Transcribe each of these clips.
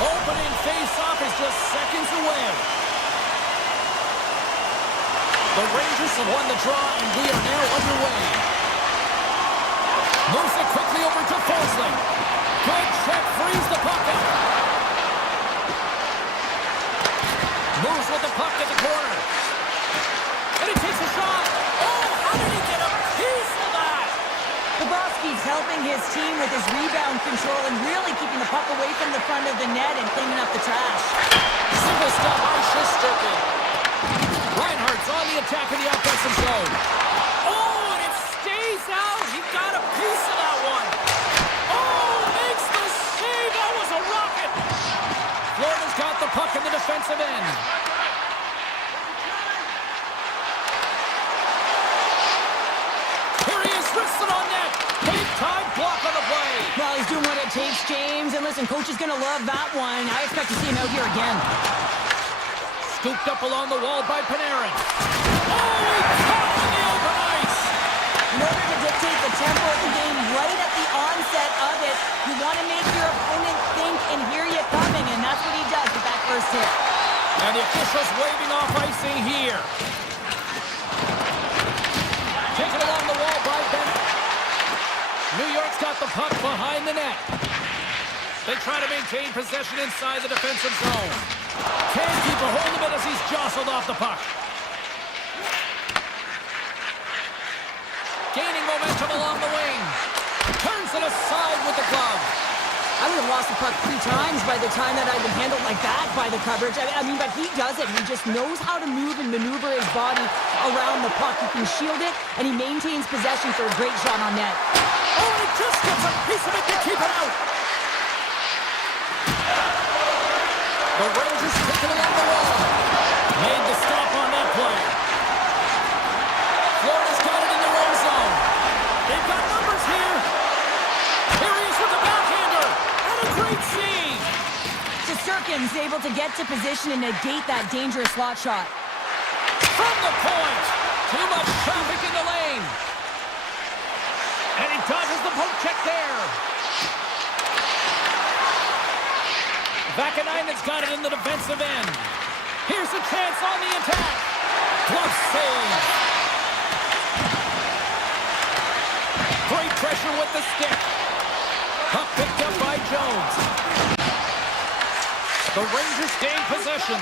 Opening face-off is just seconds away. The Rangers have won the draw, and we are now underway. Moves it quickly over to Forsling. Good check, frees the puck out. Moves with the puck at the corner. And he takes a shot. Oh, how did he get a piece of that? Bobrovsky's helping his team with his rebound control and really keeping the puck away from the front of the net and cleaning up the trash. Single stop by Shesterkin. Reinhardt's on the attack in the offensive zone. Oh, and it stays out. He got a piece of that one. Oh, makes the save. That was a rocket. Florida's got the puck in the defensive end. Here he is, wristed on net. Big time block on the play. Well, he's doing what it takes, James. And listen, coach is going to love that one. I expect to see him out here again. Scooped up along the wall by Panarin. Oh, he caught on the open ice. In order to dictate the tempo of the game right at the onset of it, you want to make your opponent think and hear you coming, and that's what he does with that first hit. And the officials waving off icing here. Taken along the wall by Bennett. New York's got the puck behind the net. They try to maintain possession inside the defensive zone. Can't keep a hold of it as he's jostled off the puck. Gaining momentum along the wing. Turns it aside with the glove. I would have lost the puck 3 times by the time that I'd been handled like that by the coverage. I mean, but he does it. He just knows how to move and maneuver his body around the puck. He can shield it, and he maintains possession for a great shot on net. Oh, he just gets a piece of it to keep it out. The Rangers kick it along the wall. Made the stop on that play. Florida's got it in their own zone. They've got numbers here. Here he is with the backhander. And a great save. Shesterkin's able to get to position and negate that dangerous slot shot. From the point. Too much traffic in the lane. And he dodges the poke check there. Vakanainen's got it in the defensive end. Here's a chance on the attack. Glove save. Great pressure with the stick. Puck picked up by Jones. The Rangers gain possession.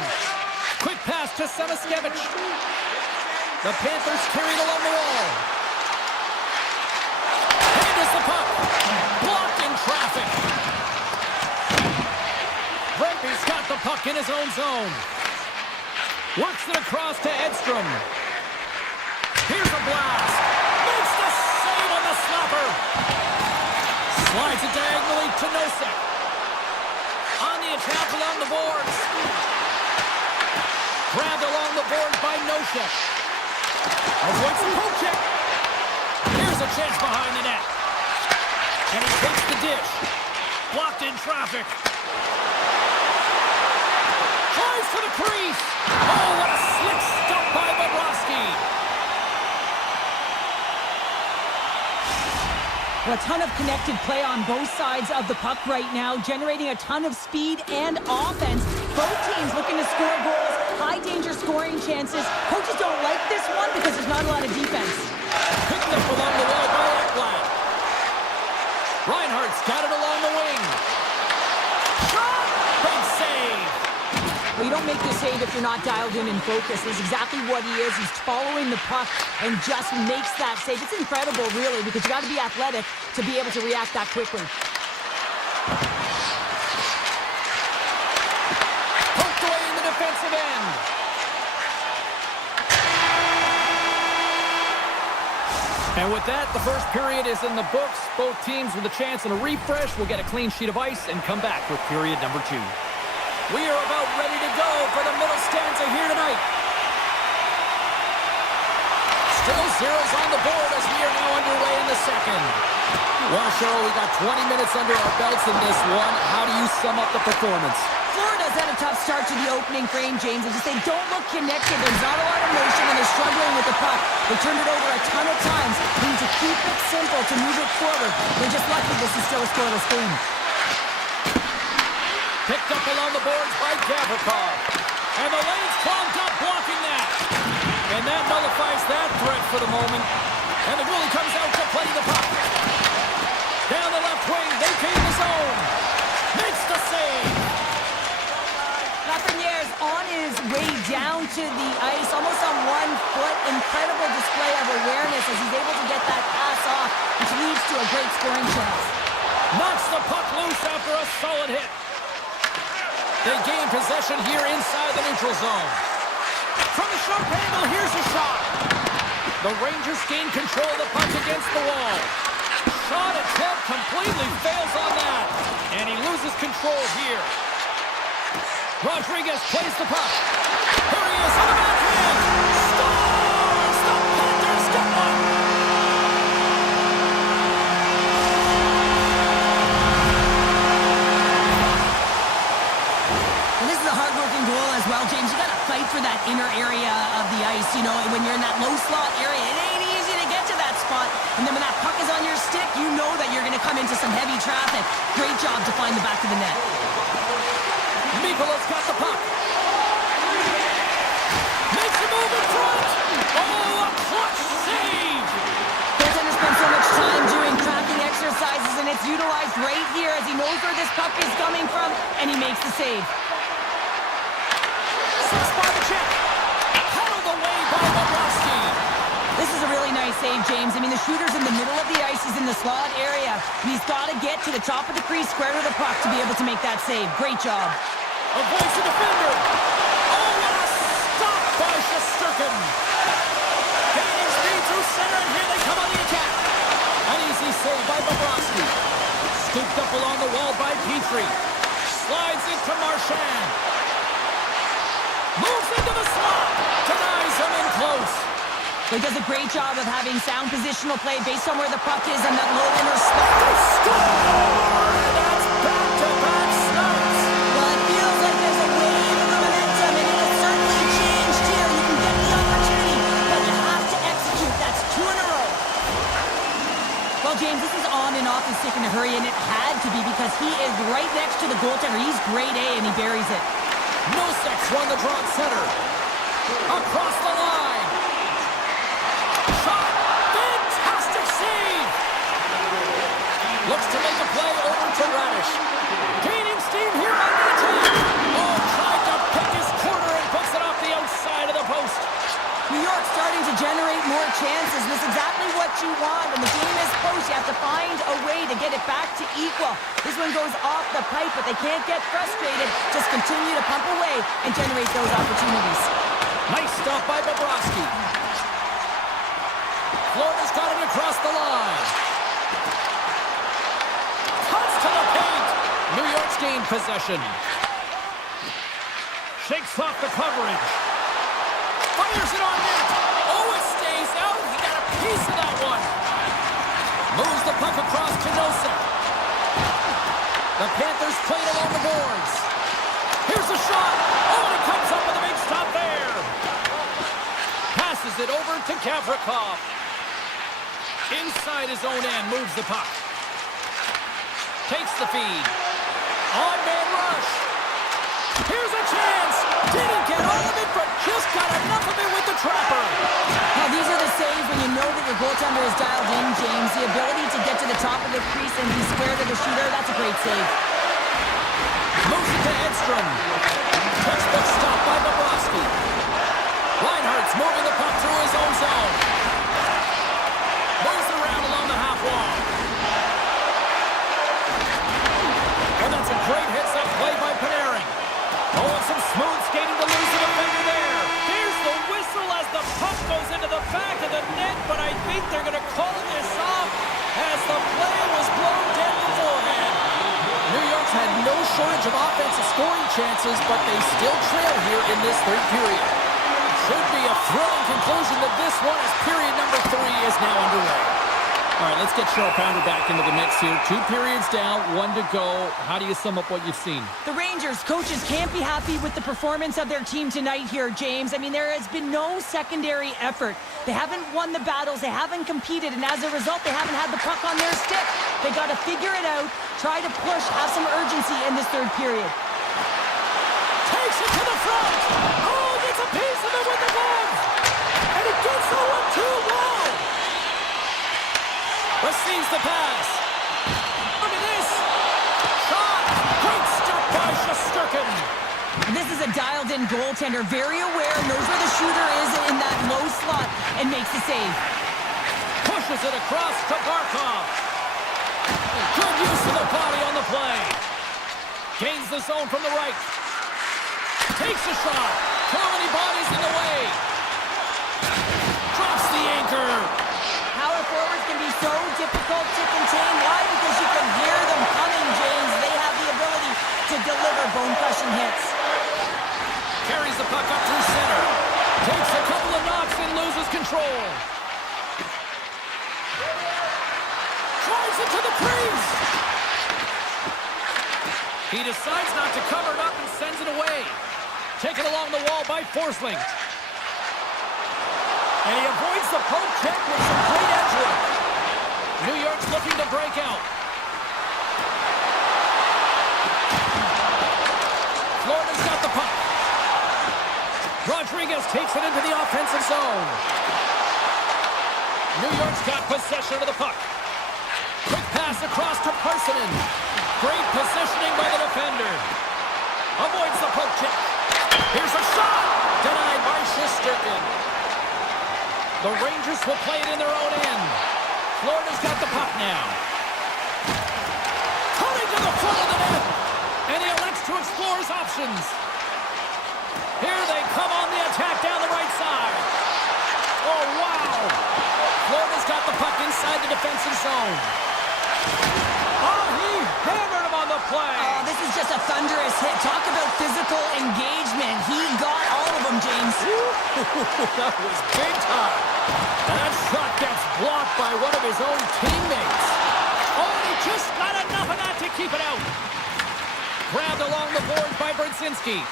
Quick pass to Samaskevich. The Panthers carried along the wall. And is the puck. Blocked in traffic. Brempy's got the puck in his own zone. Works it across to Edstrom. Here's a blast. Makes the save on the slapper. Slides it diagonally to Nosek. On the attack along the boards. Grabbed along the boards by Nosek. Avoids the poke check. Here's a chance behind the net. And he takes the dish. Blocked in traffic. Tries to the crease. Oh, what a slick stop by Bobrovsky. Well, a ton of connected play on both sides of the puck right now, generating a ton of speed and offense. Both teams looking to score goals, high danger scoring chances. Coaches don't like this one because there's not a lot of defense. Picked up along the wall by Ekblad. Reinhardt's got it along the wing. Shot! Big save. Well, you don't make the save if you're not dialed in and focused. This is exactly what he is. He's following the puck and just makes that save. It's incredible, really, because you got to be athletic to be able to react that quickly. Poked away in the defensive end. And with that, the first period is in the books. Both teams with a chance and a refresh will get a clean sheet of ice and come back with period number 2. We are about ready to go for the middle stanza here tonight. Still zeros on the board as we are now underway in the second. Well, Cheryl, we got 20 minutes under our belts in this one. How do you sum up the performance? Florida's had a tough start to the opening frame, James. They don't look connected. There's not a lot of motion, and they're struggling with the puck. They turned it over a ton of times. They need to keep it simple to move it forward. They're just lucky this is still a scoreless game. Picked up a the boards by Gavrikov. And the lane's clogged up, blocking that. And that nullifies that threat for the moment. And the goalie comes out to play the puck. Down the left wing, they came the zone. Makes the save. Lafreniere's on his way down to the ice, almost on 1 foot. Incredible display of awareness as he's able to get that pass off, which leads to a great scoring chance. Knocks the puck loose after a solid hit. They gain possession here inside the neutral zone. From the short angle, here's a shot. The Rangers gain control of the puck against the wall. Shot attempt completely fails on that. And he loses control here. Rodriguez plays the puck. Here he is on the backhand. Scores! The Panthers get one! And this is a hard-working goal as well, James. You got to fight for that inner area of the ice. You know, when you're in that low slot area, it ain't easy to get to that spot. And then when that puck is on your stick, you know that you're going to come into some heavy traffic. Great job to find the back of the net. Mikola's got the puck. Makes a move in front. Oh, a clutch save. Goaltender spent so much time doing tracking exercises, and it's utilized right here as he knows where this puck is coming from, and he makes the save. 6 by the check. Held away by Bobrovsky. This is a really nice save, James. I mean, the shooter's in the middle of the ice. He's in the slot area. And he's got to get to the top of the crease, square to the puck, to be able to make that save. Great job. Avoids the defender. Oh, what a stop by Shesterkin. Gaining speed through center, and here they come on the attack. An easy save by Bobrovsky. Scooped up along the wall by Petrie. Slides into Marchand. Moves into the slot. Denies him in close. He does a great job of having sound positional play based on where the puck is on that low inner slot. Score! That's back-to-back snaps. Well, it feels like there's a wave of momentum, and it has certainly changed here. You can get the opportunity, but you have to execute. That's 2 in a row. Well, James, this is on and off his stick in a hurry, and it had to be because he is right next to the goaltender. He's grade A, and he buries it. Nosek won the draw at center. Across the line. Shot. Fantastic save. Looks to make a play over to Radish. Gaining steam here on the attack. Oh, tried to pick his corner and puts it off the outside of the post. New York's starting to generate more chances, and that's exactly what you want. When the game is close, you have to find a way to get it back to equal. This one goes off the pipe, but they can't get frustrated. Just continue to pump away and generate those opportunities. Nice stop by Bobrovsky. Florida's got it across the line. Cuts to the paint. New York's gained possession. Shakes off the coverage. Fires it on net. Oh, it stays out. He got a piece of that one. Moves the puck across to Nosek. The Panthers played along the boards. Here's a shot. Oh, and he comes up with a big stop there. Passes it over to Gavrikov. Inside his own end, moves the puck. Takes the feed. On-man rush. Here's a chance. Didn't get all of it, but just got enough of it with the trapper. Now, these are the saves when you know that your goaltender is dialed in, James. The ability to get to the top of the crease and be square to the shooter, that's a great save. Moves it to Edstrom. Textbook stop by Bobrovsky. Reinhardt's moving the puck through his own zone. Moves around along the half wall. And that's a great heads-up play by Panarin. Oh, and some smooth skating to lose the defender there. Here's the whistle as the puck goes into the back of the net, but I think they're going to call this off as the play was blown dead beforehand. New York's had no shortage of offensive scoring chances, but they still trail here in this third period. Should be a thrilling conclusion to this one as period number 3 is now underway. All right, let's get Cheryl Pounder back into the mix here. 2 periods down, 1 to go. How do you sum up what you've seen? The Rangers coaches can't be happy with the performance of their team tonight here, James. I mean, there has been no secondary effort. They haven't won the battles. They haven't competed. And as a result, they haven't had the puck on their stick. They got to figure it out, try to push, have some urgency in this third period. Oh, gets a piece of it with the glove. And he gets the 1-2 wall. Receives the pass. Look at this. Shot. Great stop by Shesterkin. This is a dialed-in goaltender, very aware, knows where the shooter is in that low slot, and makes the save. Pushes it across to Barkov. Good use of the body on the play. Gains the zone from the right. Takes a shot. Too many bodies in the way. Drops the anchor. Power forwards can be so difficult to contain. Why? Because you can hear them coming, James. They have the ability to deliver bone-crushing hits. Carries the puck up through center. Takes a couple of knocks and loses control. Drives it to the crease. He decides not to cover it up and sends it away. Taken along the wall by Forsling. And he avoids the poke check with some great edge work. New York's looking to break out. Florida's got the puck. Rodriguez takes it into the offensive zone. New York's got possession of the puck. Quick pass across to Parsonen. Great positioning by the defender. Avoids the poke check. Here's a shot. Denied by Shesterkin. The Rangers will play it in their own end. Florida's got the puck now. Coming to the front of the net. And he elects to explore his options. Here they come on the attack down the right side. Oh, wow. Florida's got the puck inside the defensive zone. Oh, he hammered him on the play. Oh, this is just a thunderous hit. Talk about physical engagement. He got all of them, James. That was big time. That shot gets blocked by one of his own teammates. Oh, he just got enough of that to keep it out. Grabbed along the boards by Brzezinski.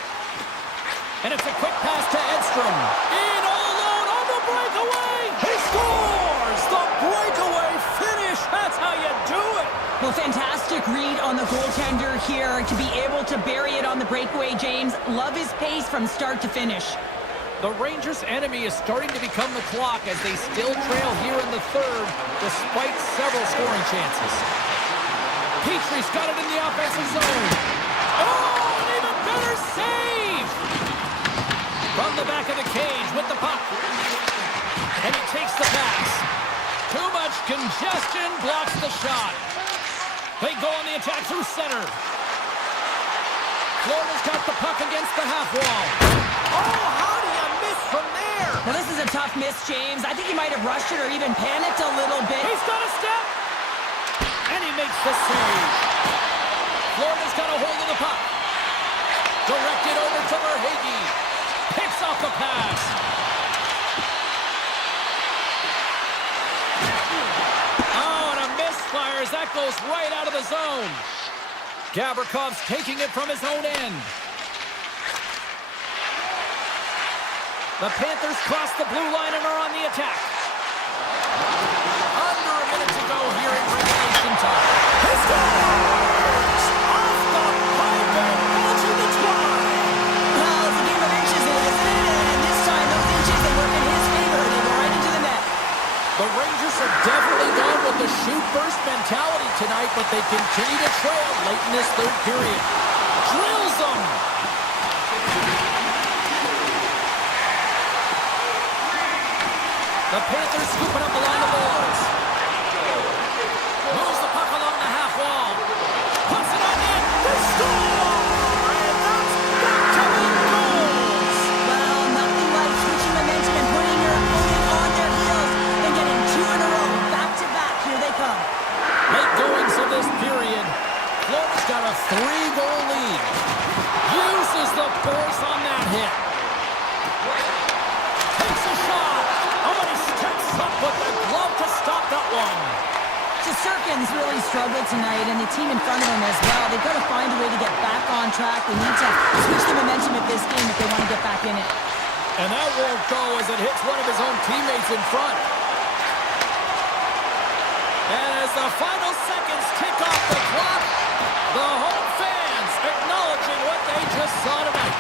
And it's a quick pass to Edstrom. In all alone on the breakaway. He scores! The breakaway finish. That's how you do it. Well, fantastic read on the goaltender here to be able to bury it on the breakaway, James. Love his pace from start to finish. The Rangers' enemy is starting to become the clock as they still trail here in the third despite several scoring chances. Petrie's got it in the offensive zone. Oh, an even better save! From the back of the cage with the puck. And he takes the pass. Too much congestion blocks the shot. They go on the attack through center. Florida's got the puck against the half wall. Oh, how do you miss from there? Well, this is a tough miss, James. I think he might have rushed it or even panicked a little bit. He's got a step. And he makes the save. Florida's got a hold of the puck. Directed over to Verhaeghe. Picks off the pass. Oh, and a misfire as that goes right out of the zone. Gavrikhov's taking it from his own end. The Panthers cross the blue line and are on the attack. Under a minute to go here in regulation time. He scores! Off the pipe and launching the try. Well, it's a game of inches, isn't it? And this time, those inches, they work in his favor. They go right into the net. The Rangers have definitely gone with the shoot-first mentality tonight, but they continue to trail late in this third period. Drills them! The Panthers scooping up along the boards. Moves the puck along the half wall. Puts it on in. They score! And that's back-to-back goals! Well, nothing like switching momentum and putting your opponent on their heels and getting two in a row, back-to-back. Here they come. Late goings of this period. Florida's got a 3-goal lead. Uses the force on that hit. Takes a shot. Oh, and he steps up with the glove to stop that one. Shesterkin's really struggled tonight, and the team in front of him as well. They've got to find a way to get back on track. They need to switch the momentum of this game if they want to get back in it. And that won't go as it hits one of his own teammates in front. And as the final seconds tick off the clock, the home fans acknowledging what they just saw tonight.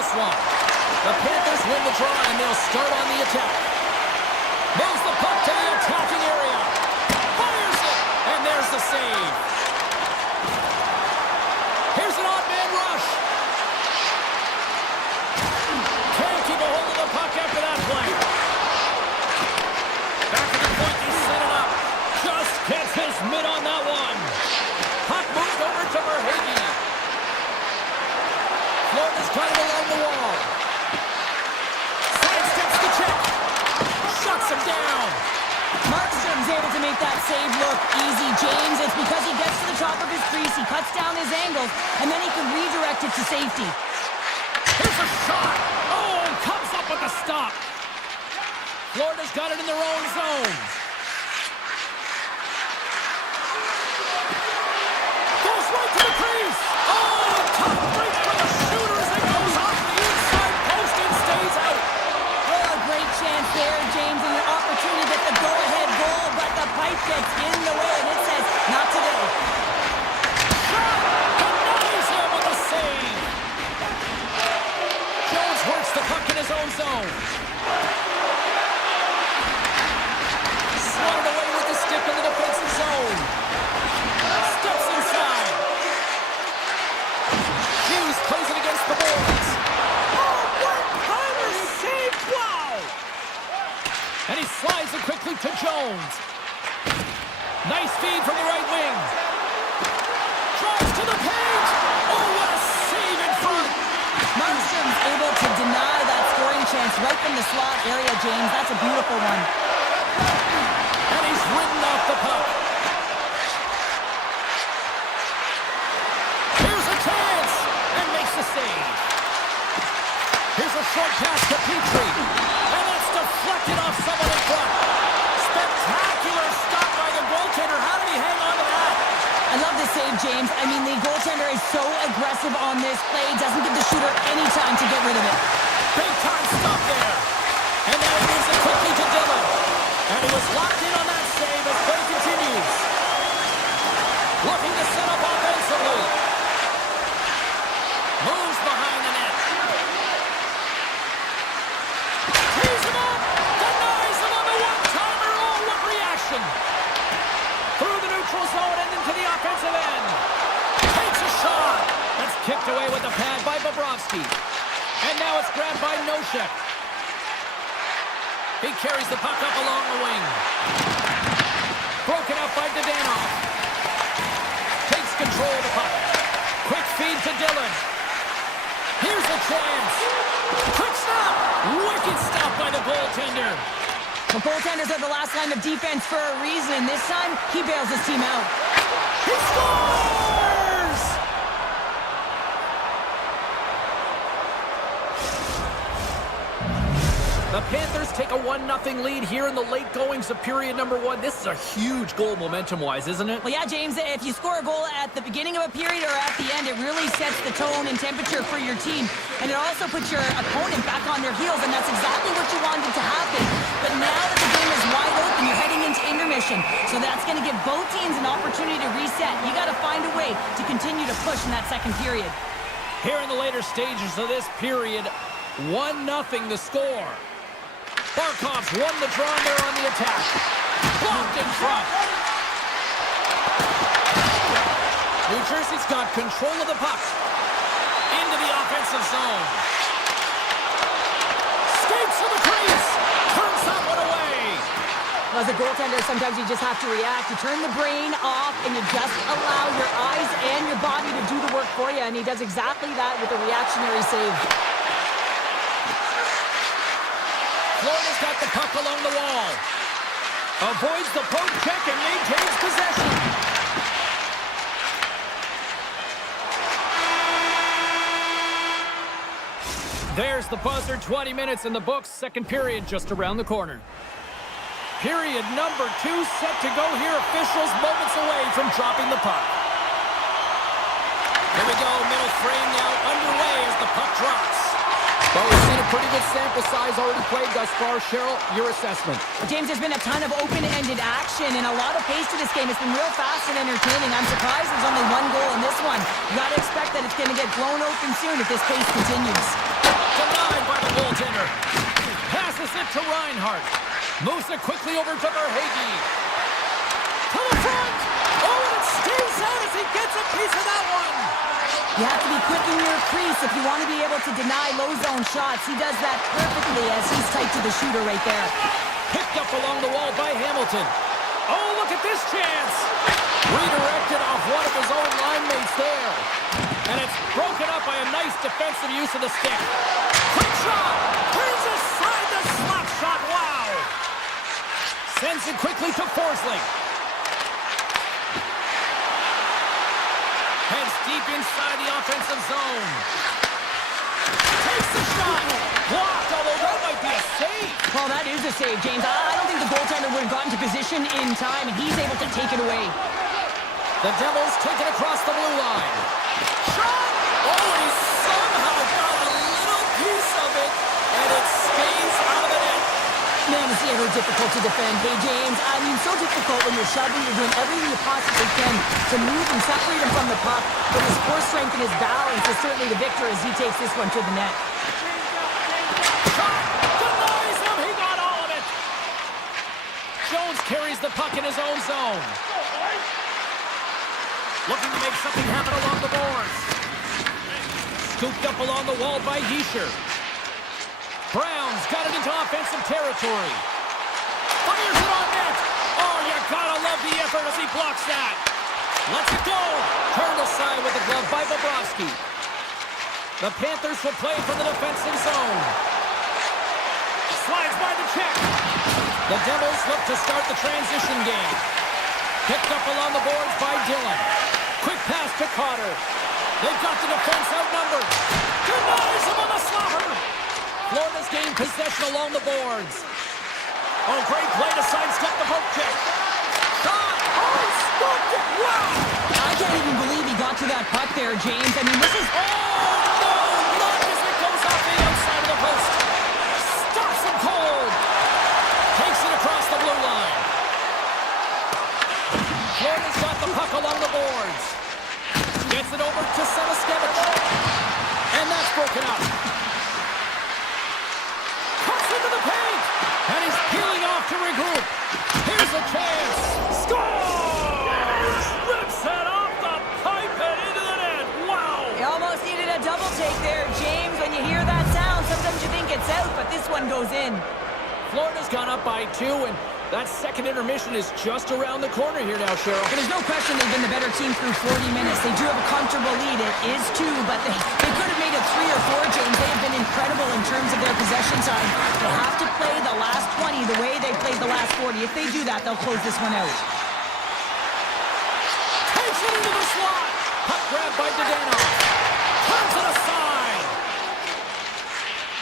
close one. The Panthers win the draw, and they'll start on the attack. Moves the puck to the attacking area. Fires it, and there's the save. Here's an odd man rush. Can't keep a hold of the puck after that play. Back to the point, he set it up. Just gets his mitt on that one. Puck moved over to Verhaeghe. Florida's got it along the wall. Sidesteps the check. Shuts him down. Markstrom's able to make that save look easy, James. It's because he gets to the top of his crease, he cuts down his angles, and then he can redirect it to safety. Here's a shot. Oh, comes up with a stop. Florida's got it in their own zone. Goes right to the crease. Oh, top break for the shooter as it goes off the inside post and stays out. Oh, a great chance there, James, and an opportunity to get the go-ahead goal, but the pipe gets in the way, and it says, not today. Shot! Denies him with a save. Jones works the puck in his own zone. Swatted away with the stick in the defensive zone. Steps inside. Hughes plays it against the boards. Oh, one-timer save! Wow! And he slides it quickly to Jones. Nice feed from the right wing. Drives to the page. Oh, what a save in front. Markstrom's able to deny that scoring chance right from the slot area, James. That's a beautiful one. And he's ridden off the puck. Here's a chance. And makes the save. Here's a short pass to Petrie. And it's deflected off someone in front. Spectacular stop by the goaltender. How did he hang on to that? I love this save, James. I mean, the goaltender is so aggressive on this play. Doesn't give the shooter any time to get rid of it. Big time stop there. And now he moves it quickly to Dillon. And he was locked in on that save as play continues. Looking to set up offensively. Moves behind the net. Tees him up. Denies him on the one-timer. Oh, what reaction. Through the neutral zone and into the offensive end. Takes a shot. That's kicked away with the pad by Bobrovsky. And now it's grabbed by Noshek. He carries the puck up along the wing. Broken up by Dadonov. Takes control of the puck. Quick feed to Dillon. Here's a chance. Quick stop. Wicked stop by the goaltender. The goaltenders are the last line of defense for a reason. This time, he bails his team out. He scores! The Panthers take a 1-0 lead here in the late goings of period number 1. This is a huge goal momentum-wise, isn't it? Well, yeah, James, if you score a goal at the beginning of a period or at the end, it really sets the tone and temperature for your team. And it also puts your opponent back on their heels, and that's exactly what you wanted to happen. But now that the game is wide open, you're heading into intermission. So that's going to give both teams an opportunity to reset. You got to find a way to continue to push in that second period. Here in the later stages of this period, 1-0 the score. Barkov's won the draw and they're on the attack. Blocked in front. New Jersey's got control of the puck. Into the offensive zone. Skates to the crease. Turns that one away. As a goaltender, sometimes you just have to react. You turn the brain off and you just allow your eyes and your body to do the work for you. And he does exactly that with a reactionary save. Florida's got the puck along the wall. Avoids the poke check and maintains possession. There's the buzzer. 20 minutes in the books. Second period just around the corner. Period number 2 set to go here. Officials moments away from dropping the puck. Here we go. Middle frame now underway as the puck drops. Well, we've seen a pretty good sample size already played thus far. Cheryl, your assessment. James, there's been a ton of open-ended action and a lot of pace to this game. It's been real fast and entertaining. I'm surprised there's only one goal in this one. You got to expect that it's going to get blown open soon if this pace continues. denied by the goaltender. Passes it to Reinhardt. Moves it quickly over to Verhaeghe. To the front! Oh, and it stays out as he gets a piece of that one! You have to be quick in your crease if you want to be able to deny low zone shots. He does that perfectly as he's tight to the shooter right there. Picked up along the wall by Hamilton. Oh, look at this chance! Redirected off one of his own line mates there. And it's broken up by a nice defensive use of the stick. Quick shot! Turns aside the slap shot. Wow! Sends it quickly to Forsling. Heads deep inside the offensive zone. Takes the shot. Blocked, although that might be a save. Well, that is a save, James. I don't think the goaltender would have gotten to position in time, and he's able to take it away. The Devils take it across the blue line. Shot! Oh, he somehow got a little piece of it, and it stays out of the net. Man, it's ever difficult to defend. Hey, James, I mean, so difficult when you're shoving, you're doing everything you possibly can to move and separate him from the puck. But his core strength and his balance is certainly the victor as he takes this one to the net. Shot! Denies him! He got all of it! Jones carries the puck in his own zone. Looking to make something happen along the boards. Scooped up along the wall by Hischier. Brown's got it into offensive territory. Fires it on net. Oh, you gotta love the effort as he blocks that. Lets it go. Turned aside with the glove by Bobrovsky. The Panthers will play from the defensive zone. Slides by the check. The Devils look to start the transition game. Picked up along the boards by Dillon. Quick pass to Cotter. They've got the defense outnumbered. Denies him on the slaughter. Florida's gained possession along the boards. Oh, great play to sidestep the poke check. Shot! Oh, smoked it! Wow! I can't even believe he got to that puck there, James. I mean, this is... Oh, no! Look as it goes off the outside of the post. Stops him cold. Takes it across the blue line. Florida's got the puck along the boards. Gets it over to Samaskevich. And that's broken up. Into the paint, and he's peeling off to regroup. Here's a chance. Scores! Rips it off the pipe and into the net. Wow! He almost needed a double take there, James. When you hear that sound, sometimes you think it's out, but this one goes in. Florida's gone up by 2, and that second intermission is just around the corner here now, Cheryl. And there's no question they've been the better team through 40 minutes. They do have a comfortable lead. It is 2, but they could have made it 3 or 4, James. They have been incredible in terms of their possession time. They have to play the last 20 the way they played the last 40. If they do that, they'll close this one out. Takes it into the slot. Puck grab by Dadano. Turns it aside.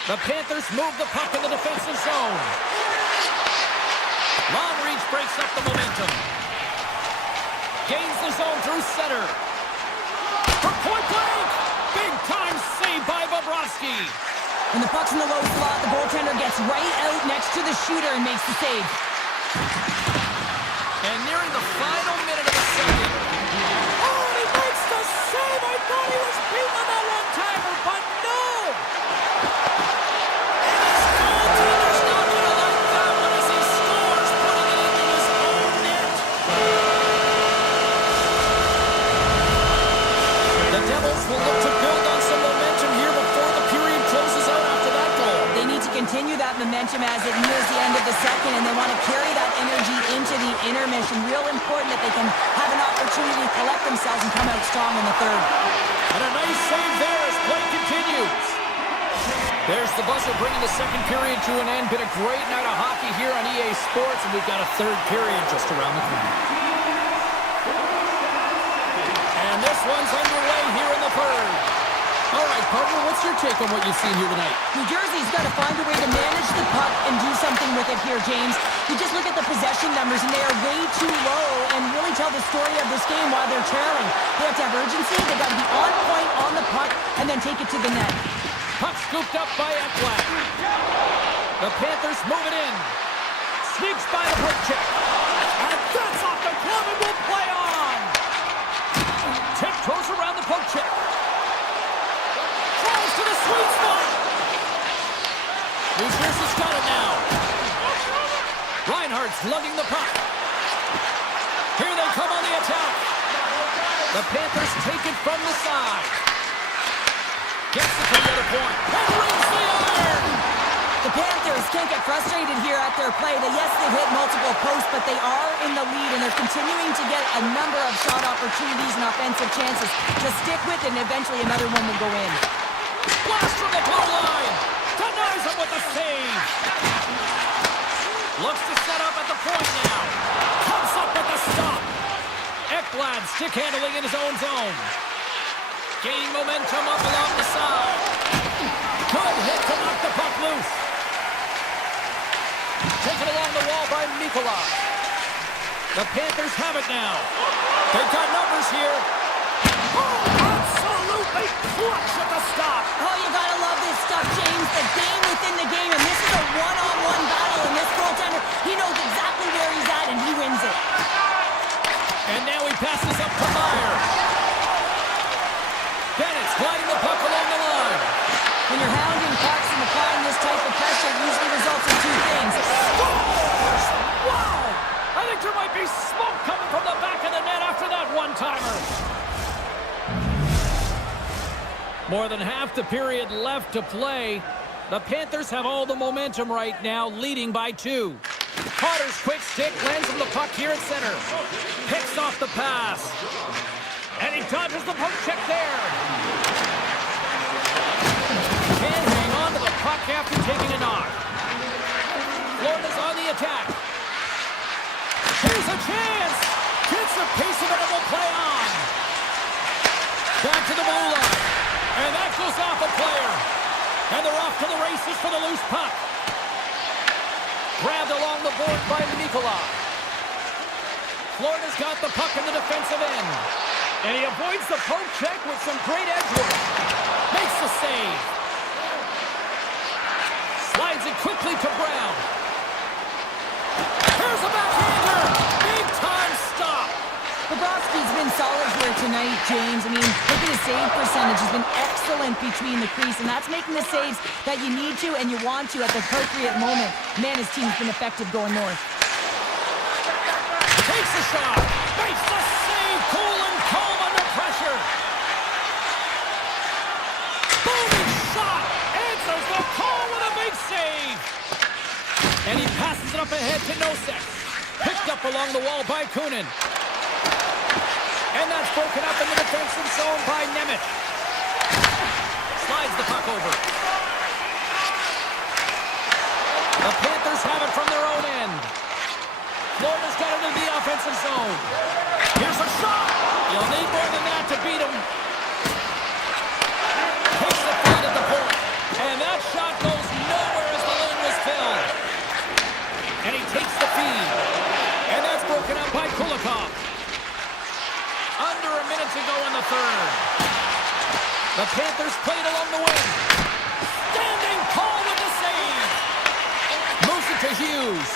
The Panthers move the puck in the defensive zone. Long reach breaks up the momentum. Gains the zone through center. For point blank! Big time save by Bobrovsky. When the puck's in the low slot, the goaltender gets right out next to the shooter and makes the save. And nearing the final minute of the second. Oh, he makes the save! I thought he was beaten on that one-timer, but no! Will look to build on some momentum here before the period closes out after that goal. They need to continue that momentum as it nears the end of the second, and they want to carry that energy into the intermission. Real important that they can have an opportunity to collect themselves and come out strong in the third. And a nice save there as play continues. There's the buzzer bringing the second period to an end. Been a great night of hockey here on EA Sports, and we've got a third period just around the corner. And this one's underway here in the third. All right, partner, what's your take on what you've seen here tonight? New Jersey's got to find a way to manage the puck and do something with it here, James. You just look at the possession numbers, and they are way too low and really tell the story of this game while they're trailing. They have to have urgency. They've got to be on point on the puck and then take it to the net. Puck scooped up by Ekblad. The Panthers move it in. Sneaks by the poke check. And that's off the glove and will play on. Tiptoes around the poke check. Tries to the sweet spot. New Jersey's got it now. Reinhardt's lugging the puck. Here they come on the attack. The Panthers take it from the side. Gets it to the other point. And rings the iron! The Panthers can't get frustrated here at their play. Yes, they've hit multiple posts, but they are in the lead, and they're continuing to get a number of shot opportunities and offensive chances to stick with, and eventually another one will go in. Blast from the blue line! Denies him with the save! Looks to set up at the point now. Comes up with the stop. Ekblad stick handling in his own zone. Gaining momentum up along the side. Good hit to knock the puck loose. Taken along the wall by Mikola. The Panthers have it now. They've got numbers here. Oh, absolutely clutch at the stop. Oh, you gotta love this stuff, James. The game within the game, and this is a one-on-one battle, and this goaltender, he knows exactly where he's at, and he wins it. And now he passes up to Meyer. Bennett's gliding the puck along the line. When you're hounding pucks and applying this type of pressure, it usually results in two things. Wow! I think there might be smoke coming from the back of the net after that one-timer. More than half the period left to play. The Panthers have all the momentum right now, leading by 2. Carter's quick stick lands on the puck here at center. Picks off the pass. And he dodges the poke check there. Can't hang on to the puck after taking a knock. Florida's on the attack. Here's a chance. Gets a piece of it and will play on. Back to the blue line. And that goes off a player. And they're off to the races for the loose puck. Grabbed along the board by Mikola. Florida's got the puck in the defensive end. And he avoids the poke check with some great edge work. Makes the save. Slides it quickly to Brown. Here's a backhander. Big time stop. Bobrovsky's been solid here tonight, James. I mean, look at his save percentage. He's been excellent between the crease, and that's making the saves that you need to and you want to at the appropriate moment. Man, his team's been effective going north. Takes the shot. Makes the save. Cool and calm under pressure. Booming shot. Answers the call with a big save. And he passes it up ahead to Nosek. Picked up along the wall by Kunin. And that's broken up in the defensive zone by Nemeth. Slides the puck over. The Panthers have it from their own end. Florida's got it in the offensive zone. Here's a shot. You'll need more than that to beat him. Takes the feed at the point. And that shot goes nowhere as the lane was filled. And he takes the feed. And that's broken up by Kulikov. Under a minute to go in the third. The Panthers played along the wing. Standing tall with the save. Moves it to Hughes.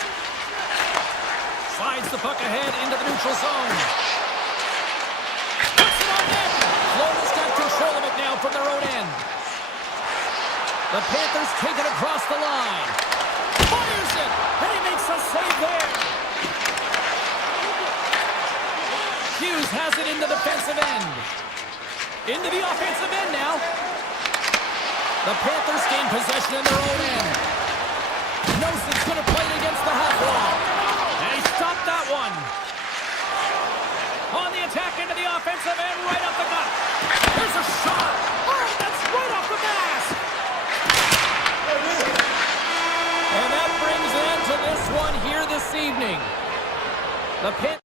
Slides the puck ahead into the neutral zone. Puts it on net. Florida's got control of it now from their own end. The Panthers take it across the line. Fires it. And he makes a save there. Hughes has it in the defensive end. Into the offensive end now. The Panthers gain possession in their own end. Nosek's going to play it against the half wall. And he stopped that one. On the attack into the offensive end, right up the gut. There's a shot. Oh, that's right off the mask. And that brings an end to this one here this evening. The Panthers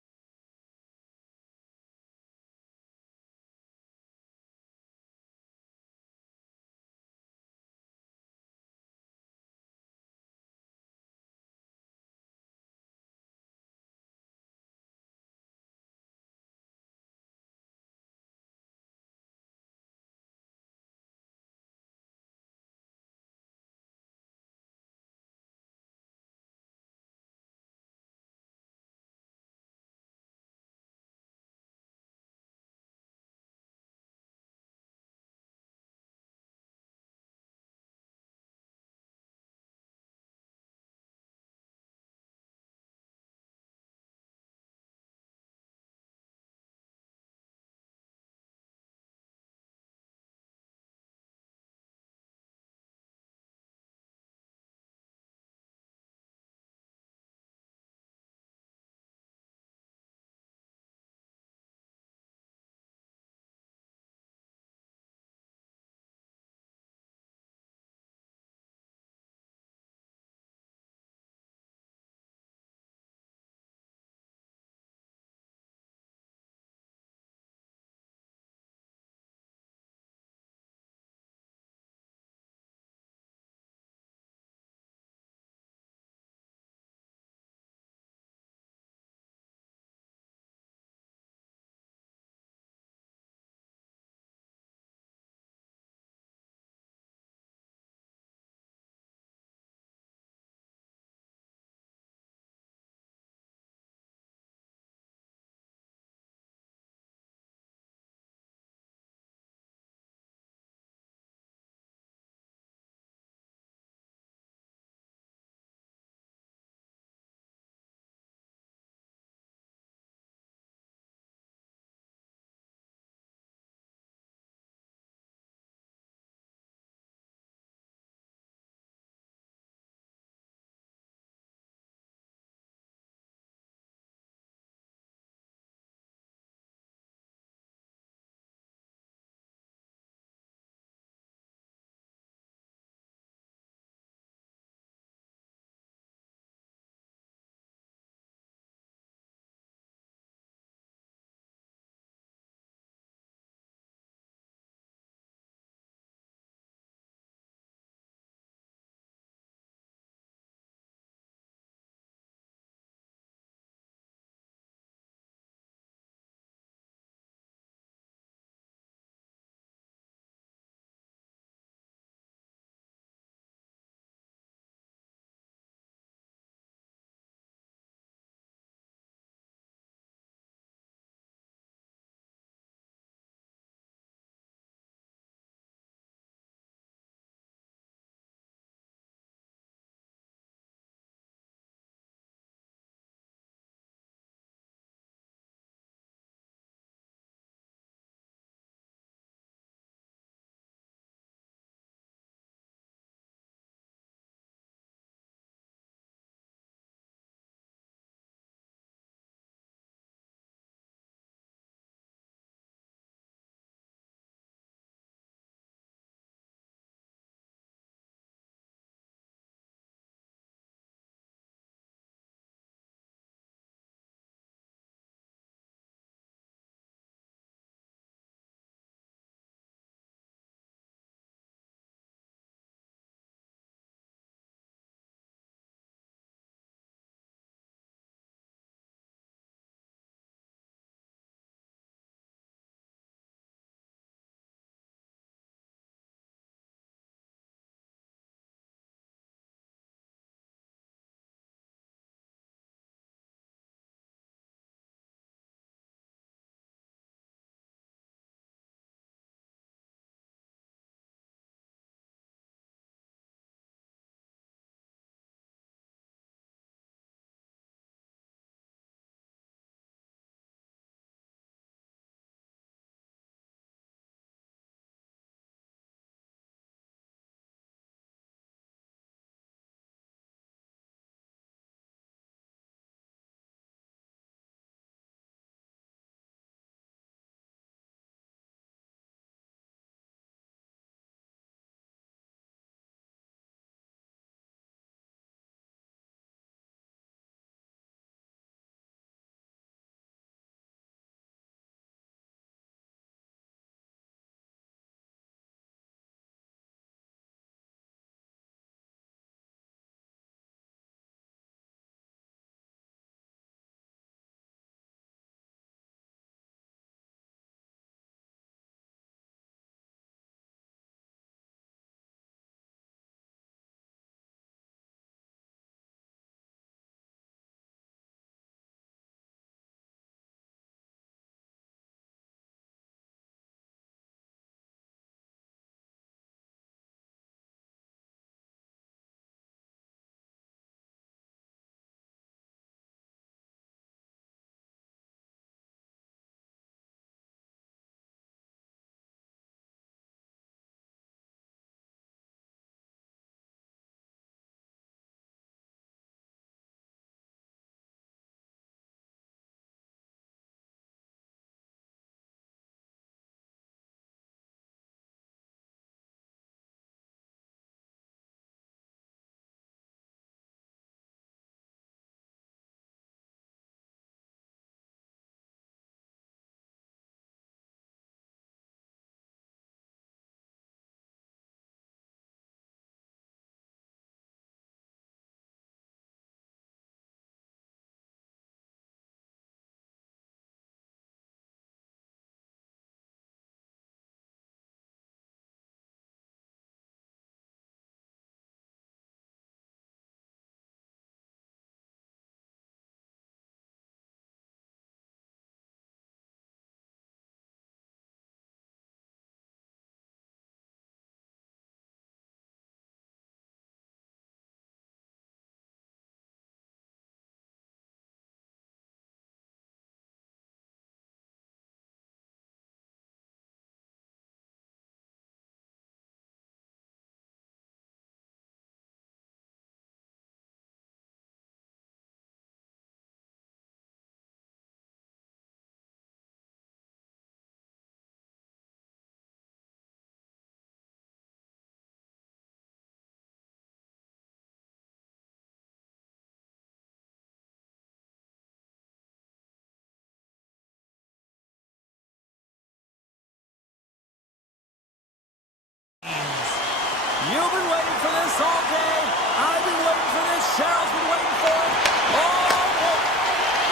You've been waiting for this all day. I've been waiting for this. Cheryl's been waiting for it. Oh!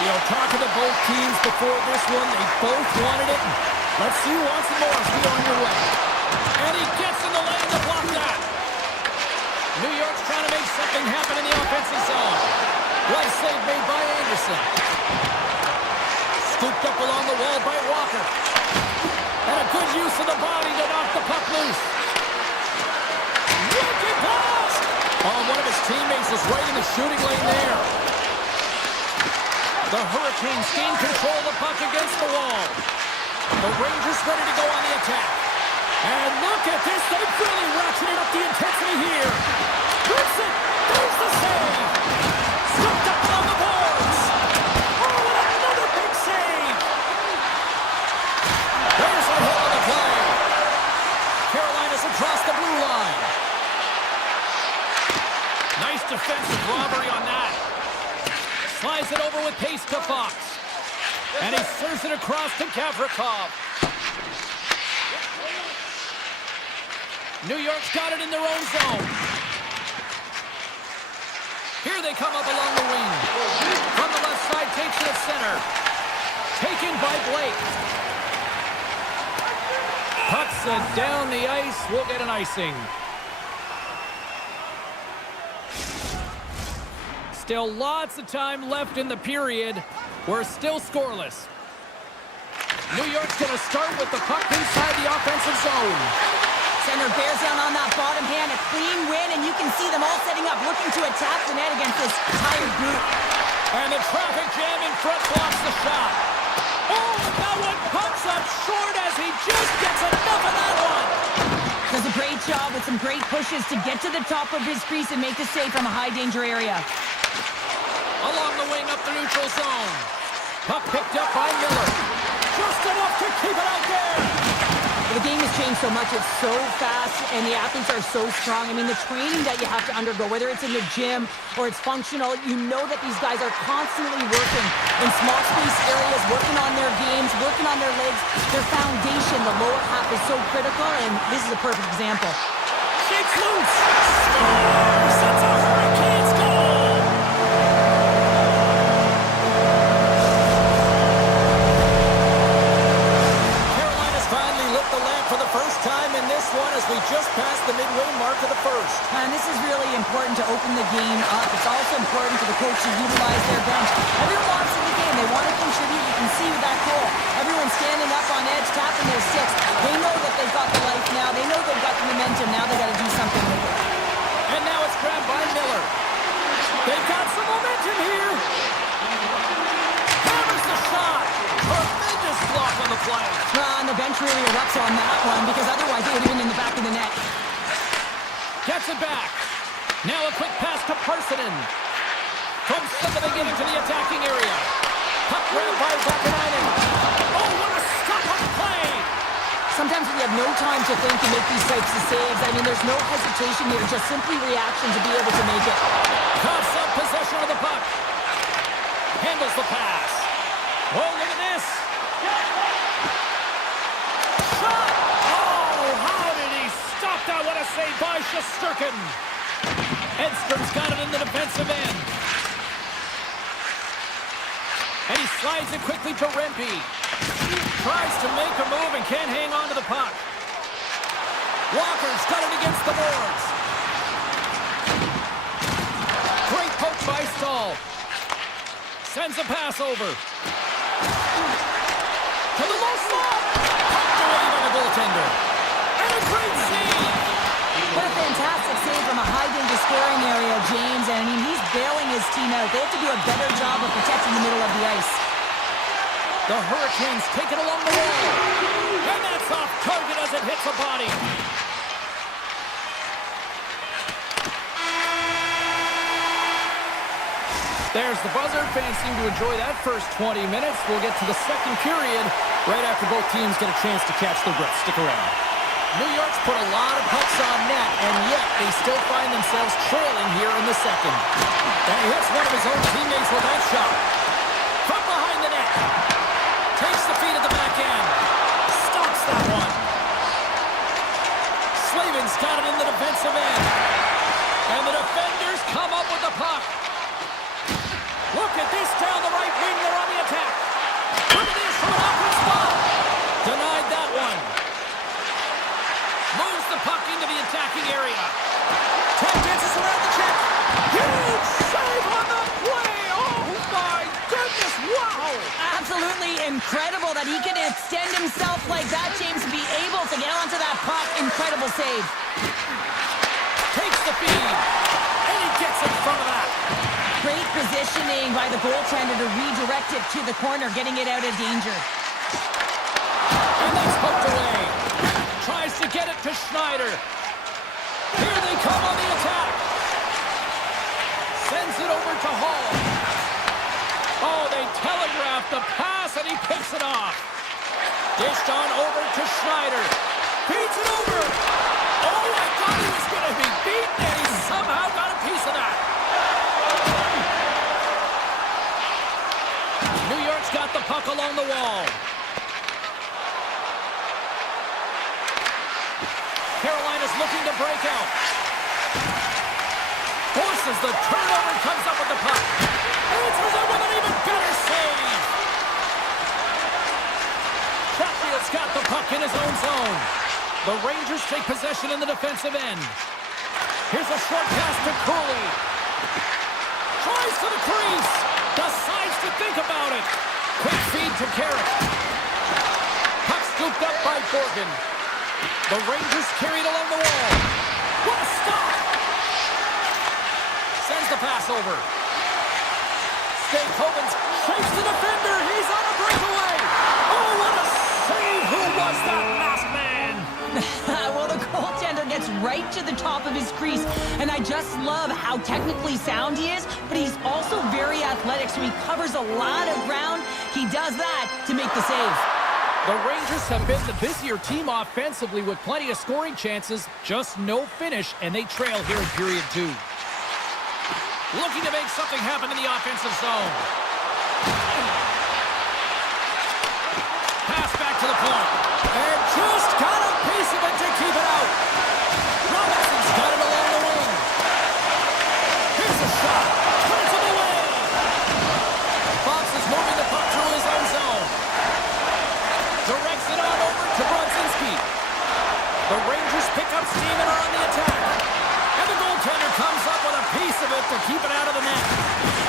You know, talking to both teams before this one, they both wanted it. Let's see who wants it more as we go on your way. And he gets in the lane to block that. New York's trying to make something happen in the offensive zone. Nice save made by Anderson. Scooped up along the wall by Walker. And a good use of the body to knock the puck loose. Wicked pass! Oh, one of his teammates was right in the shooting lane there. The Hurricanes gain control of the puck against the wall. The Rangers ready to go on the attack. And look at this. They've really ratcheted up the intensity here. Gibson, there's the save. Scooped up on the boards. Oh, and another big save. There's a hit on the play. Carolina's across the blue line. Nice defensive robbery on that. Slides it over with pace to Fox. And he serves it across to Gavrikov. New York's got it in their own zone. Here they come up along the wing. From the left side, takes it at center. Taken by Blake. Pucks it down the ice. We'll get an icing. Still lots of time left in the period. We're still scoreless. New York's going to start with the puck inside the offensive zone. Center bears down on that bottom hand, a clean win, and you can see them all setting up, looking to attack the net against this tired group. And the traffic jam in front blocks the shot. Oh, that one pumps up short as he just gets enough of that one. Does a great job with some great pushes to get to the top of his crease and make the save from a high-danger area. Along the wing up the neutral zone. Puck picked up by Miller. Just enough to keep it out there. The game has changed so much. It's so fast, and the athletes are so strong. I mean, the training that you have to undergo, whether it's in the gym or it's functional, you know that these guys are constantly working in small space areas, working on their games, working on their legs. Their foundation, the lower half, is so critical, and this is a perfect example. Shakes loose. Scores! That's a Hurricanes goal! First time in this one as we just passed the midway mark of the first. And this is really important to open the game up. It's also important for the coach to utilize their bench. Everyone wants in the game. They want to contribute. You can see with that goal. Everyone's standing up on edge, tapping their sticks. They know that they've got the life now. They know they've got the momentum. Now they've got to do something with it. And now it's grabbed by Miller. They've got some momentum here. Hammers the shot. Tremendous block on the play. And the bench really erupts on that one because otherwise it would have been in the back of the net. Gets it back. Now a quick pass to Parsonen. From the beginning to the attacking area. Puck grabbed by Vakanainen. Oh, what a stop on the play. Sometimes we have no time to think and make these types of saves. I mean, there's no hesitation here. Just simply reaction to be able to make it. Coughs up possession of the puck. Handles the pass. Oh, look at this. Shot! Oh, how did he stop that? What a save by Shesterkin. Edstrom's got it in the defensive end. And he slides it quickly to Rempe. Tries to make a move and can't hang on to the puck. Walker's got it against the boards. Great poke by Stahl. Sends a pass over. To the low slot. Pucked away by the goaltender. And a great save. What a fantastic save from a high-danger scoring area, James. And I mean, he's bailing his team out. They have to do a better job of protecting the middle of the ice. The Hurricanes take it along the wall. And that's off target as it hits a body. There's the buzzer. Fans seem to enjoy that first 20 minutes. We'll get to the second period right after both teams get a chance to catch their breath. Stick around. New York's put a lot of pucks on net, and yet they still find themselves trailing here in the second. And he hits one of his own teammates with that shot. From behind the net. Takes the feed at the back end. Stops that one. Slavin's York's got it in the defensive end. And the defenders come up with the puck. Look at this down the right wing. They're on the attack. Look at this from an awkward spot. Denied that one. Moves the puck into the attacking area. Tap dances around the check. Huge save on the play. Oh my goodness. Wow. Absolutely incredible that he can extend himself like that, James, to be able to get onto that puck. Incredible save. Takes the feed. And he gets in front of that. Great positioning by the goaltender to redirect it to the corner, getting it out of danger. And that's poked away. Tries to get it to Schneider. Here they come on the attack. Sends it over to Hall. Oh, they telegraphed the pass, and he picks it off. Dished on over to Schneider. Feeds it over. Oh, I thought he was going to be beaten, and he somehow got a piece of that. New York's got the puck along the wall. Carolina's looking to break out. Forces the turnover and comes up with the puck. Answers it with an even better save. Chatfield's got the puck in his own zone. The Rangers take possession in the defensive end. Here's a short pass to Cooley. Tries to the crease. Decides to think about it. Quick feed to Carrick. Puck scooped up by Borgen. The Rangers carried along the wall. What a stop! Sends the pass over. Hovens shakes the defender. He's on a breakaway. Oh, what a save! Who was that masked man? Well, the goaltender gets right to the top of his crease, and I just love how technically sound he is, but he's also very athletic, so he covers a lot of ground. He does that to make the save. The Rangers have been the busier team offensively with plenty of scoring chances, just no finish, and they trail here in period 2. Looking to make something happen in the offensive zone. Pass back to the point. And just got a piece of it to keep it out. Robinson's got it along the wing. Here's a shot. Turns him away. Fox is moving the puck through his own zone. Directs it on over to Brodzinski. The Rangers pick up steam and are on the attack. And the goaltender comes up with a piece of it to keep it out of the net.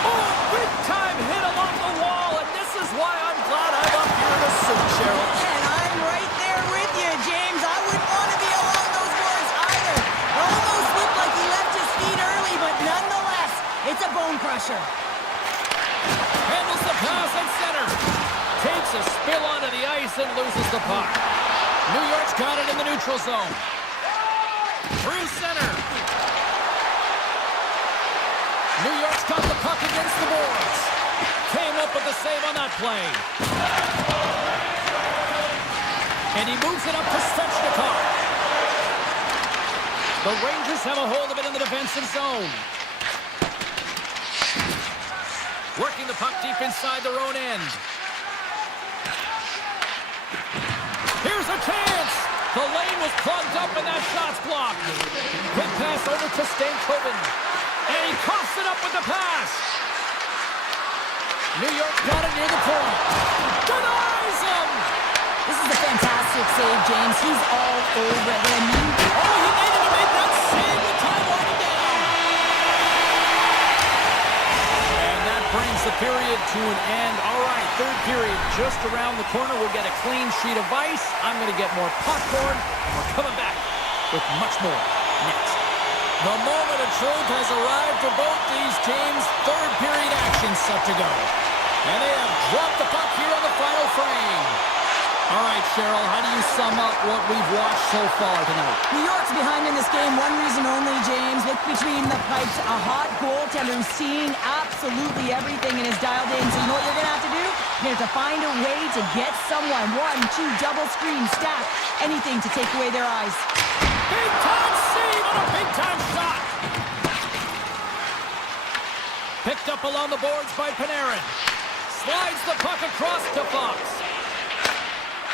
Oh, big time hit along the wall, and this is why I'm glad I'm up here in the suit, Cheryl. And I'm right there with you, James. I wouldn't want to be along those boards either. Almost looked like he left his feet early, but nonetheless, it's a bone crusher. Handles the pass at center. Takes a spill onto the ice and loses the puck. New York's got it in the neutral zone. Through center. New York's got the puck against the boards. Came up with the save on that play. And he moves it up to Svechnikov. The Rangers have a hold of it in the defensive zone. Working the puck deep inside their own end. Here's a chance! The lane was plugged up and that shot's blocked. Quick pass over to Stankoven. And he coughs it up with the pass. New York got it near the point. Denies him! This is a fantastic save, James. He's all over it. I mean, Oh, he needed to make that save with time winding down. And that brings the period to an end. All right, third period just around the corner. We'll get a clean sheet of ice. I'm going to get more popcorn, and we're coming back with much more next. The moment of truth has arrived for both these teams. Third period action set to go. And they have dropped the puck here on the final frame. All right, Cheryl, how do you sum up what we've watched so far tonight? New York's behind in this game. One reason only, James. Look between the pipes. A hot goaltender who's seeing absolutely everything and is dialed in. So you know what you're going to have to do? You're going to have to find a way to get someone. 1, 2, double screen, stack, anything to take away their eyes. Big time save on a big time shot. Picked up along the boards by Panarin. Slides the puck across to Fox.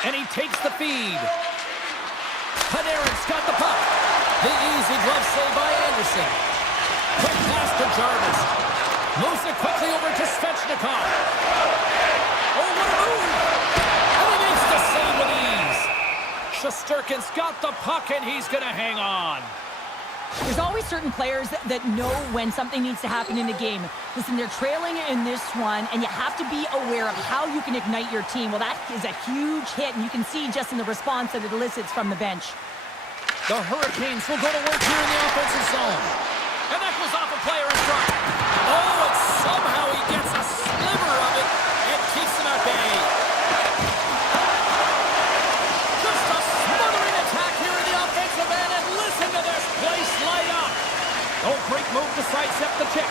And he takes the feed. Panarin's got the puck. The easy glove save by Anderson. Quick pass to Jarvis. Moves it quickly over to Svechnikov. Oh, what a move! And he makes the save with ease. Shesterkin's got the puck, and he's going to hang on. There's always certain players that know when something needs to happen in a game. Listen, they're trailing in this one, and you have to be aware of how you can ignite your team. Well, that is a huge hit, and you can see just in the response that it elicits from the bench. The Hurricanes will go to work here in the offensive zone. And that goes off a player in front. Oh, and somehow he gets a sliver of it and keeps him at bay. Just a smothering attack here in the offensive end, and listen to this place light up. Oh, great move to sidestep the kick.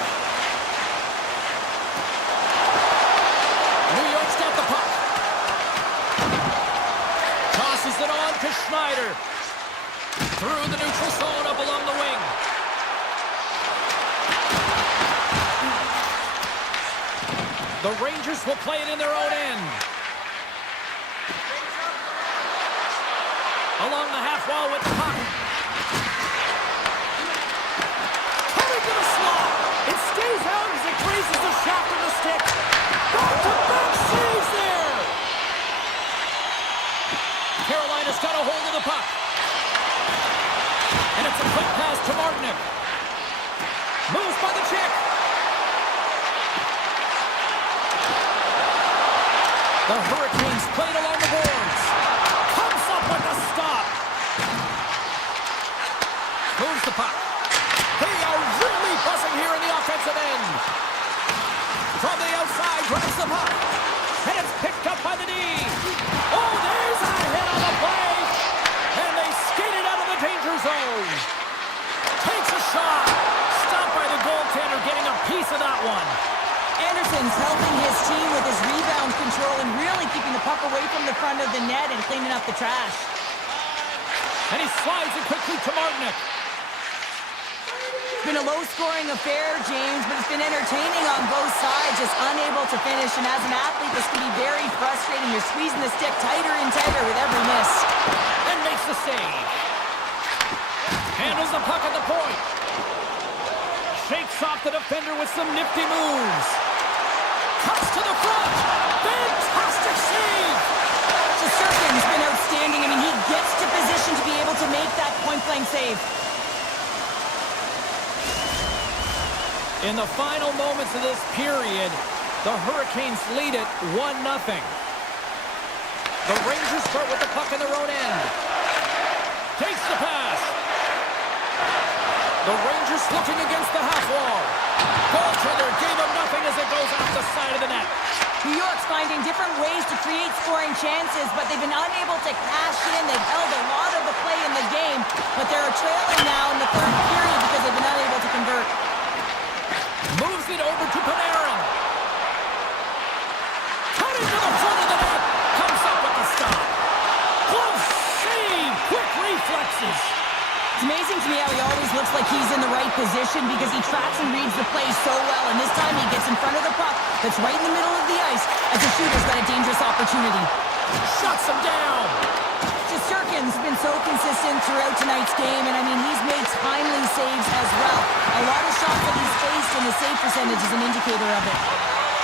New York's got the puck. Tosses it on to Schneider. Through the neutral zone up along the wing. The Rangers will play it in their own end. Along the half wall with the puck. Coming to the slot. It stays out as it grazes the shaft of the stick. Back-to-back saves there. Carolina's got a hold of the puck. And it's a quick pass to Martinic. Moves by the check. The Hurricanes played along the boards. Comes up with a stop. Moves the puck. They are really buzzing here in the offensive end. From the outside, grabs the puck. And it's picked up by the D. Oh, there's a hit on the play. And they skate it out of the danger zone. Takes a shot. Stopped by the goaltender, getting a piece of that one. Anderson's helping his team with his rebound control and really keeping the puck away from the front of the net and cleaning up the trash. And he slides it quickly to Martinic. It's been a low-scoring affair, James, but it's been entertaining on both sides, just unable to finish. And as an athlete, this can be very frustrating. You're squeezing the stick tighter and tighter with every miss. And makes the save. Handles the puck at the point. Shakes off the defender with some nifty moves. Cuts to the front. Fantastic save. Shesterkin's been outstanding. I mean, he gets to position to be able to make that point-blank save. In the final moments of this period, the Hurricanes lead it 1-0. The Rangers start with the puck in their own end. Takes the pass. The Rangers looking against the half wall. Goaltender gave him nothing as it goes off the side of the net. New York's finding different ways to create scoring chances, but they've been unable to cash in. They've held a lot of the play in the game, but they're trailing now in the third period because they've been unable to convert. Moves it over to Panarin. Cutting to the front of the net. Comes up with the stop. Glove save. Quick reflexes. It's amazing to me how he always looks like he's in the right position because he tracks and reads the play so well. And this time he gets in front of the puck that's right in the middle of the ice as the shooter's got a dangerous opportunity. Shuts him down. Shesterkin's been so consistent throughout tonight's game, and I mean, he's made timely saves as well. A lot of shots that he's faced, and the save percentage is an indicator of it.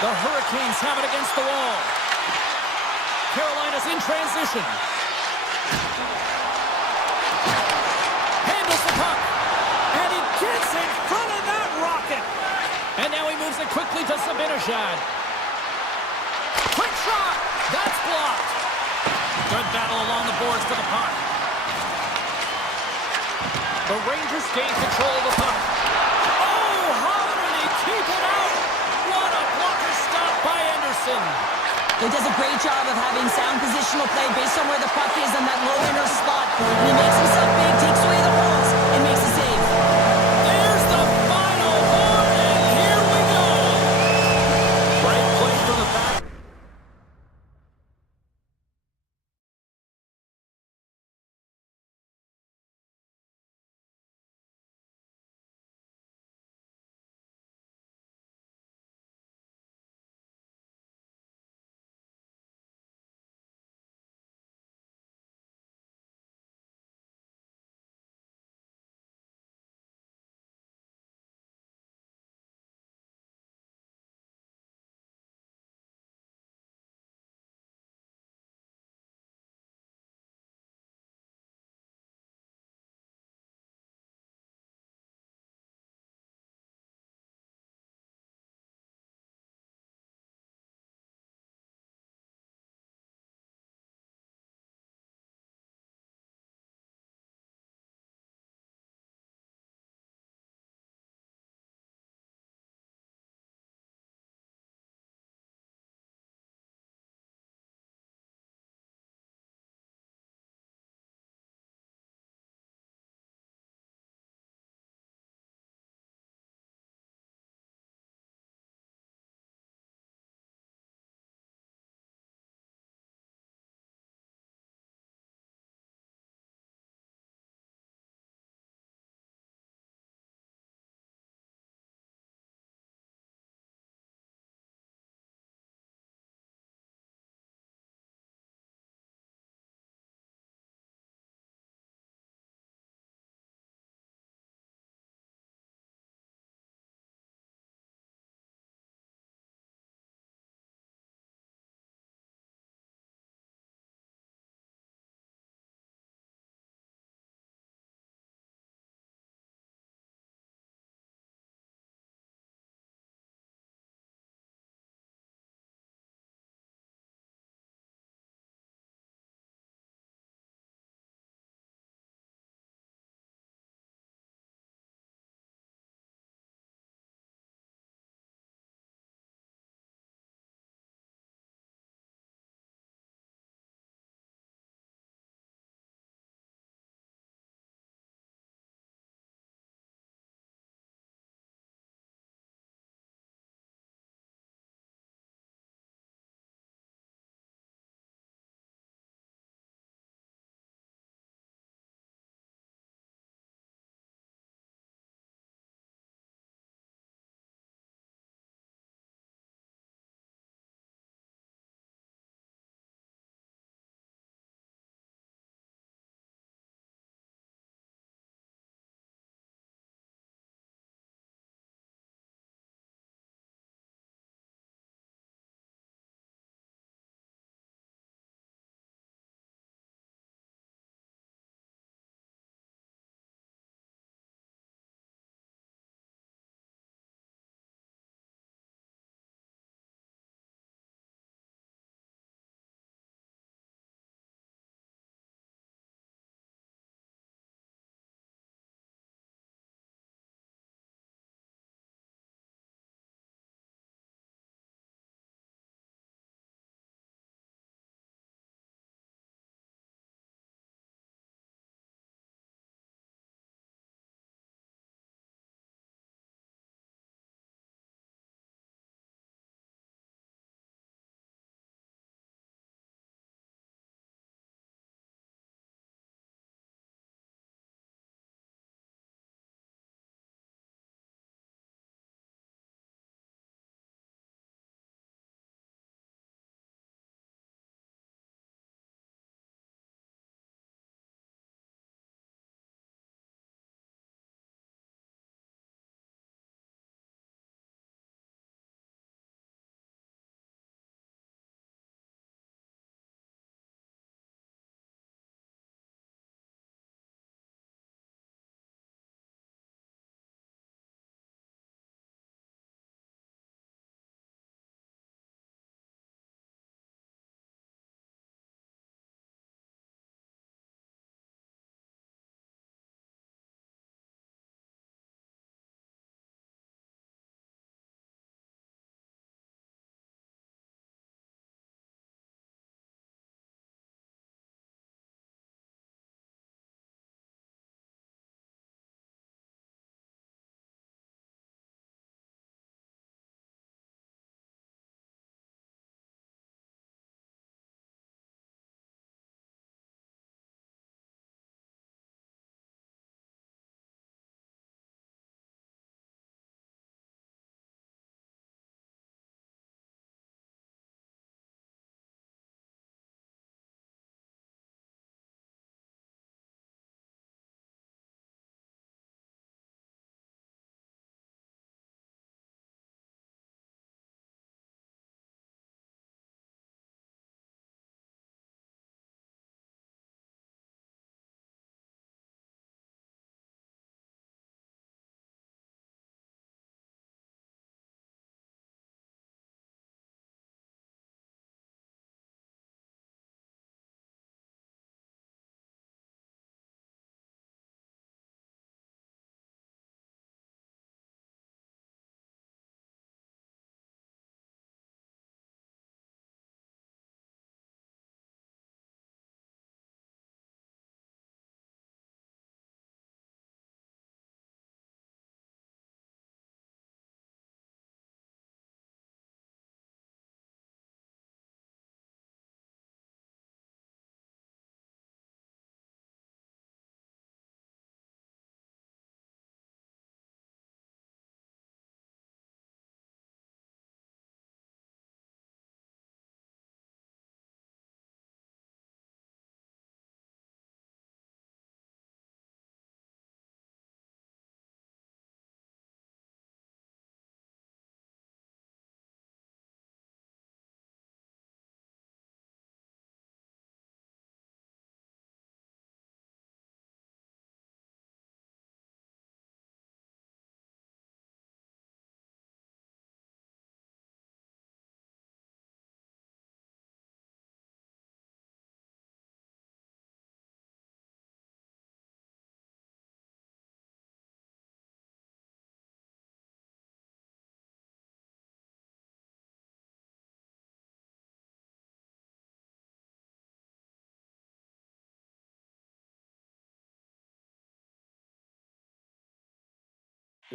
The Hurricanes have it against the wall. Carolina's in transition. Handles the puck. And he gets in front of that rocket. And now he moves it quickly to Zibanejad. Quick shot. That's blocked. Good battle along the boards for the puck. The Rangers gain control of the puck. Oh, how did he keep it out? What a blocker stop by Anderson. He does a great job of having sound positional play based on where the puck is in that low inner slot. And he makes himself big, takes away the holes, and makes a save. There's the final horn, and here we go. Great play from the back.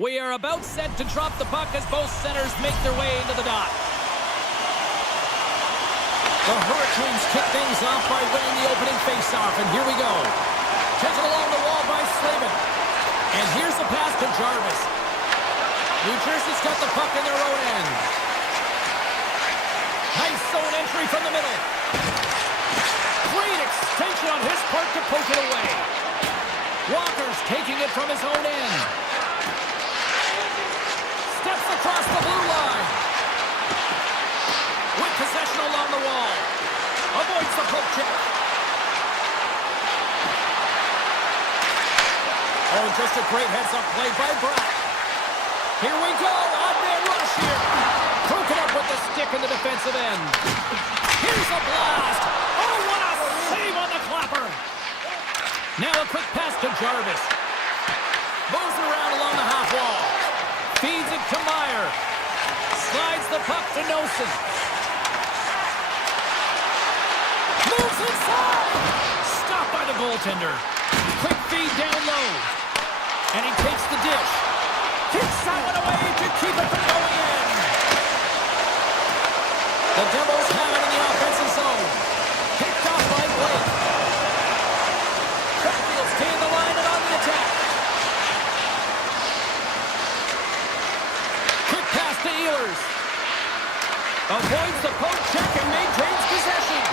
We are about set to drop the puck as both centers make their way into the dot. The Hurricanes kick things off by winning the opening faceoff, and here we go. Taken along the wall by Slavin. And here's the pass to Jarvis. New Jersey's got the puck in their own end. Nice zone entry from the middle. Great extension on his part to poke it away. Walker's taking it from his own end. Steps across the blue line. With possession along the wall. Avoids the poke check. Oh, just a great heads-up play by Brock. Here we go. Odd man rush here. Broken up with the stick in the defensive end. Here's a blast. Oh, what a save on the clapper. Now a quick pass to Jarvis. Moves it around along the half wall. Feeds it to Meyer. Slides the puck to Nosen. Moves inside. Stopped by the goaltender. Quick feed down low. And he takes the dish. Kicks that one away to keep it from going in. The Devils have it in the offensive zone. Picked off by Blake. Chatfield's gained the line and on the attack. Quick pass to Ehlers. Avoids the poke check and maintains possession.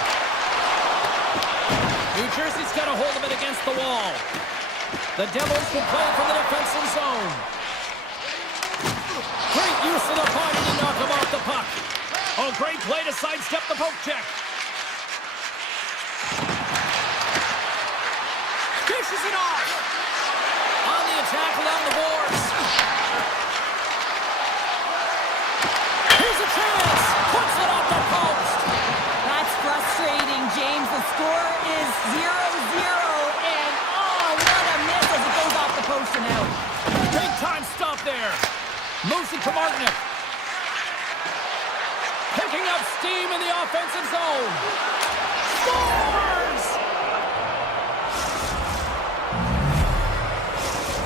New Jersey's got a hold of it against the wall. The Devils will play from the defensive zone. Great use of the body to knock him off the puck. Oh, great play to sidestep the poke check. Dishes it off. On the attack along the boards. Here's a chance. Puts it off the post. That's frustrating, James. The score is 0-0, and oh, what a miss as it goes off the post and out. Big time stop there. Moves it to Martinick. Picking up steam in the offensive zone. Scores!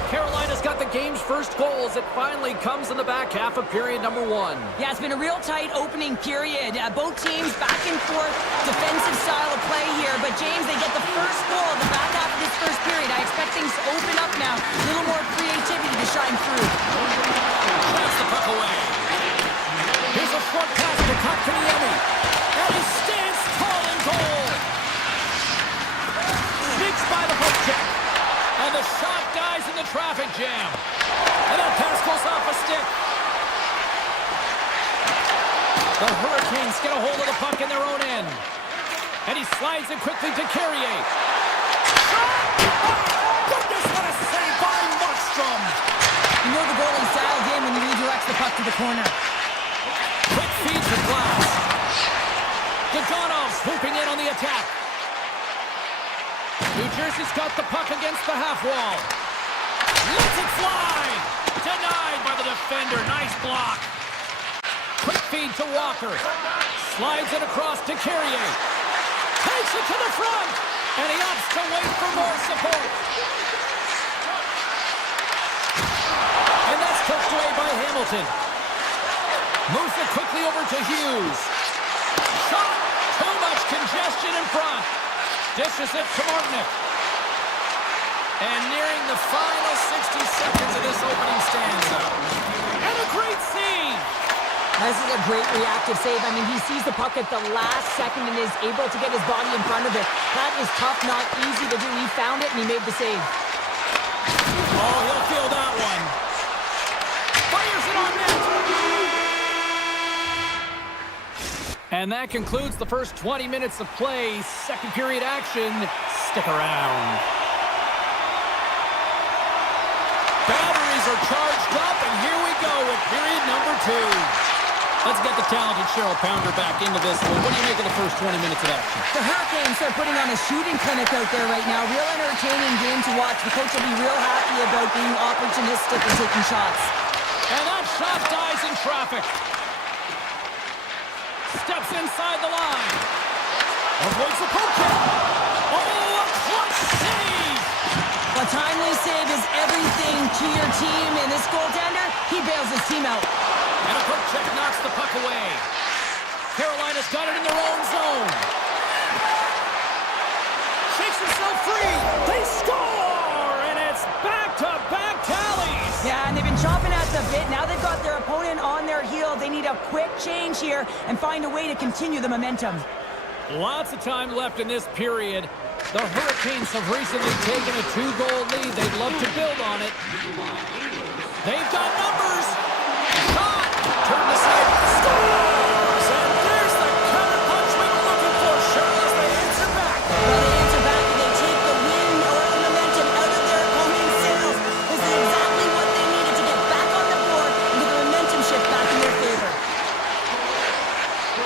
Carolina's got the game's first goal as it finally comes in the back half of period number 1. Yeah, it's been a real tight opening period. Both teams back and forth, defensive style of play here. But James, they get the first goal in the back half of this first period. I expect things to open up now. A little more creativity to shine through. That's the puck away. Here's a short pass to Kotkaniemi. And he stands tall in goal. Sneaks by the hook check. And the shot dies in the traffic jam. And that pass goes off a stick. The Hurricanes get a hold of the puck in their own end. And he slides it quickly to Carrier. Shot! Oh, goodness, what a save by Markstrom. You know the goalie's dialed in when he redirects the puck to the corner. Quick feed to Glass. Dadonov swooping in on the attack. New Jersey's got the puck against the half wall. Lets it fly. Denied by the defender. Nice block. Quick feed to Walker. Slides it across to Carrier. Takes it to the front. And he opts to wait for more support. And that's touched away by Hamilton. Moves it quickly over to Hughes. Shot. Too much congestion in front. Dishes it to Martinick. And nearing the final 60 seconds of this opening stanza. And a great save. This is a great reactive save. I mean, he sees the puck at the last second and is able to get his body in front of it. That is tough, not easy to do. He found it and he made the save. Oh, he'll feel that one. Fires it on net. And that concludes the first 20 minutes of play. Second period action. Stick around. Batteries are charged up, and here we go with period number 2. Let's get the talented Cheryl Pounder back into this one. What do you make of the first 20 minutes of action? The Hurricanes are putting on a shooting clinic out there right now. Real entertaining game to watch. The coach will be real happy about being opportunistic and taking shots. And that shot dies in traffic. Steps inside the line. Avoids the poke check. Oh, a clutch save! A timely save is everything to your team, and this goaltender, he bails his team out. And a quick check knocks the puck away. Carolina's got it in their own zone. Shakes himself free. They score! And it's back-to-back tallies. Yeah, and they've been chomping at the bit. Now they've got their opponent on their heels. They need a quick change here and find a way to continue the momentum. Lots of time left in this period. The Hurricanes have recently taken a 2-goal lead. They'd love to build on it. They've got numbers. Shot. Turn aside. Scores. And there's the counter punch we were looking for. Sure as they answer back. Well, they answer back and they take the win or the momentum out of their opponent's sails. This is exactly what they needed to get back on the board and get the momentum shift back in their favor.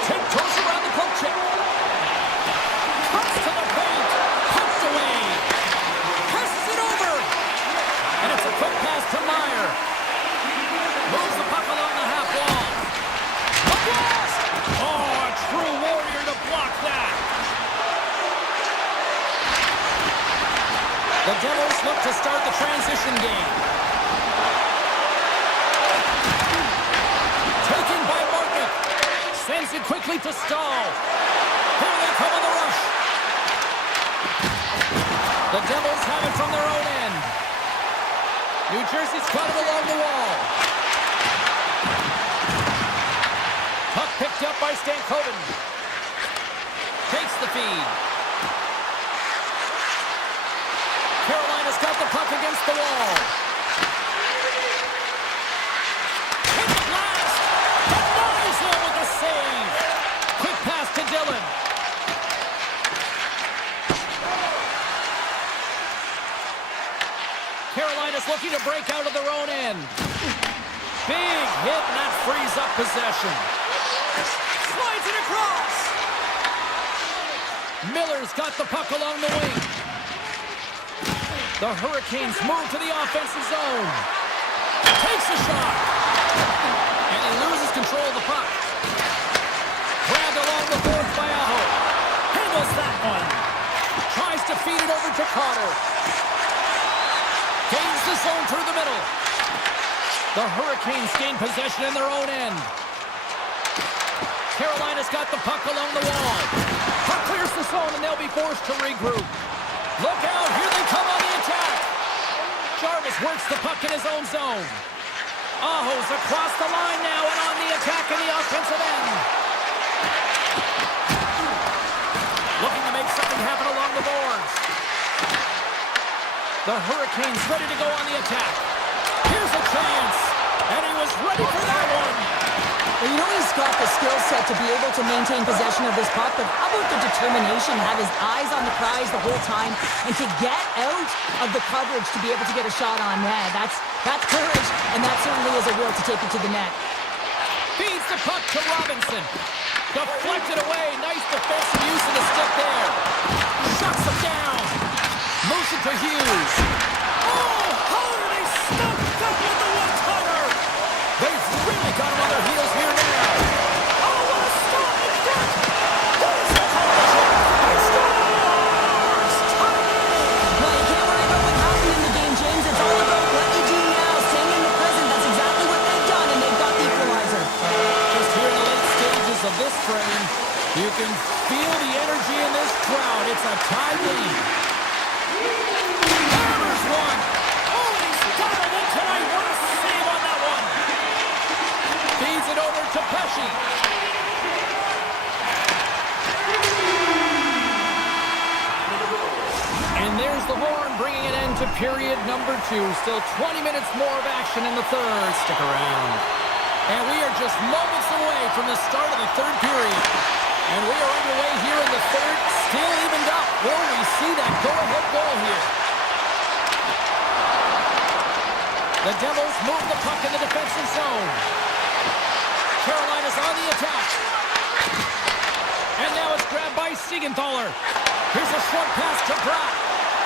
Tiptoes around the poke check. Cuts to the paint. Pumped away. Passes it over. And it's a quick pass to Meyer. Moves the puck along the half wall. A blast! Oh, a true warrior to block that. The Devils look to start the transition game. Taken by Martin. Sends it quickly to Stahl. Here they come on the rush. The Devils have it from their own end. New Jersey's got it along the wall. Puck picked up by Stankoven. Takes the feed. Carolina's got the puck against the wall. Hit the blast. Denies him with the save. Quick pass to Dillon. Carolina's looking to break out of their own end. Big hit, and that frees up possession. Slides it across. Miller's got the puck along the wing. The Hurricanes move to the offensive zone. Takes a shot. And he loses control of the puck. Grabbed along the boards by Aho. Handles that one. Tries to feed it over to Carter. Gains the zone through the middle. The Hurricanes gain possession in their own end. Carolina's got the puck along the wall. Puck clears the zone and they'll be forced to regroup. Look out, here they come on the attack. Jarvis works the puck in his own zone. Aho's across the line now and on the attack in the offensive end. Looking to make something happen along the boards. The Hurricanes ready to go on the attack. Here's a chance. And he was ready for that one. Well, you know he's got the skill set to be able to maintain possession of this puck, but how about the determination, have his eyes on the prize the whole time, and to get out of the coverage to be able to get a shot on net. That's courage, and that certainly is a will to take it to the net. Feeds the puck to Robinson. Deflected away. Nice defensive use of the stick there. Shuts him down. Moves it to Hughes. Oh, how do they stop that with the one-timer? They've really got him on their heels here now. Oh, what a stop in front. What is the collision? He scores! Well, you can't worry about what happened in the game, James. It's all about what you do now, staying in the present. That's exactly what they've done, and they've got the equalizer. Just here in the late stages of this frame, you can feel the energy in this crowd. It's a tie lead. Hammers one. Oh, he's got it in tonight. What a save on that one. Feeds it over to Pesci. And there's the horn, bringing an end to period number 2. Still 20 minutes more of action in the third. Stick around. And we are just moments away from the start of the third period. And we are underway here in the third, still evened up. Will we see that go-ahead goal here? The Devils move the puck in the defensive zone. Carolina's on the attack. And now it's grabbed by Siegenthaler. Here's a short pass to Pratt.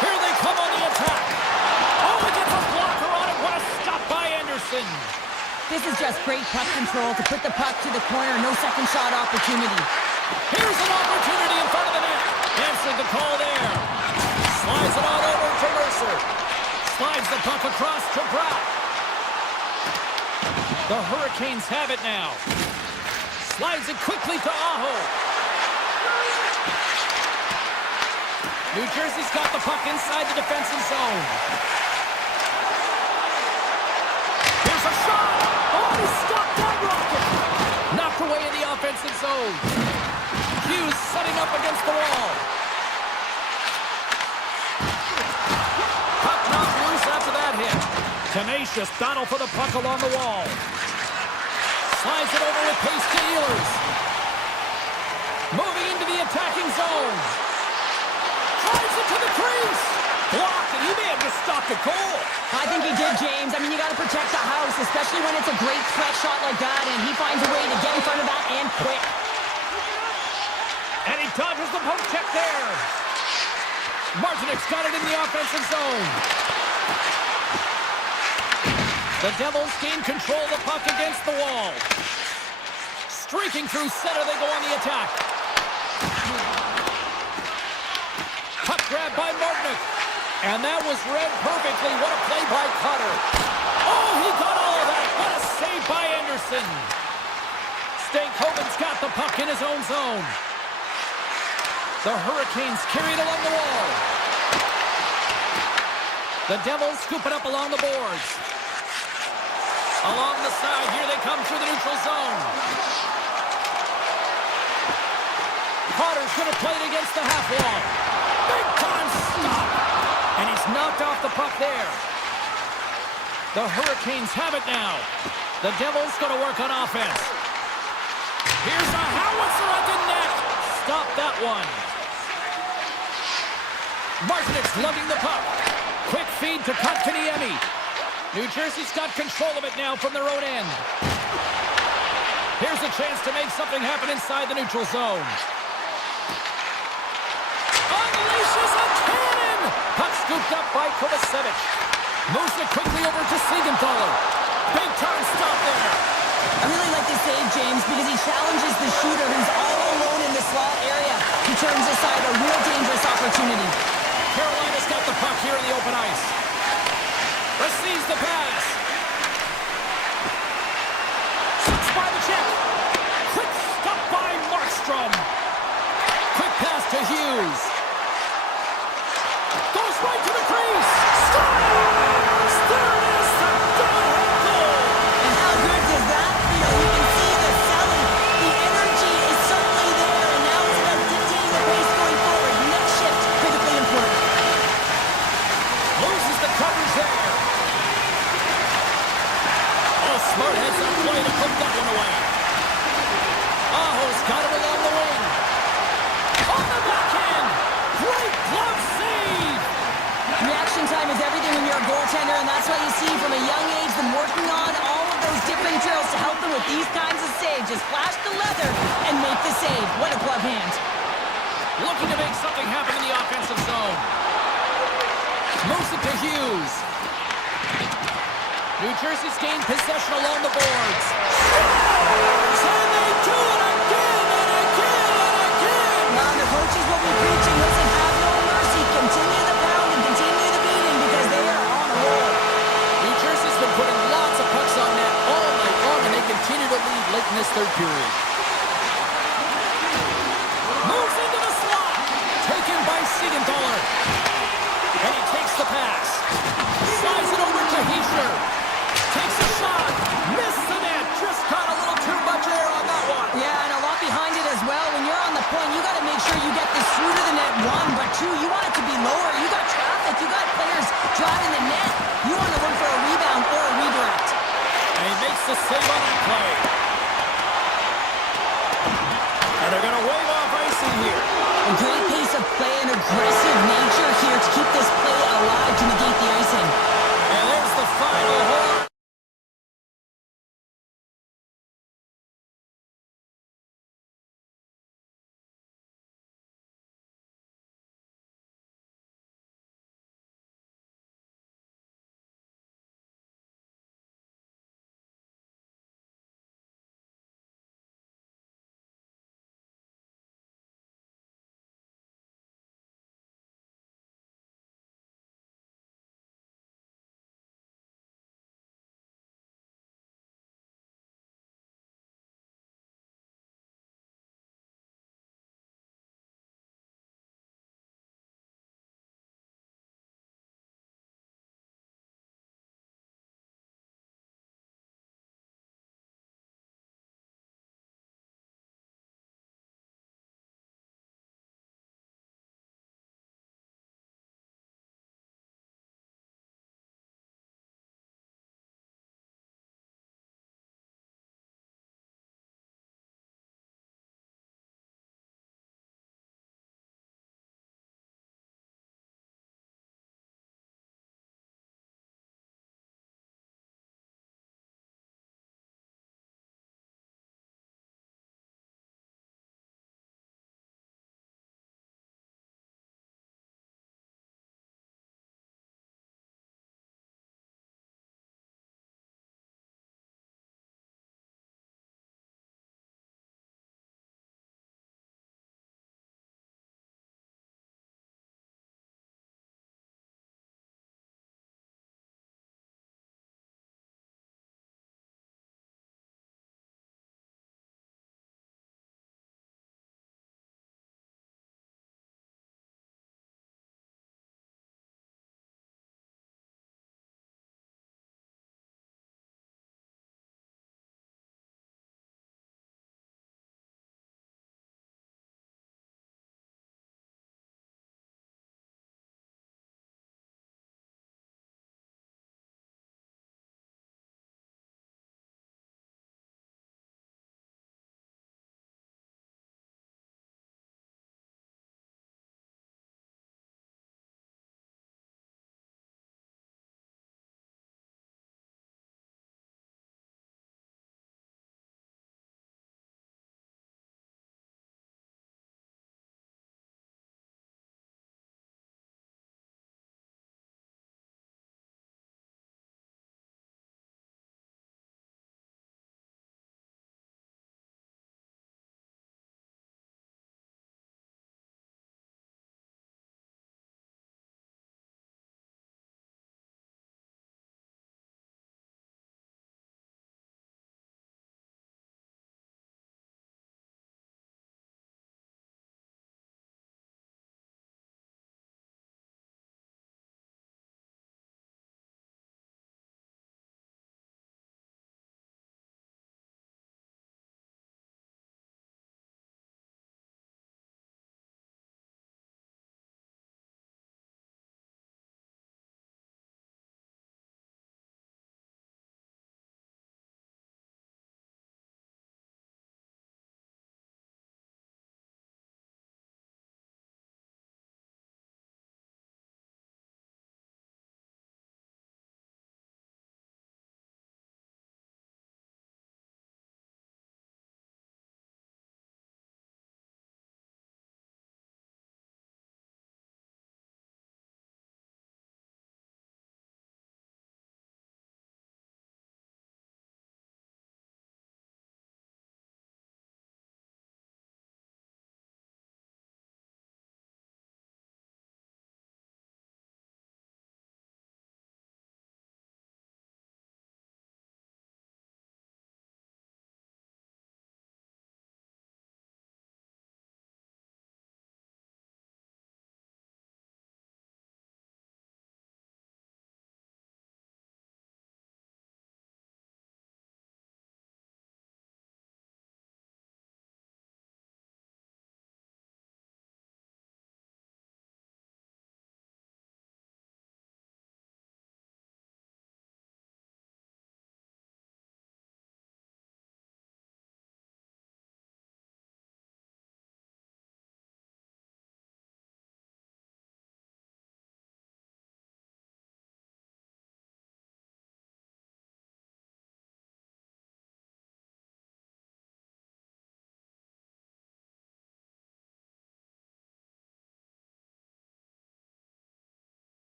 Here they come on the attack. Oh, he gets a blocker on it. What a stop by Anderson. This is just great puck control to put the puck to the corner. No second shot opportunity. Here's an opportunity in front of the net. Answered the call there. Slides it on over to Mercer. Slides the puck across to Brock. The Hurricanes have it now. Slides it quickly to Aho. New Jersey's got the puck inside the defensive zone. Here's a shot! Oh, he stopped that rocket! Knocked away in the offensive zone. Hughes setting up against the wall. Puck knocked loose after that hit. Tenacious battle for the puck along the wall. Slides it over with pace to Ehlers. Moving into the attacking zone. Drives it to the crease. Blocked, and he may have just stopped a goal. I think he did, James. I mean, you got to protect the house, especially when it's a great threat shot like that, and he finds a way to get in front of that and quick. And he dodges the poke check there. Martinek's got it in the offensive zone. The Devils gain control of the puck against the wall. Streaking through center, they go on the attack. Puck grabbed by Martinek. And that was read perfectly. What a play by Cutter. Oh, he got all of that. What a save by Anderson. Stankoven's got the puck in his own zone. The Hurricanes carry it along the wall. The Devils scoop it up along the boards. Along the side, here they come through the neutral zone. Carter's going to play it against the half wall. Big time stop. And he's knocked off the puck there. The Hurricanes have it now. The Devils going to work on offense. Here's a howitzer at the net. Stop that one. Martinek's lugging the puck. Quick feed to Kotkaniemi. New Jersey's got control of it now from their own end. Here's a chance to make something happen inside the neutral zone. Unleashes a cannon! Puck scooped up by Kovacevic. Moves it quickly over to Siegenthaler. Big time stop there. I really like this save, James, because he challenges the shooter who's all alone in the slot area. He turns aside a real dangerous opportunity. Carolina's got the puck here in the open ice. Receives the pass. Shoots by the check. Quick stop by Markstrom. Quick pass to Hughes. Goes right to the crease. Scores! There it is, the go-ahead goal. And how good does that feel? You can see the selling. The energy is certainly there, and now it's about dictating the pace going forward. Next shift, critically important. Loses the coverage there. Oh, smart heads-up play to put that one away. Aho's got it along the wing. On the backhand. Great glove save. Reaction time is everything when you're a goaltender, and that's why you see from a young age them working on all of those different drills to help them with these kinds of saves. Just flash the leather and make the save. What a glove hand. Looking to make something happen in the offensive zone. Moves it to Hughes. New Jersey's gained possession along the boards. Scores! And they do it again and again and again! Now the coaches will be preaching, listen, have no mercy. Continue the pound and continue the beating because they are on a roll. New Jersey's been putting lots of pucks on net all night long, and they continue to lead late in this third period. Moves into the slot. Taken by Siegenthaler. And he takes the pass. Slides it over to Heischer. Takes a shot. Missed the net. Just caught a little too much air on that one. Yeah, and a lot behind it as well. When you're on the point, you got to make sure you get this through to the net, one, but two, you want it to be lower. You got traffic. You got players driving the net. You want to look for a rebound or a redirect. And he makes the save on that play. And they're going to wave off icing here. A great pace of play and aggressive nature here to keep this play alive to negate the icing. And there's the final horn.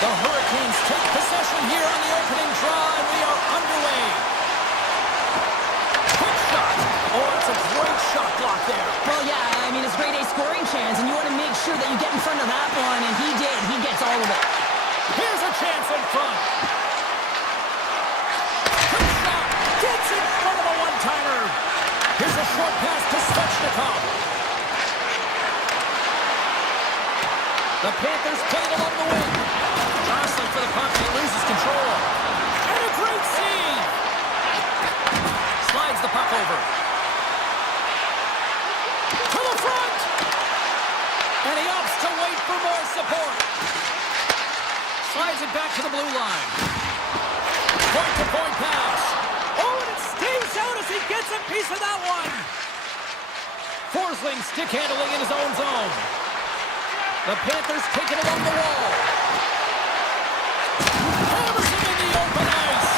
The Hurricanes take possession here on the opening draw, and we are underway. Quick shot. Oh, it's a great shot block there. Well, yeah, I mean, it's grade A scoring chance, and you want to make sure that you get in front of that one, and he did. He gets all of it. Here's a chance in front. Quick shot. Gets in front of a one-timer. Here's a short pass to Svechnikov. The Panthers play it along the wing. Jostling for the puck, he loses control. And a great save. Slides the puck over. To the front. And he opts to wait for more support. Slides it back to the blue line. Point-to-point pass. Oh, and it stays out as he gets a piece of that one. Forsling stick handling in his own zone. The Panthers take it along the wall. Hammers it in the open ice.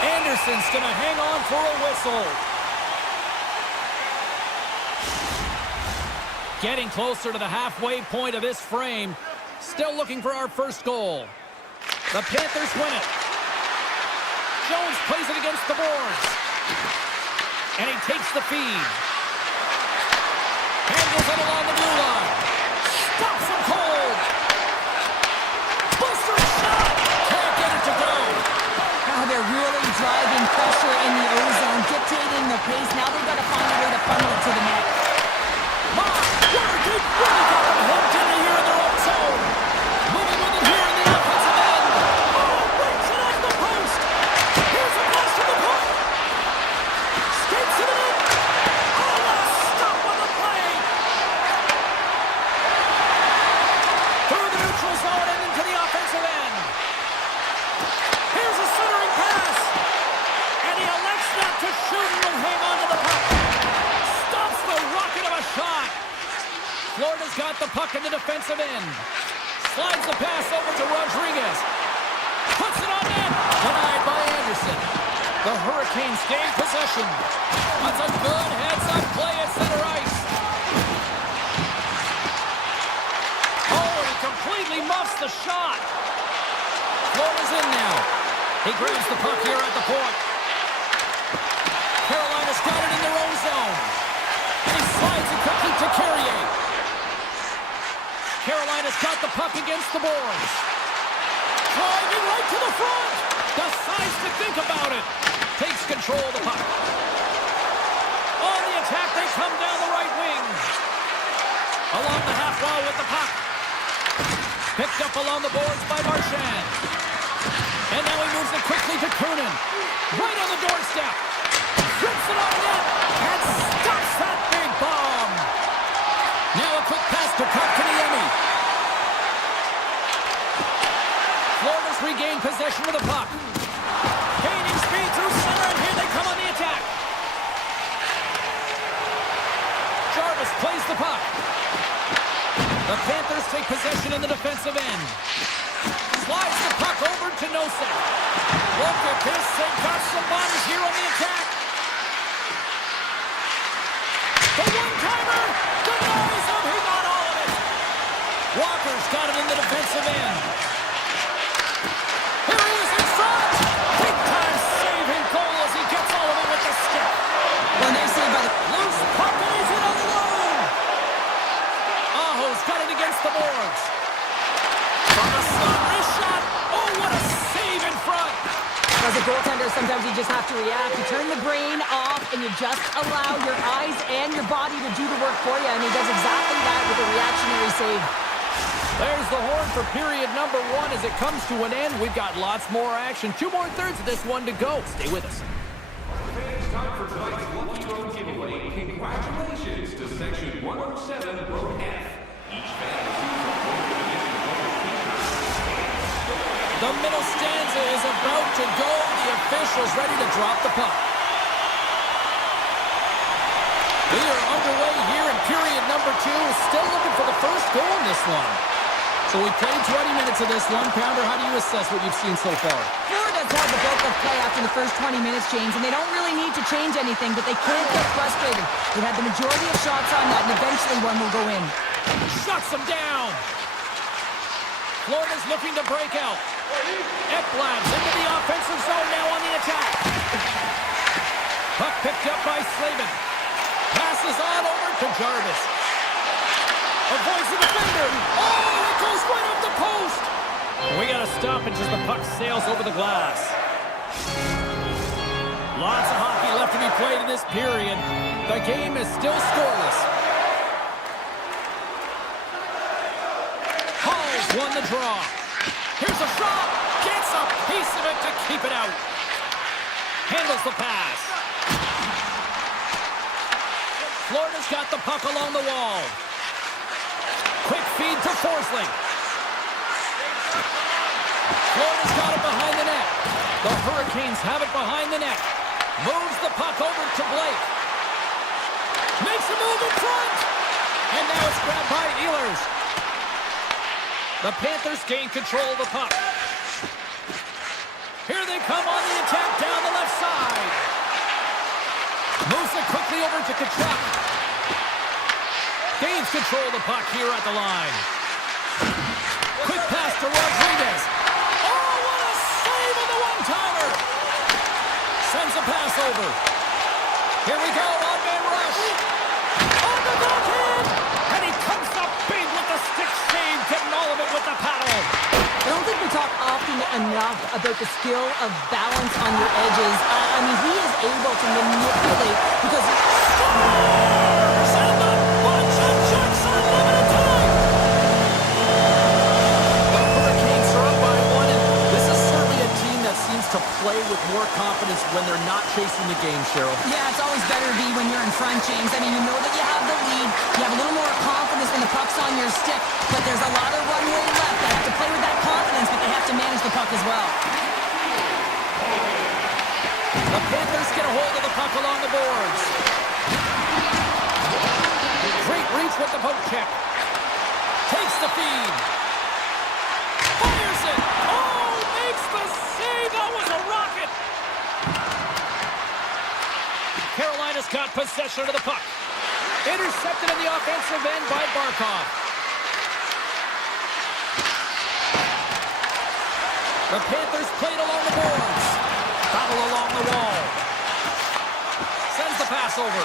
Anderson's going to hang on for a whistle. Getting closer to the halfway point of this frame. Still looking for our first goal. The Panthers win it. Jones plays it against the boards. And he takes the feed. Handles it along the blue line. Stops him cold. Buster shot. Can't get it to go. Now they're really driving pressure in the O-zone, dictating the pace. Now they've got to find a way to funnel it to the net. What a good really got them hooked in here in their own zone. Moving with it here in the offensive end. Oh, breaks it off the post. Here's a pass to the point. Skates to the net. Oh, what a stop on the play. Through the neutral zone and into the offensive end. Here's a centering pass. And he elects not to shoot and will hang on to the puck. Stops the rocket of a shot. Florida's got the puck in the defensive end. Slides the pass over to Rodriguez. Puts it on net. Denied by Anderson. The Hurricanes gain possession. That's a good heads-up play at center ice. Oh, and he completely muffs the shot. Florida's in now. He grabs the puck here at the point. Carolina's got it in their own zone. And he slides it quickly to Carrier. Carolina's got the puck against the boards. Driving right to the front. Decides to think about it. Takes control of the puck. On the attack, they come down the right wing. Along the half wall with the puck. Picked up along the boards by Marchand. And now he moves it quickly to Kunin. Right on the doorstep. Trips it on net. And stops that big bomb. Now a quick pass to Kotkaniemi. Florida's regained possession of the puck. Gaining speed through center, and here they come on the attack. Jarvis plays the puck. The Panthers take possession in the defensive end. Slides the puck over to Nosek. Look at this, they've got some bodies here on the attack. The one-timer denies him, he got all of it. Walker's got it in the defensive end. Here he is in front. Big time saving goal as he gets all of it with the stick. Well, they say by the Loose puck and he's in alone. Aho's got it against the boards. From the slot, wrist shot. Oh, what a save in front. As a goaltender, sometimes you just have to react. You turn the brain off, and you just allow your eyes and your body to do the work for you, and he does exactly that with a reactionary save. There's the horn for period number 1 as it comes to an end. We've got lots more action. 2 more thirds of this one to go. Stay with us. It's time for tonight's Lucky Road giveaway. Congratulations to Section 107, Row F. Each fan receives a limited edition t-shirt. The middle stanza is about to go. The officials ready to drop the puck. We are underway here in period number 2. Still looking for the first goal in this one. So we played 20 minutes of this one. Pounder, how do you assess what you've seen so far? Florida's had the bulk of play after the first 20 minutes, James, and they don't really need to change anything, but they can't get frustrated. They've had the majority of shots on that, and eventually one will go in. Shuts them down. Florida's looking to break out. Ekblad's into the offensive zone now on the attack. Puck picked up by Slavin. Passes on over to Jarvis. Avoids the defender. Oh, it goes right up the post. We got a stoppage as the puck sails over the glass. Lots of hockey left to be played in this period. The game is still scoreless. Hall's won the draw. Here's a shot. Gets a piece of it to keep it out. Handles the pass. Florida's got the puck along the wall. Quick feed to Forsling. Florida's got it behind the net. The Hurricanes have it behind the net. Moves the puck over to Blake. Makes a move in front. And now it's grabbed by Ehlers. The Panthers gain control of the puck. Here they come on the attack down the left side. Moves it quickly over to Kachuk. Gains control of the puck here at the line. Quick pass to Rodriguez. Oh, what a save on the one-timer. Sends a pass over. Here we go, one-man rush. On the backhand. And he comes up big with the stick save, getting all of it with the paddle. I don't think we talk often enough about the skill of balance on your edges. I mean, he is able to manipulate because Scores! And the bunch of chucks on limited time! The Hurricanes are up by one, and this is certainly a team that seems to play with more confidence when they're not chasing the game, Cheryl. yeah, it's always better to be when you're in front, James. I mean, you know that you have the lead. You have a little more confidence when the puck's on your stick, but there's a lot of runway left. They have to play with that confidence, but they have to manage the puck as well. The Panthers get a hold of the puck along the boards. Great reach with the poke check. Takes the feed. Fires it. Oh, makes the save. That was a rocket. Carolina's got possession of the puck. Intercepted in the offensive end by Barkov. The Panthers played along the boards. Battle along the wall. Sends the pass over.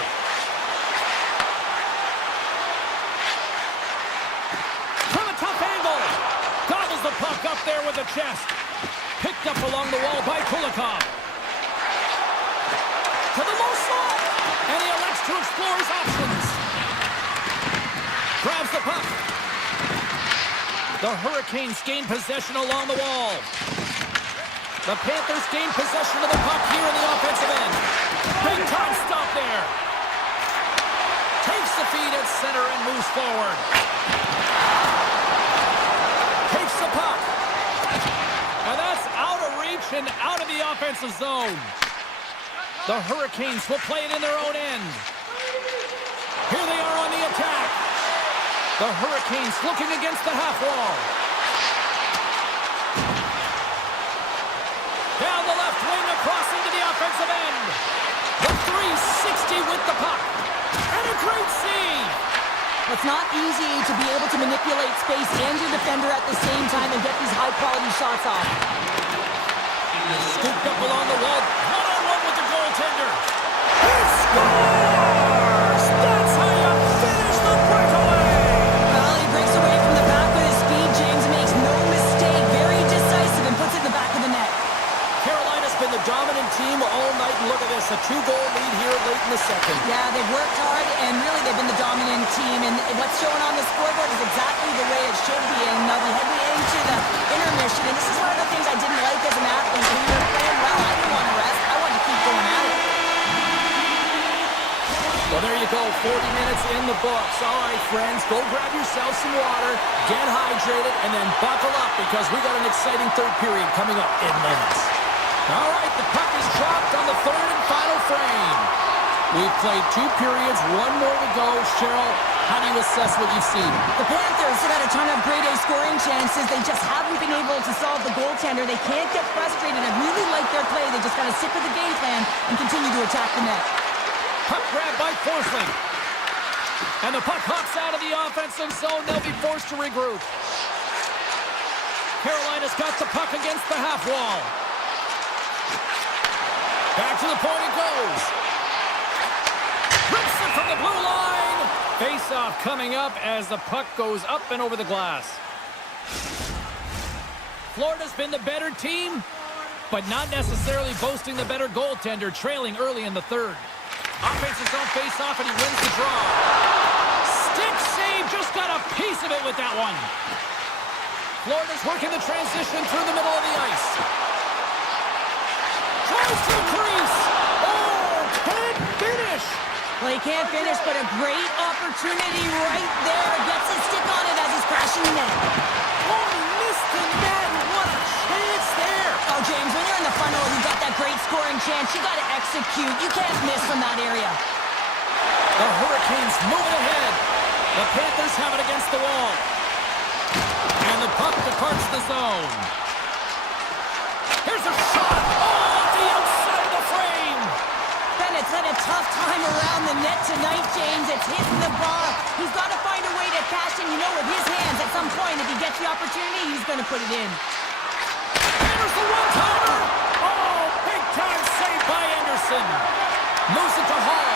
From a tough angle. Gobbles the puck up there with the chest. Picked up along the wall by Kulikov. To the low slot. And he elects to explore his options. Grabs the puck. The Hurricanes gain possession along the wall. The Panthers gain possession of the puck here in the offensive end. Big time stop there. Takes the feed at center and moves forward. Takes the puck. And that's out of reach and out of the offensive zone. The Hurricanes will play it in their own end. Here they are on the attack. The Hurricanes looking against the half wall. Down the left wing across into the offensive end. The 360 with the puck. And a great save. It's not easy to be able to manipulate space and your defender at the same time and get these high-quality shots off. Scooped up along the wall. One-on-one with the goaltender. He scores! That's how you finish the breakaway! Well, he breaks away from the back with his speed, James, and makes no mistake. Very decisive and puts it in the back of the net. Carolina's been the dominant team all night, and look at this, a 2-goal lead here late in the second. Yeah, they've worked hard, and really they've been the dominant team, and what's showing on the scoreboard is exactly the way it should be, and we head into the intermission, and this is one of the things I didn't like as an athlete. When we were playing well, I didn't want to rest. I wanted to keep going at it. Well, there you go, 40 minutes in the books. All right, friends, go grab yourself some water, get hydrated, and then buckle up because we got an exciting third period coming up in minutes. All right, the puck is dropped on the third and final frame. We've played 2 periods, 1 more to go. Cheryl, how do you assess what you've seen? The Panthers have had a ton of grade A scoring chances. They just haven't been able to solve the goaltender. They can't get frustrated. I really like their play. They just got to stick with the game plan and continue to attack the net. Puck grabbed by Forsling. And the puck hops out of the offensive zone. They'll be forced to regroup. Carolina's got the puck against the half wall. Back to the point it goes. Rips it from the blue line. Face-off coming up as the puck goes up and over the glass. Florida's been the better team, but not necessarily boasting the better goaltender, trailing early in the third. Offensive zone face-off, and he wins the draw. Stick save, just got a piece of it with that one. Florida's working the transition through the middle of the ice. Tries to the crease. Oh, can't finish. Well, he can't finish, but a great opportunity right there. Gets his stick on it as he's crashing the net. Oh, he missed the net. What a chance there. Oh, James, when you're in the funnel, you got that great scoring chance. You got to execute. You can't miss from that area. The Hurricanes moving ahead. The Panthers have it against the wall. And the puck departs the zone. Here's a shot. Oh, at the outside of the frame. Bennett's had a tough time around the net tonight, James. It's hitting the bar. He's got to find a way to cash in. You know, with his hands, at some point, if he gets the opportunity, he's going to put it in. Here's the one-timer. Oh, big-time save by Anderson. Moves it to Hall.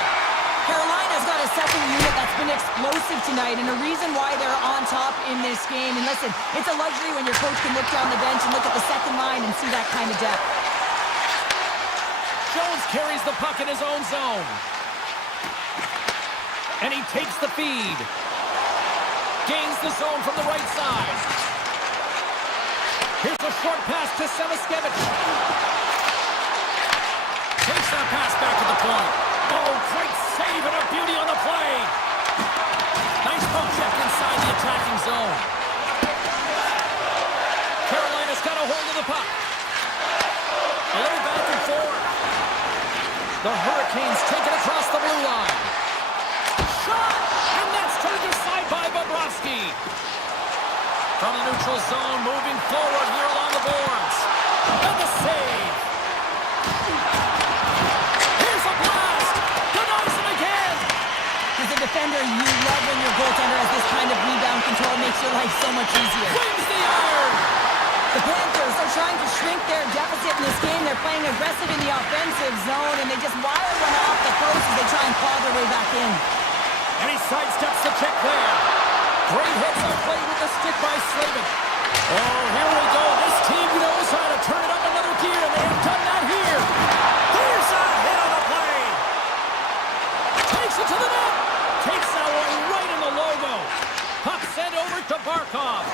Carolina's got a second unit that's been explosive tonight, and a reason why they're on top in this game. And listen, it's a luxury when your coach can look down the bench and look at the second line and see that kind of depth. Jones carries the puck in his own zone. And he takes the feed. Gains the zone from the right side. Here's a short pass to Semiskevich. Takes that pass back to the point. Oh, great save and a beauty on the play. Nice poke check inside the attacking zone. Carolina's got a hold of the puck. A little back and forth. The Hurricanes take it across the blue line. Shot! And that's turned aside by Bobrovsky. From the neutral zone, moving forward here along the boards. And the save. Here's a blast. Denies him again. As a defender, you love when your goaltender has this kind of rebound control. It makes your life so much easier. Wins the iron. The Panthers are trying to shrink their deficit in this game. They're playing aggressive in the offensive zone, and they just wire one off the post as they try and claw their way back in. And he sidesteps the check there. Great hits are played with the stick by Slavin. Oh, here we go. This team knows how to turn it up another gear, and they have done that here. Here's a hit on the play. Takes it to the net. Takes that one right in the logo. Puck sent over to Barkov.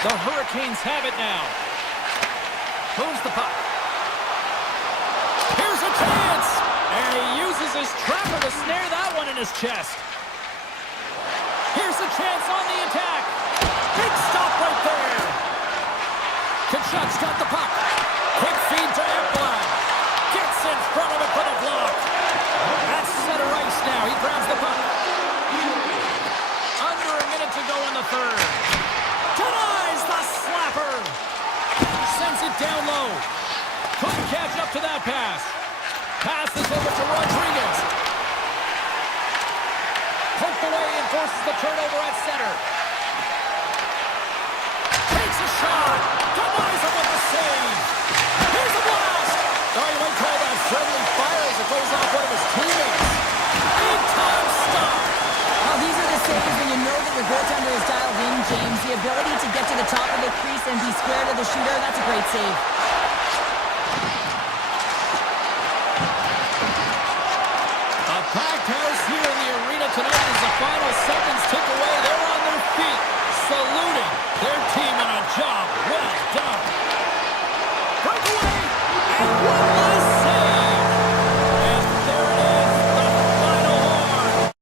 The Hurricanes have it now. Moves the puck. Here's a chance. And he uses his trapper to snare that one in his chest. Here's a chance on the attack. Big stop right there. Kachuk's got the puck. Quick feed to Ekblad. Gets in front of it for the block. That's center ice now. He grabs the puck. Under a minute to go in the third. Denies the slapper. Sends it down low. Couldn't catch up to that pass. Passes over to Rodriguez. Poked away and forces the turnover at center. Takes a shot. Denies him with the save. Here's a blast. Oh, you might call that friendly fire as it goes off one of his teammates. Big time stop. Now, these are the saves when you know that your goaltender is dialed in, James. The ability to get to the top of the crease and be square to the shooter, that's a great save. Packed house here in the arena tonight as the final seconds tick away. They're on their feet, saluting their team on a job well done. Breakaway, and one last save. And there it is, the final horn.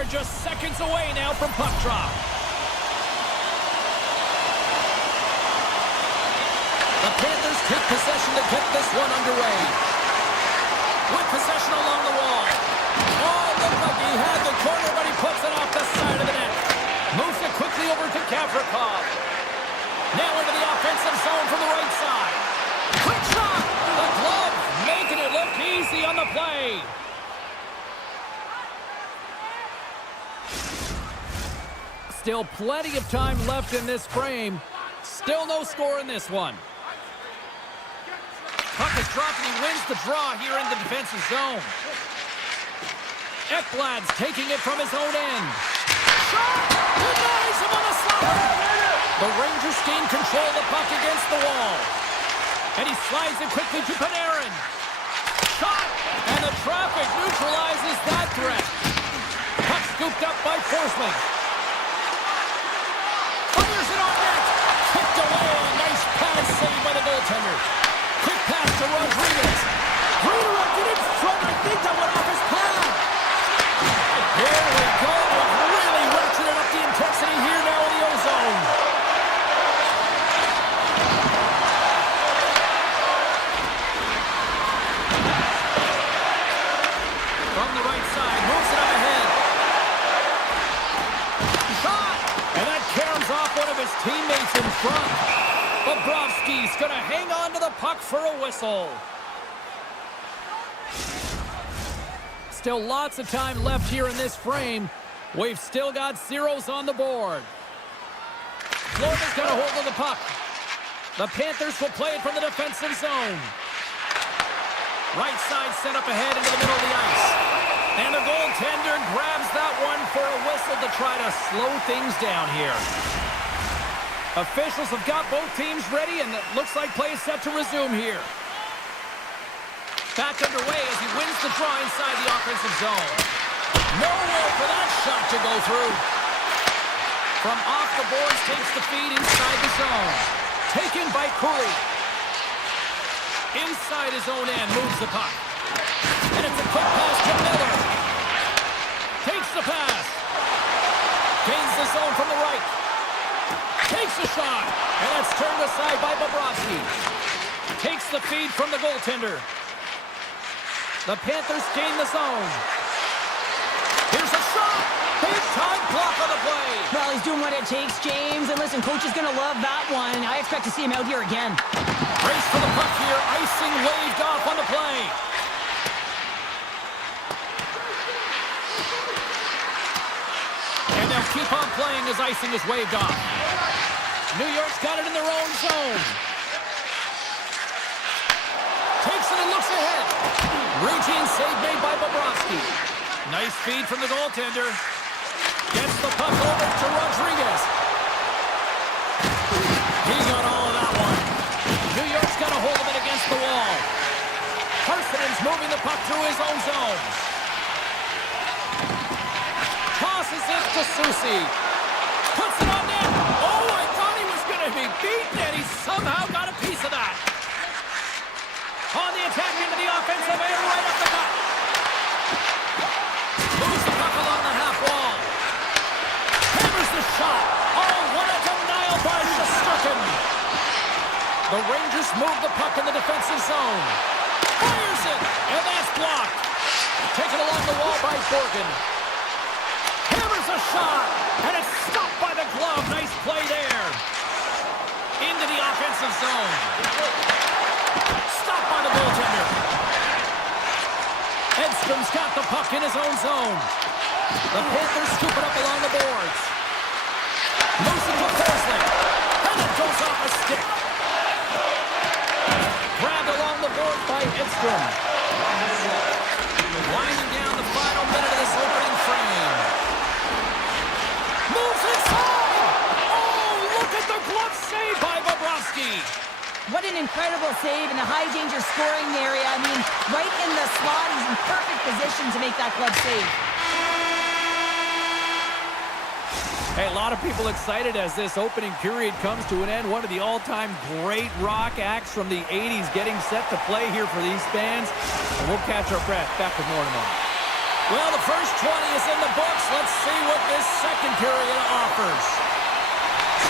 They're just seconds away now from puck drop. The Panthers take possession to get this one underway. With possession along the wall. Oh, looked like he had the corner, but he puts it off the side of the net. Moves it quickly over to Gavrikov. Now into the offensive zone from the right side. Quick shot! The glove making it look easy on the play. Still plenty of time left in this frame. Still no score in this one. Puck is dropped and he wins the draw here in the defensive zone. Ekblad's taking it from his own end. Shot! Denies him on the slapper! The Rangers gain control of the puck against the wall. And he slides it quickly to Panarin. Shot! And the traffic neutralizes that threat. Puck scooped up by Forsling. Fires it on net! Kicked away. Nice pass saved by the goaltender. Quick pass to Rodriguez. Redirected in front. I think that went off his pad. Here we go. We've really ratcheted up the intensity here now in the O-zone. From the right side, moves it up ahead. Shot! And that caroms off one of his teammates in front. Bobrovsky's going to hang on to the puck for a whistle. Still lots of time left here in this frame. We've still got zeros on the board. Florida's got a hold of the puck. The Panthers will play it from the defensive zone. Right side set up ahead into the middle of the ice. And the goaltender grabs that one for a whistle to try to slow things down here. Officials have got both teams ready, and it looks like play is set to resume here. Back underway as he wins the draw inside the offensive zone. Nowhere for that shot to go through. From off the boards, takes the feed inside the zone. Taken by Cooley. Inside his own end, moves the puck. And it's a quick pass to Miller. Takes the pass. Gains the zone from the right. Takes a shot. And that's turned aside by Bobrovsky. Takes the feed from the goaltender. The Panthers gain the zone. Here's a shot. Big time block on the play. Well, he's doing what it takes, James. And listen, coach is going to love that one. I expect to see him out here again. Race for the puck here. Icing waved off on the play. And they'll keep on playing as icing is waved off. New York's got it in their own zone. Takes it and looks ahead. Routine save made by Bobrovsky. Nice feed from the goaltender. Gets the puck over to Rodriguez. He got all of that one. New York's got a hold of it against the wall. Parsons moving the puck through his own zone. Tosses it to Soucy. Puts it on net. Oh, I thought he was going to be beaten, and he somehow got a piece of that. On the attack into the offensive end, right up the gut. Moves the puck along the half wall. Hammers the shot. Oh, what a denial by Shesterkin. The Rangers move the puck in the defensive zone. Fires it, and that's blocked. Taken along the wall by Borgen. Hammers a shot, and it's stopped by the glove. Nice play there. Into the offensive zone. Stopped by the goaltender. Edstrom's got the puck in his own zone. The Panthers scoop it up along the boards. Moves it to Forsling. And it goes off a stick. Grabbed along the board by Edstrom. Winding down the final minute of this opening frame. Moves inside! Oh, look at the glove save by Bobrovsky. What an incredible save in the high-danger scoring area. I mean, right in the slot. He's in perfect position to make that glove save. Hey, a lot of people excited as this opening period comes to an end. One of the all-time great rock acts from the 80s getting set to play here for these fans. And we'll catch our breath. Back with more in a moment. Well, the first 20 is in the books. Let's see what this second period offers.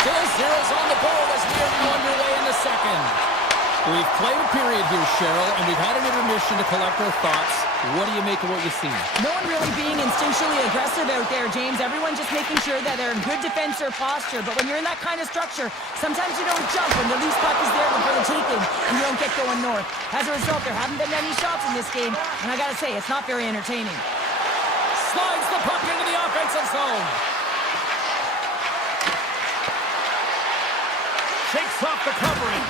Still zeros on the board as we are now underway in the second. We've played a period here, Cheryl, and we've had an intermission to collect our thoughts. What do you make of what you've seen? No one really being instinctually aggressive out there, James. Everyone just making sure that they're in good defense or posture. But when you're in that kind of structure, sometimes you don't jump when the loose puck is there for the taking and you don't get going north. As a result, there haven't been any shots in this game, and I gotta say, it's not very entertaining. Slides the puck into the offensive zone. Shakes off the covering.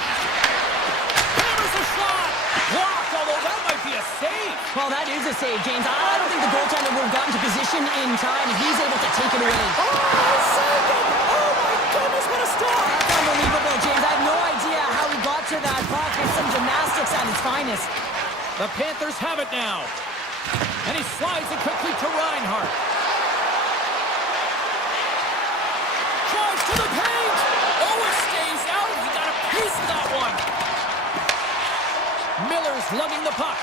Hammers a shot. Blocked, although that might be a save. Well, that is a save, James. I don't think the goaltender would have gotten to position in time, and he's able to take it away. Oh, he saved it. Oh, my goodness, what a stop. That's unbelievable, James. I have no idea how he got to that puck. It's some gymnastics at its finest. The Panthers have it now. And he slides it quickly to Reinhardt. Drives to the paint. Oh, it stays out. He got a piece of that one. Miller's lugging the puck.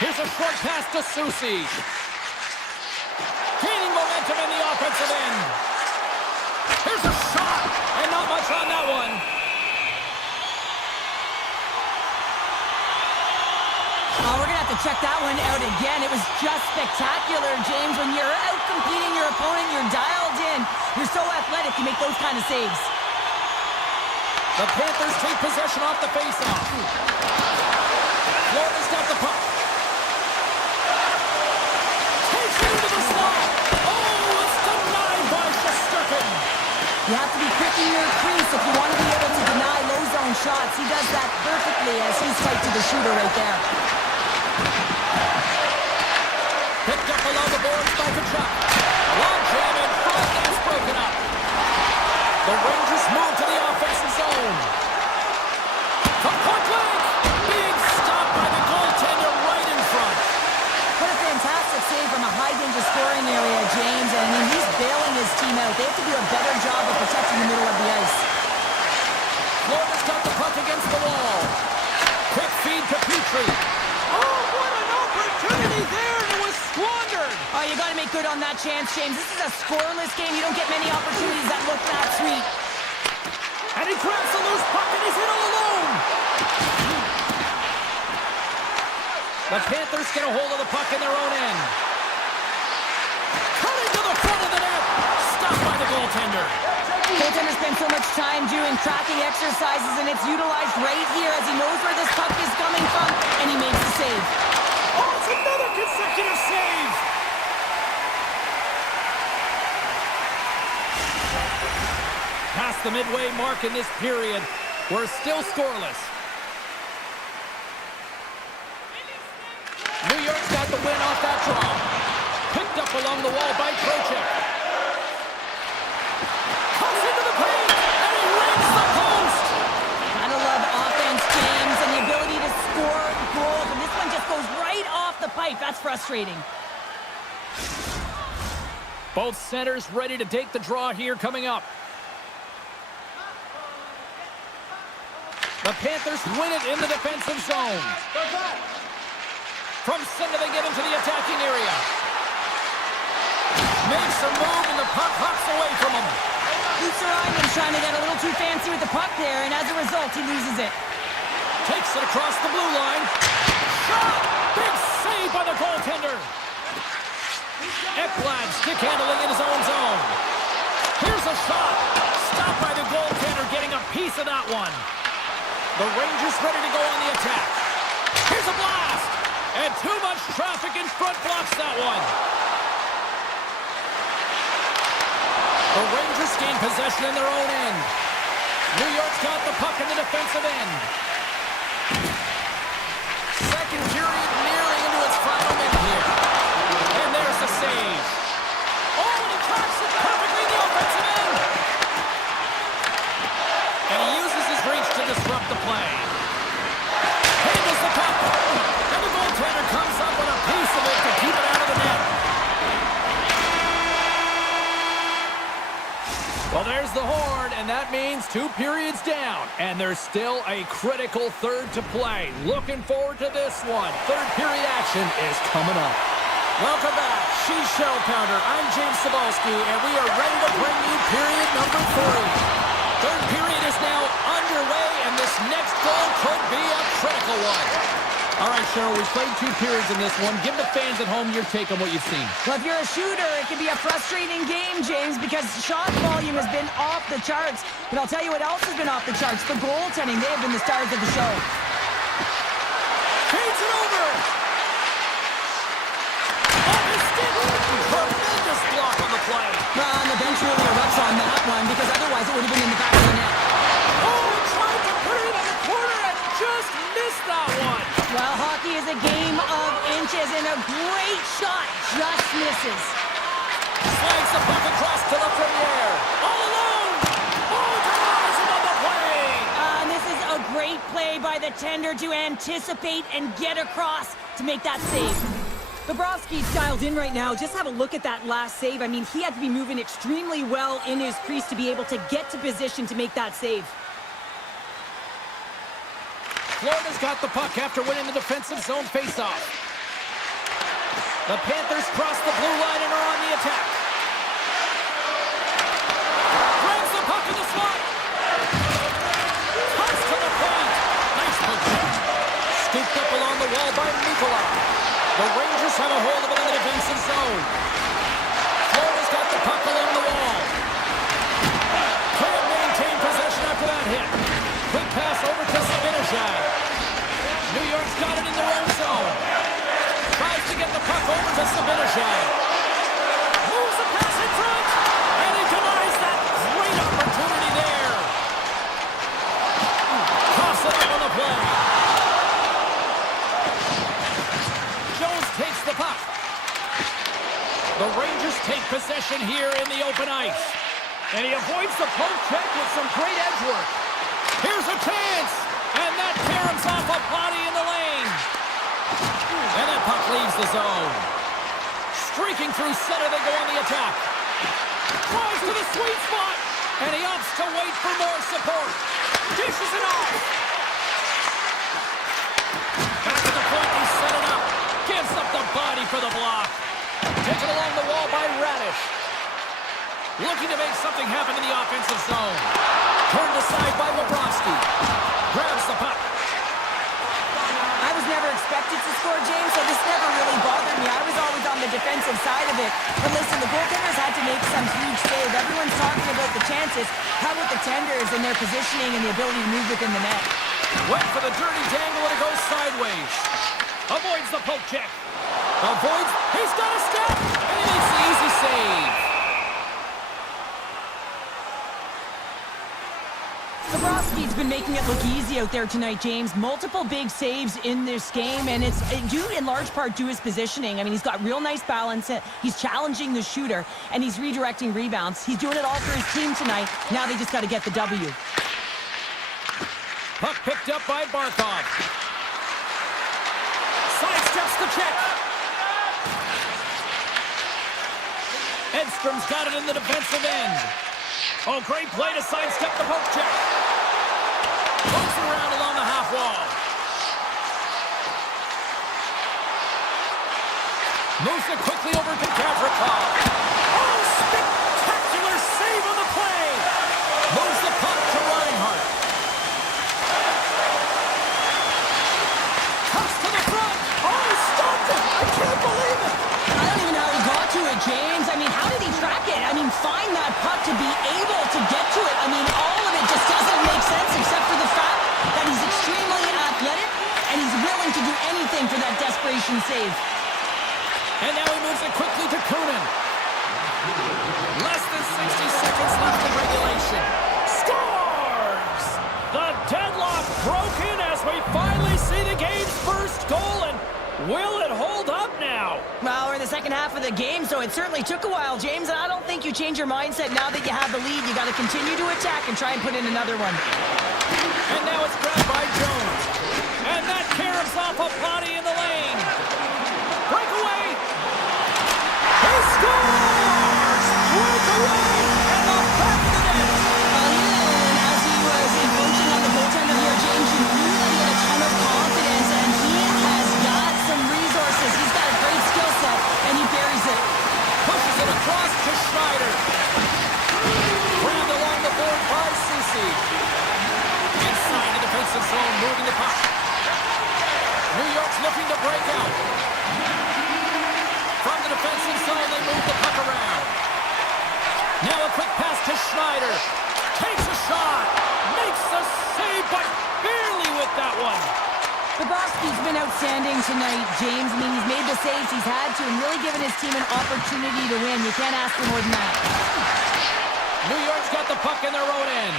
Here's a short pass to Susie. Gaining momentum in the offensive end. Here's a shot. And not much on that one. Oh, we're going to have to check that one out again. It was just spectacular, James. When you're out competing your opponent, you're dialed in. You're so athletic, you make those kind of saves. The Panthers take possession off the faceoff. Florida's got the puck. Takes it into the slot. Oh, it's denied by Shesterkin. You have to be quick in your crease if you want to be able to deny low zone shots. He does that perfectly as he's right to the shooter right there. Picked up along the boards by Kachuk. Long jam in front, that's broken up. The Rangers move to the offensive zone. From point blank, big stop by the goaltender right in front. What a fantastic save from a high-danger scoring area, James. And I mean, he's bailing his team out. They have to do a better job of protecting the middle of the ice. Florida's got the puck against the wall. Quick feed to Petrie. Oh, what an opportunity there, and it was squandered. Oh, you got to make good on that chance, James. This is a scoreless game. You don't get many opportunities that look that sweet. And he grabs the loose puck, and he's in all alone. The Panthers get a hold of the puck in their own end. Cutting to the front of the net. Stopped by the goaltender. Goaltender spends so much time doing tracking exercises, and it's utilized right here as he knows where this puck is coming from, and he makes the save. Oh, it's another consecutive save. Past the midway mark in this period, we're still scoreless. New York's got the win off that draw. Picked up along the wall by Trocheck. Comes into the paint, and he rings the post. Gotta love offense, James, and the ability to score goals, and this one just goes right off the pipe. That's frustrating. Both centers ready to take the draw here coming up. The Panthers win it in the defensive zone. From center, they get into the attacking area. Makes a move, and the puck hops away from him. Lucian's trying to get a little too fancy with the puck there, and as a result, he loses it. Takes it across the blue line. Shot! Big save by the goaltender. Ekblad stick handling in his own zone. Here's a shot. Stopped by the goaltender, getting a piece of that one. The Rangers ready to go on the attack. Here's a blast! And too much traffic in front blocks that one. The Rangers gain possession in their own end. New York's got the puck in the defensive end. Second period nearly into its final minute here. And there's the save. Oh, and he tracks it perfectly in the offensive end. And he uses his reach to disrupt the play. Handles the puck. And the goaltender comes up with a piece of it to keep it out of the net. Well, there's the horn, and that means 2 periods down. And there's still a critical third to play. Looking forward to this one. Third period action is coming up. Welcome back. She's Shell Pounder. I'm James Cebulski, and we are ready to bring you period number 3. Third period is now underway, and this next goal could be a critical one. All right, Cheryl, we've played 2 periods in this one. Give the fans at home your take on what you've seen. Well, if you're a shooter, it can be a frustrating game, James, because shot volume has been off the charts. But I'll tell you what else has been off the charts. The goaltending, they have been the stars of the show. Feeds it over! Off his stick! Tremendous block on the play. Well, and the bench really erupts on that one, because otherwise it would have been in the back of the net. Oh, tried to put it in the corner and just missed that one. Well, hockey is a game of inches, and a great shot just misses. Slides the puck across to the Premier. All alone. Oh, denies him on the play. And this is a great play by the tender to anticipate and get across to make that save. Bobrovsky's dialed in right now. Just have a look at that last save. I mean, he had to be moving extremely well in his crease to be able to get to position to make that save. Florida's got the puck after winning the defensive zone faceoff. The Panthers cross the blue line and are on the attack. Grabs the puck in the slot. Toss to the point. Nice poke check. Scooped up along the wall by Mikula. The Rangers have a hold of it in the defensive zone. Florida's got the puck along the wall. Can't maintain possession after that hit. Quick pass over to Sabinajad. New York's got it in their own zone. Tries to get the puck over to Sabinajad. Moves the pass in front. And he denies that great opportunity there. Toss it up on the play. Jones takes the puck. The Rangers take possession here in the open ice. And he avoids the poke check with some great edge work. Here's a chance! And that caroms off a body in the lane. And that puck leaves the zone. Streaking through center, they go on the attack. Tries to the sweet spot. And he opts to wait for more support. Dishes it off. Back at the point, he set it up. Gives up the body for the block. Taken along the wall by Radish. Looking to make something happen in the offensive zone. Turned aside by Bobrovsky. Grabs the puck. I was never expected to score, James, so this never really bothered me. I was always on the defensive side of it. But listen, the goaltenders had to make some huge save. Everyone's talking about the chances. How about the tenders and their positioning and the ability to move within the net? Went for the dirty dangle and it goes sideways. Avoids the poke check. Avoids. He's got a step. And he makes the easy save. Bobrovsky's been making it look easy out there tonight, James. Multiple big saves in this game, and it's due in large part to his positioning. I mean, he's got real nice balance. He's challenging the shooter, and he's redirecting rebounds. He's doing it all for his team tonight. Now they just got to get the W. Puck picked up by Barkov. Sidesteps the check. Edstrom's got it in the defensive end. Oh, great play to sidestep the poke check. Moves it around along the half wall. Moves it quickly over to Gavrikov. Oh, spectacular save on the play. Moves the puck to Reinhart. Toss to the front. Oh, he stopped it. I can't believe it. I don't even know how he got to it, James. I mean, how did he track it? I mean, find that puck to be able to get to it. I mean, all of it just doesn't make sense except for the fact that he's extremely athletic and he's willing to do anything for that desperation save. And now he moves it quickly to Kunin. Less than 60 seconds left in regulation. Scores! The deadlock broken as we finally see the game's first goal, and will it hold up now? Well, we're in the second half of the game, so it certainly took a while, James, and I don't think you change your mindset now that you have the lead. You got to continue to attack and try and put in another one. And now it's grabbed by Jones. And that caroms off a body in the lane. Breakaway! He scores! Breakaway! And the back of the net! And as he was encroaching on the goaltender here, James, you knew that he had a ton of confidence, and he has got some resources. He's got a great skill set, and offensive zone, moving the puck. New York's looking to break out. From the defensive zone, they move the puck around. Now a quick pass to Schneider. Takes a shot. Makes the save, but barely with that one. Bobrovsky's been outstanding tonight, James. I mean, he's made the saves he's had to and really given his team an opportunity to win. You can't ask for more than that. New York's got the puck in their own end.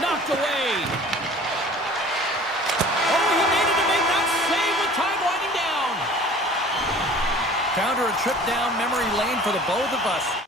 Knocked away. Oh, he needed to make that save with time winding down. Counter a trip down memory lane for the both of us.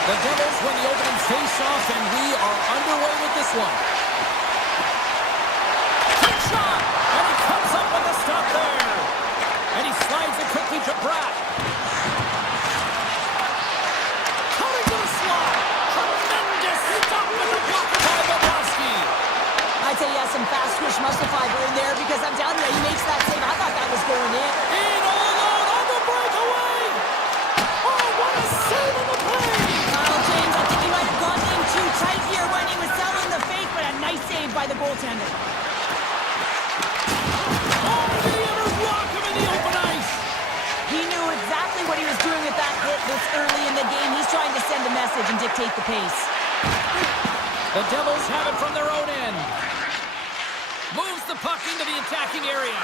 The Devils win the opening face-off, and we are underway with this one. Quick shot! And he comes up with a stop there. And he slides it quickly to Pratt. Coming to the slot. Tremendous stop with the block by Bobrovsky. I'd say he has some fast twitch muscle fiber in there because I'm telling you, he makes that save. I thought that was going in. In all alone on the breakaway. Oh, what a save on the play. Kyle James, I think he might have gone in too tight here when he was selling the fake, but a nice save by the goaltender. Oh, did he ever rock him in the open ice? He knew exactly what he was doing with that hit this early in the game. He's trying to send a message and dictate the pace. The Devils have it from their own end. Moves the puck into the attacking area.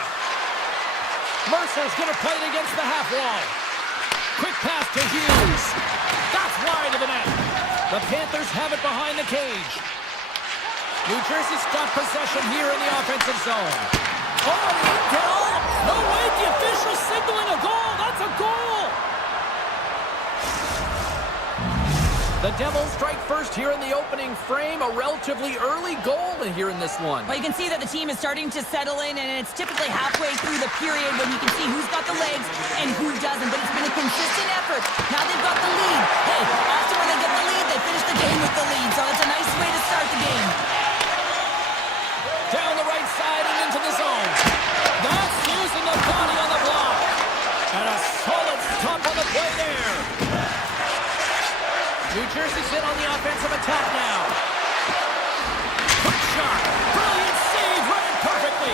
Mercer's going to play it against the half wall. Quick pass to Hughes. That's wide of the net. The Panthers have it behind the cage. New Jersey's got possession here in the offensive zone. Oh, goal! No way, the official signaling a goal. That's a goal! The Devils strike first here in the opening frame. A relatively early goal here in this one. Well, you can see that the team is starting to settle in, and it's typically halfway through the period when you can see who's got the legs and who doesn't. But it's been a consistent effort. Now they've got the lead. Hey, often when they get the lead, they finish the game with the lead. So it's a nice way to start the game. Down the right side and into the zone. That's using the body on the block. And a solid stop on the play there. New Jersey's in on the offensive attack now. Quick shot. Brilliant save. Read it perfectly.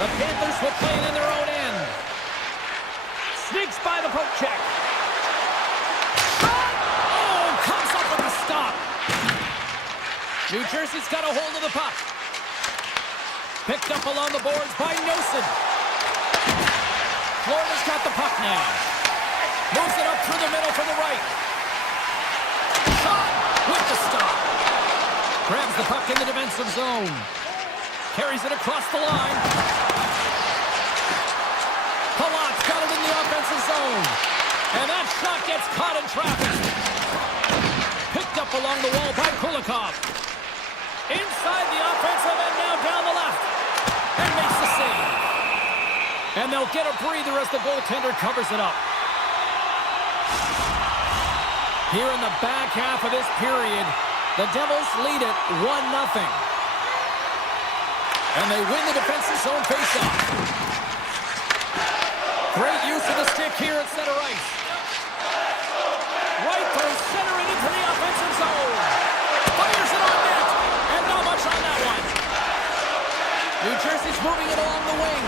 The Panthers will play it in their own end. Sneaks by the poke check. Shot! Oh, comes up with the stop. New Jersey's got a hold of the puck. Picked up along the boards by Nosen. Florida's got the puck now. Moves it up through the middle from the right. Shot with the stop. Grabs the puck in the defensive zone. Carries it across the line. Palat's got it in the offensive zone. And that shot gets caught in traffic. Picked up along the wall by Kulikov. Inside the offensive and now down the left. And makes the save. And they'll get a breather as the goaltender covers it up. Here in the back half of this period, the Devils lead it 1-0. And they win the defensive zone faceoff. Great use of the stick here at center ice. Right through center and into the offensive zone. Fires it on net. And not much on that one. New Jersey's moving it along the wing.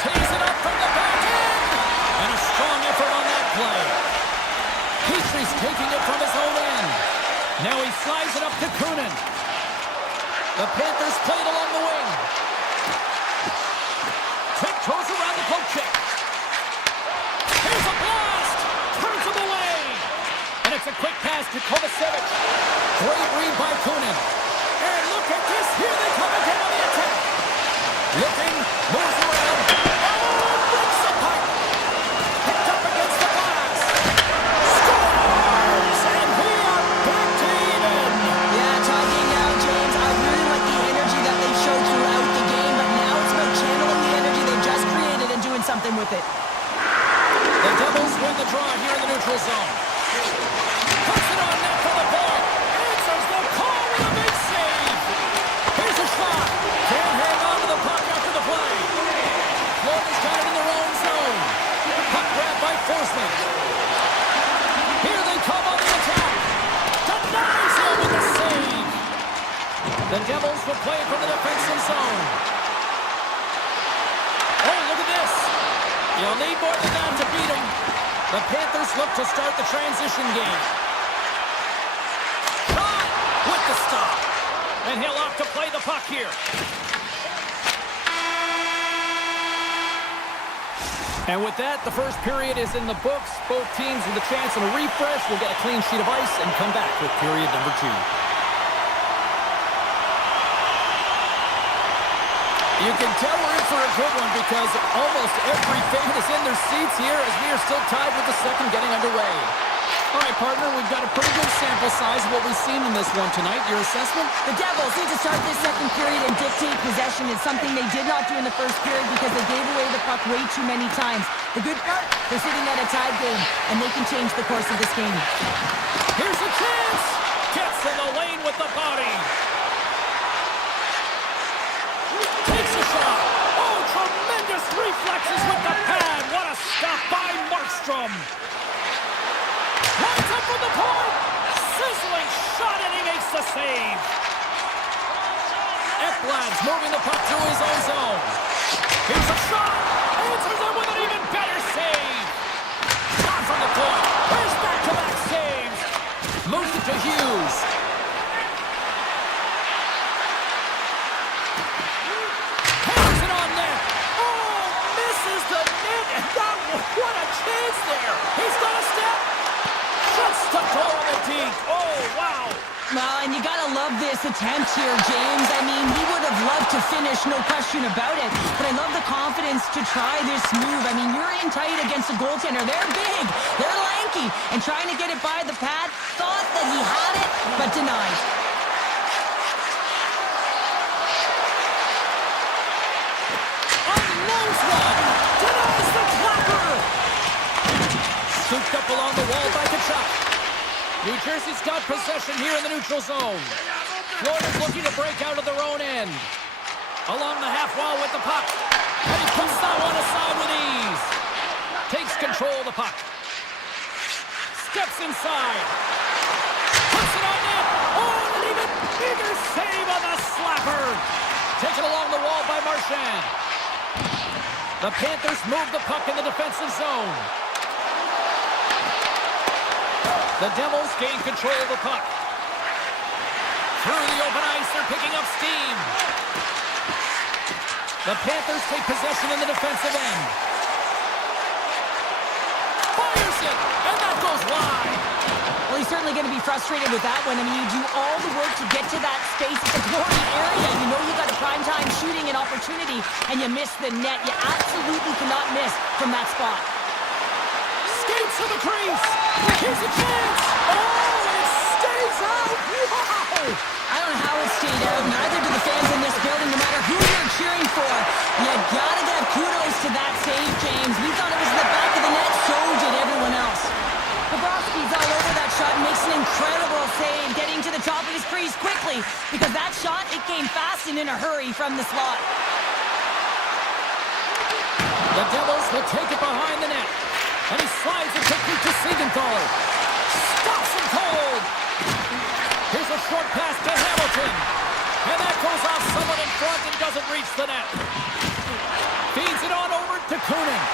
Tees it up from the back end. And a strong effort on that play. Petry's taking it from his own end. Now he slides it up to Kunin. The Panthers play it along the wing. Tiptoes around the poke check. Here's a blast. Turns him away. And it's a quick pass to Kovacevic. Great read by Kunin. And look at this. Here they come again on the attack. Looking, moves around. Oh, breaks the pipe. Picked up against the glass. Scores! And we are back to even. Yeah, talking now, James. I really like the energy that they showed throughout the game, but now it's about channeling the energy they've just created and doing something with it. The Devils win the draw here in the neutral zone. Puts it on net for the point. Answers the call with a big save. Here's a shot. Can't hang on to the puck after the play. Florida's got it in their own zone. Puck grabbed by Forsman. Here they come on the attack. Denies him with the save. The Devils will play it from the defensive zone. Oh, look at this. You'll need more than that to beat them. The Panthers look to start the transition game. Shot with the stop. And he'll opt to play the puck here. And with that, the first period is in the books. Both teams with a chance and a refresh will get a clean sheet of ice and come back with period number 2. You can tell we're in for a good one because almost every fan is in their seats here as we are still tied with the second getting underway. All right, right, partner. We've got a pretty good sample size of what we've seen in this one tonight. Your assessment? The Devils need to start this second period and dictate possession. It's something they did not do in the first period because they gave away the puck way too many times. The good part, they're sitting at a tied game, and they can change the course of this game. Here's a chance! Gets in the lane with the body. Takes a shot. Oh, tremendous reflexes with the pad. What a stop by Markstrom. Lines up for the point. Sizzling shot, and he makes the save. Ekblad's moving the puck through his own zone. Here's a shot. Answers it with an even better save. Shot from the point. There's back-to-back saves. Moves it to Hughes. Hammers it on net. Oh, misses the net. And that, what a chance there. He's got a step. Shuts the goal in the deep. Oh, wow. Well, and you gotta love this attempt here, James. I mean, he would have loved to finish, no question about it. But I love the confidence to try this move. I mean, you're in tight against a goaltender. They're big, they're lanky, and trying to get it by the pad, thought that he had it, but denied. Unloads one. Denies the clapper. Scooped up along the wall by Kachuk. New Jersey's got possession here in the neutral zone. Florida's looking to break out of their own end. Along the half wall with the puck. And he puts that one aside with ease. Takes control of the puck. Steps inside. Puts it on net. Oh, an even bigger save on the slapper. Taken along the wall by Marchand. The Panthers move the puck in the defensive zone. The Devils gain control of the puck. Through the open ice, they're picking up steam. The Panthers take possession in the defensive end. Fires it, and that goes wide. Well, he's certainly going to be frustrated with that one. I mean, you do all the work to get to that space. It's a glory area. You know you got a primetime shooting and opportunity, and you miss the net. You absolutely cannot miss from that spot. Skates to the crease. Here's a chance. Oh, it stays out. Wow. I don't know how it stayed out. Neither do the fans in this building, no matter who you're cheering for. You gotta give kudos to that save, James. We thought it was in the back of the net. So did everyone else. Bobrovsky's all over that shot and makes an incredible save, getting to the top of his crease quickly, because that shot, it came fast and in a hurry from the slot. The Devils will take it behind the net. And he slides it quickly to Siegenthaler. Stops him cold. Here's a short pass to Hamilton. And that goes off someone in front and doesn't reach the net. Feeds it on over to Kunin.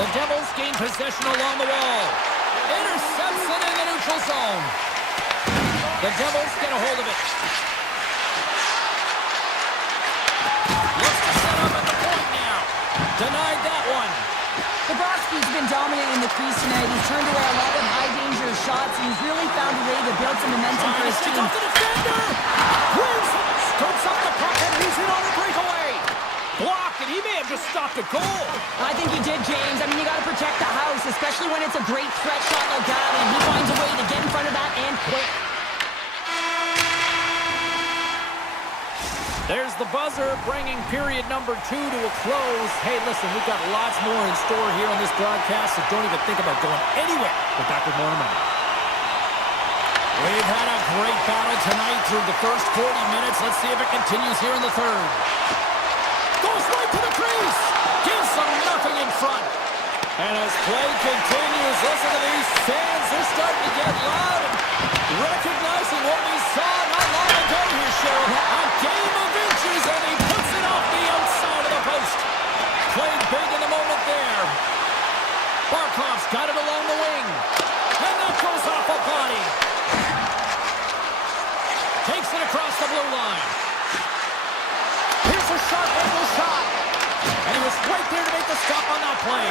The Devils gain possession along the wall. Intercepts it in the neutral zone. The Devils get a hold of it. Looks to set up at the point now. Denied that one. Bobrovsky's been dominant in the crease tonight. He's turned away a lot of high-danger shots, and he's really found a way to build some momentum for his team. Off the defender. Wilson scoops up the puck, and he's in on a breakaway. Blocked, and he may have just stopped a goal. I think he did, James. I mean, you got to protect the house, especially when it's a great threat shot like that, and he finds a way to get in front of that and quick. There's the buzzer, bringing period number 2 to a close. Hey, listen, we've got lots more in store here on this broadcast, so don't even think about going anywhere. We're back with more in a moment. We've had a great battle tonight through the first 40 minutes. Let's see if it continues here in the third. Goes right to the crease. Gives them nothing in front. And as play continues, listen to these fans. They're starting to get loud and recognizing what we saw not long ago here, Cheryl. A game of inches, and he puts it off the outside of the post. Played big in the moment there. Barkov's got it along the wing. And that goes off a body. Takes it across the blue line. Here's a sharp angle shot. And he was right there to make the stop on that play.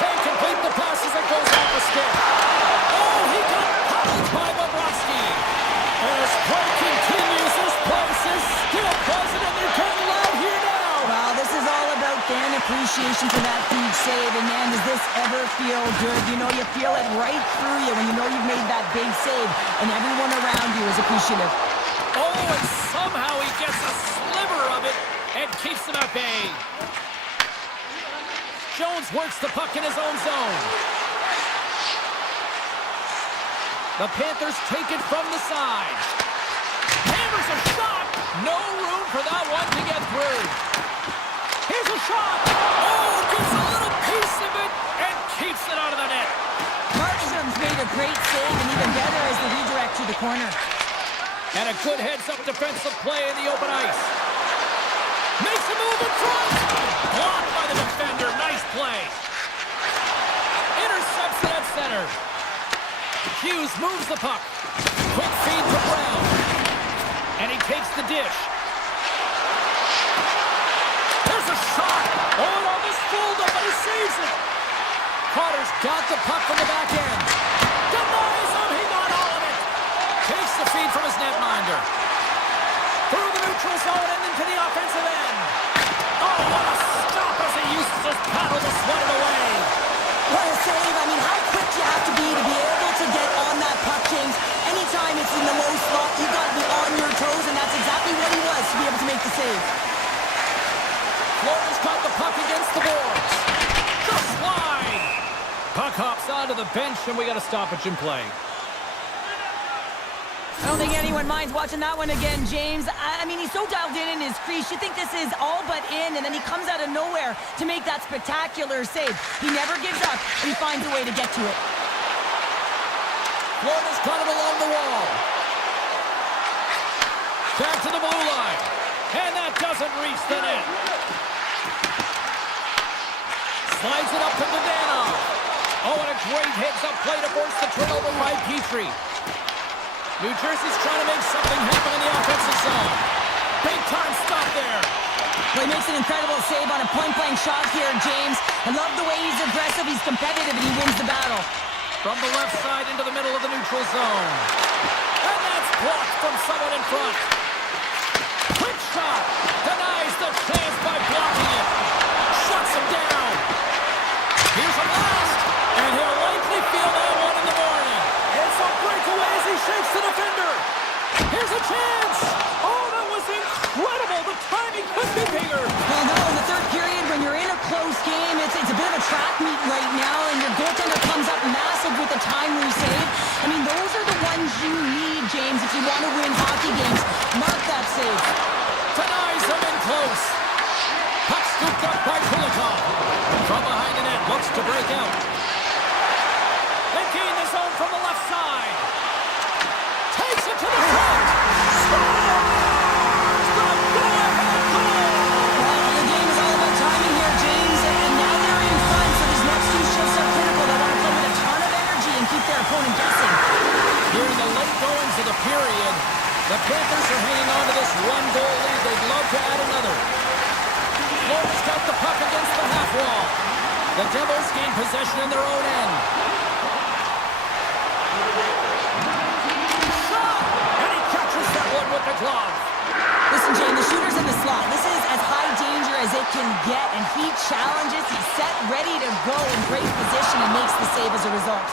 Can't complete the pass as it goes off the stick. Oh, he got pounded by Bobrovsky. And as play continues, this place is still buzzing, and they're getting loud here now. Well, this is all about fan appreciation for that huge save. And man, does this ever feel good. You know, you feel it right through you when you know you've made that big save and everyone around you is appreciative. Oh, and somehow he gets a sliver of it and keeps them at bay. Jones works the puck in his own zone. The Panthers take it from the side. Hammers a shot. No room for that one to get through. Here's a shot. Oh, gets a little piece of it and keeps it out of the net. Markstrom's made a great save and even better as the redirect to the corner. And a good heads-up defensive play in the open ice. Makes a move in front. Blocked by the defender. Nice play. Intercepts it at center. Hughes moves the puck. Quick feed to Brown. And he takes the dish. There's a shot. Oh, no, this fooled him, but he saves it. Carter's got the puck from the back end. Denies him. He got all of it. Takes the feed from his netminder. Through the neutral zone and into the offensive end. Oh, what a stop as he uses his paddle to sweat it away. What a save. I mean, how quick do you have to be able to get on that puck, James? Anytime it's in the low slot, you've got to be on your toes, and that's exactly what he was to be able to make the save. Florida's got the puck against the boards. Just wide. Puck hops onto the bench, and we got a stoppage in play. I don't think anyone minds watching that one again, James. I mean, he's so dialed in his crease. You think this is all but in, and then he comes out of nowhere to make that spectacular save. He never gives up, and he finds a way to get to it. Florida's got it along the wall. Back to the blue line. And that doesn't reach the net. Slides it up to Bogdanov. Oh, and a great heads-up play to force the turnover by Petrie. New Jersey's trying to make something happen in the offensive zone. Big time stop there. Well, he makes an incredible save on a point-blank shot here, James. I love the way he's aggressive, he's competitive, and he wins the battle. From the left side into the middle of the neutral zone. And that's blocked from someone in front. Quick shot. Denies the chance by blocking it. Shuts him down. Here's a blast. And he'll likely feel that one in the morning. It's a breakaway as he shakes the defender. Here's a chance. Oh, that was incredible. The timing couldn't be bigger. Well, no, in the third period, when you're in a close game, it's a bit of a track meet right now, and your goaltender comes up massive with a timely save. I mean, those are the ones you need, James, if you want to win hockey games. Mark that save. Denies him in close. Puck scooped up by Kulikov. From behind the net, looks to break out. They gain the zone from the left side. Takes it to the front. Scores! The go-ahead goal! Well, the game is all about timing here, James, and now they're in front, so these next two shifts are critical. They want to play with a ton of energy and keep their opponent guessing. Here in the late goings of the period, the Panthers are hanging on to this one-goal lead. They'd love to add another. Florida's got the puck against the half wall. The Devils gain possession in their own end. Shot! And he catches that one with the glove. Listen, James, the shooter's in the slot. This is as high danger as it can get, and he challenges. He's set, ready to go in great position, and makes the save as a result.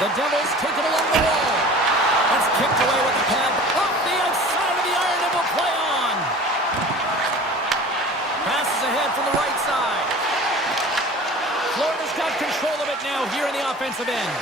The Devils take it along the wall. That's kicked away with the pad. Off the outside of the iron, and will play on. Passes ahead from the right side. Florida's got control of it now here in the offensive end.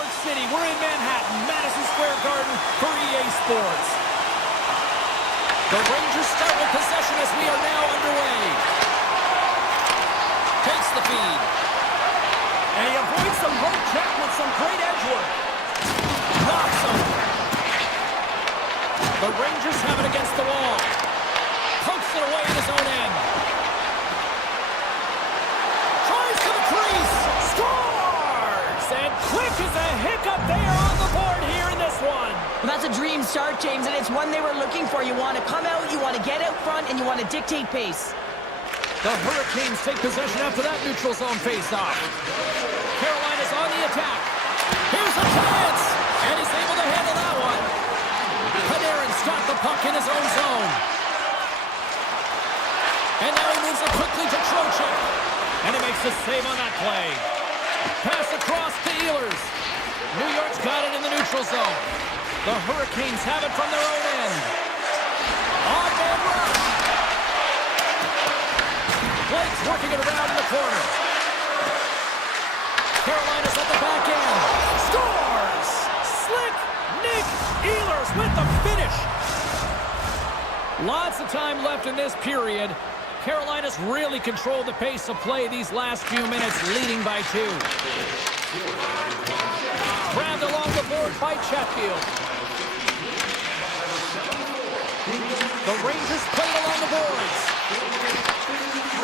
York City. We're in Manhattan, Madison Square Garden for EA Sports. The Rangers start with possession as we are now underway. Takes the feed. And he avoids the road check with some great edge work. Knocks him. The Rangers have it against the wall. Pokes it away in his own end. Tries to the crease. Scores! And quick as a hiccup, they are on the board here in this one. Well, that's a dream start, James, and it's one they were looking for. You want to come out, you want to get out front, and you want to dictate pace. The Hurricanes take possession after that neutral zone face-off. Carolina's on the attack. Here's a chance! And he's able to handle that one. Panarin's got the puck in his own zone. And now he moves it quickly to Trocheck. And he makes the save on that play. Pass across to Ehlers. New York's got it in the neutral zone. The Hurricanes have it from their own end. On-man rush. Blake's working it around in the corner. Carolina's at the back end. Scores! Slick Nick Ehlers with the finish. Lots of time left in this period. Carolina's really controlled the pace of play these last few minutes, leading by 2. Grabbed along the board by Chatfield. The Rangers played along the boards.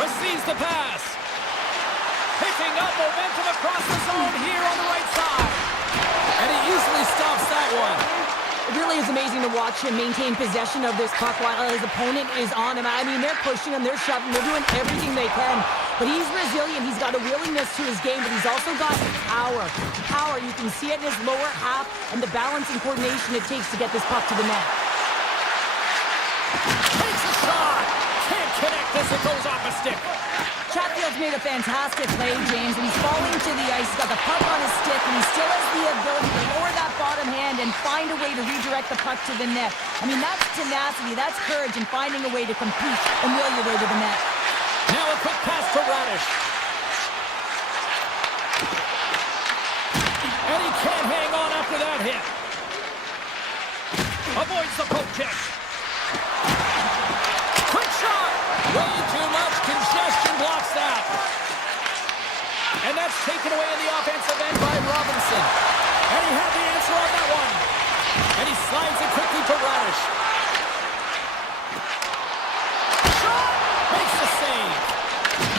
Receives the pass. Picking up momentum across the zone here on the right side. And he easily stops that one. It really is amazing to watch him maintain possession of this puck while his opponent is on him. I mean, they're pushing him, they're shoving, they're doing everything they can. But he's resilient, he's got a willingness to his game, but he's also got power. Power, you can see it in his lower half and the balance and coordination it takes to get this puck to the net. Takes a shot. Can't connect this. It goes off a stick. Chatfield's made a fantastic play, James, and he's falling to the ice. He's got the puck on his stick, and he still has the ability to lower that bottom hand and find a way to redirect the puck to the net. I mean, that's tenacity, that's courage, and finding a way to compete and will your way to the net. Now a quick pass to Radish. And he can't hang on after that hit. Avoids the poke check. Quick shot! Way too much congestion blocks that. And that's taken away in the offensive end by Robinson. And he had the answer on that one. And he slides it quickly to Radish. Shot! Makes the save.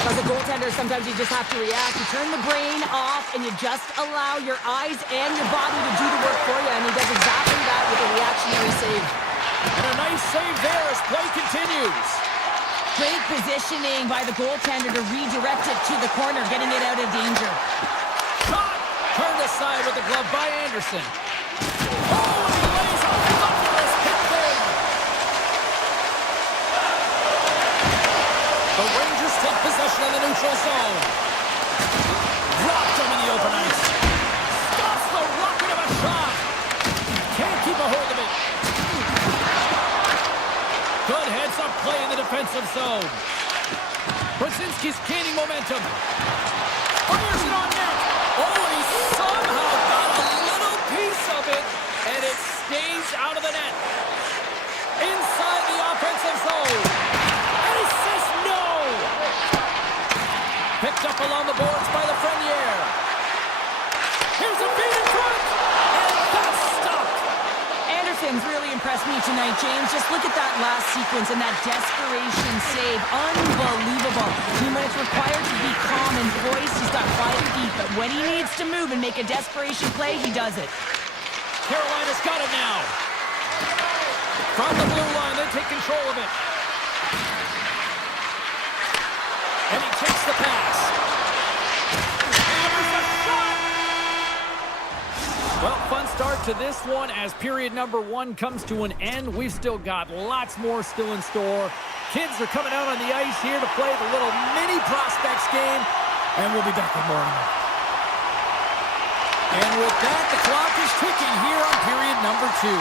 As a goaltender, sometimes you just have to react. You turn the brain off, and you just allow your eyes and your body to do the work for you. And he does exactly that with a reactionary save. And a nice save there as play continues. Great positioning by the goaltender to redirect it to the corner, getting it out of danger. Shot! Turned aside with the glove by Anderson. Oh, and he lays a thunderous hit there. The Rangers take possession of the neutral zone. Dropped him in the open ice. Stops the rocket of a shot. Can't keep a hold of it. Good heads-up play in the defensive zone. Brzezinski's gaining momentum. Fires it on net. Oh, and he somehow got a little piece of it, and it stays out of the net. Inside the offensive zone. And he says no. Picked up along the boards by Lafreniere. Here's a feed in front, and that's stopped. Anderson's really impressed me tonight, James. Just look at that last sequence and that desperation save. Unbelievable. I mean, when it's required to be calm and poised, he's got 5 feet. But when he needs to move and make a desperation play, he does it. Carolina's got it now. From the blue line, they take control of it. And he takes the pass. And there's a shot! Well, fun start to this one as period number 1 comes to an end. We've still got lots more still in store. Kids are coming out on the ice here to play the little mini prospects game. And we'll be back with more in a minute. And with that, the clock is ticking here on period number 2.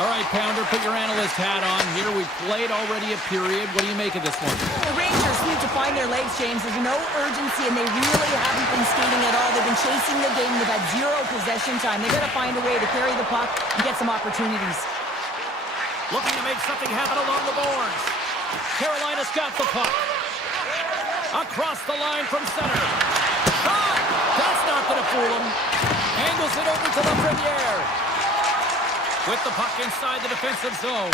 All right, Pounder, put your analyst hat on here. We played already a period. What do you make of this one? The Rangers need to find their legs, James. There's no urgency, and they really haven't been skating at all. They've been chasing the game. They've had zero possession time. They've got to find a way to carry the puck and get some opportunities. Looking to make something happen along the boards. Carolina's got the puck. Across the line from center. Shot! That's not going to fool him. Angles it over to Lafreniere. With the puck inside the defensive zone.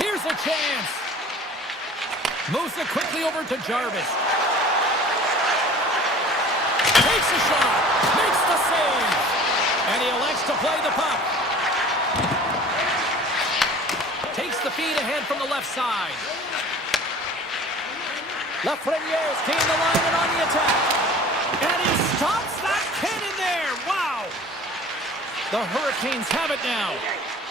Here's a chance. Moves it quickly over to Jarvis. Takes a shot. Makes the save. And he elects to play the puck. Takes the feed ahead from the left side. Lafreniere's gained the line and on the attack. And he stops that cannon there. Wow. The Hurricanes have it now.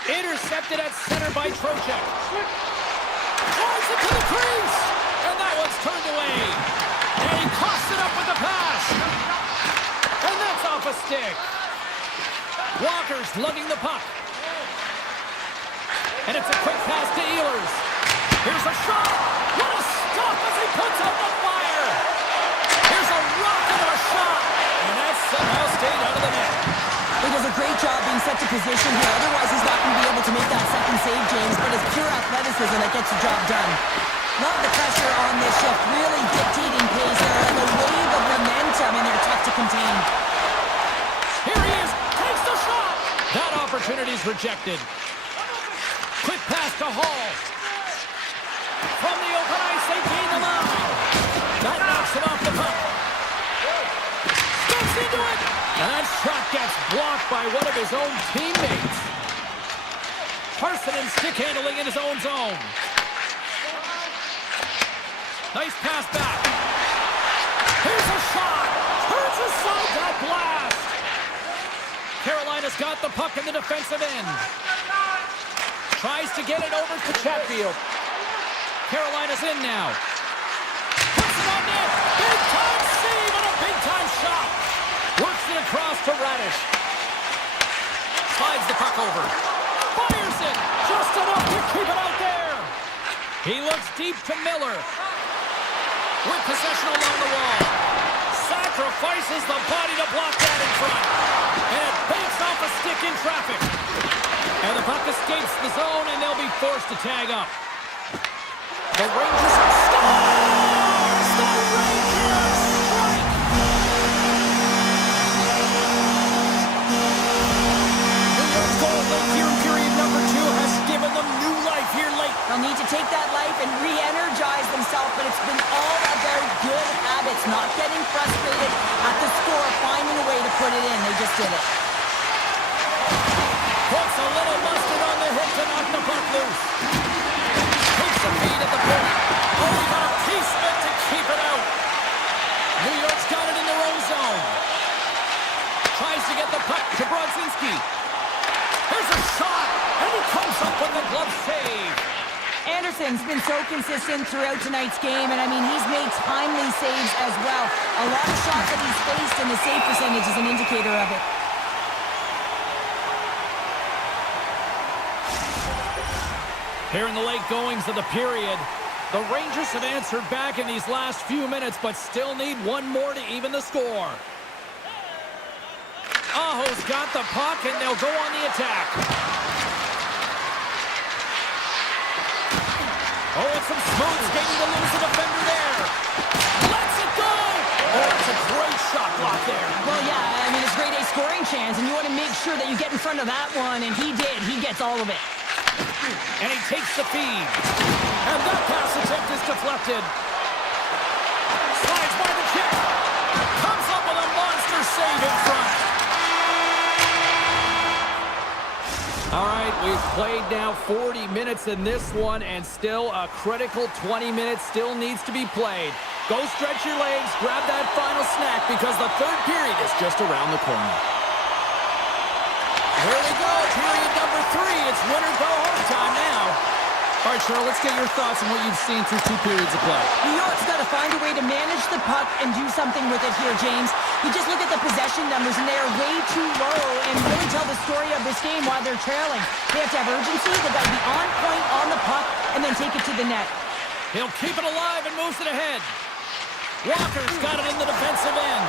Intercepted at center by Trocheck. Drives it to the crease. And that one's turned away. And he coughs it up with the pass. And that's off a stick. Walker's lugging the puck. And it's a quick pass to Ehlers. Here's a shot. What a stop as he puts out the fire. Here's a rocket of a shot. And that somehow stayed out of the net. He does a great job being set to position here. Otherwise, he's not going to be able to make that second save, James. But it's pure athleticism that gets the job done. Love the pressure on this shift. Really dictating pace there. And the wave of momentum, and they're tough to contain. Here he is. Takes the shot. That opportunity's rejected. Quick pass to Hall. From the open ice, they gain the line. That knocks him off the puck. Steps into it. And that shot gets blocked by one of his own teammates. Parsonen stick handling in his own zone. Nice pass back. Here's a shot. Turns aside that blast. Carolina's got the puck in the defensive end. Tries to get it over to Chatfield. Carolina's in now. Puts it on net. Big time save and a big time shot. Works it across to Radish. Slides the puck over. Fires it. Just enough to keep it out there. He looks deep to Miller. With possession along the wall. Sacrifices the body to block that in front. And it banks off a stick in traffic. And the puck escapes the zone, and they'll be forced to tag up. The Rangers scores! The Rangers strike! New York's goal late here in period number 2 has given them new life here late. They'll need to take that life and re-energize themselves, but it's been all about good habits, not getting frustrated at the score, finding a way to put it in. They just did it. Puts a little mustard on the hip to knock the puck loose. Takes a feed at the point. Oh, he got a piece of it to keep it out. New York's got it in their own zone. Tries to get the puck to Brodzinski. Here's a shot, and he comes up with the glove save. Anderson's been so consistent throughout tonight's game, and I mean, he's made timely saves as well. A lot of shots that he's faced, and the save percentage is an indicator of it. Here in the late goings of the period, the Rangers have answered back in these last few minutes, but still need one more to even the score. Aho's got the puck, and they'll go on the attack. Oh, and some smooth skating to lose the defender there. Lets it go! Oh, it's a great shot block there. Well, yeah, I mean, it's grade A scoring chance, and you want to make sure that you get in front of that one, and he did. He gets all of it. And he takes the feed. And that pass attempt is deflected. Slides by the kick. Comes up with a monster save in front. All right, we've played now 40 minutes in this one, and still a critical 20 minutes still needs to be played. Go stretch your legs, grab that final snack, because the third period is just around the corner. Here we go, period number 3. It's winner go home time now. Our right, Cheryl, let's get your thoughts on what you've seen through 2 periods of play. New York's got to find a way to manage the puck and do something with it here, James. You just look at the possession numbers, and they are way too low, and really tell the story of this game while they're trailing. They have to have urgency. They've got to be on point on the puck and then take it to the net. He'll keep it alive and moves it ahead. Walker's got it in the defensive end.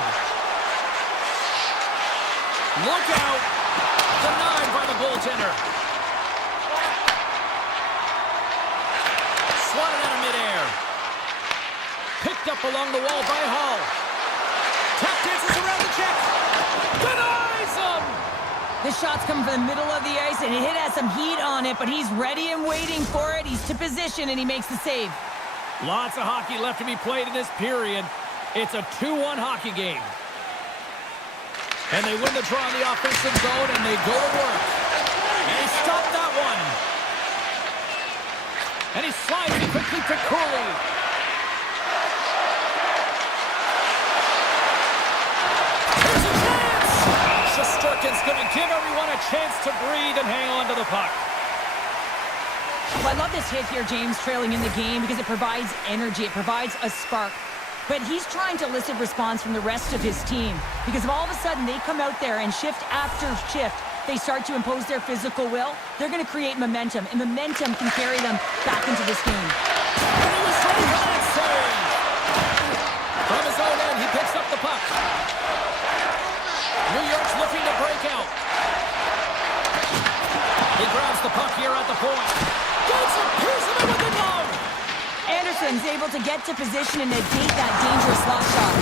Look out. Denied by the goaltender. Swatted out of midair. Picked up along the wall by Hall. Tap dances around the check. Denies him. The shot's coming from the middle of the ice, and it has some heat on it, but he's ready and waiting for it. He's to position, and he makes the save. Lots of hockey left to be played in this period. It's a 2-1 hockey game. And they win the draw in the offensive zone, and they go to work. And he stopped that one. And he slides it quickly to Cooley. Here's a chance! Shesterkin's going to give everyone a chance to breathe and hang on to the puck. Well, I love this hit here, James, trailing in the game, because it provides energy. It provides a spark. But he's trying to elicit response from the rest of his team, because if all of a sudden they come out there and shift after shift, they start to impose their physical will, they're going to create momentum, and momentum can carry them back into this game. And he was ready for that save. From his own end, he picks up the puck. New York's looking to break out. He grabs the puck here at the point. Gets it, pierces it with the glove. Anderson's able to get to position and negate that dangerous slot shot.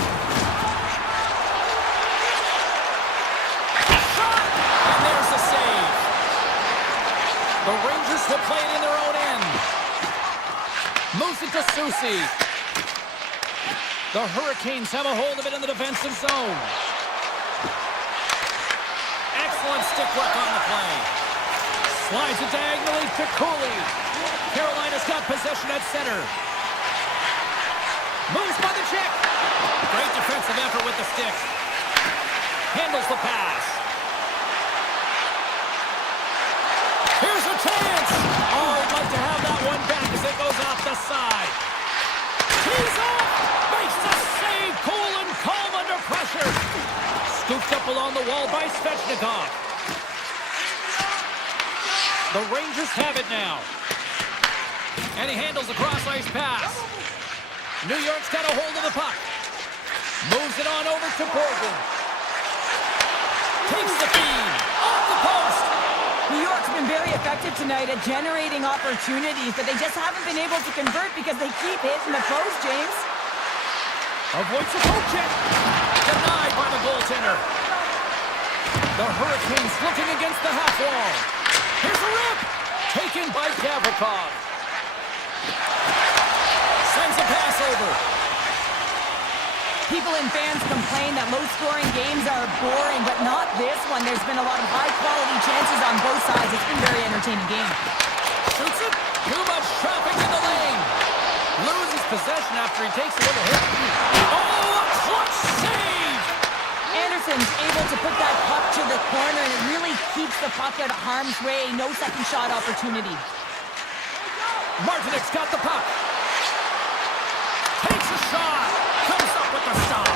Shot! And there's the save. The Rangers will play it in their own end. Moves it to Susie. The Hurricanes have a hold of it in the defensive zone. Excellent stick work on the play. Slides it diagonally to Cooley. Carolina's got possession at center. Moves by the check. Great defensive effort with the stick. Handles the pass. Here's a chance. Oh, I'd like to have that one back as it goes off the side. He's off. Makes the save. Cool and calm under pressure. Scooped up along the wall by Svechnikov. The Rangers have it now. And he handles the cross-ice pass. New York's got a hold of the puck. Moves it on over to Borgen. Takes the feed. Off the post. New York's been very effective tonight at generating opportunities, but they just haven't been able to convert because they keep hitting the post, James. Avoids the poke check. Denied by the goaltender. The Hurricanes looking against the half wall. Here's a rip. Taken by Gavrikov. Sends a pass over. People and fans complain that low-scoring games are boring, but not this one. There's been a lot of high-quality chances on both sides. It's been a very entertaining game. Shoots it. Too much traffic in the lane. Loses possession after he takes a little hit. Oh, a clutch save! Anderson's able to put that puck to the corner, and it really keeps the puck out of harm's way. No second shot opportunity. Martinik's got the puck. Takes a shot. Comes up with the stop.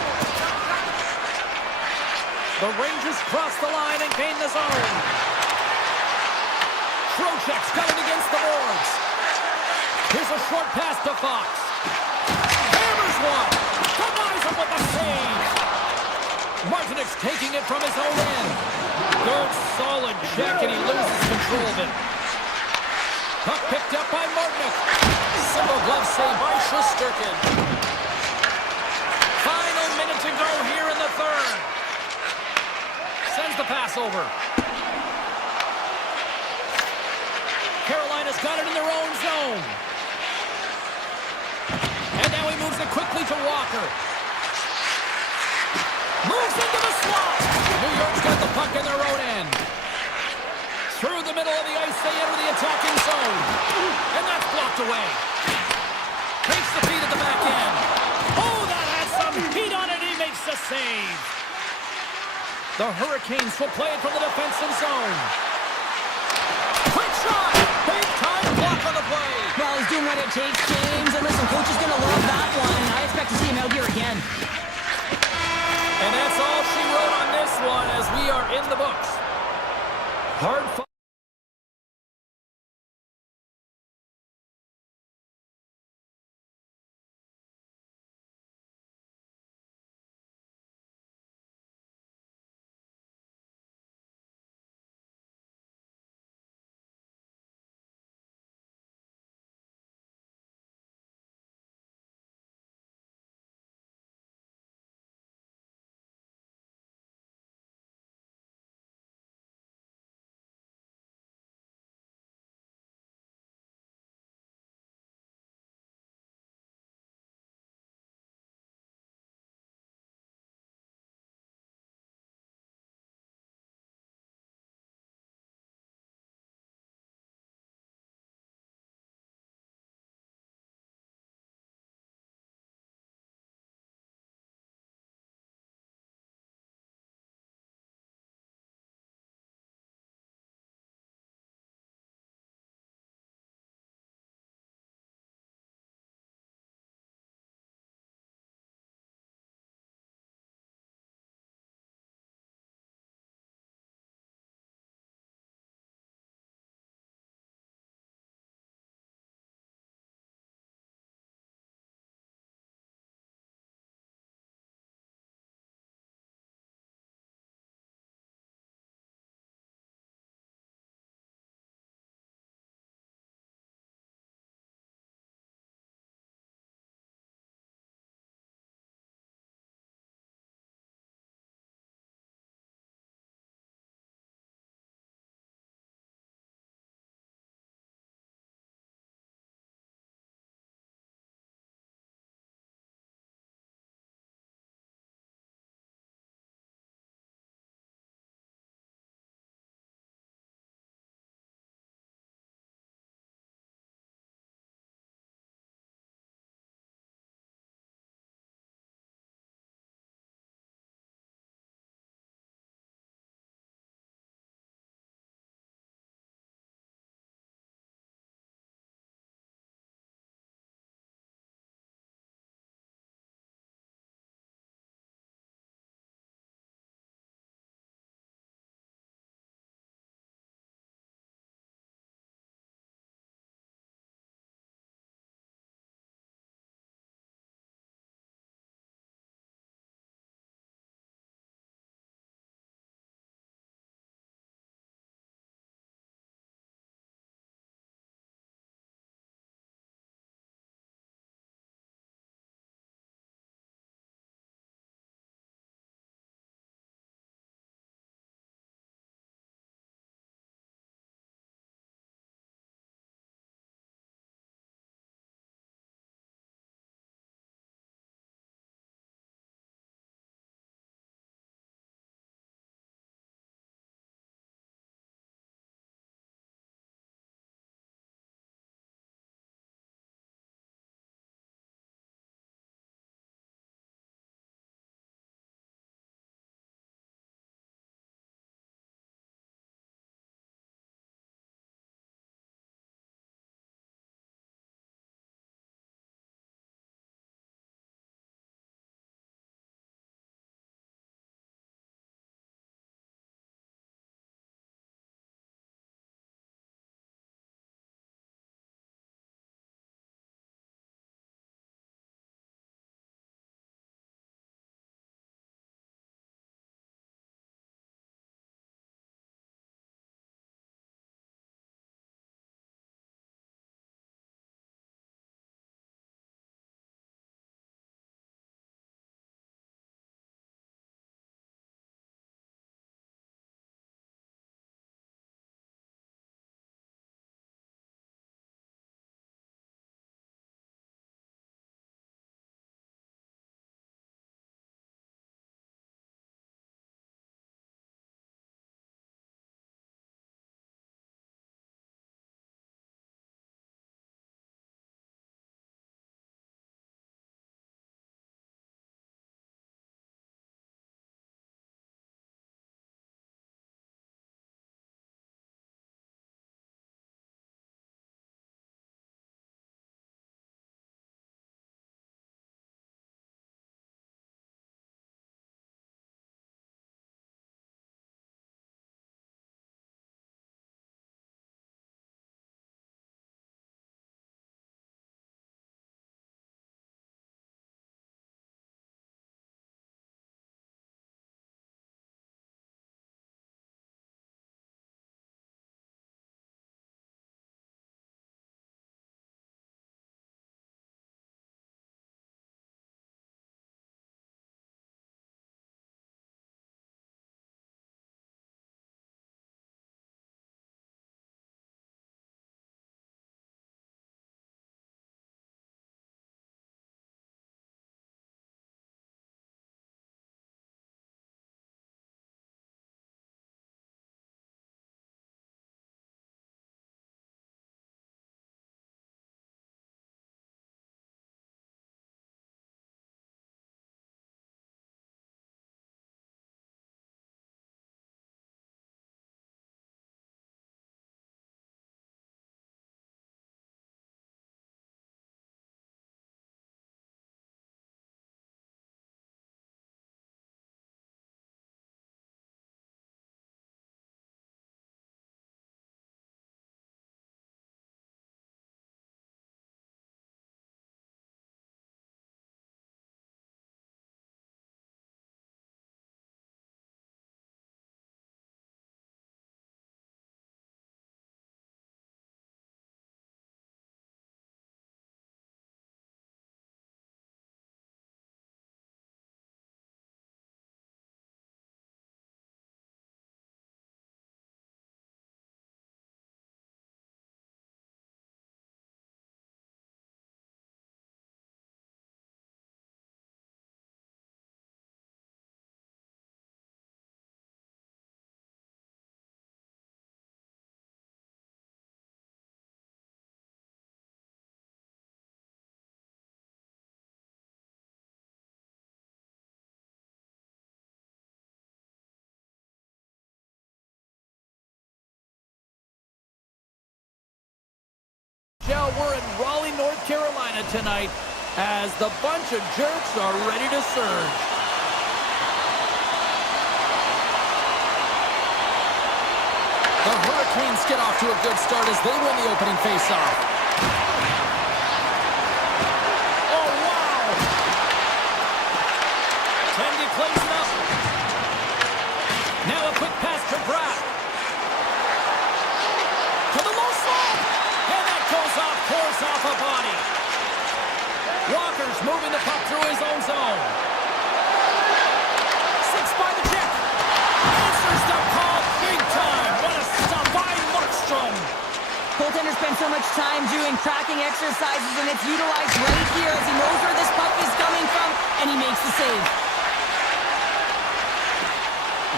The Rangers cross the line and gain the zone. Trocheck's got it against the boards. Here's a short pass to Fox. Hammers one. Denies him with the save. Martinik's taking it from his own end. Good solid check, and he loses control of it. Puck picked up by Martinik. Single glove save by Shesterkin. Final minute to go here in the third. Sends the pass over. Carolina's got it in their own zone. And now he moves it quickly to Walker. Moves into the slot. New York's got the puck in their own end. Through the middle of the ice, they enter the attacking zone. And that's blocked away. Takes the feed at the back end. Oh, that has some heat on it. He makes the save. The Hurricanes will play it from the defensive zone. Quick shot. Big time block on the play. Well, what it takes, James. And listen, coach is going to love that one, and I expect to see him out here again. And that's all she wrote on this one as we are in the books. Hard fight. it tonight as the bunch of jerks are ready to surge. The Hurricanes get off to a good start as they win the opening faceoff. Oh, wow! Tendy plays it up. Now a quick pass to Bratt. To the low slot. And that goes off course off a body. Walker's moving the puck through his own zone. Six by the check. Answers the call big time. What a stop by Markstrom. Goaltender spends so much time doing tracking exercises, and it's utilized right here as he knows where this puck is coming from, and he makes the save.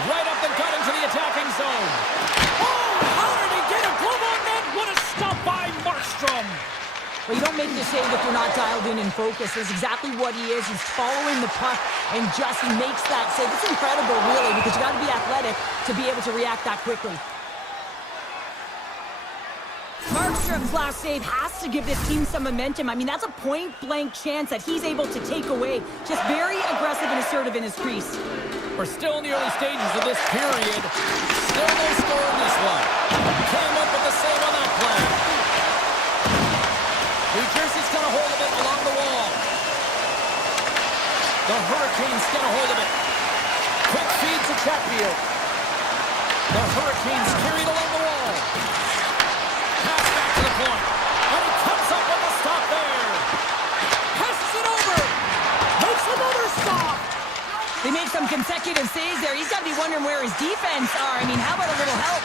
Right up the gut into the attacking zone. Oh, how did he get a glove on that? What a stop by Markstrom. Well, you don't make the save if you're not dialed in and focused. That's exactly what he is. He's following the puck and just makes that save. It's incredible, really, because you got to be athletic to be able to react that quickly. Markstrom's last save has to give this team some momentum. I mean, that's a point-blank chance that he's able to take away. Just very aggressive and assertive in his crease. We're still in the early stages of this period. Still no score in this one. Came up with the save on that play. New Jersey's got a hold of it along the wall. The Hurricanes get a hold of it. Quick feed to Chatfield. The Hurricanes carried along the wall. Pass back to the point. And he comes up with a stop there. Passes it over. Makes another stop. They made some consecutive saves there. He's got to be wondering where his defense are. I mean, how about a little help?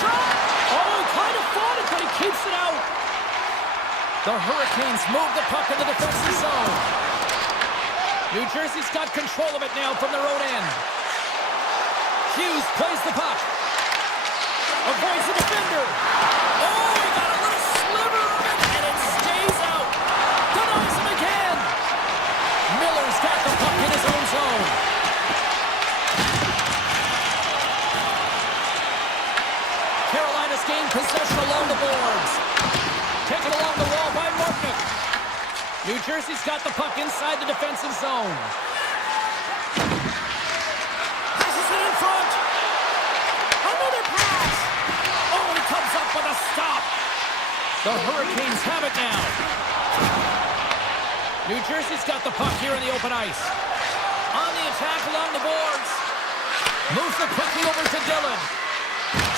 Shot! Oh, he kind of fought it, but he keeps it out. The Hurricanes move the puck in the defensive zone. New Jersey's got control of it now from their own end. Hughes plays the puck. Avoids the defender. Oh, he got a little sliver of it, and it stays out. Denies him again. Miller's got the puck in his own zone. Carolina's gained possession along the boards. Taken along the wall by Marknick. New Jersey's got the puck inside the defensive zone. Passes it in front. Another pass. Oh, he comes up with a stop. The Hurricanes have it now. New Jersey's got the puck here in the open ice. On the attack along the boards. Moves it quickly over to Dillon.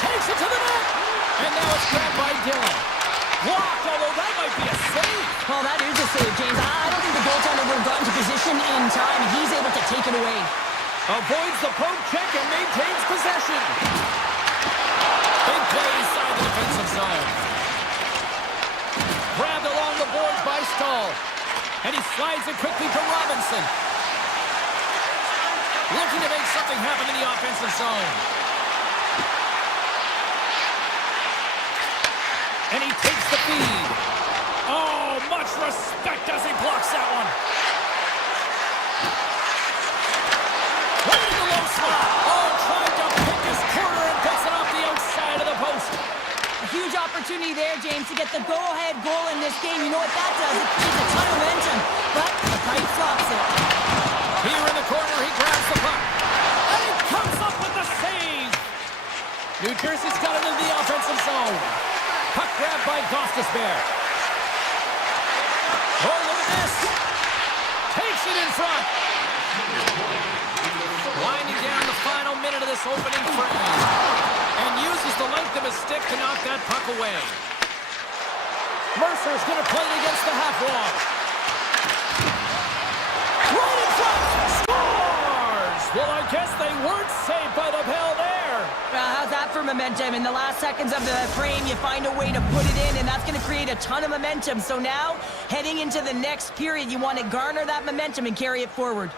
Takes it to the net. And now it's grabbed by Dillon. Blocked, although that might be a save. Well, that is a save, James. I don't think the goaltender would have gotten to position in time. He's able to take it away. Avoids the poke check and maintains possession. Big play inside the defensive zone. Grabbed along the boards by Stahl. And he slides it quickly to Robinson. Looking to make something happen in the offensive zone. And he takes the feed. Oh, much respect as he blocks that one. Right in the low slot. Oh, trying to pick his corner and puts it off the outside of the post. A huge opportunity there, James, to get the go-ahead goal in this game. You know what that does? It creates a ton of momentum, but the pipe stops it. Here in the corner, he grabs the puck. And he comes up with the save. New Jersey's got it into the offensive zone. Puck grab by Gostisbehere. Oh, look at this. Takes it in front. Winding down the final minute of this opening frame. And uses the length of his stick to knock that puck away. Mercer's going to play it against the half wall. Right in front. Scores! Well, I guess they weren't safe by the bell there. How's that for momentum? In the last seconds of the frame, you find a way to put it in, and that's going to create a ton of momentum. So now, heading into the next period, you want to garner that momentum and carry it forward.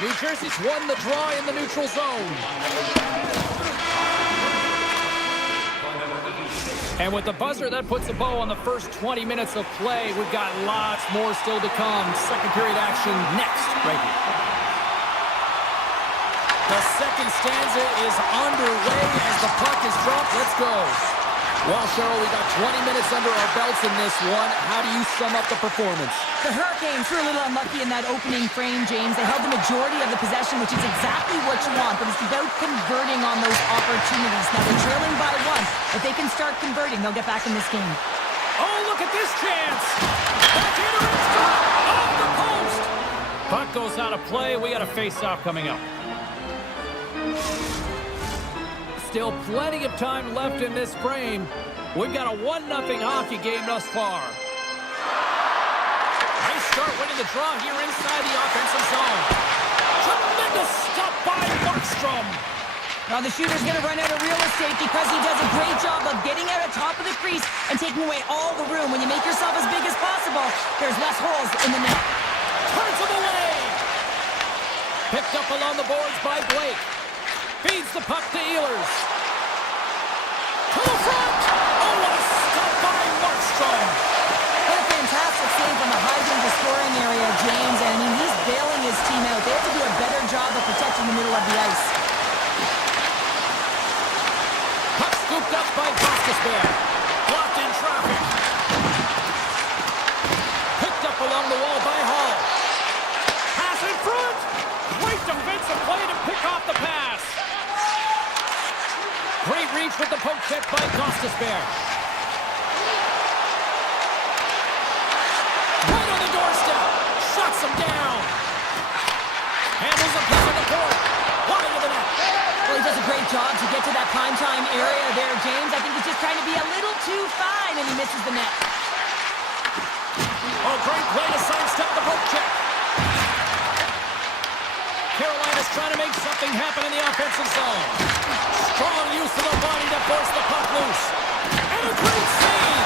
New Jersey's won the draw in the neutral zone. And with the buzzer, that puts a bow on the first 20 minutes of play. We've got lots more still to come. Second period action next, right here. The second stanza is underway as the puck is dropped. Let's go. Well, Cheryl, we got 20 minutes under our belts in this one. How do you sum up the performance? The Hurricanes were a little unlucky in that opening frame, James. They held the majority of the possession, which is exactly what you want, but it's about converting on those opportunities. Now, they're trailing by one. If they can start converting, they'll get back in this game. Oh, look at this chance! Back into it, off the post! Puck goes out of play. We got a face-off coming up. Still plenty of time left in this frame. We've got a 1-0 hockey game thus far. They start winning the draw here inside the offensive zone. Tremendous stop by Markstrom. Now the shooter's going to run out of real estate because he does a great job of getting out at top of the crease and taking away all the room. When you make yourself as big as possible, there's less holes in the net. Turns him away. Picked up along the boards by Blake. Feeds the puck to Ehlers. To the front! Oh, what a stop by Markstrom! What a fantastic save from the high-danger scoring area, James. And I mean, he's bailing his team out. They have to do a better job of protecting the middle of the ice. Puck scooped up by Gostisbehere. Blocked in traffic. Picked up along the wall by Hall. Pass in front! Great defensive play to pick off the pass. Great reach with the poke check by Gostisbehere. Right on the doorstep. Shuts him down. Handles the puck on the court. Wide of the net. Well, he does a great job to get to that prime time area there, James. I think he's just trying to be a little too fine, and he misses the net. Oh, great play to sidestep the poke check. Carolina's trying to make something happen in the offensive zone. Strong use of the body to force the puck loose. And a great save!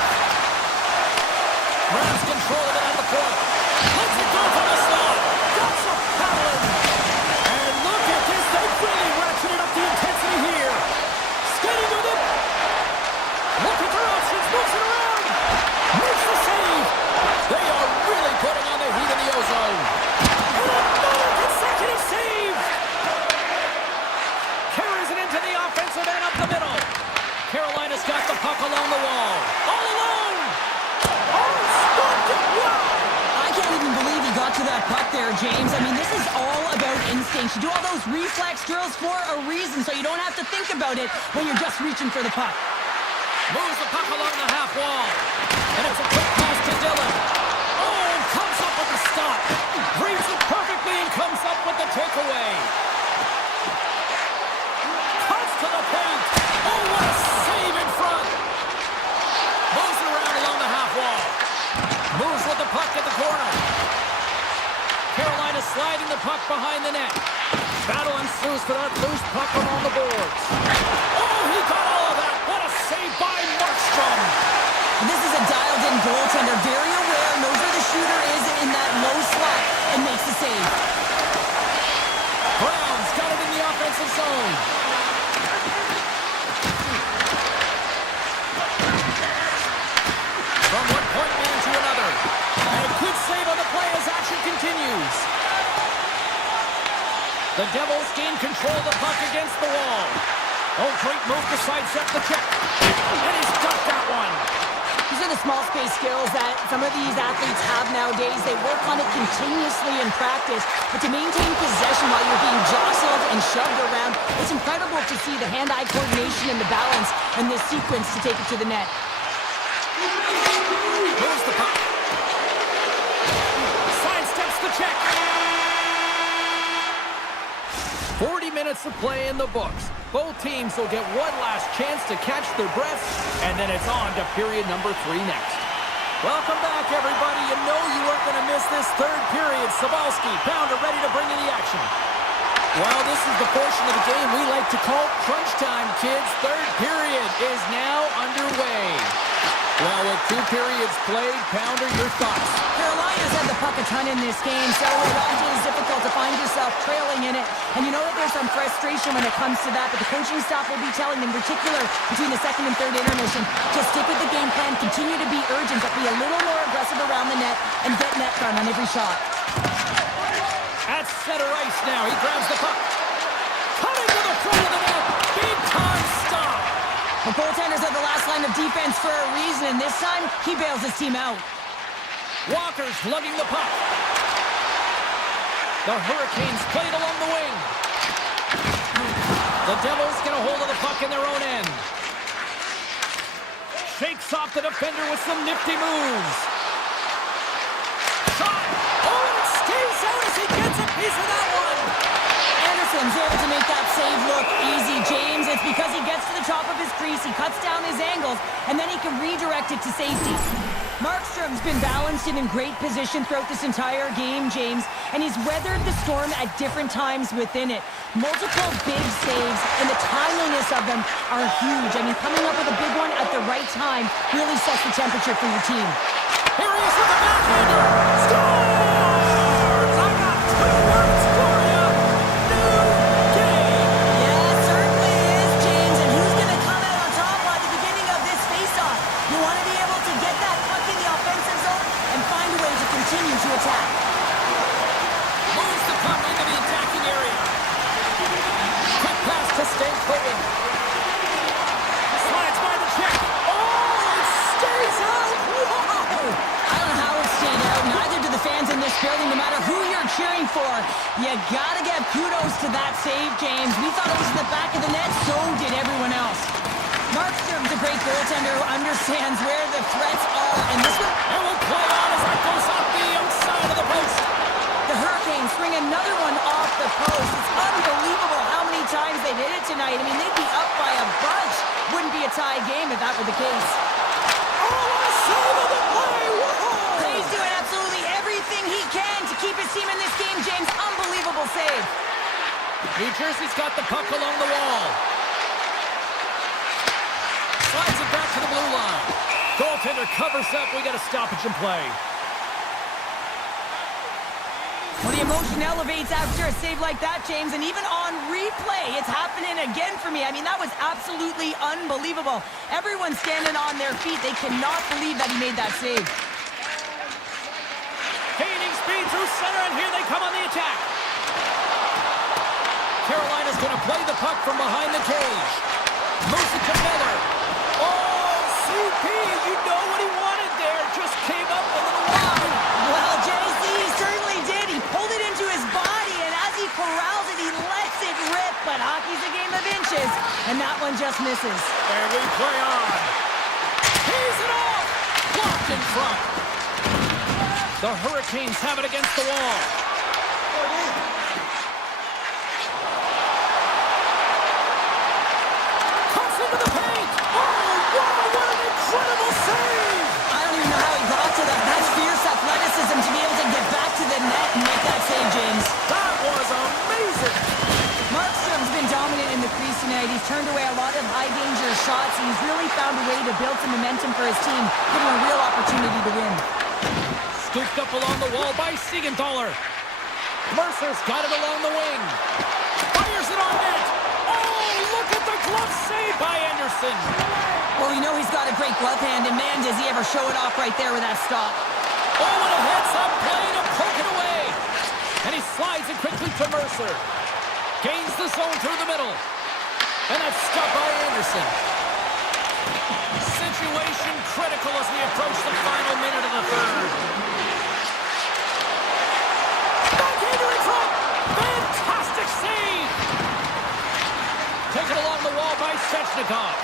Grabs control of it at the point. Lets it go from the slot. That's a paddling. And look at this. They've really ratcheted up the intensity here. Skating with it. Look at their options. Moves it around. Makes the save. They are really putting on the heat in the ozone. And another consecutive save. Carries it into the offensive end up the middle. Carolina's got the puck along the wall. All alone. Oh, stopped it. Wow. I can't even believe he got to that puck there, James. I mean, this is all about instinct. You do all those reflex drills for a reason, so you don't have to think about it when you're just reaching for the puck. Moves the puck along the half wall. And it's a quick pass to Dillon. Oh, and comes up with the stop. Reads it perfectly and comes up with the takeaway. Cuts to the paint. Oh, what a save in front. Moves it around along the half wall. Moves with the puck at the corner. Carolina sliding the puck behind the net. Battle ensues for that loose puck along the boards. Oh, he got all of that. What a save by Markstrom. This is a dialed-in goaltender, very aware, knows where the shooter is in that low slot, and makes the save. Brown's got it in the offensive zone. From one point man to another. And a good save on the play as action continues. The Devils gain control of the puck against the wall. Oh, great move to sidestep the check. And he's got that one. These are the small space skills that some of these athletes have nowadays. They work on it continuously in practice, but to maintain possession while you're being jostled and shoved around, it's incredible to see the hand-eye coordination and the balance in this sequence to take it to the net. Moves the puck. Sidesteps the check. 40 minutes of play in the books. Both teams will get one last chance to catch their breaths, and then it's on to period number 3 next. Welcome back, everybody. You know you weren't going to miss this third period. Sabalski, Pounder ready to bring in the action. Well, this is the portion of the game we like to call crunch time, kids. Third period is now underway. Well, with 2 periods played, Pounder, your thoughts? Carolina's had the puck a ton in this game, so it often is difficult to find yourself trailing in it. And you know that there's some frustration when it comes to that, but the coaching staff will be telling, in particular, between the second and third intermission, to stick with the game plan, continue to be urgent, but be a little more aggressive around the net, and get net front on every shot. At center ice now, he grabs the puck. Cutting to the front of the net. Big time stop. The goaltenders are the last line of defense. defense for a reason, and this time, he bails his team out. Walker's lugging the puck. The Hurricanes played along the wing. The Devils get a hold of the puck in their own end. Shakes off the defender with some nifty moves. Shot! Oh, and it stays out as he gets a piece of that one! Anderson's able to make that save look easy, James. It's because he gets to the top of his crease, he cuts down his angles, and then he can redirect it to safety. Markstrom's been balanced and in great position throughout this entire game, James, and he's weathered the storm at different times within it. Multiple big saves, and the timeliness of them are huge. I mean, coming up with a big one at the right time really sets the temperature for your team. Here he is with the backhander! Scores! I got 2 words for you! New game! Yeah, it certainly is, James, and who's going to come out on top at the beginning of this face-off? You want to be able to get that puck in the offensive zone and find a way to continue to attack. Moves the puck into the attacking area. Quick pass to Stan Clayton. Slides by the check. Oh, it stays out! Whoa! I don't know how it stayed out, neither do the fans in this building, no matter who you're cheering for. You gotta give kudos to that save, James. We thought it was in the back of the net, so did everyone else. Markstrom's a great goaltender who understands where the threats are, and this one... And will play on as that goes off the outside of the post. The Hurricanes swing another one off the post. It's unbelievable how many times they've hit it tonight. I mean, they'd be up by a bunch. Wouldn't be a tie game if that were the case. Oh, what a save of the play! Whoa! He's doing absolutely everything he can to keep his team in this game, James. Unbelievable save. New Jersey's got the puck along the wall. Slides it back to the blue line. Goaltender covers up. We got a stoppage in play. Well, the emotion elevates after a save like that, James, and even on replay, it's happening again for me. I mean, that was absolutely unbelievable. Everyone's standing on their feet. They cannot believe that he made that save. Gaining speed through center, and here they come on the attack. Carolina's going to play the puck from behind the cage. Moves it to Miller. Oh, CP, you know what he wanted there. Just came up a little wide. Well, JC certainly did. He pulled it into his body, and as he corrals it, he lets it rip. But hockey's a game of inches, and that one just misses. And we play on. He's it off. Blocked in front. The Hurricanes have it against the wall. Cuts into the paint. Oh, what an incredible save. I don't even know how he got to that. That's fierce athleticism to be able to get back to the net and make that save, James. That was amazing. Markstrom's been dominant in the crease tonight. He's turned away a lot of high-danger shots, and he's really found a way to build some momentum for his team, giving him a real opportunity to win. Scooped up along the wall by Siegenthaler. Mercer's got it along the wing. Fires it on net. Oh, look at the glove save by Anderson. Well, we know he's got a great glove hand, and man, does he ever show it off right there with that stop. Oh, and a heads-up play to poke it away. And he slides it quickly to Mercer. Gains the zone through the middle. And that's stopped by Anderson. Situation critical as we approach the final minute of the third. Backhander in front. Fantastic save. Taken along the wall by Svechnikov.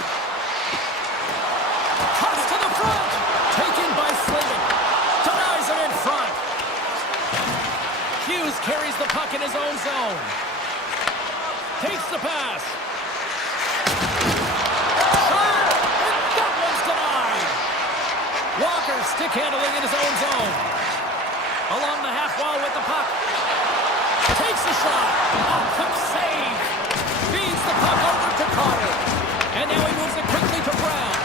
Cuts to the front. Taken by Slavin. Denies him in front. Hughes carries the puck in his own zone. Takes the pass. Shot! And that one's denied. Walker stick handling in his own zone. Along the half wall with the puck. Takes the shot. A quick save. Feeds the puck over to Carter. And now he moves it quickly to Brown.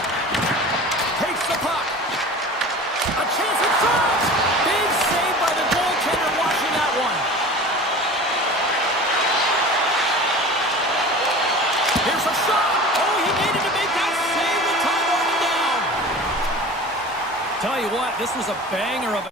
Takes the puck. A chance in front. Big save by the goaltender watching that one. Here's a shot. Oh, he needed to make that save with time running down. Tell you what, this was a banger of a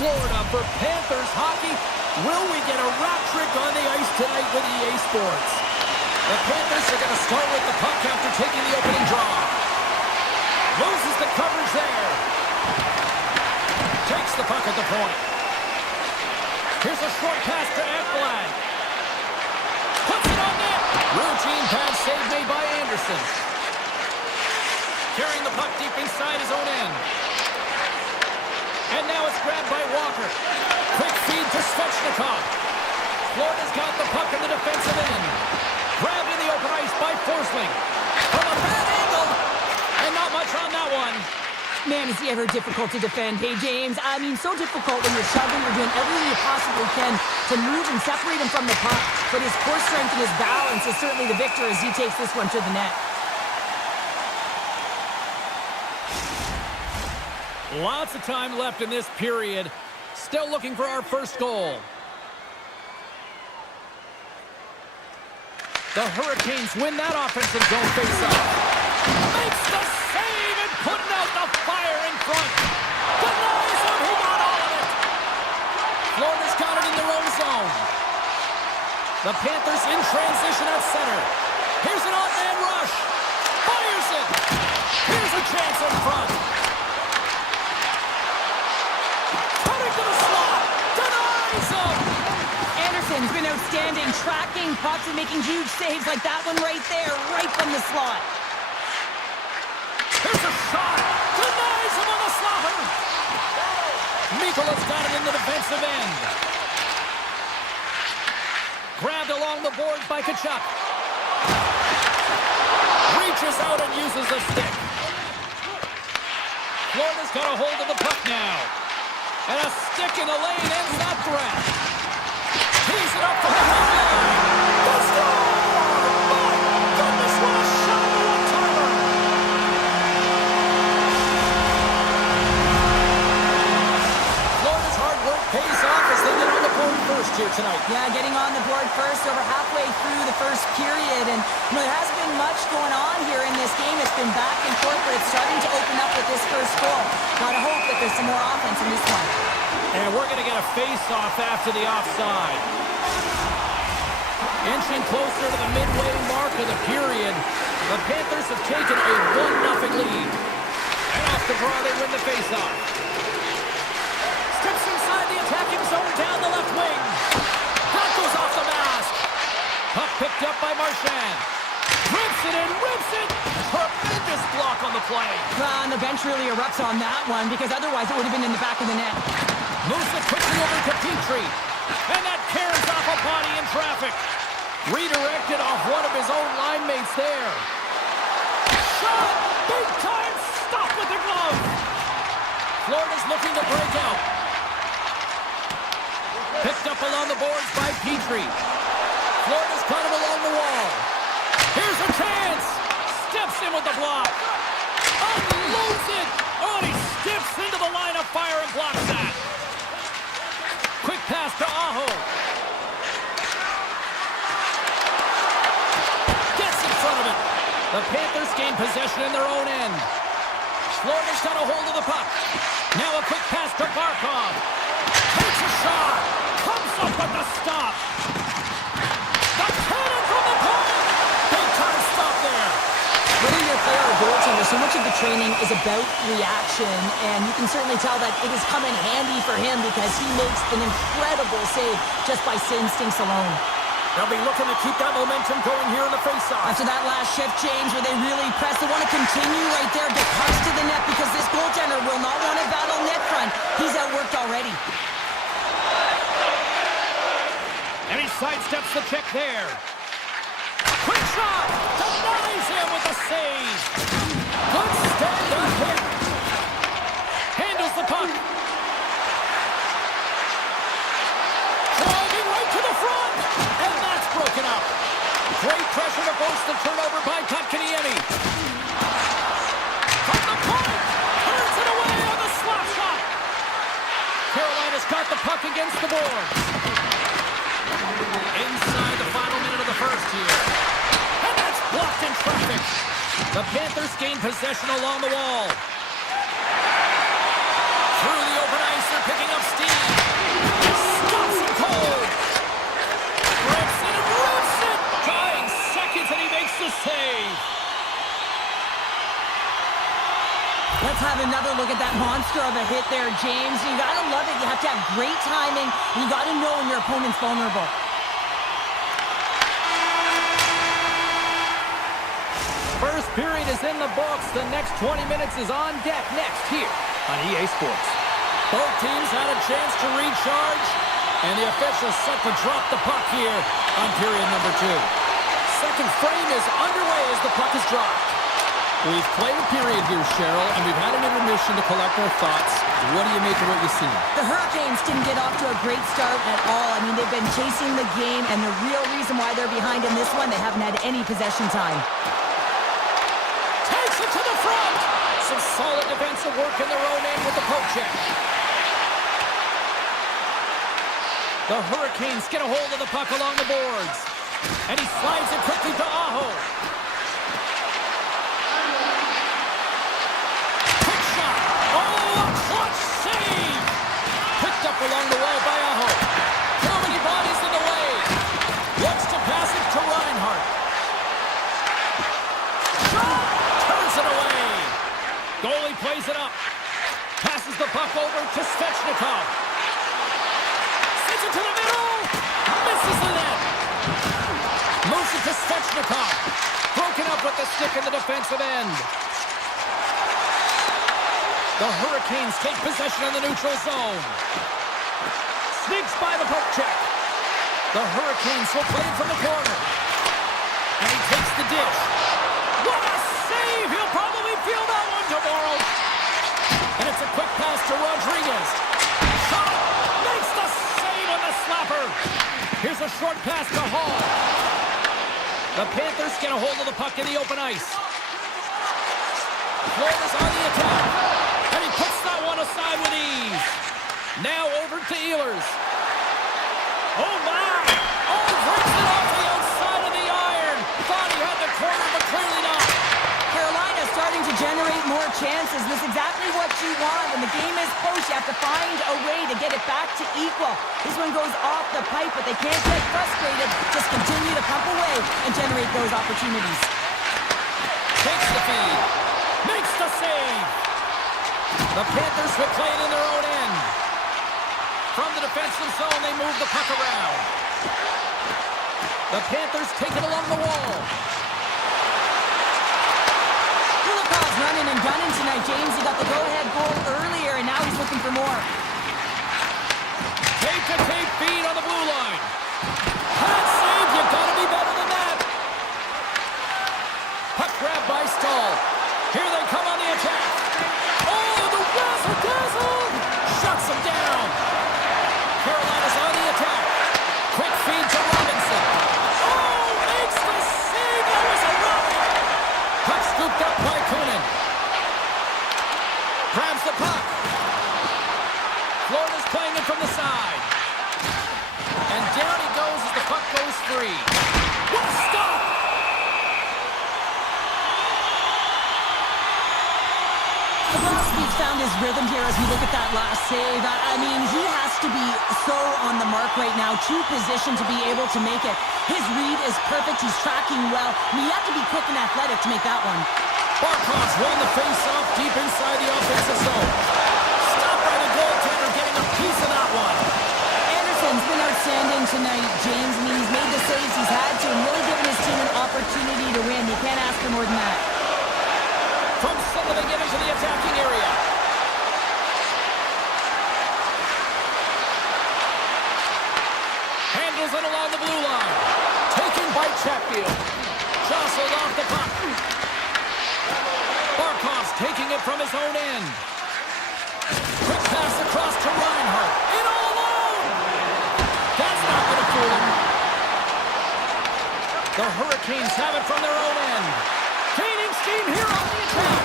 Florida for Panthers hockey. Will we get a rat trick on the ice tonight with EA Sports? The Panthers are going to start with the puck after taking the opening draw. Loses the coverage there. Takes the puck at the point. Here's a short pass to Ekblad. Puts it on net. Routine pass save made by Anderson. Carrying the puck deep inside his own end. And now it's grabbed by Walker. Quick feed to Svechnikov. Florida's got the puck in the defensive end. Grabbed in the open ice by Forsling. From a bad angle. And not much on that one. Man, is he ever difficult to defend. Hey, James, I mean, so difficult when you're shoving, you're doing everything you possibly can to move and separate him from the puck. But his core strength and his balance is certainly the victor as he takes this one to the net. Lots of time left in this period. Still looking for our first goal. The Hurricanes win that offensive zone faceoff. Makes the save and putting out the fire in front. Denies him, he got all of it. Florida's got it in their own zone. The Panthers in transition at center. Here's an odd-man rush. Fires it. Here's a chance in front. Cutting to the slot. Denies him. Anderson's been outstanding, tracking pucks and making huge saves like that one right there, right from the slot. Here's a shot. Denies him on the slapper. Mikola's got it in the defensive end. Grabbed along the boards by Kachuk. Reaches out and uses a stick. Florida's got a hold of the puck now. And a stick in the lane ends that threat. Tees it up for the home line. The score! My goodness, what a shot and a one-timer! Florida's hard work pays off as they get on the board first here tonight. Yeah, getting on the board first over halfway through the first period. And you know, there hasn't been much going on here in this game. It's been back and forth, but it's starting to open up with this first goal. Gotta hope that there's some more offense in this one. And we're going to get a face-off after the offside. Inching closer to the midway mark of the period, the Panthers have taken a 1-0 lead. And off the draw, they win the face-off. Steps inside the attacking zone down the left wing. Puck goes off the mask. Puck picked up by Marchand. Rips it and rips it. Tremendous block on the play. And the bench really erupts on that one because otherwise it would have been in the back of the net. Moves it quickly over to Petrie. And that carries off a body in traffic. Redirected off one of his own line mates there. Shot! Big time stop with the glove. Florida's looking to break out. Picked up along the boards by Petrie. Florida's got him along the wall. Here's a chance. Steps in with the block. Unloads it. Oh, and he steps into the line of fire and blocks that. Quick pass to Aho. Gets in front of it. The Panthers gain possession in their own end. Florida's got a hold of the puck. Now a quick pass to Barkov. Takes a shot. Comes up with the stop. The cannon from the point. Big time stop there. Whether you're a player or goaltender, so much of the training is about reaction, and you can certainly tell that it has come in handy for him because he makes an incredible save just by instincts alone. They'll be looking to keep that momentum going here in the faceoff. After that last shift change where they really press, they want to continue right there, get pucks to the net because this goaltender will not want to battle net front. He's outworked already. And he sidesteps the check there. Quick shot! Denies him with a save! Good stand-up hit! Handles the puck! Driving right to the front! And that's broken up! Great pressure to force the turnover by Kotkaniemi. From the point! Turns it away on the slap shot! Carolina's got the puck against the boards. Inside the final minute of the first here. And that's blocked in traffic. The Panthers gain possession along the wall. Through the open ice, they're picking up steam. monster of a hit there, James. You gotta love it. You have to have great timing. You gotta know when your opponent's vulnerable. First period is in the books. The next 20 minutes is on deck next here on EA Sports. Both teams had a chance to recharge, and the officials set to drop the puck here on period number 2. Second frame is underway as the puck is dropped. We've played a period here, Cheryl, and we've had an intermission to collect our thoughts. What do you make of what you've seen? The Hurricanes didn't get off to a great start at all. I mean, they've been chasing the game, and the real reason why they're behind in this one, they haven't had any possession time. Takes it to the front! Some solid defensive work in their own end with the poke check. The Hurricanes get a hold of the puck along the boards. And he slides it quickly to Aho. Quick shot. Oh, a clutch save! Picked up along the wall by Aho. Too many bodies in the way. Looks to pass it to Reinhardt. Shot! Turns it away. Goalie plays it up. Passes the puck over to Svechnikov. Sends it to the middle. Misses the net. Moves it to Svechnikov. Broken up with the stick in the defensive end. The Hurricanes take possession in the neutral zone. Sneaks by the poke check. The Hurricanes will play it from the corner. And he takes the dish. What a save! He'll probably feel that one tomorrow. And it's a quick pass to Rodriguez. Shot! Makes the save on the slapper. Here's a short pass to Hall. The Panthers get a hold of the puck in the open ice. Florida's on the attack. And he puts that one aside with ease. Now over to Ehlers. Oh, my! Oh, breaks it off the outside of the iron. Thought he had the corner, but clearly not. Carolina starting to generate more chances. This is exactly what you want. When the game is close, you have to find a way to get it back to equal. This one goes off the pipe, but they can't get frustrated. Just continue to pump away and generate those opportunities. Takes the feed. Makes the save. The Panthers will play it in their own end. From the defensive zone, they move the puck around. The Panthers take it along the wall. Kulikov's running and gunning tonight, James. He got the go-ahead goal earlier, and now he's looking for more. Tape-to-tape feed on the blue line. That save, you gotta be better than that. Puck grab by Stahl. Here they come on the attack. Oh, the razzle-dazzle! Shuts them down. Carolina's on the attack. Quick feed to Robinson. Oh, makes the save. That was a run. Puck scooped up by Kunin. Grabs the puck. Florida's playing it from the side. And down he goes as the puck goes free. What a stop! Bobrovsky's found his rhythm here as we look at that last save. I mean, he has to be so on the mark right now, true position to be able to make it. His read is perfect. He's tracking well. I mean, you have to be quick and athletic to make that one. Barkov's won the face-off deep inside the offensive zone. Stopped by the goaltender, getting a piece of that one. Anderson's been outstanding tonight, James. I mean, he's made the saves he's had to and really given his team an opportunity to win. You can't ask for more than that. From center they get into the attacking area. Handles it along the blue line. Taken by Chatfield. Jostled off the puck. Barkov's taking it from his own end. Quick pass across to Reinhardt. In all alone! That's not going to fool him. The Hurricanes have it from their own end. Gaining steam here on the attack.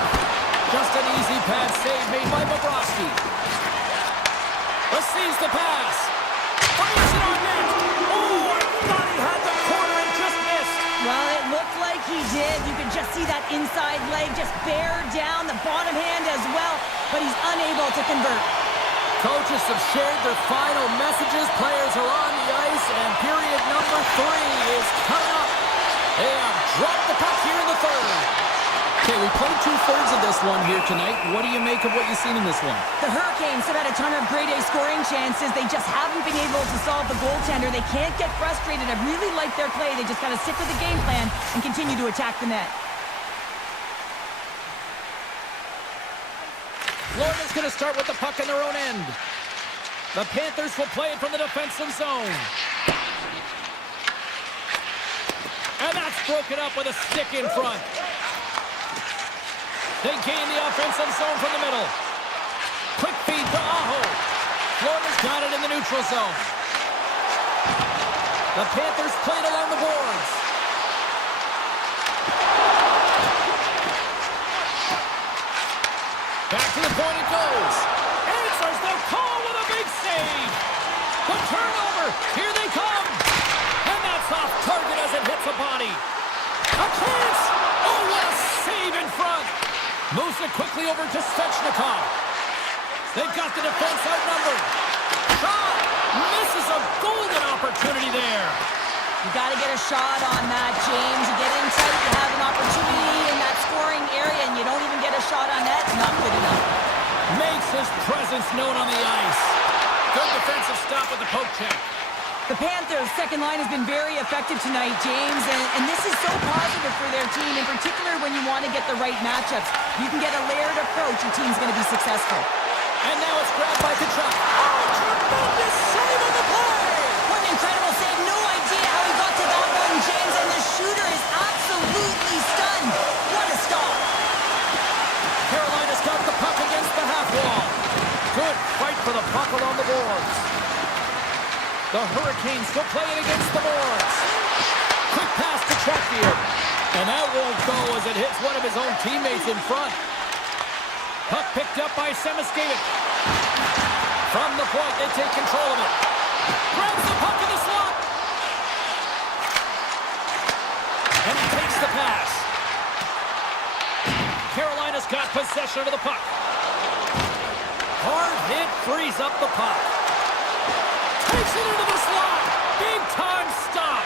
Just an easy pad save made by Bobrovsky. Receives the pass. Fires it on net. Oh, I thought he had the corner and just missed. Well, it looked like he did. You could just see that inside leg just bear down, the bottom hand as well, but he's unable to convert. Coaches have shared their final messages. Players are on the ice, and period number 3 is coming up. They have dropped the puck here in the third. Okay, we played two-thirds of this one here tonight. What do you make of what you've seen in this one? The Hurricanes have had a ton of grade A scoring chances. They just haven't been able to solve the goaltender. They can't get frustrated. I really like their play. They just got to stick with the game plan and continue to attack the net. Florida's going to start with the puck in their own end. The Panthers will play it from the defensive zone. And that's broken up with a stick in front. They gain the offensive zone from the middle. Quick feed to Aho. Florida's got it in the neutral zone. The Panthers play it along the boards. Back to the point it goes. Answers the call with a big save. The turnover. Here they come. And that's off target as it hits a body. A chance. Oh, what a save in front. Moves it quickly over to Svechnikov. They've got the defense outnumbered. Shot. Misses a golden opportunity there. You got to get a shot on that, James. You get in tight, you have an opportunity in that scoring area, and you don't even get a shot on that. Not good enough. Makes his presence known on the ice. Good defensive stop with the poke check. The Panthers' second line has been very effective tonight, James, and this is so positive for their team, in particular when you want to get the right matchups. You can get a layered approach, your team's going to be successful. And now it's grabbed by Kachuk. Oh, tremendous save on the play! What an incredible save. No idea how he got to that one, James, and the shooter is absolutely stunned. What a stop. Carolina's got the puck against the half wall. Good fight for the puck along the boards. The Hurricanes will play it against the boards. Quick pass to Chatfield. And that won't go as it hits one of his own teammates in front. Puck picked up by Semiskevich. From the point, they take control of it. Grabs the puck in the slot. And he takes the pass. Carolina's got possession of the puck. Hard hit frees up the puck. Takes it into the slot. Big time stop.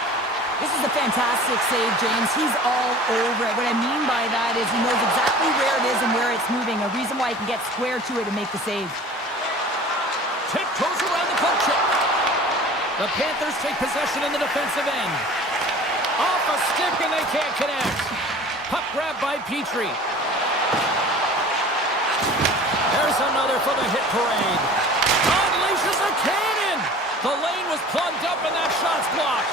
This is a fantastic save, James. He's all over it. What I mean by that is he knows exactly where it is and where it's moving. A reason why he can get square to it and make the save. Tiptoes around the poke check. The Panthers take possession in the defensive end. Off a stick and they can't connect. Puck grabbed by Petrie. There's another for the hit parade. Unleashes a cannon. The lane was plugged up and that shot's blocked.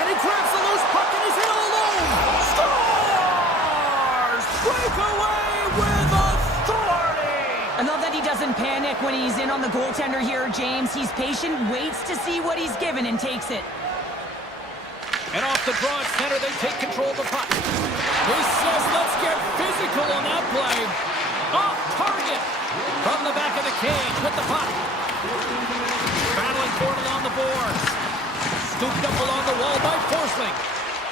And he grabs the loose puck and he's in all alone. Stars! Break away with authority! I love that he doesn't panic when he's in on the goaltender here, James. He's patient, waits to see what he's given, and takes it. And off the draw at center, they take control of the puck. He says, let's get physical on that play. Off target from the back of the cage with the puck. Battling for it along the boards. Scooped up along the wall by Forsling.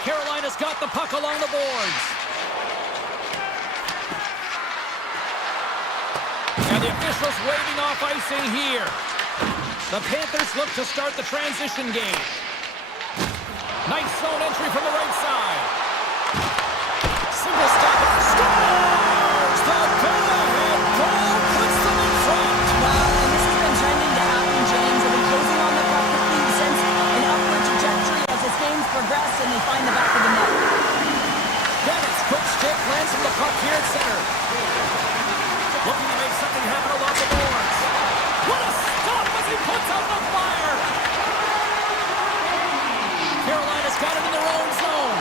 Carolina's got the puck along the boards. And the officials waving off icing here. The Panthers look to start the transition game. Nice zone entry from the right side. Single stop. Scores! The go-ahead goal puts them in front. Wow, and this has been trending to happen, James. They've been closing on the puck quickly since an upward trajectory as this game's progressed, and they find the back of the net. Bennett's quick stick lands from the puck here at center. Looking to make something happen along the boards. What a stop as he puts out the fire! Carolina's got it in their own zone.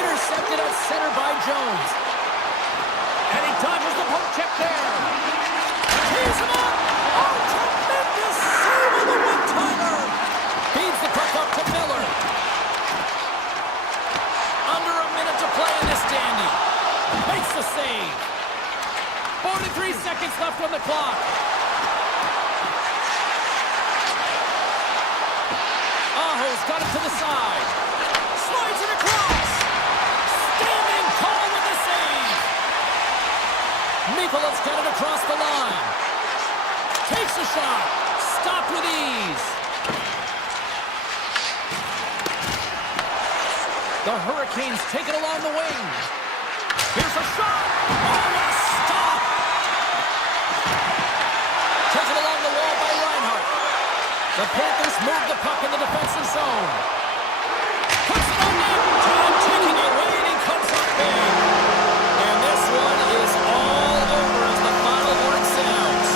Intercepted at center by Jones. And he dodges the poke check there. Tees him up. Oh, tremendous save on the one-timer. Feeds the puck up to Miller. Under a minute to play in this dandy. Makes the save. 43 seconds left on the clock. Aho's got it to the side. Slides it across. Standing tall with the save. Mikolav's got it across the line. Takes a shot. Stopped with ease. The Hurricanes take it along the wing. Here's a shot. Oh, what a stop. Taken along the wall by Reinhardt. The Panthers move the puck in the defensive zone. Puts it on net. Time taking away, and he comes up big. And this one is all over as the final word sounds.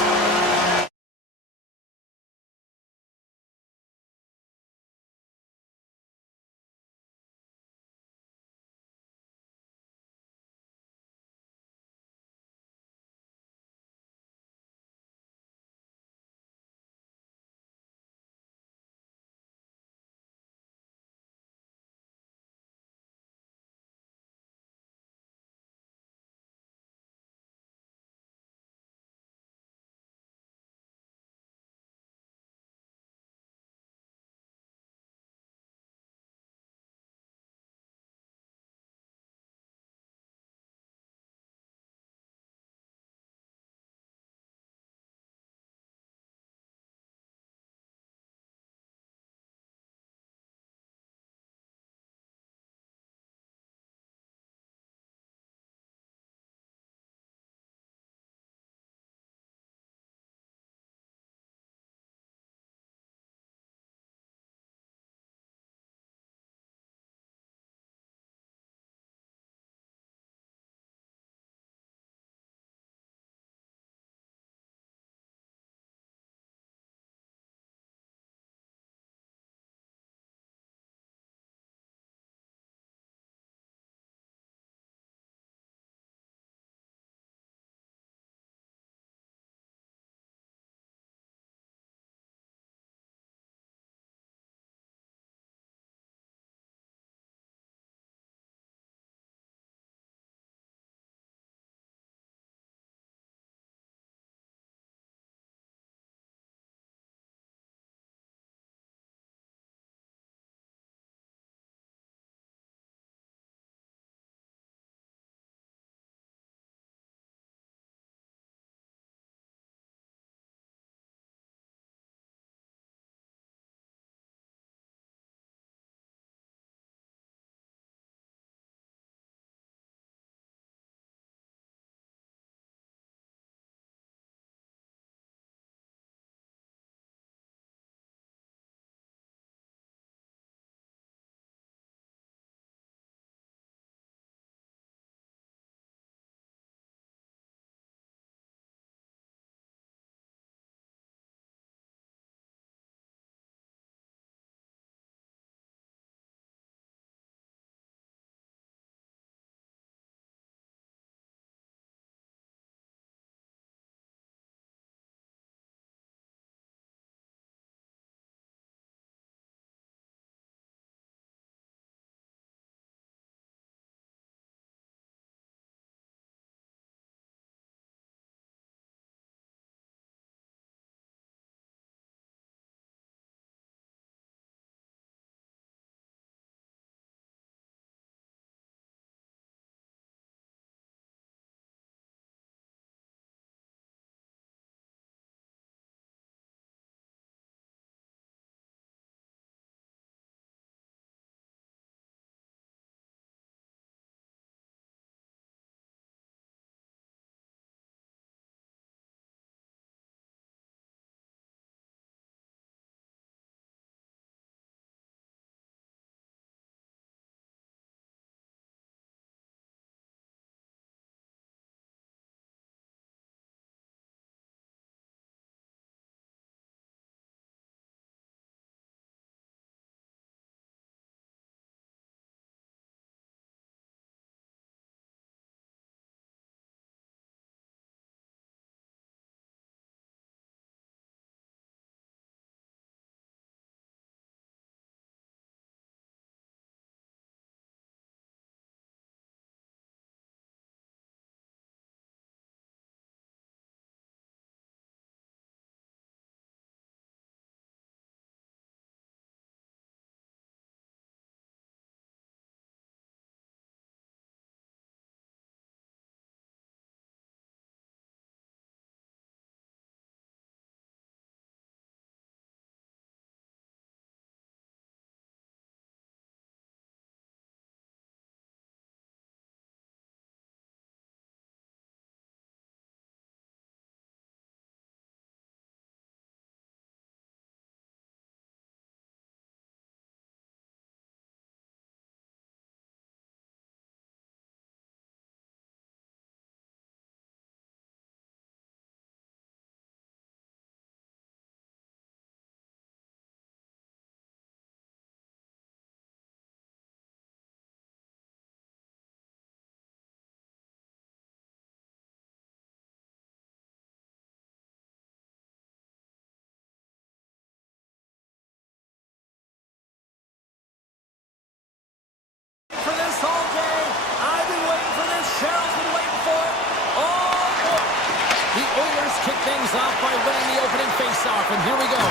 off by winning the opening face-off, and here we go.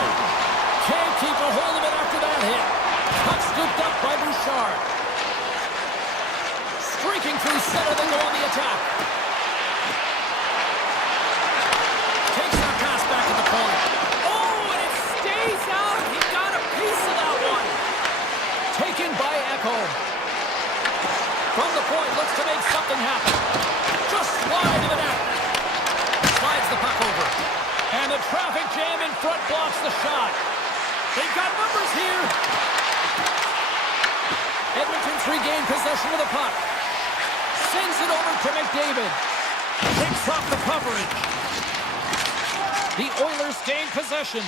Can't keep a hold of it after that hit. Puck scooped up by Bouchard. Streaking through center, they go on the attack. Takes that pass back at the corner. Oh, and it stays out. He got a piece of that one. Taken by Echo. From the point, looks to make something happen. Just slide to the net. Slides the puck over. And the traffic jam in front blocks the shot. They've got numbers here. Edmonton's regained possession of the puck. Sends it over to McDavid. Picks off the coverage. The Oilers gain possession.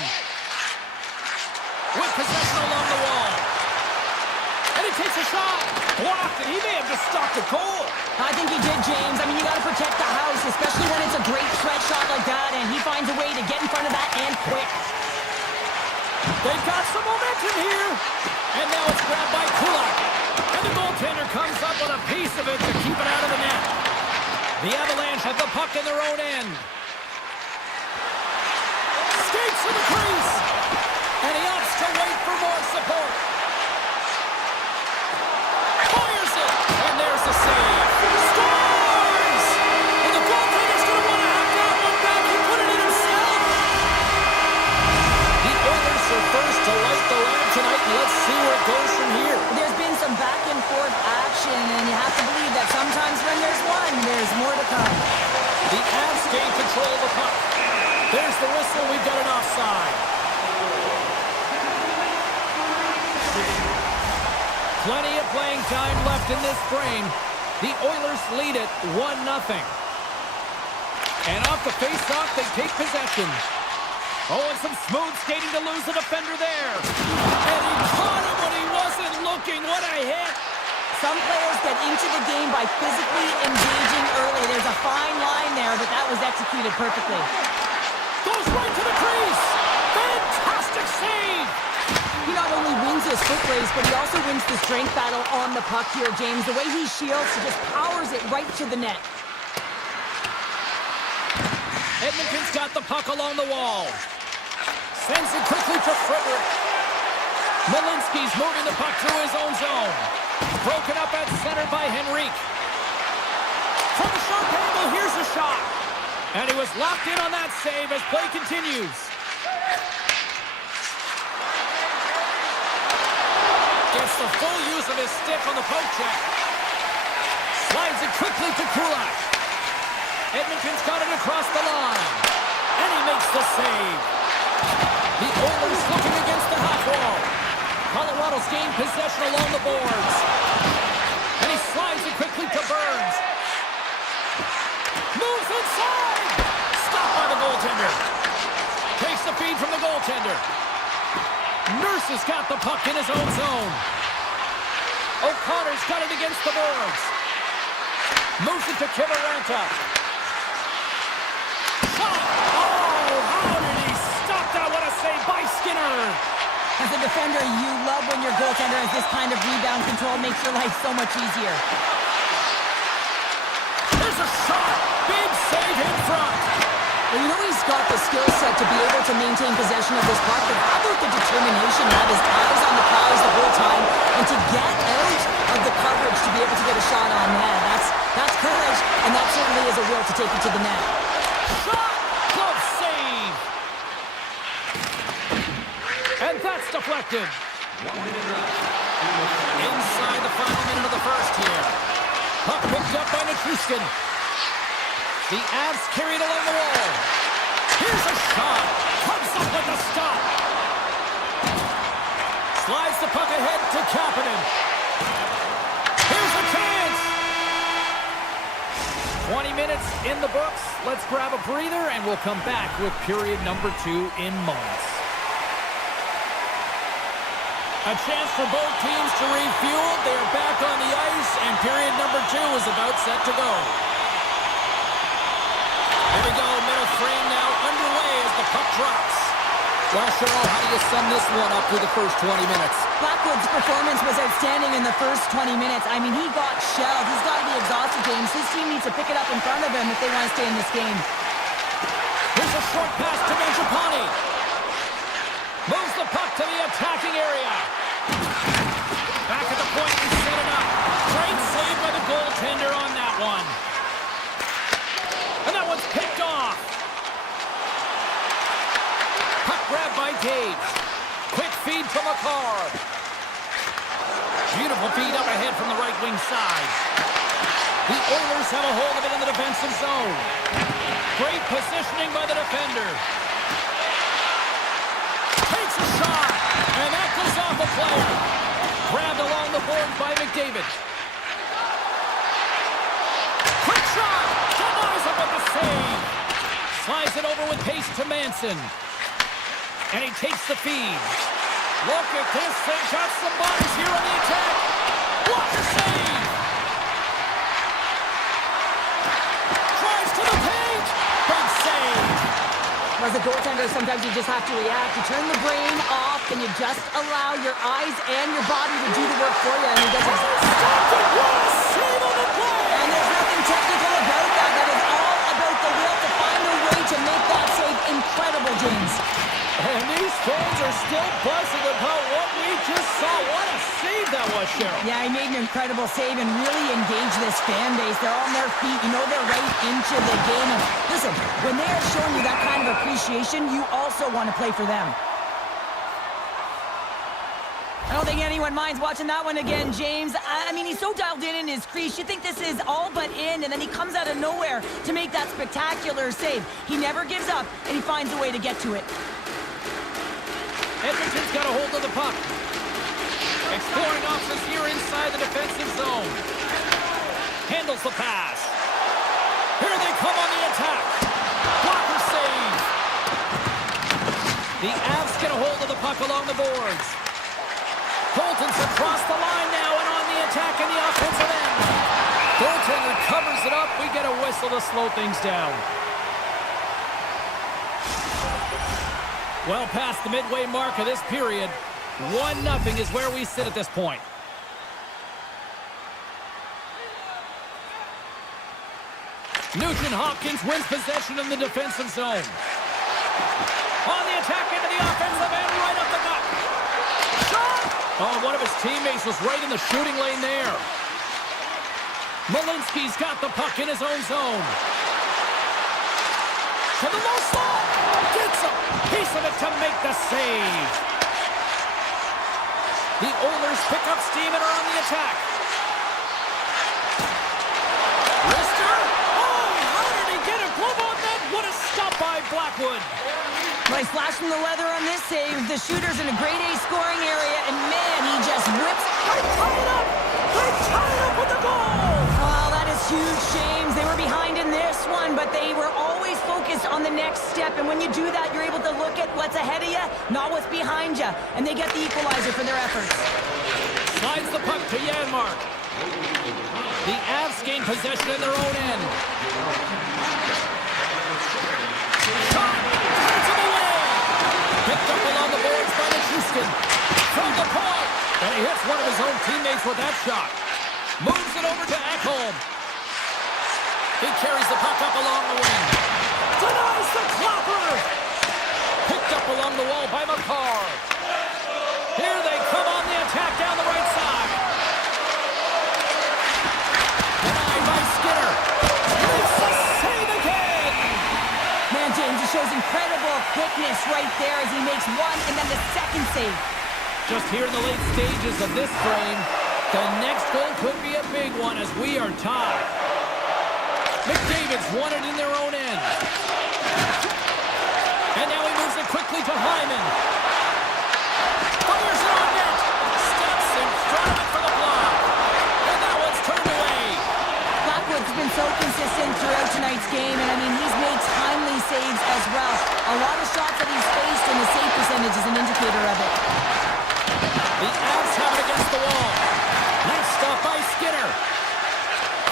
With possession along the wall. And he takes a shot. Blocked it. He may have just stopped the goal. I think he did, James. I mean, you got to protect the house, especially when it's a great stretch shot like that, and he finds a way to get in front of that and quick. They've got some momentum here. And now it's grabbed by Kulak. And the goaltender comes up with a piece of it to keep it out of the net. The Avalanche have the puck in their own end. Skates to the crease. And he opts to wait for more support. Fires it. And there's the save. Scores! And the goaltender's going to want to have that one back. He put it in himself. The Oilers are first to light the lamp tonight, and let's see where it goes from here. There's been some back and forth action, and you have to believe that sometimes when there's one, there's more to come. The Avs gain control of the puck. There's the whistle. We've got an offside. Plenty of playing time left in this frame. The Oilers lead it 1-0. And off the face-off, they take possession. Oh, and some smooth skating to lose the defender there. And he caught him when he wasn't looking. What a hit. Some players get into the game by physically engaging early. There's a fine line there, but that was executed perfectly. Goes right to the crease. Fantastic save. He not only wins his foot race, but he also wins the strength battle on the puck here, James. The way he shields, he just powers it right to the net. Edmonton's got the puck along the wall. Sends it quickly to Frederick. Malinsky's moving the puck through his own zone. Broken up at center by Henrique. From a sharp angle, here's a shot. And he was locked in on that save as play continues. Gets the full use of his stick on the poke check. Slides it quickly to Kulak. Edmonton's got it across the line. And he makes the save. The Oilers looking against the half wall. Colorado's gained possession along the boards. And he slides it quickly to Burns. Moves inside. Stopped by the goaltender. Takes the feed from the goaltender. Nurse has got the puck in his own zone. O'Connor's got it against the boards. Moves it to Kivaranta. Shot! Oh, how did he stop that? What a save by Skinner! As a defender, you love when your goaltender has this kind of rebound control. Makes your life so much easier. There's a shot! Big save in front! Well, you know he's got the skill set to be able to maintain possession of this puck, but how about the determination to have his eyes on the prize the whole time and to get out of the coverage to be able to get a shot on net? That's courage, and that certainly is a will to take it to the net. Shot! Glove save! And that's deflected. Inside the final minute of the first here. Puck picked up by Nichushkin. The Avs carried along the wall. Here's a shot. Comes up with a stop. Slides the puck ahead to Kapanen. Here's a chance. 20 minutes in the books. Let's grab a breather and we'll come back with period number 2 in moments. A chance for both teams to refuel. They're back on the ice and period number 2 is about set to go. Here we go, middle frame now underway as the puck drops. Well, Cheryl, how do you sum this one up through the first 20 minutes? Blackwood's performance was outstanding in the first 20 minutes. I mean, he got shelled. He's got to be exhausted, James. His team needs to pick it up in front of him if they want to stay in this game. Here's a short pass to Mangiapane. Moves the puck to the attacking area. Back at the point and set it up. Great save by the goaltender on that one. And that one's picked off. Puck grab by Gage. Quick feed from McCarr. Beautiful feed up ahead from the right wing side. The Oilers have a hold of it in the defensive zone. Great positioning by the defender. Takes a shot, and that goes off the player. Grabbed along the board by McDavid. Quick shot! Denies him with the save. Slides it over with pace to Manson. And he takes the feed. Look at this. They got some bodies here on the attack. What a save! Drives to the paint. Big save. As a goaltender, sometimes you just have to react. You turn the brain off and you just allow your eyes and your body to do the work for you. And he does exactly. What a save on the play! And there's nothing technical about that. That is all about the will to find a way to make that save incredible, James. And these fans are still buzzing about what we just saw. What a save that was, Cheryl. Yeah, he made an incredible save and really engaged this fan base. They're on their feet. You know they're right into the game. And listen, when they are showing you that kind of appreciation, you also want to play for them. I don't think anyone minds watching that one again, James. I mean, he's so dialed in his crease. You think this is all but in, and then he comes out of nowhere to make that spectacular save. He never gives up, and he finds a way to get to it. Edmonton's got a hold of the puck. Exploring options here inside the defensive zone. Handles the pass. Here they come on the attack. Blocker save. The Avs get a hold of the puck along the boards. Colton's across the line now and on the attack in the offensive end. Goaltender covers it up. We get a whistle to slow things down. Well past the midway mark of this period, 1-0 is where we sit at this point. Nugent-Hopkins wins possession in the defensive zone. On the attack into the offensive end, right up the gut. Shot! Oh, one of his teammates was right in the shooting lane there. Malinsky's got the puck in his own zone. To the low slot. Gets a piece of it to make the save. The Oilers pick up steam and are on the attack. Rister. Oh, how did he get a glove on that? What a stop by Blackwood. Nice flash from the leather on this save. The shooter's in a grade A scoring area, and man, he just whips. They tie it up. They tie it up with the goal. Oh, that is huge, James. They were behind in this one, but they were always focused on the next step. And when you do that, you're able to look at what's ahead of you, not what's behind you. And they get the equalizer for their efforts. Slides the puck to Janmark. The Avs gain possession in their own end. Shot! To the wing! Picked up along the boards by Nichushkin. From the point! And he hits one of his own teammates with that shot. Moves it over to Ekholm. He carries the puck up along the wing. Denies the clopper! Picked up along the wall by McCarr. Here they come on the attack down the right side. Denied by Skinner. Makes the save again! Man, James, he shows incredible quickness right there as he makes one and then the second save. Just here in the late stages of this frame, the next goal could be a big one as we are tied. McDavid's won it in their own end. And now he moves it quickly to Hyman. Fires it on net. Steps in front of it for the block. And that one's turned away. Blackwood's been so consistent throughout tonight's game, and I mean, he's made timely saves as well. A lot of shots that he's faced, and the save percentage is an indicator of it. The Avs have it against the wall. Nice stop by Skinner.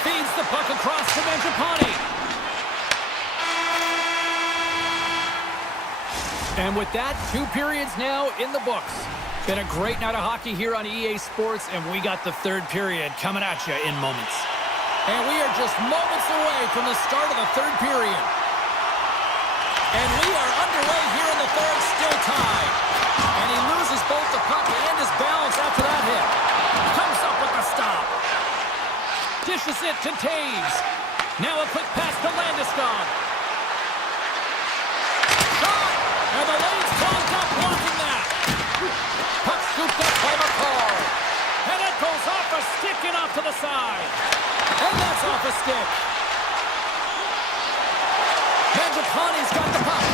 Feeds the puck across to Mangiapane. And with that, 2 periods now in the books. Been a great night of hockey here on EA Sports, and we got the 3rd period coming at you in moments. And we are just moments away from the start of the 3rd period. And we are underway here in the third, still tied. And he loses both the puck and his balance after that hit. Comes up with the stop. Dishes it to Taves. Now a quick pass to Landeskog. Shot! And the lane's clogged up, blocking that. Puck scooped up by McCall. And it goes off a stick and off to the side. And that's off a stick. Mangiacone's got the puck.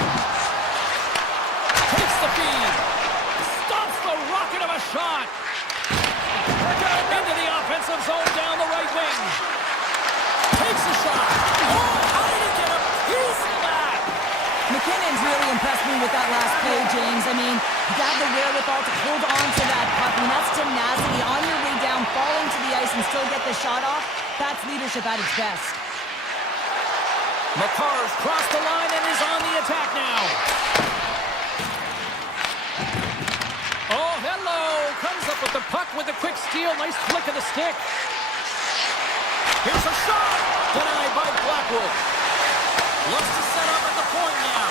Takes the feed. Stops the rocket of a shot. Into the offensive zone down the right wing. Takes a shot. Oh, how did he get a piece of that? McKinnon's really impressed me with that last play, James. I mean, you got the wherewithal to hold on to that puck. I mean, that's tenacity on your way down, falling to the ice and still get the shot off. That's leadership at its best. Makar's crossed the line and is on the attack now. Oh, hello. Comes up with the puck with a quick steal. Nice flick of the stick. Here's a shot. Denied by Blackwood. Looks to set up at the point now.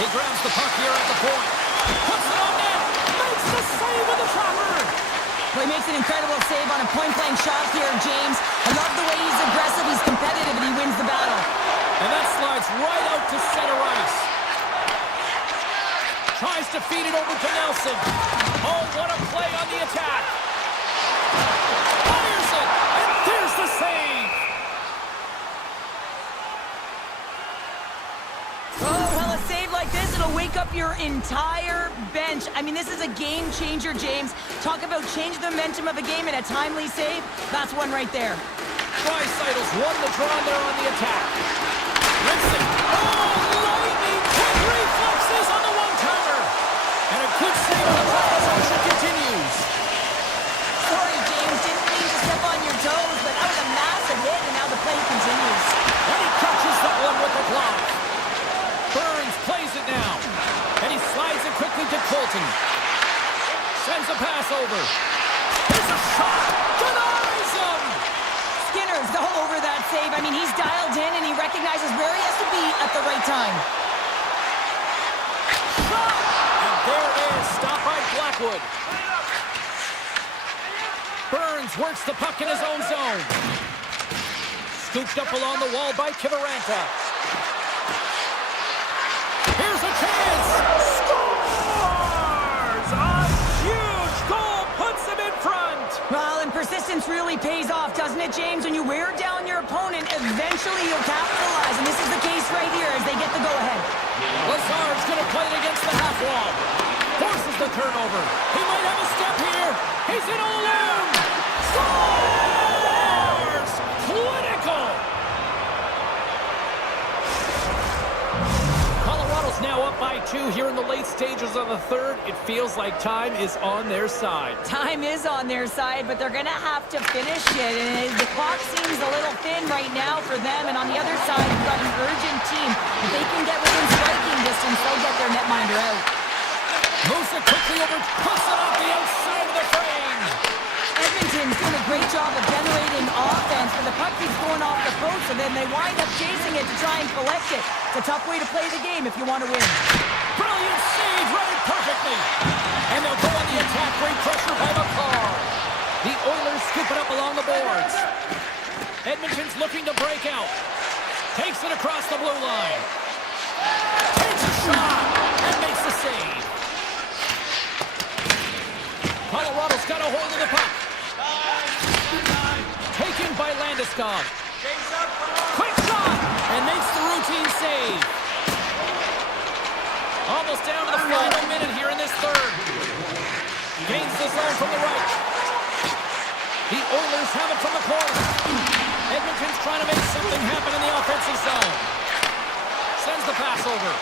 He grabs the puck here at the point. Puts it on net. Makes the save with the trapper. Well, he makes an incredible save on a point-blank shot here, James. I love the way he's aggressive, he's competitive, and he wins the battle. And that slides right out to center ice. Tries to feed it over to Nelson. Oh, what a play on the attack. Fires it, and there's the save. Oh, well, a save like this, it'll wake up your entire bench. I mean, this is a game changer, James. Talk about change the momentum of a game in a timely save. That's one right there. Dreisaitl's won the draw there on the attack. Listen. Oh, lightning quick reflexes on the one-timer. And a good save on the transition continues. Sorry, James, didn't mean to step on your toes, but that was a massive hit, and now the play continues. And he catches that one with the glove. Burns plays it now. And he slides it quickly to Colton. Sends a pass over. Here's a shot. Denies him. Skinner's all over that save. I mean, he's dialed in, and he recognizes where he has to be at the right time. Shot. And there it is. Stopped by Blackwood. Burns works the puck in his own zone. Scooped up along the wall by Kiviranta. Here's a chance! Scores! A huge goal puts him in front! Well, and persistence really pays off, doesn't it, James? When you wear down your opponent, eventually you'll capitalize, and this is the case right here as they get the go-ahead. Lazard's gonna play it against the half wall. Forces the turnover. He might have a step here. He's in all alone! Scores! Clinical! Colorado's now up by 2 here in the late stages of the third. It feels like time is on their side. Time is on their side, but they're going to have to finish it. And the clock seems a little thin right now for them. And on the other side, you've got an urgent team. If they can get within striking distance, they'll get their netminder out. Moves it quickly over, puts it off the outside of the frame. Edmonton's doing a great job of generating offense, but the puck keeps going off the post, and then they wind up chasing it to try and collect it. It's a tough way to play the game if you want to win. Brilliant save, read perfectly. And they'll go on the attack, great pressure by McCall. The Oilers scoop it up along the boards. Edmonton's looking to break out. Takes it across the blue line. Takes a shot and makes the save. Colorado's got a hold of the puck. Taken by Landeskog. Quick shot and makes the routine save. Almost down to the final minute here in this third. Gains the zone from the right. The Oilers have it from the corner. Edmonton's trying to make something happen in the offensive zone. Sends the pass over.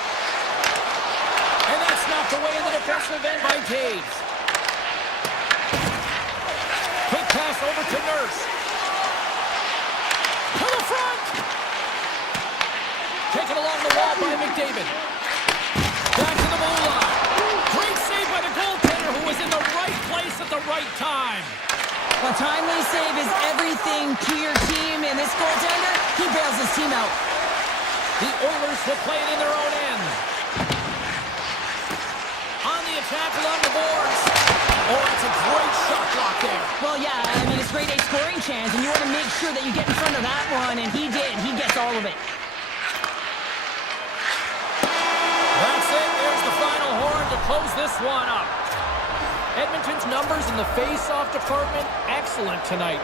And that's knocked away in the defensive end by Taves. Quick pass over to Nurse. To the front! Taken along the wall by McDavid. Back to the blue line. Great save by the goaltender who was in the right place at the right time. Well, timely save is everything to your team, and this goaltender, he bails his team out. The Oilers will play it in their own end. On the attack along the boards. Oh, it's a great shot block there. Well, yeah, I mean, it's grade A scoring chance, and you want to make sure that you get in front of that one, and he did. He gets all of it. That's it. There's the final horn to close this one up. Edmonton's numbers in the face-off department, excellent tonight.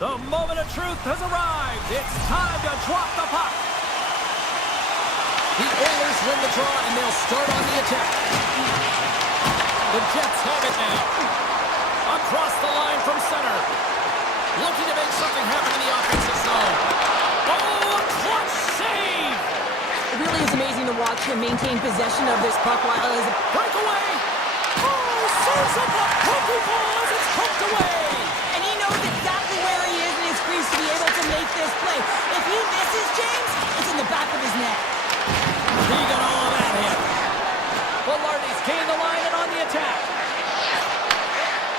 The moment of truth has arrived. It's time to drop the puck. The Oilers win the draw, and they'll start on the attack. The Jets have it now. Across the line from center. Looking to make something happen in the offensive zone. Oh, a clutch save! It really is amazing to watch him maintain possession of this puck while his Breakaway! Oh, saves up the Pokeball as it's poked away! and he knows exactly where he is in his crease to be able to make this play. If he misses, James, it's in the back of his neck. He got all of that hit. Velarde's gained the line and on the attack.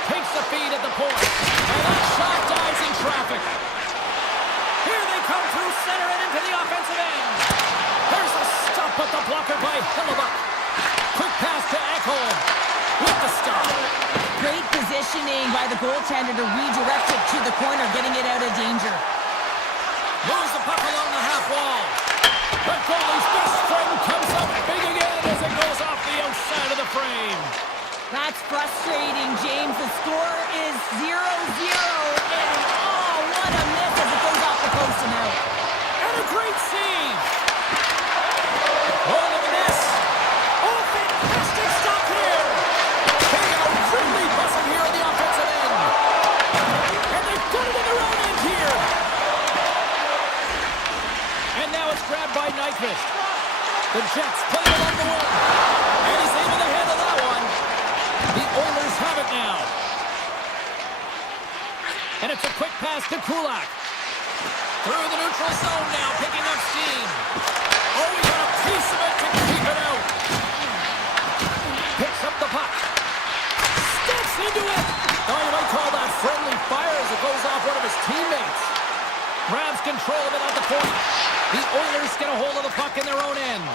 Takes the feed at the point. And that shot dies in traffic. Here they come through center and into the offensive end. There's a stop at the blocker by Hillebuck. Quick pass to Ekholm. With the stop. Great positioning by the goaltender to redirect it to the corner, getting it out of danger. Moves the puck along the half wall. The goalie's best friend comes up big again as it goes off the outside of the frame. That's frustrating, James. The score is 0-0, and oh, what a miss as it goes off the post and out. And a great save. Oh, look at this. Oh, fantastic stop here. They are really buzzing here on the offensive end. And they've got it in their own end here. And now it's grabbed by Nyquist. The Jets play it along the wing. And he's able to handle that one. The Oilers have it now. And it's a quick pass to Kulak. Through the neutral zone now, picking up steam. Oh, he got a piece of it to keep it out. Picks up the puck. Steps into it. Oh, you might call that friendly fire as it goes off one of his teammates. Grabs control of it at the point. The Oilers get a hold of the puck in their own end.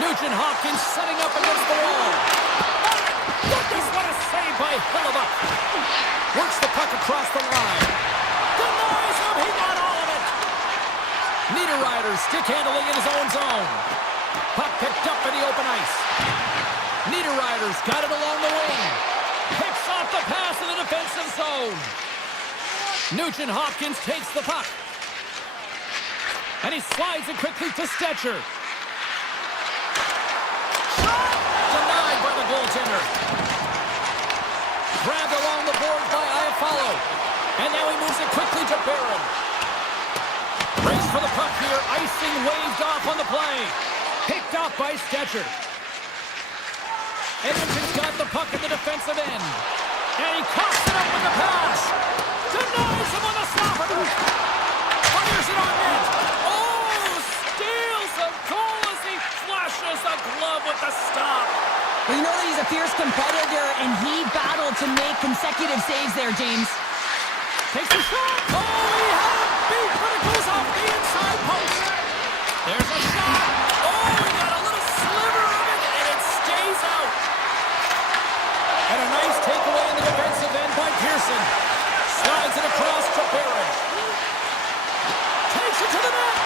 Nugent-Hopkins setting up against the wall. Goodness, what a save by Hillebuck. Works the puck across the line. Denies him, he got all of it. Niederreiter stick handling in his own zone. Puck picked up in the open ice. Niederreiter's got it along the wing. Picks off the pass in the defensive zone. Nugent-Hopkins takes the puck. And he slides it quickly to Stetcher. Shot! Denied by the goaltender. Grabbed along the boards by Iafallo. And now he moves it quickly to Barron. Race for the puck here. Icing waved off on the play. Picked off by Stetcher. Edmonton's got the puck in the defensive end. And he coughs it up with the pass. Denies him on the stopper. Fires it on net. Oh, steals a goal as he flashes a glove with the stop. Well, you know that he's a fierce competitor, and he battled to make consecutive saves there, James. Takes a shot. Oh, he had a beat, but it goes off the inside post. There's a shot. Oh, he got a little sliver of it, and it stays out. And a nice takeaway in the defensive end by Pearson. Slides it across to Barron. Takes it to the net.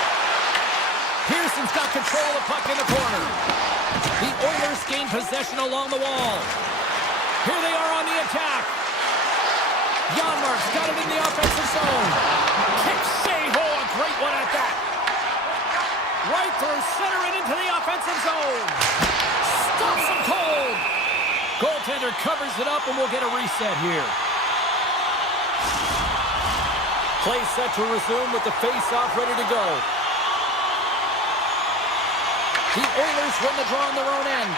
Pearson's got control of the puck in the corner. The Oilers gain possession along the wall. Here they are on the attack. Janmark's got it in the offensive zone. Kick save. Oh, a great one at that. Right through center and into the offensive zone. Stops him cold. Goaltender covers it up, and we'll get a reset here. Play set to resume with the face-off ready to go. The Oilers win the draw on their own end.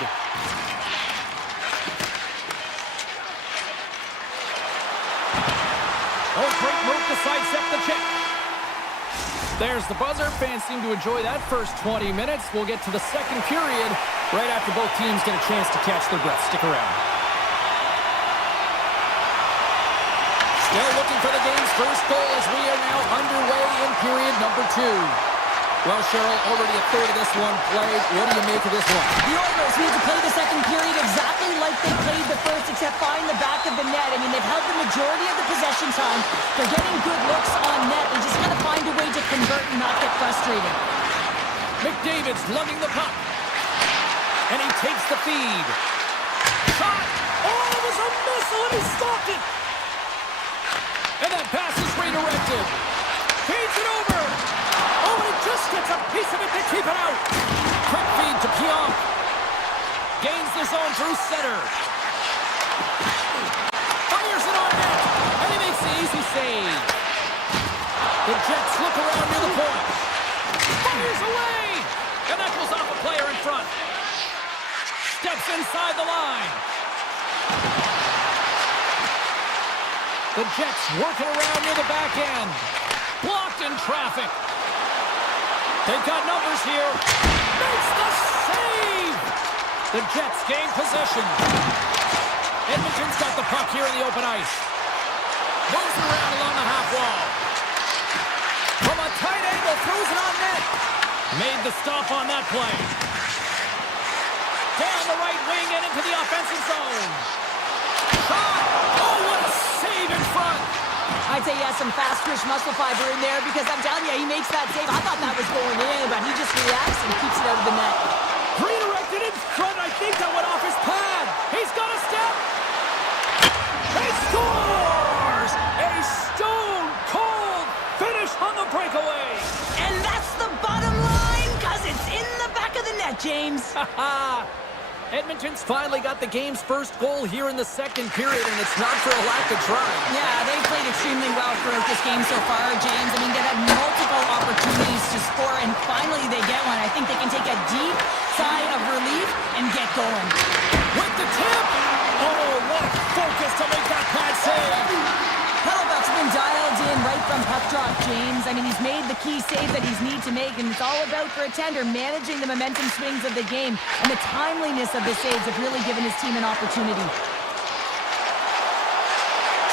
Oh, great move to sidestep the check. There's the buzzer. Fans seem to enjoy that first 20 minutes. We'll get to the second period right after both teams get a chance to catch their breath. Stick around. Still looking for the game's first goal as we are now underway in period number 2. Well, Cheryl, already a third of this one played. What do you make of this one? The Oilers need to play the second period exactly like they played the first, except find the back of the net. I mean, they've held the majority of the possession time. They're getting good looks on net. They just got to find a way to convert and not get frustrated. McDavid's lugging the puck. And he takes the feed. Shot! Oh, it was a missile, and he stopped it! And that effective. Feeds it over. Oh, and he just gets a piece of it to keep it out. Quick feed to Pionk. Gains the zone through center. Fires it on net. And he makes the easy save. The Jets look around near the point. Fires away. And that goes off a player in front. Steps inside the line. The Jets working around near the back end. Blocked in traffic. They've got numbers here. Makes the save! The Jets gain possession. Edmonton's got the puck here in the open ice. Moves around along the half wall. From a tight angle, throws it on net. Made the stop on that play. Down the right wing and into the offensive zone. Shot! Oh, what a save in front! I'd say he has some fast twitch muscle fiber in there because I'm telling you, he makes that save. I thought that was going in, but he just reacts and keeps it out of the net. Redirected in front. I think that went off his pad. He's got a step. He scores! A stone-cold finish on the breakaway. And that's the bottom line because it's in the back of the net, James. Edmonton's finally got the game's first goal here in the second period, and it's not for a lack of trying. Yeah, they've played extremely well throughout this game so far, James. I mean, they've had multiple opportunities to score, and finally they get one. I think they can take a deep sigh of relief and get going. With the tip! Oh, what focus to make that pad save! Hellebuck's been dialed in right from puck drop, James. I mean, he's made the key save that he's need to make, and it's all about, for a tender, managing the momentum swings of the game, and the timeliness of the saves have really given his team an opportunity.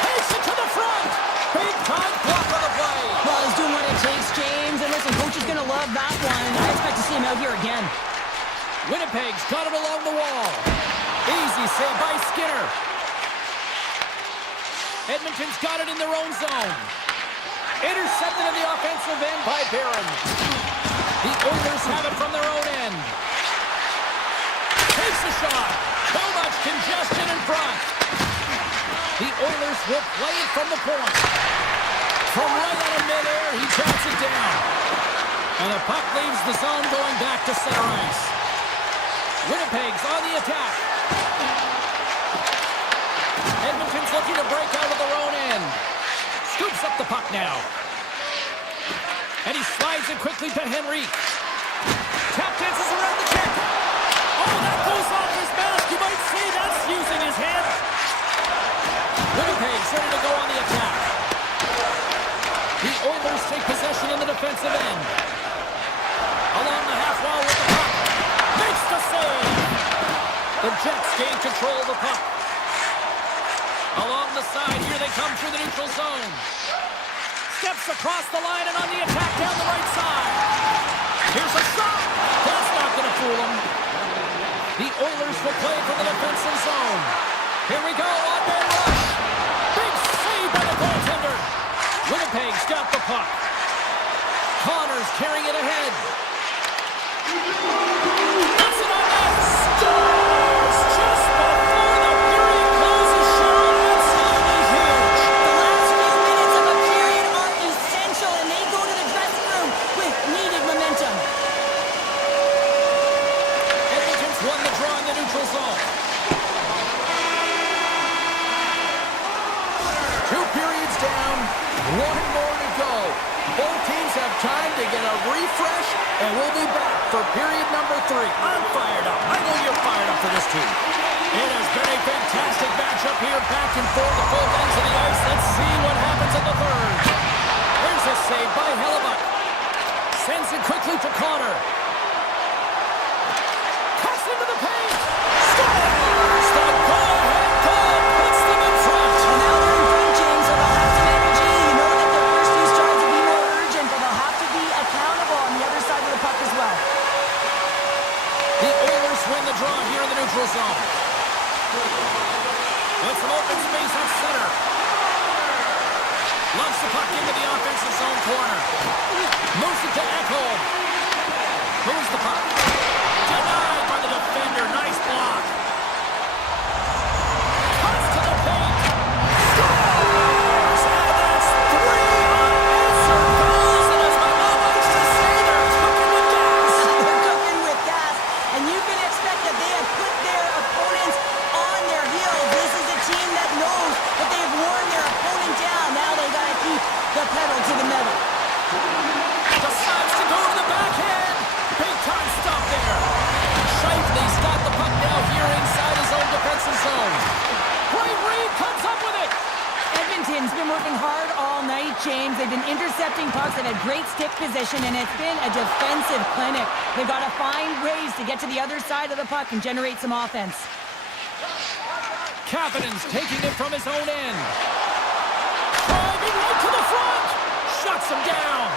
Takes it to the front! Big time block on the play! Well, he's doing what it takes, James, and listen, coach is going to love that one. I expect to see him out here again. Winnipeg's got it along the wall. Easy save by Skinner. Edmonton's got it in their own zone. Intercepted in the offensive end by Barron. The Oilers have it from their own end. Takes a shot. Too much congestion in front. The Oilers will play it from the point. From right out of midair, he bats it down. And the puck leaves the zone going back to center ice. Winnipeg's on the attack. Edmonton's looking to break out of their own end. Scoops up the puck now. And he slides it quickly to Henrique. Tap dances around the check. Oh, that goes off his mask. You might say that's using his head. Winnipeg's ready to go on the attack. The Oilers take possession in the defensive end. Along the half wall with the puck. Makes the save. The Jets gain control of the puck. Along the side, here they come through the neutral zone. Steps across the line and on the attack down the right side. Here's a shot. That's not going to fool him. The Oilers will play for the defensive zone. Here we go, on-man rush. Big save by the goaltender. Winnipeg's got the puck. Connor's carrying it ahead. That's it on net. Scores just before the period closes. Cheryl, absolutely huge. The last few minutes of a period are essential, and they go to the dressing room with needed momentum. Edmonton's won the draw in the neutral zone. 2 periods down, 1 more to go. Both teams have time to get a refresh, and we'll be back for period number 3. I'm fired up. I know you're fired up for this team. It has been a fantastic matchup here, back and forth the both ends of the ice. Let's see what happens in the third. Here's a save by Hellebuck. Sends it quickly to Connor. Cuts into the paint. Scores! The go-ahead goal puts them in front. And now they're in front, James, so they'll have some energy. You know that their first few strides will be more urgent, but they'll have to be accountable on the other side of the puck as well. The Oilers win the draw here in the neutral zone. With some open space at center. Lumps the puck into the offensive zone corner. Moves it to Ekholm. Moves the puck. Denied by the defender. Nice block. Cuts to the paint. Scores! And that's 3 on James. They've been intercepting pucks. They've had great stick position, and it's been a defensive clinic. They've got to find ways to get to the other side of the puck and generate some offense. Kapanen's taking it from his own end. Driving right to the front. Shuts him down.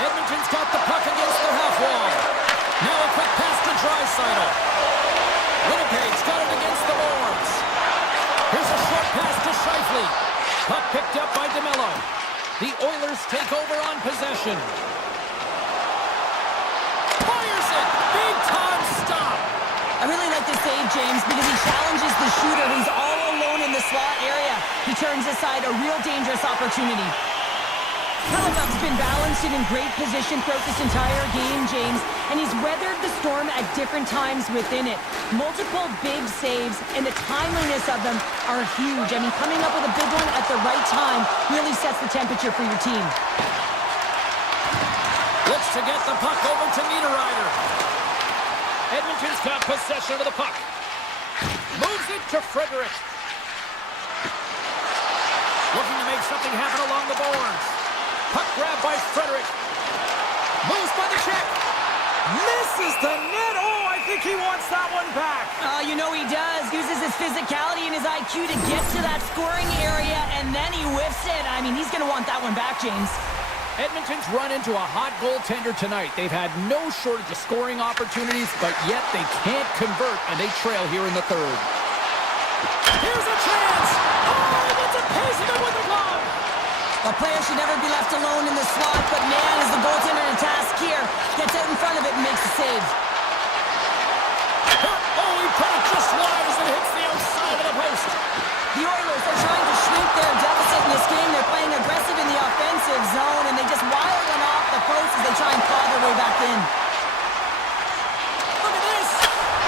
Edmonton's got the puck against the half wall. Now a quick pass to Draisaitl. Winnipeg's got it against the boards. Here's a short pass to Scheifele. Puck picked up by DeMello. The Oilers take over on possession. Fires it. Big time stop. I really like the save, James, because he challenges the shooter who's all alone in the slot area. He turns aside a real dangerous opportunity. Hellebuck's been balanced and in great position throughout this entire game, James, and he's weathered the storm at different times within it. Multiple big saves, and the timeliness of them are huge. I mean, coming up with a big one at the right time really sets the temperature for your team. Looks to get the puck over to Niederreiter. Edmonton's got possession of the puck. Moves it to Frederick. Looking to make something happen along the boards. Puck grab by Frederick. Moves by the check. Misses the net. Oh, I think he wants that one back. You know he does. Uses his physicality and his IQ to get to that scoring area, and then he whiffs it. I mean, he's going to want that one back, James. Edmonton's run into a hot goaltender tonight. They've had no shortage of scoring opportunities, but yet they can't convert, and they trail here in the third. Here's a chance. Oh, that's a pace of it with the glove. A player should never be left alone in the slot, but man, is the goaltender in a task here. Gets out in front of it and makes the save. Oh, he put it just wide as it hits the outside of the post. The Oilers are trying to shrink their deficit in this game. They're playing aggressive in the offensive zone, and they just wire one off the post as they try and claw their way back in. Look at this.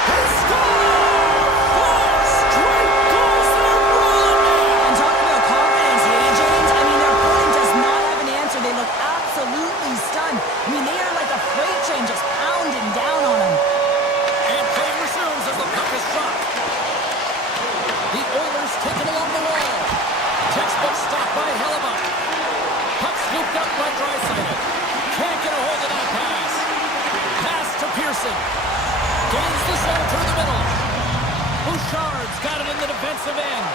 He scored! 4 straight goals. They're rolling now. And talk about confidence, hey, James? I mean, their opponent does not have an answer. They look absolutely stunned. I mean, they are like a freight train just pounding down on them. And play resumes as the puck is dropped. The Oilers take it along the wall. Textbook stop by Hellebuck. Puck scooped up by Draisaitl. Can't get a hold of that pass. Pass to Pearson. Gains the zone through the middle. Bouchard's got it in the defensive end.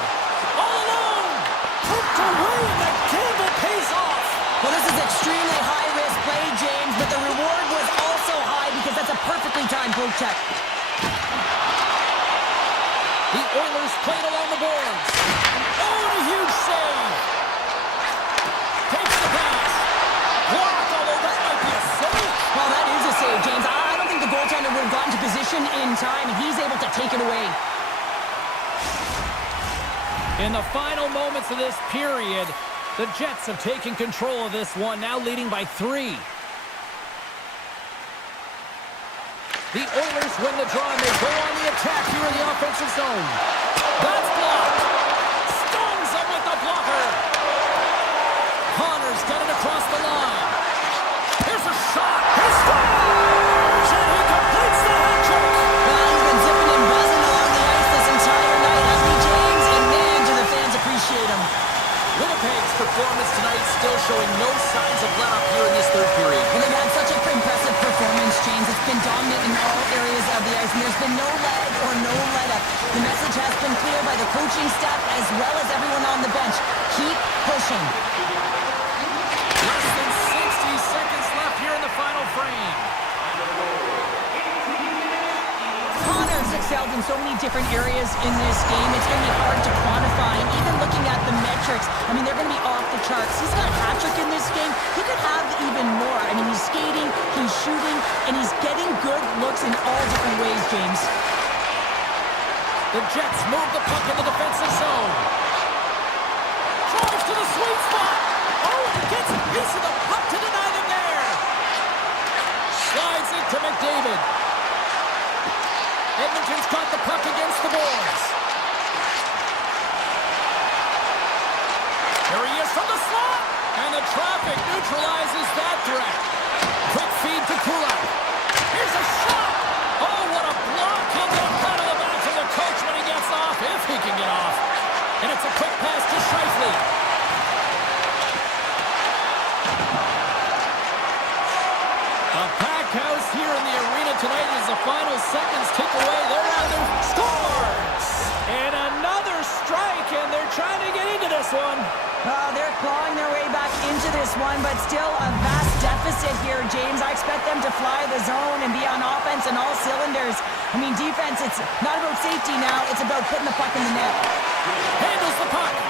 All alone. Poked away, and that gamble pays off. Well, this is extremely high-risk play, James, but the reward was also high because that's a perfectly timed poke check. The Oilers played along the boards. Oh, and a huge save. Takes the pass. Blocked, although that might be a save. Well, that is a save, James. I don't think the goaltender would have gotten to position in time, and he's able to take it away. In the final moments of this period, the Jets have taken control of this one, now leading by 3. The Oilers win the draw, and they go on the attack here in the offensive zone. That's blocked. Stones up with the blocker. Connor's got it across the line. Here's a shot. He scores! And he completes the hat trick. Well, he's been zipping and buzzing along the ice this entire night, hasn't he, James? And man, do the fans appreciate him. Winnipeg's performance tonight still showing no signs of let-up here in this third period. Well, they've had such an impressive performance, James. It's been dominant in all areas of the ice, and there's been no lag or no let-up. The message has been clear by the coaching staff as well as everyone on the bench. Keep pushing. Less than 60 seconds left here in the final frame. Connor's excelled in so many different areas in this game. It's going to be hard to quantify. And even looking at the metrics, I mean, they're going to be off the charts. He's got a hat trick in this game. He could have even more. I mean, he's skating, he's shooting, and he's getting good looks in all different ways, James. The Jets move the puck in the defensive zone. Drives to the sweet spot. Oh, and gets a piece of the puck to deny them there. Slides it to McDavid. Edmonton's got the puck against the boards. Here he is from the slot. And the traffic neutralizes that threat. Quick feed to Kulak. Here's a shot. Oh, what a block. He'll get a pat on the back from the coach when he gets off, if he can get off. And it's a quick pass to Scheifele. one, but still a vast deficit here, James. I expect them to fly the zone and be on offense in all cylinders. I mean, defense, it's not about safety now. It's about putting the puck in the net. Handles the puck.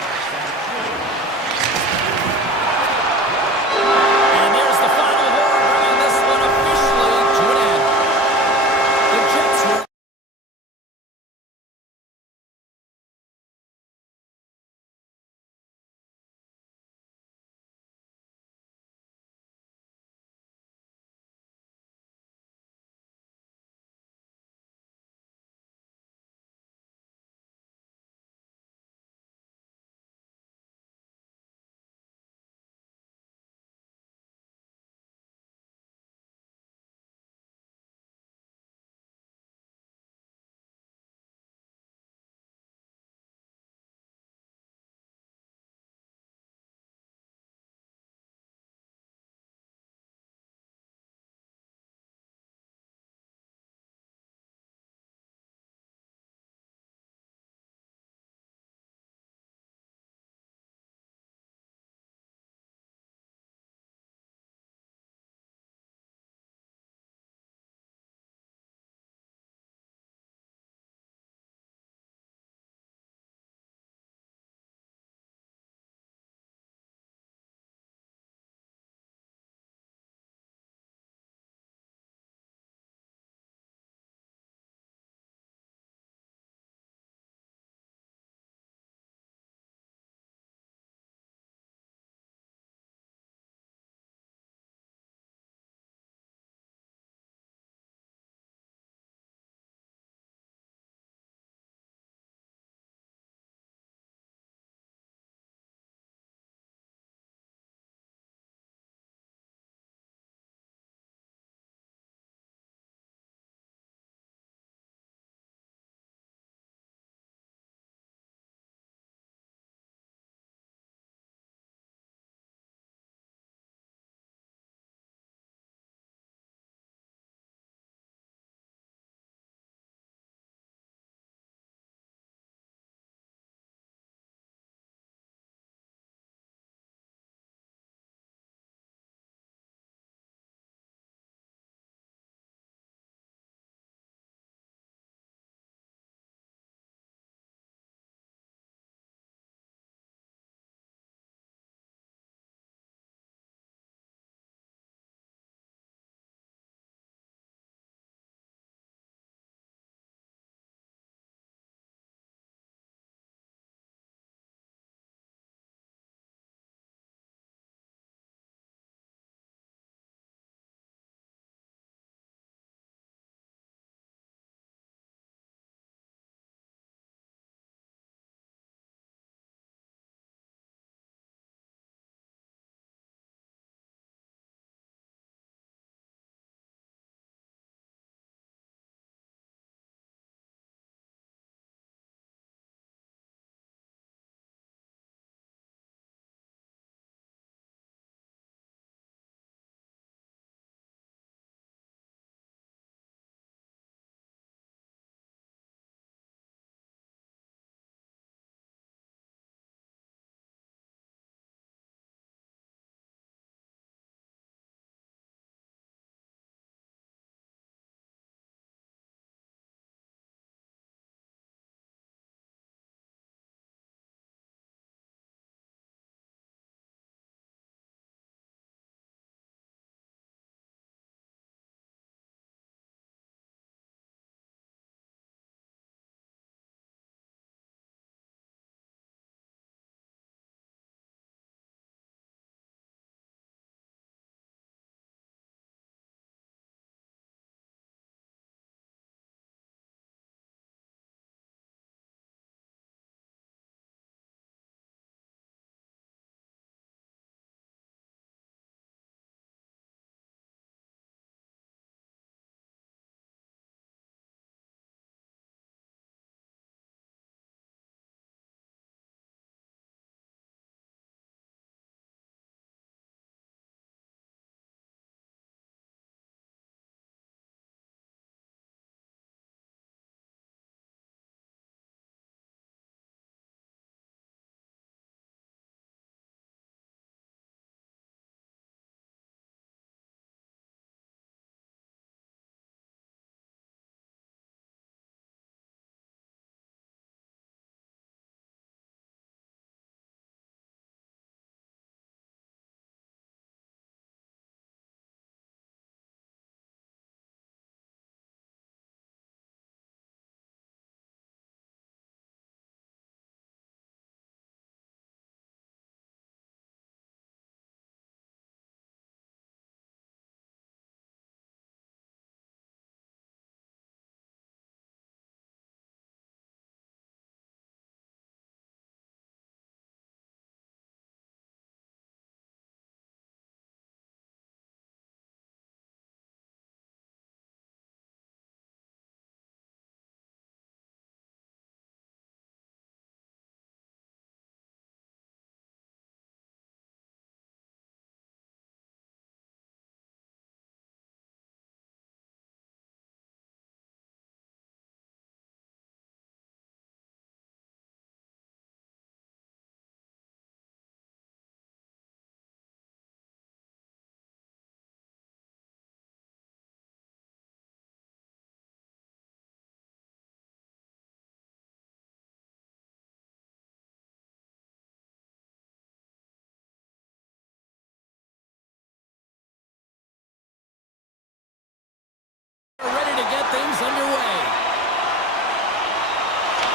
get things underway.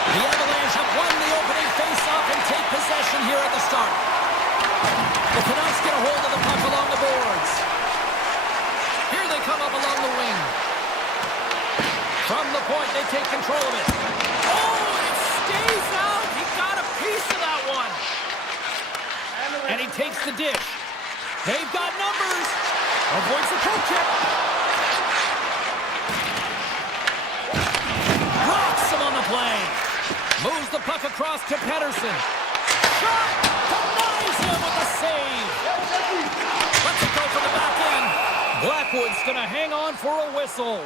The Avalanche have won the opening face-off and take possession here at the start. The Canucks get a hold of the puck along the boards. Here they come up along the wing. From the point, they take control of it. Oh, it stays out. He got a piece of that one. And he takes the dish. They've got numbers. Avoids the poke check. Rocks him on the play. Moves the puck across to Pettersson. Shot! Denies him with the save. Lets it go for the back end. Blackwood's going to hang on for a whistle.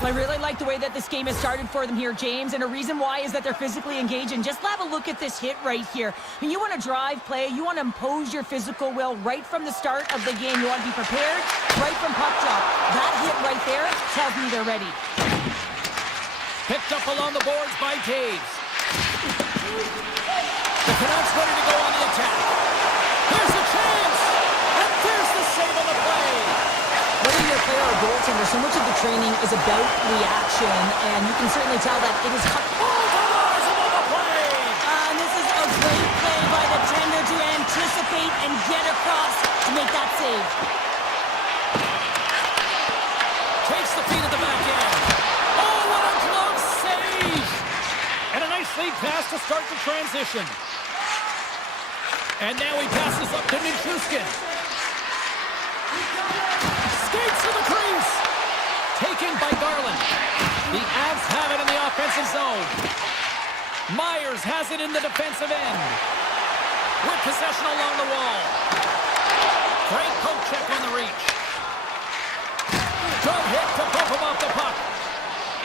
I really like the way that this game has started for them here, James, and a reason why is that they're physically engaged. And just have a look at this hit right here. I mean, you want to drive play, you want to impose your physical will right from the start of the game. You want to be prepared right from puck drop. That hit right there tells me they're ready. Picked up along the boards by Taves. The Canucks ready to go on the attack. Here's a chance! And there's the save on the play! Whether you're a player or a goaltender, so much of the training is about reaction, and you can certainly tell that it is... And this is a great play by the tender to anticipate and get across to make that save. Takes the feed at the back end. Oh, what a glove save! And a nice lead pass to start the transition. And now he passes up to Nichushkin. Skates to the crease. Taken by Garland. The Avs have it in the offensive zone. Myers has it in the defensive end. With possession along the wall. Great poke check on the reach. Good hit to bump him off the puck.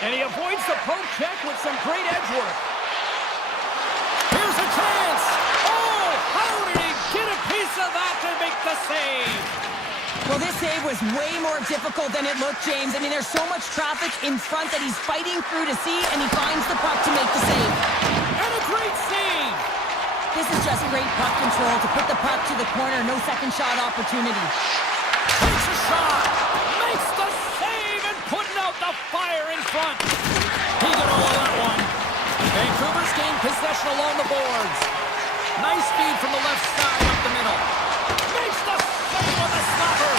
And he avoids the poke check with some great edge work. Here's a chance. Oh, how did he get a piece of that to make the save? Well, this save was way more difficult than it looked, James. I mean, there's so much traffic in front that he's fighting through to see, and he finds the puck to make the save. And a great save! This is just great puck control to put the puck to the corner. No second shot opportunity. Takes a shot! Makes the save and putting out the fire in front. He got all of that one. Vancouver's gained possession along the boards. Nice feed from the left side up the middle. Makes the save on the stopper.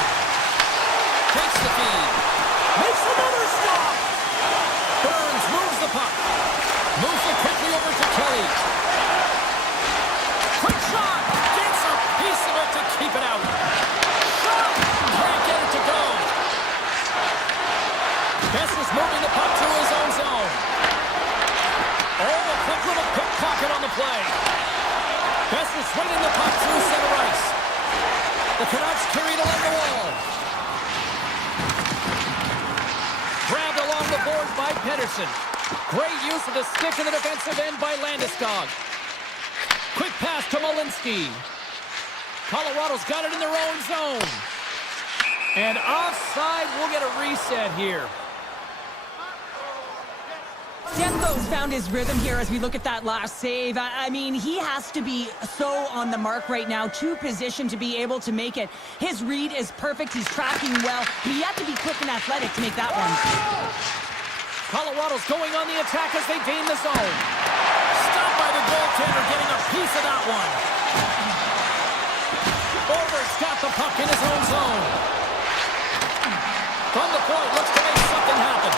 Takes the feed. Makes another stop. Burns moves the puck. Moves it quickly over to Kelly. Quick shot. Gets a piece of it to keep it out. Shot. Can't get it to go. Besser's moving the puck through his own zone. Oh, a quick little pickpocket on the play. Besser's swinging the puck through center ice. The Canucks carry it along the wall. Grabbed along the boards by Pettersson. Great use of the stick in the defensive end by Landeskog. Quick pass to Malinsky. Colorado's got it in their own zone. And offside, we'll get a reset here. Demko's found his rhythm here as we look at that last save. I mean, he has to be so on the mark right now, to position to be able to make it. His read is perfect. He's tracking well. But he had to be quick and athletic to make that one. Colorado's going on the attack as they gain the zone. Stopped by the goaltender, getting a piece of that one. Over's got the puck in his own zone. From the point, looks to make something happen.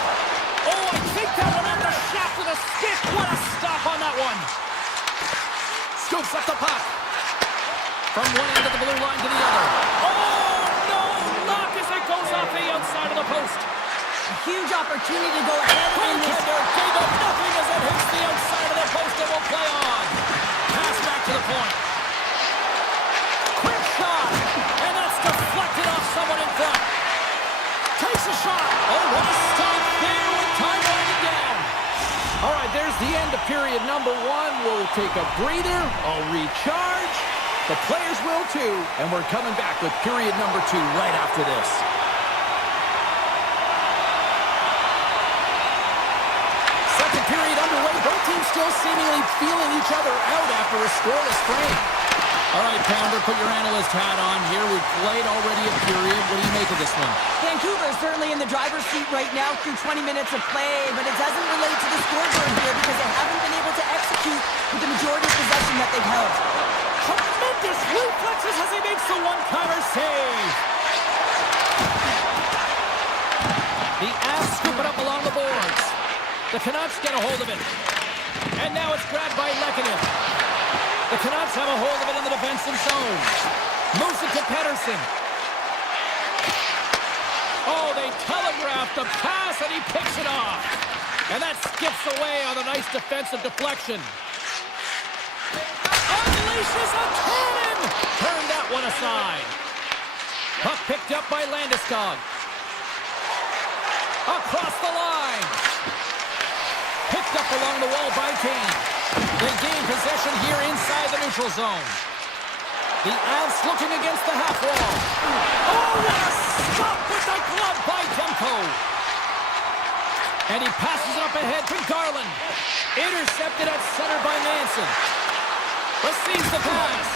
Oh, I think that one on the shaft with a stick. What a stop on that one. Scoops up the puck. From one end of the blue line to the other. Oh, no! Knock as it goes off the outside of the post. A huge opportunity to go ahead in this. Goaltender gave up nothing as it hits the outside of the post and will play on. Pass back to the point. Quick shot. And that's deflected off someone in front. Takes a shot. Oh, what a stop there with time winding down. All right, there's the end of period number one. We'll take a breather. I'll recharge. The players will too. And we're coming back with period number two right after this. Second period underway. Both teams still seemingly feeling each other out after a scoreless frame. All right, Pounder, put your analyst hat on here. We've played already a period. What do you make of this one? Vancouver's certainly in the driver's seat right now through 20 minutes of play, but it doesn't relate to the scoreboard here because they haven't been able to execute with the majority of possession that they've held. Tremendous reflexes as he makes the one-timer save. The Avs scoop it up along the boards. The Canucks get a hold of it. And now it's grabbed by Lehkonen. The Canucks have a hold of it in the defensive zone. Moves it to Pettersson. Oh, they telegraph the pass, and he picks it off. And that skips away on a nice defensive deflection. Unleashes a cannon! Turn that one aside. Puck picked up by Landeskog. Across the line. Picked up along the wall by Kane. They gain possession here inside the neutral zone. The Avs looking against the half wall. Oh, what a stop with the glove by Demko. And he passes it up ahead to Garland. Intercepted at center by Manson. Receives the pass.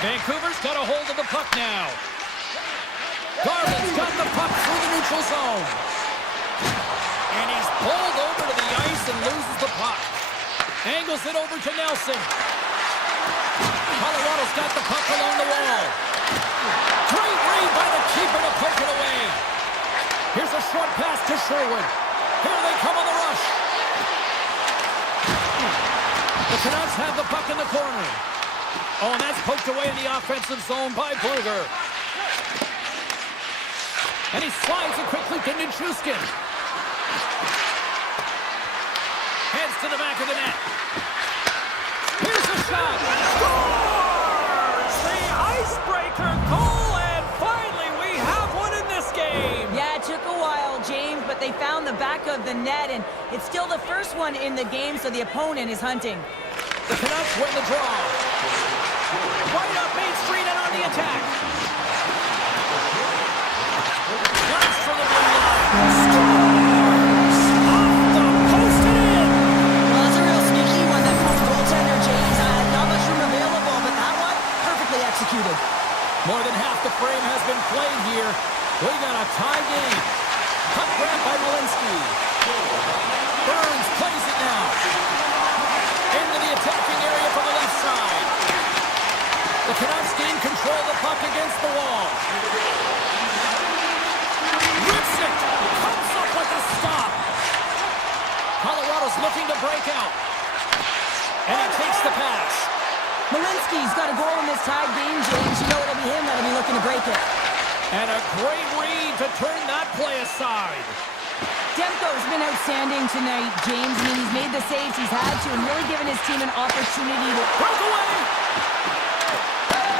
Vancouver's got a hold of the puck now. Garland's got the puck through the neutral zone. And he's pulled over to the ice and loses the puck. Angles it over to Nelson. Colorado's got the puck along the wall. Great read by the keeper to poke it away. Here's a short pass to Sherwood. Here they come on the rush. The Canucks have the puck in the corner. Oh, and that's poked away in the offensive zone by Bluger. And he slides it quickly to Nichushkin. Heads to the back of the net. Here's a shot. Scores! The icebreaker goal, and finally we have one in this game. Yeah, it took a while, James, but they found the back of the net, and it's still the first one in the game, so the opponent is hunting. The Canucks win the draw. Right up Main Street and on the attack. Blast for the blue line. Scores! Off the post and in. Well, that's a real sneaky one that comes goaltender, James. Not much room available, but that one, perfectly executed. More than half the frame has been played here. We got a tie game. Puck grabbed by Malinsky. Burns plays it now. Into the attacking area from the left side. The Canucks gain control of the puck against the wall. Rips it. Comes up with a stop. Colorado's looking to break out. And he takes the pass. Malinsky's got a goal in this tied game, James. You know it'll be him that'll be looking to break it. And a great read to turn that play aside. Demko's been outstanding tonight, James. I mean, he's made the saves he's had to and really given his team an opportunity to Break away!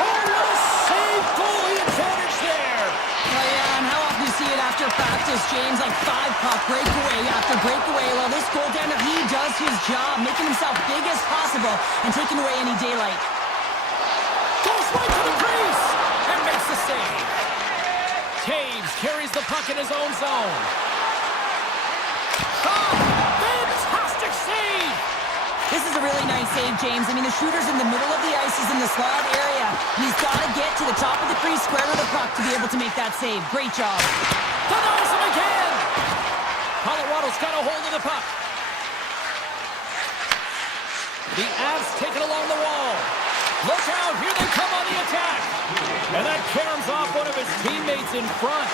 Oh, what a save! Goalie advantage there! play on. How often do you see it after practice, James? Like 5-puck breakaway after breakaway. Well, this goaltender, he does his job, making himself big as possible and taking away any daylight. Goes right to the crease! And makes the save. Taves carries the puck in his own zone. Oh, fantastic save! This is a really nice save, James. I mean, the shooter's in the middle of the ice. He's in the slot area. And he's got to get to the top of the crease, square to the puck to be able to make that save. Great job. Denies him again! Colorado's got a hold of the puck. The Avs take it along the wall. Look out, here they come on the attack. And that caroms off one of his teammates in front.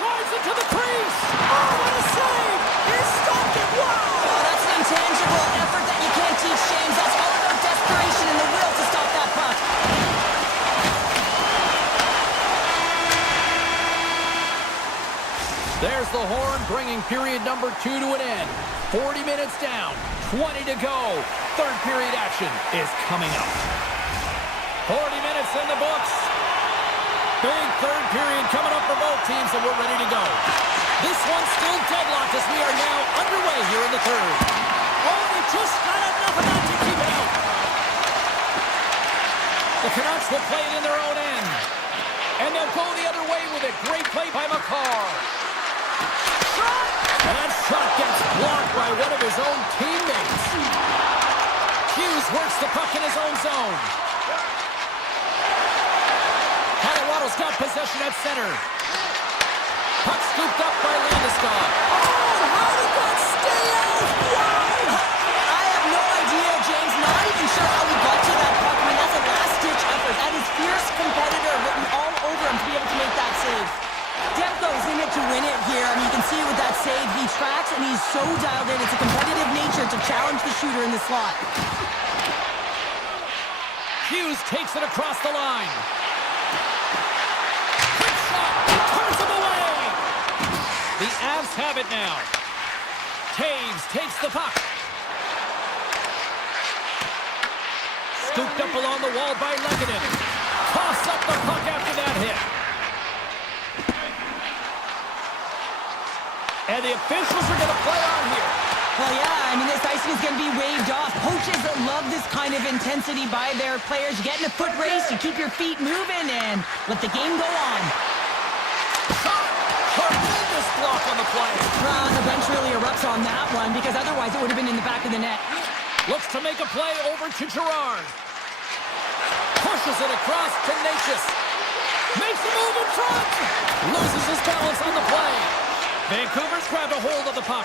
Drives it to the crease. Oh, what a save! He stopped it. Wow! Oh, that's an intangible effort that you can't teach, James. That's all about desperation and the will to stop that puck. There's the horn, bringing period number 2 to an end. 40 minutes down, 20 to go. Third period action is coming up. 40 minutes in the books. Big third period coming up for both teams, and we're ready to go. This one's still deadlocked as we are now underway here in the third. Oh, they just got enough of that to keep it out. The Canucks will play it in their own end. And they'll go the other way with it. Great play by McCarr. Shot! And that shot gets blocked by one of his own teammates. Hughes works the puck in his own zone. Colorado's got possession at center. Puck scooped up by Landeskog. Oh, how did that stay out? Wow! I have no idea, James. Not even sure how he got to that puck. I mean, that's a last-ditch effort. That is fierce competitor written all over him to be able to make that save. Demko's in it to win it here. I mean, you can see with that save, he tracks and he's so dialed in. It's a competitive nature to challenge the shooter in the slot. Hughes takes it across the line. Quick shot, turns him away. The Avs have it now. Taves takes the puck. Scooped up along the wall by Lehkonen. Toss up the puck after that hit. And the officials are going to play on here. Well, yeah, I mean, this icing is going to be waved off. Coaches love this kind of intensity by their players. You get in a foot race, you keep your feet moving, and let the game go on. Shot! Tremendous block on the play. Well, the bench really erupts on that one, because otherwise it would have been in the back of the net. Looks to make a play over to Gerard. Pushes it across to Natchez. Makes a move in front. Loses his balance on the play. Vancouver's grabbed a hold of the puck.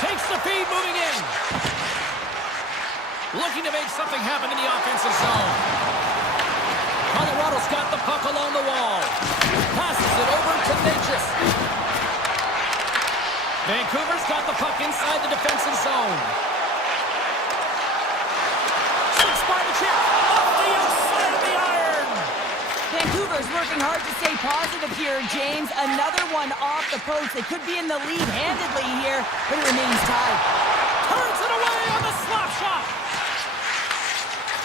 Takes the feed, moving in. Looking to make something happen in the offensive zone. Colorado's got the puck along the wall. Passes it over to Natchez. Vancouver's got the puck inside the defensive zone. Six by the chip. Off the outside of the iron. Vancouver's working hard to stay positive here, James. Another one off the post. They could be in the lead handedly here, but it remains tied. Turns it away on the slap shot.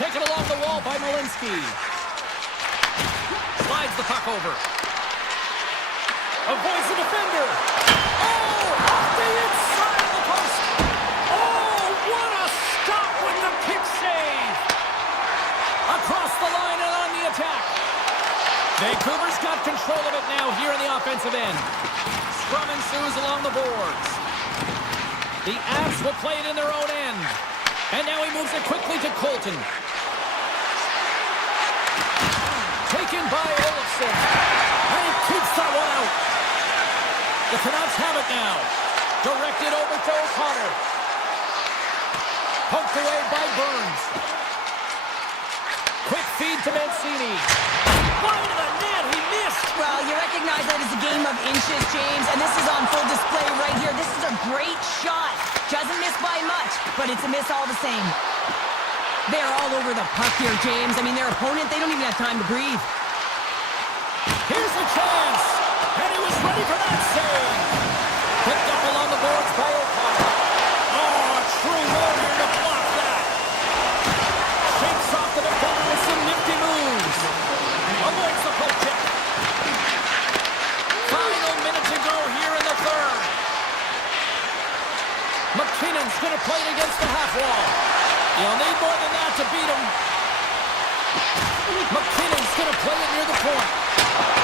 Taken along the wall by Malinsky. Slides the puck over. Avoids the defender. Oh, off the inside of the post. Oh, what a stop with the kick save. Across the line and on the attack. Vancouver's got control of it now here in the offensive end. Scrum ensues along the boards. The Avs will play it in their own end. And now he moves it quickly to Colton. Taken by Olofsson. And he keeps that one out. The Canucks have it now. Directed over to O'Connor. Poked away by Burns. Quick feed to Mancini. Wide of the net, he missed. Well, you recognize that it's a game of inches, James, and this is on full display right here. This is a great shot. Doesn't miss by much, but it's a miss all the same. They're all over the puck here, James. I mean, their opponent, they don't even have time to breathe. Here's the chance. And he was ready for that save. Picked up along the boards by O'Connor. Oh, a true warrior to block that. Shakes off the defender with some nifty moves. Avoids the poke check. Final minute to go here in the third. McKinnon's going to play it against the half wall. You'll need more than that to beat him. McKinnon's going to play it near the point.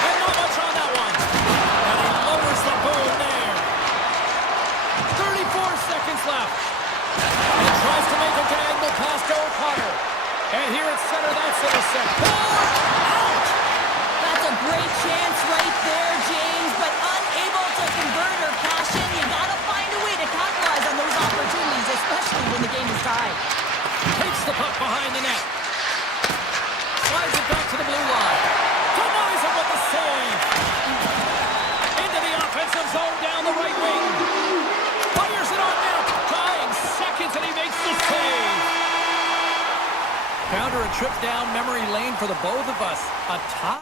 And not much on that one. And he lowers the boom there. 34 seconds left. And he tries to make a diagonal pass to O'Connor. And here at center, that's intercept. Out! That's a great chance right there, James, but unable to convert or cash in. You gotta find a way to capitalize on those opportunities, especially when the game is tied. Takes the puck behind the net. Slides it back to the blue line. Denies him with the save. Into the offensive zone down the right wing. Fires it on net. Tying seconds and he makes the save. Found her a trip down memory lane for the both of us. A top.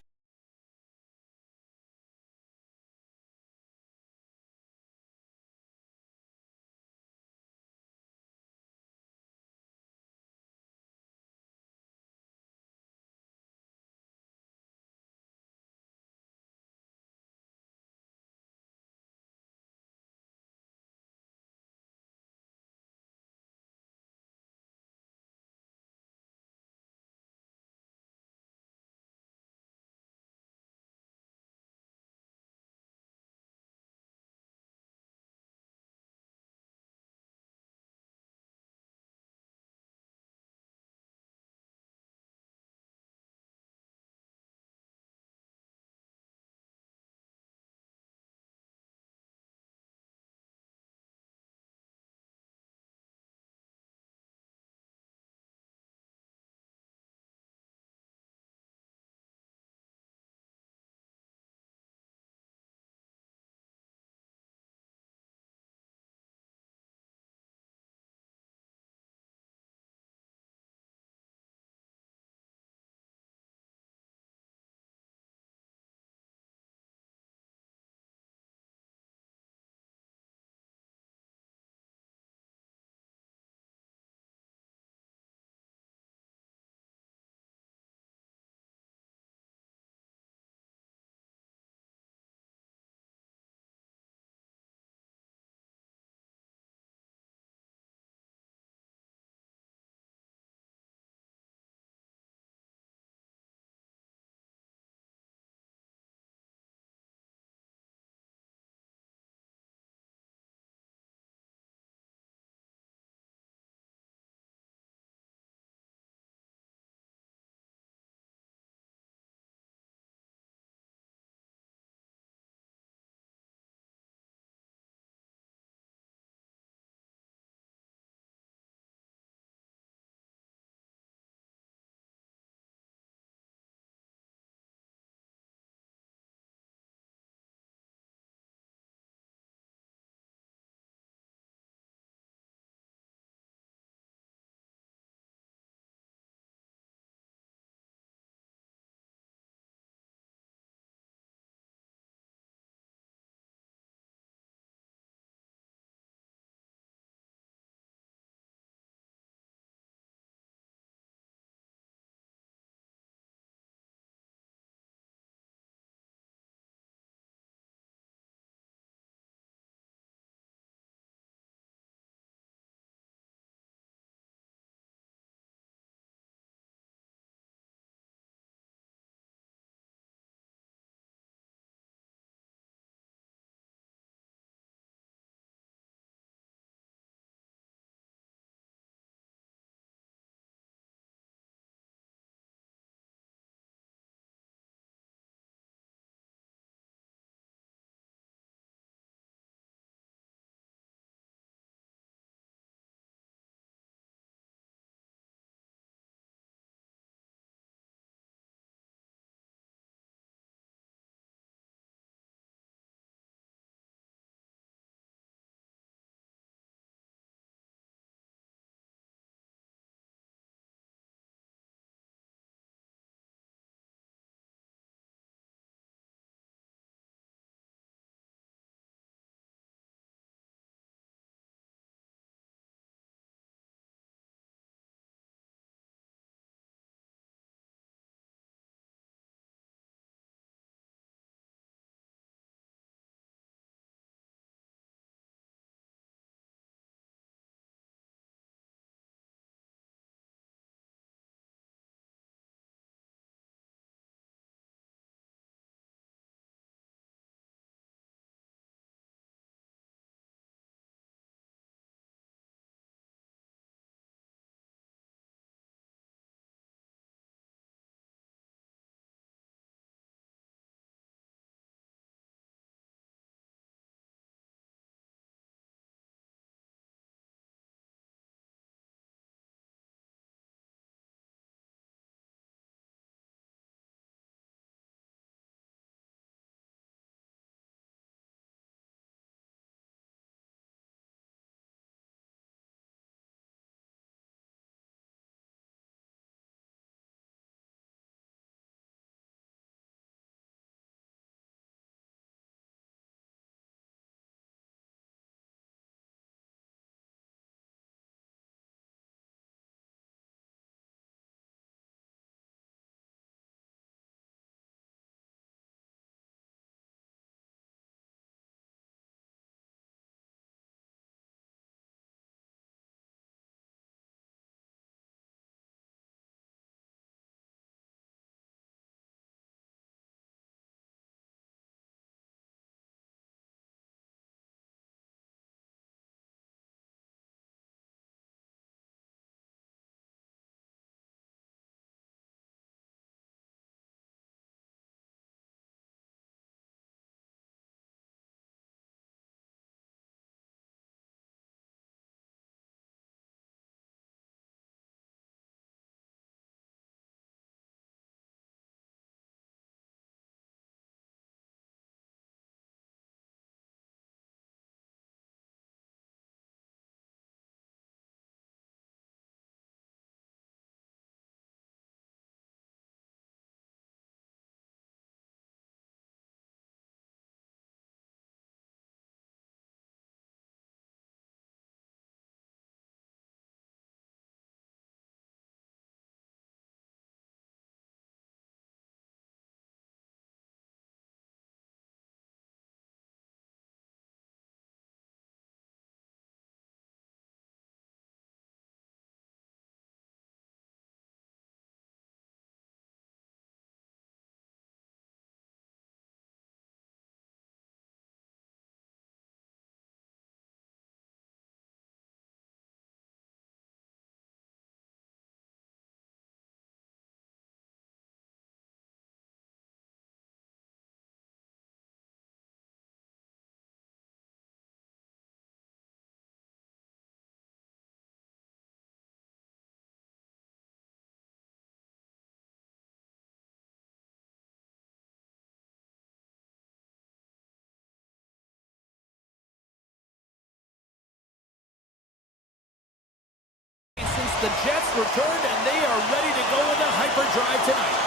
the Jets returned, and they are ready to go with a hyperdrive tonight.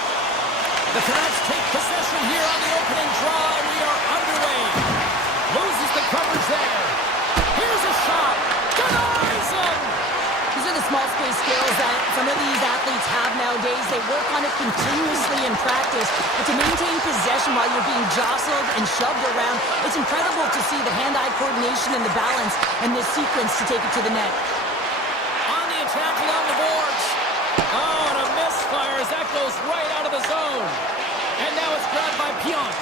The Canucks take possession here on the opening draw, and we are underway. Loses the coverage there. Here's a shot. Denies him. These are the small space skills that some of these athletes have nowadays. They work on it continuously in practice. But to maintain possession while you're being jostled and shoved around, it's incredible to see the hand-eye coordination and the balance in this sequence to take it to the net. On the attack along the boards. Oh, and a misfire as that goes right out of the zone. And now it's grabbed by Pionk.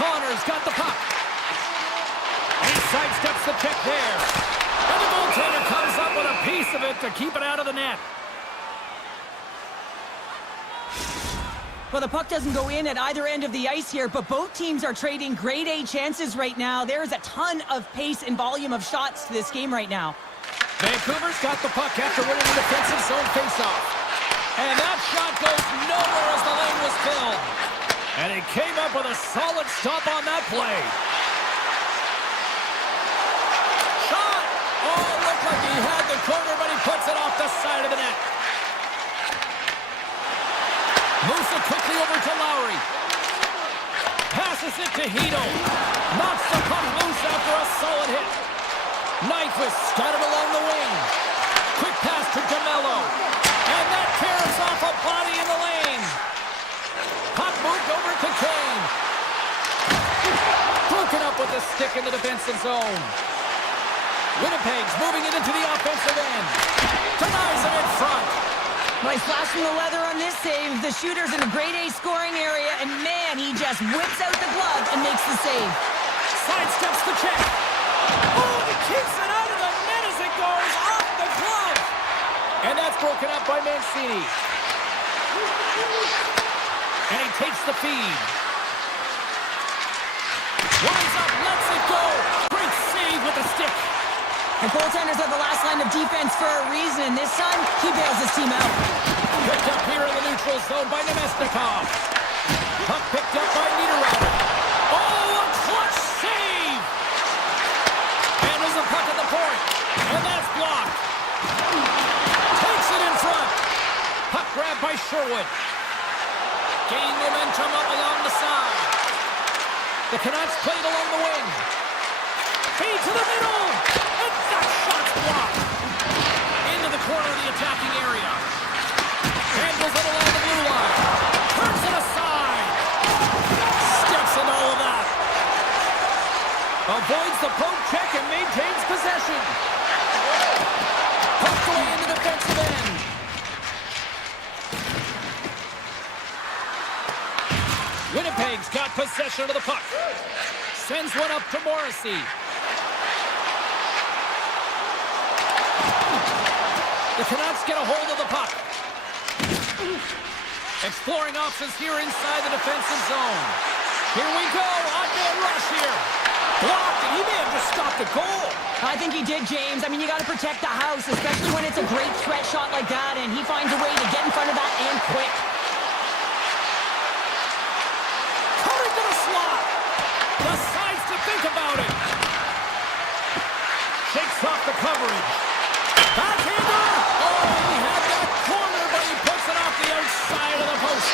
Connor's got the puck. And he sidesteps the check there. And the goaltender comes up with a piece of it to keep it out of the net. Well, the puck doesn't go in at either end of the ice here, but both teams are trading grade A chances right now. There is a ton of pace and volume of shots to this game right now. Vancouver's got the puck after winning the defensive zone faceoff. And that shot goes nowhere as the lane was filled. And he came up with a solid stop on that play. Shot! Oh, it looked like he had the corner, but he puts it off the side of the net. Moves it quickly over to Lowry. Passes it to Hito. Knocks the puck loose after a solid hit. Nyquist scattered along the wing. Quick pass to DeMello. And that tears off a body in the lane. Puck moved over to Kane. Broken up with the stick in the defensive zone. Winnipeg's moving it into the offensive end. Denies him in front. Nice flash from the leather on this save. The shooter's in a grade A scoring area, and man, he just whips out the glove and makes the save. Sidesteps the check. Oh, he keeps it out of the net as it goes off the glove. And that's broken up by Mancini. And he takes the feed. Winds up, lets it go. Great save with the stick. The goaltenders are the last line of defense for a reason, and this time, he bails his team out. Picked up here in the neutral zone by Nemesnikov. Puck picked up by Niederreiter. Oh, a clutch save! And there's a puck at the point. And that's blocked. Takes it in front. Puck grabbed by Sherwood. Gain momentum up along the side. The Canucks played along the wing. Feed to the middle. And that shot's blocked. Into the corner of the attacking area. Handles it along the blue line. Turns it aside. Steps in all of that. Avoids the poke check and maintains possession. Pucked away into the defensive end. Winnipeg's got possession of the puck. Sends one up to Morrissey. The Canucks get a hold of the puck. Exploring options here inside the defensive zone. Here we go. On-man rush here. Blocked, and he may have just stopped a goal. I think he did, James. I mean, you got to protect the house, especially when it's a great threat shot like that, and he finds a way to get in front of that and quick. Coming to the slot. Decides to think about it. Shakes off the coverage. Backhander! Oh, he had that corner, but he puts it off the outside of the post.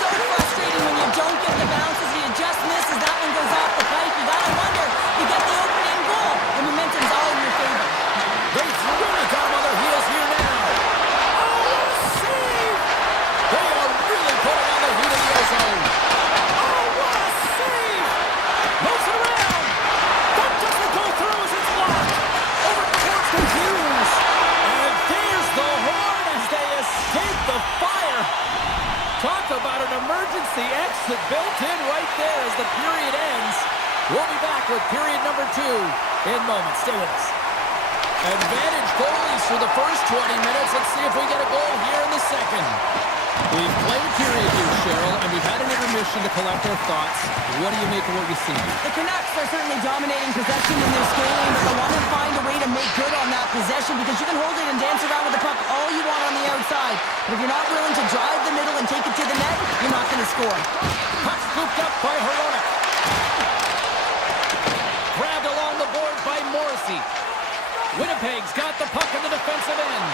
So frustrating when you don't get the bounces, you just miss as that one goes off the pipe. You gotta wonder, you get the opening goal, and momentum's all in your favor. They've really got him on their heels here now. Oh, save! They are really putting on the heat of the ozone. Oh, what a save! Moves it around. That doesn't go through as it's blocked. Over towards the Hughes. And there's the horn as they escape the fire. Talk about an emergency exit built in right there as the period ends. We'll be back with period number 2 in moments. Stay with us. Advantage goalies for the first 20 minutes. Let's see if we get a goal here in the second. We've played period 2, Cheryl, and we've had an intermission to collect our thoughts. What do you make of what you've seen? The Canucks are certainly dominating possession in this game, but they want to find a way to make good on that possession because you can hold it and dance around with the puck all you want on the outside. But if you're not willing to drive the middle and take it to the net, you're not going to score. Puck scooped up by Hronek. Grabbed along the board by Morrissey. Winnipeg's got the puck in the defensive end.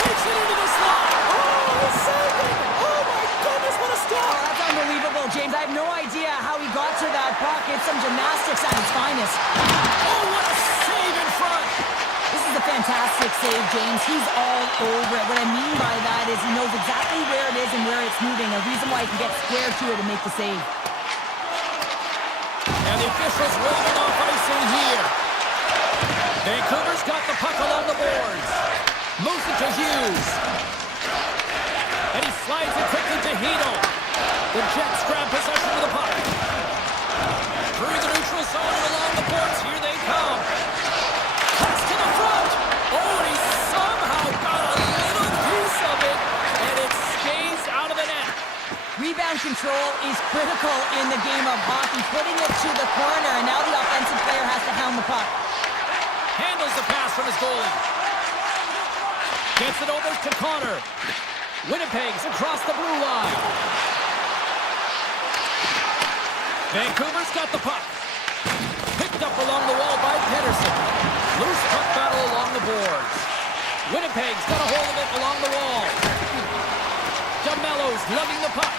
Takes it into the slot. Oh, he saved it. Oh, my goodness, what a Oh, stop. that's unbelievable, James. I have no idea how he got to that puck. It's some gymnastics at its finest. Oh, what a save in front. This is a fantastic save, James. He's all over it. What I mean by that is he knows exactly where it is and where it's moving. A reason why he can get square to it and make the save. And the officials waving off icing here. Vancouver's got the puck along the boards. Moves it to Hughes. And he slides it quickly to Hedel. The Jets grab possession of the puck. Through the neutral zone and along the boards. Here they come. Pass to the front. Oh, and he somehow got a little piece of it. And it skates out of the net. Rebound control is critical in the game of hockey. Putting it to the corner, and now the offensive player has to hound the puck. Handles the pass from his goalie. Gets it over to Connor. Winnipeg's across the blue line. Vancouver's got the puck. Picked up along the wall by Pedersen. Loose puck battle along the boards. Winnipeg's got a hold of it along the wall. DeMello's lugging the puck.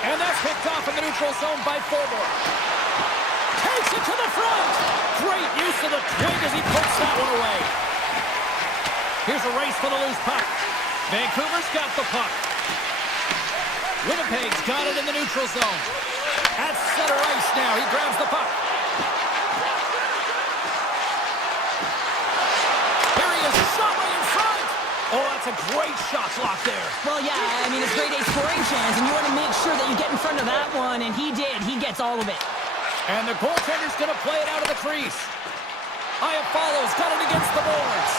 And that's picked off in the neutral zone by Forborg. Takes it to the front. Great use of the twig as he pokes that one away. Here's a race for the loose puck. Vancouver's got the puck. Winnipeg's got it in the neutral zone. At center ice now. He grabs the puck. Here he is, shot right in front. Oh, that's a great shot block there. Well, yeah, I mean, it's grade A scoring chance, and you want to make sure that you get in front of that one, and he did. He gets all of it. And the goaltender's going to play it out of the crease. Iafallo's got it against the boards.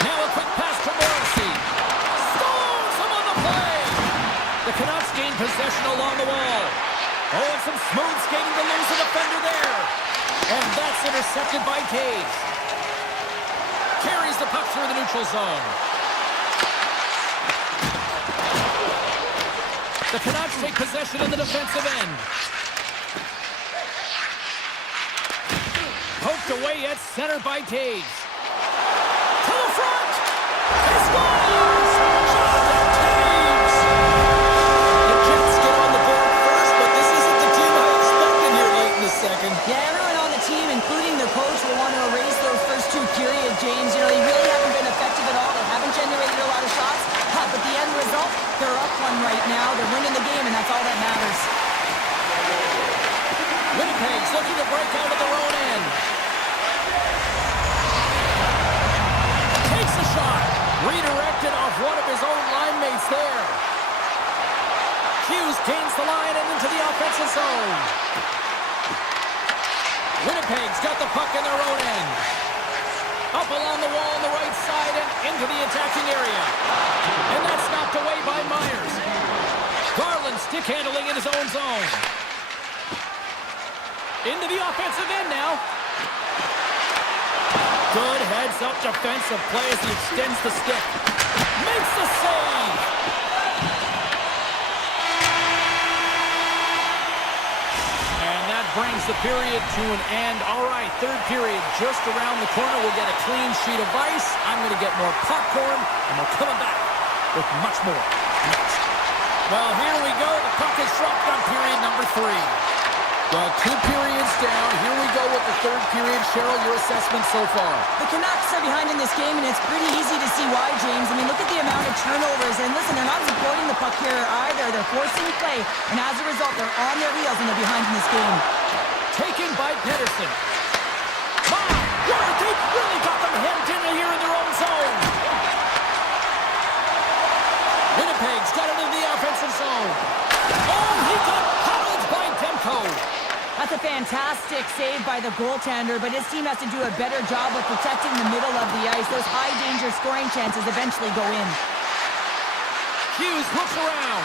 Now a quick pass to Morrissey. Scores him on the play. The Canucks gain possession along the wall. Oh, and some smooth skating to lose a defender there. And that's intercepted by Taves. Carries the puck through the neutral zone. The Canucks take possession in the defensive end. Poked away at center by Taves. To the front! He scores! Jonathan Taves! The Jets get on the board first, but this isn't the team I expected here late in the second. Yeah, everyone on the team, including the coach, will want to erase those first two periods, James. You know, they really haven't been effective at all. They haven't generated a lot of shots. But the end result, they're up one right now. They're winning the game, and that's all that matters. Winnipeg's looking to break out of their own end. Takes a shot. Redirected off one of his own line mates there. Hughes gains the line and into the offensive zone. Winnipeg's got the puck in their own end. Up along the wall on the right side and into the attacking area. And that's knocked away by Myers. Garland stick handling in his own zone. Into the offensive end now. Good heads-up defensive play as he extends the stick. Makes the save. And that brings the period to an end. All right, third period just around the corner. We'll get a clean sheet of ice. I'm going to get more popcorn, and we're coming back with much more next. Well, here we go. The puck is dropped on period number 3. Well, 2 periods down. Here we go with the third period. Cheryl, your assessment so far? The Canucks are behind in this game, and it's pretty easy to see why, James. I mean, look at the amount of turnovers. And listen, they're not supporting the puck here either. They're forcing play, and as a result, they're on their heels, and they're behind in this game. Taken by Pedersen. Wow, they've really got them hemmed in here in their own zone. Winnipeg's got it in the offensive zone. Oh, he got paddled by Demko. That's a fantastic save by the goaltender, but his team has to do a better job of protecting the middle of the ice. Those high-danger scoring chances eventually go in. Hughes looks around.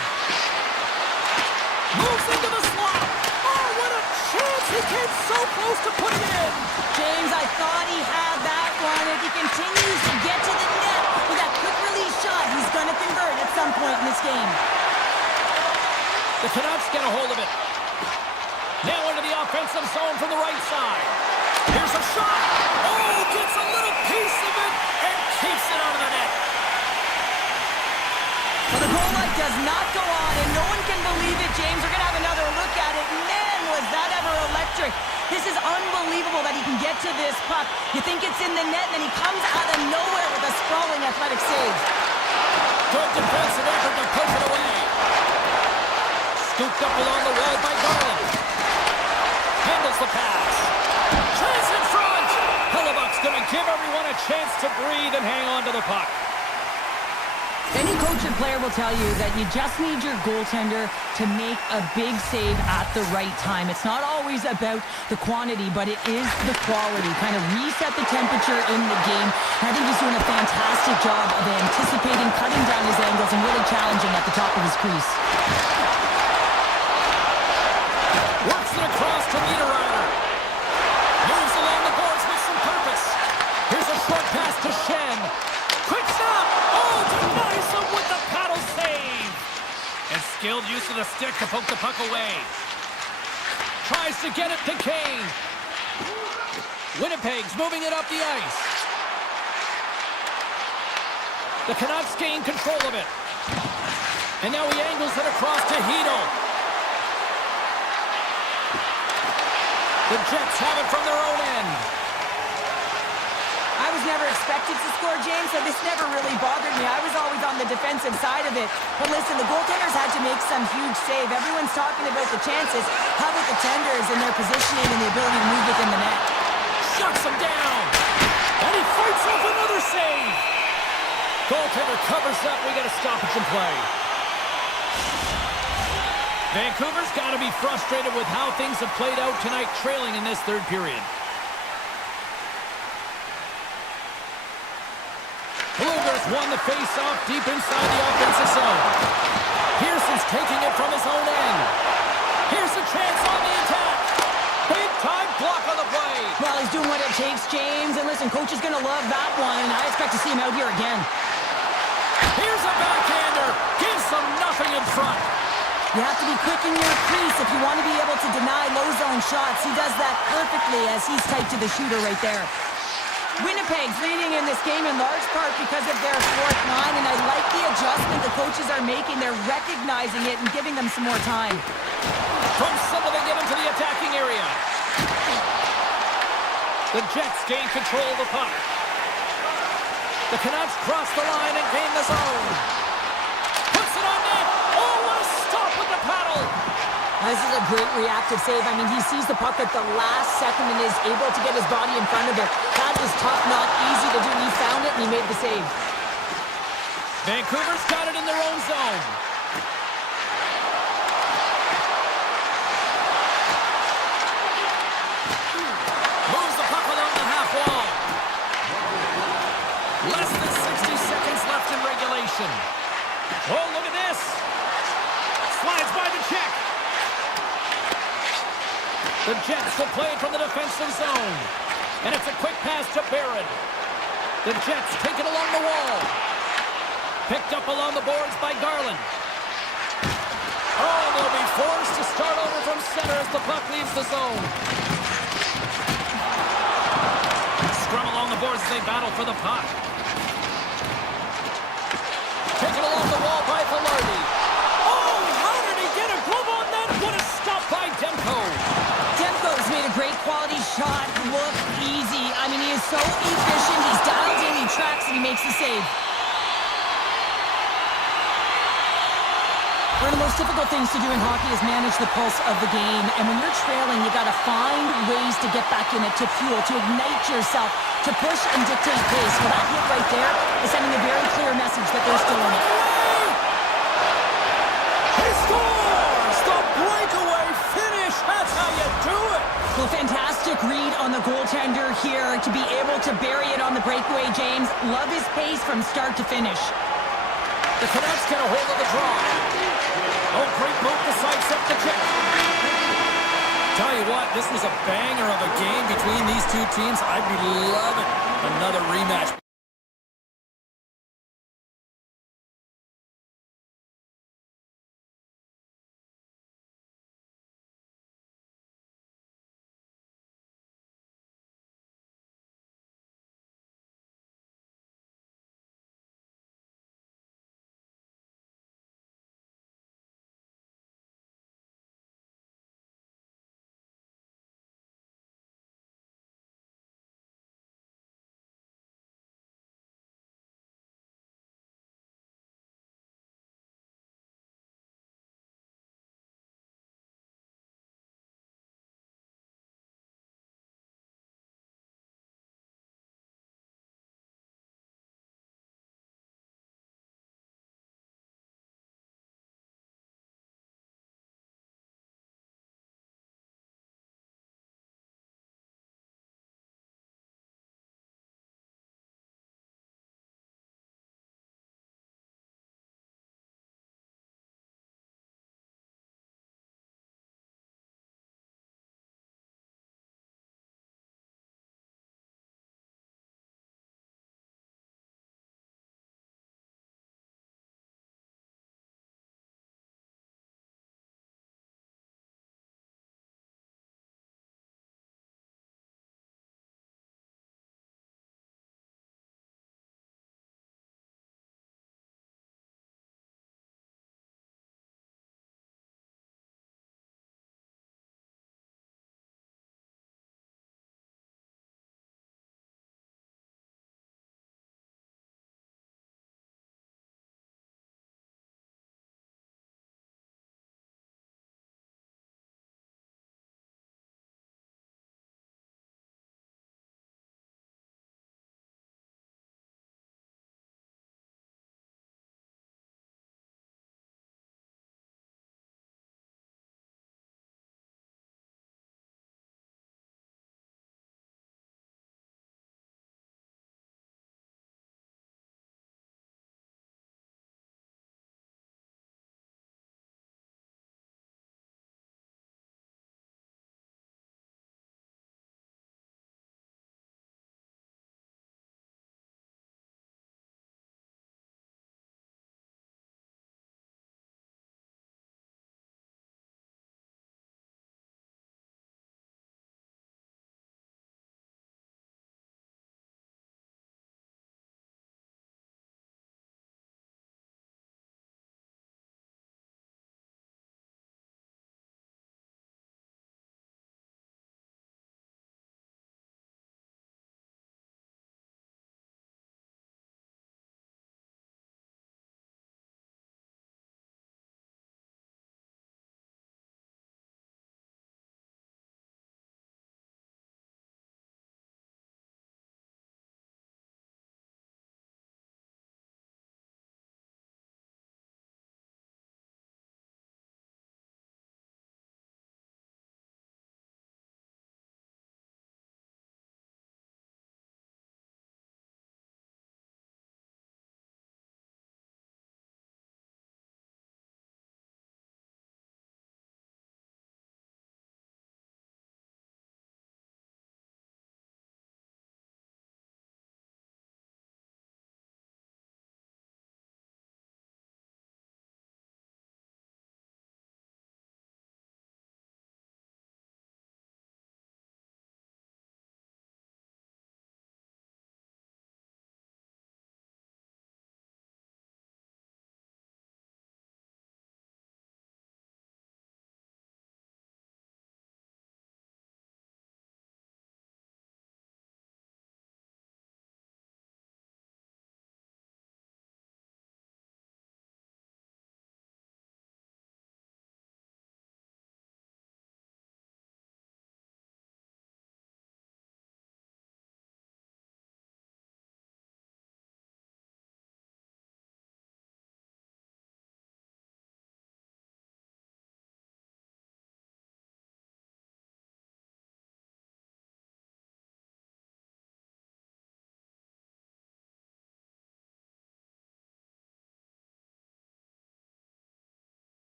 Moves into the slot. Oh, what a chance. He came so close to putting it in. James, I thought he had that one. If he continues to get to the net with that quick-release shot, he's going to convert at some point in this game. The Canucks get a hold of it. Now into the defensive zone from the right side. Here's a shot. Oh, gets a little piece of it and keeps it out of the net. Well, the goal light does not go on, and no one can believe it, James. We're going to have another look at it. Man, was that ever electric. This is unbelievable that he can get to this puck. You think it's in the net, and then he comes out of nowhere with a sprawling athletic save. Good defensive effort to push it away. Scooped up along the wall by Garland. Handles the pass. Chance in front. Hellebuck's going to give everyone a chance to breathe and hang on to the puck. Any coach or player will tell you that you just need your goaltender to make a big save at the right time. It's not always about the quantity, but it is the quality. Kind of reset the temperature in the game. I think he's doing a fantastic job of anticipating, cutting down his angles, and really challenging at the top of his crease. Works it across to Niederreiter. Moves along the boards with some purpose. Here's a short pass to Shen. Quick stop! Oh, denies him with the paddle save! And skilled use of the stick to poke the puck away. Tries to get it to Kane. Winnipeg's moving it up the ice. The Canucks gain control of it. And now he angles it across to Hedl. The Jets have it from their own end. I was never expected to score, James, so this never really bothered me. I was always on the defensive side of it. But listen, the goaltenders had to make some huge save. Everyone's talking about the chances. How about the tenders and their positioning and the ability to move within the net? Shuts him down. And he fights off another save. Goaltender covers up. We got a stoppage in play. Vancouver's got to be frustrated with how things have played out tonight, trailing in this third period. Blueger's won the face-off deep inside the offensive zone. Pearson's taking it from his own end. Here's a chance on the attack. Big-time block on the play. Well, he's doing what it takes, James. And listen, coach is going to love that one. I expect to see him out here again. Here's a backhander. Gives them nothing in front. You have to be quick in your crease if you want to be able to deny low-zone shots. He does that perfectly as he's tight to the shooter right there. Winnipeg's leading in this game in large part because of their fourth line, and I like the adjustment the coaches are making. They're recognizing it and giving them some more time. From center, they get into the attacking area. The Jets gain control of the puck. The Canucks cross the line and gain the zone. Puts it on net. Oh, what a stop with the paddle. This is a great reactive save. I mean, he sees the puck at the last second and is able to get his body in front of it. That is tough, not easy to do. He found it and he made the save. Vancouver's got it in their own zone. Moves the puck along the half wall. Less than 60 seconds left in regulation. Oh, look at this. Slides by the check. The Jets will play it from the defensive zone. And it's a quick pass to Barron. The Jets take it along the wall. Picked up along the boards by Garland. Oh, they'll be forced to start over from center as the puck leaves the zone. Scrum along the boards as they battle for the puck. Taken along the wall by Velarde. Oh, how did he get a glove on that? What a stop by Demko. Demko's made a great quality shot look easy. I mean, he is so efficient. He's dialed in, he tracks, and he makes the save. One of the most difficult things to do in hockey is manage the pulse of the game. And when you're trailing, you got to find ways to get back in it, to fuel, to ignite yourself, to push and dictate pace. Well, that hit right there is sending a very clear message that they're still in it. He scores! The breakaway finish! That's how you do it! Well, fantastic read on the goaltender here to be able to bury it on the breakaway, James. Love his pace from start to finish. The Canucks get a hold of the draw. Oh, great move to sidestep the check. Tell you what, this was a banger of a game between these two teams. I'd be loving another rematch.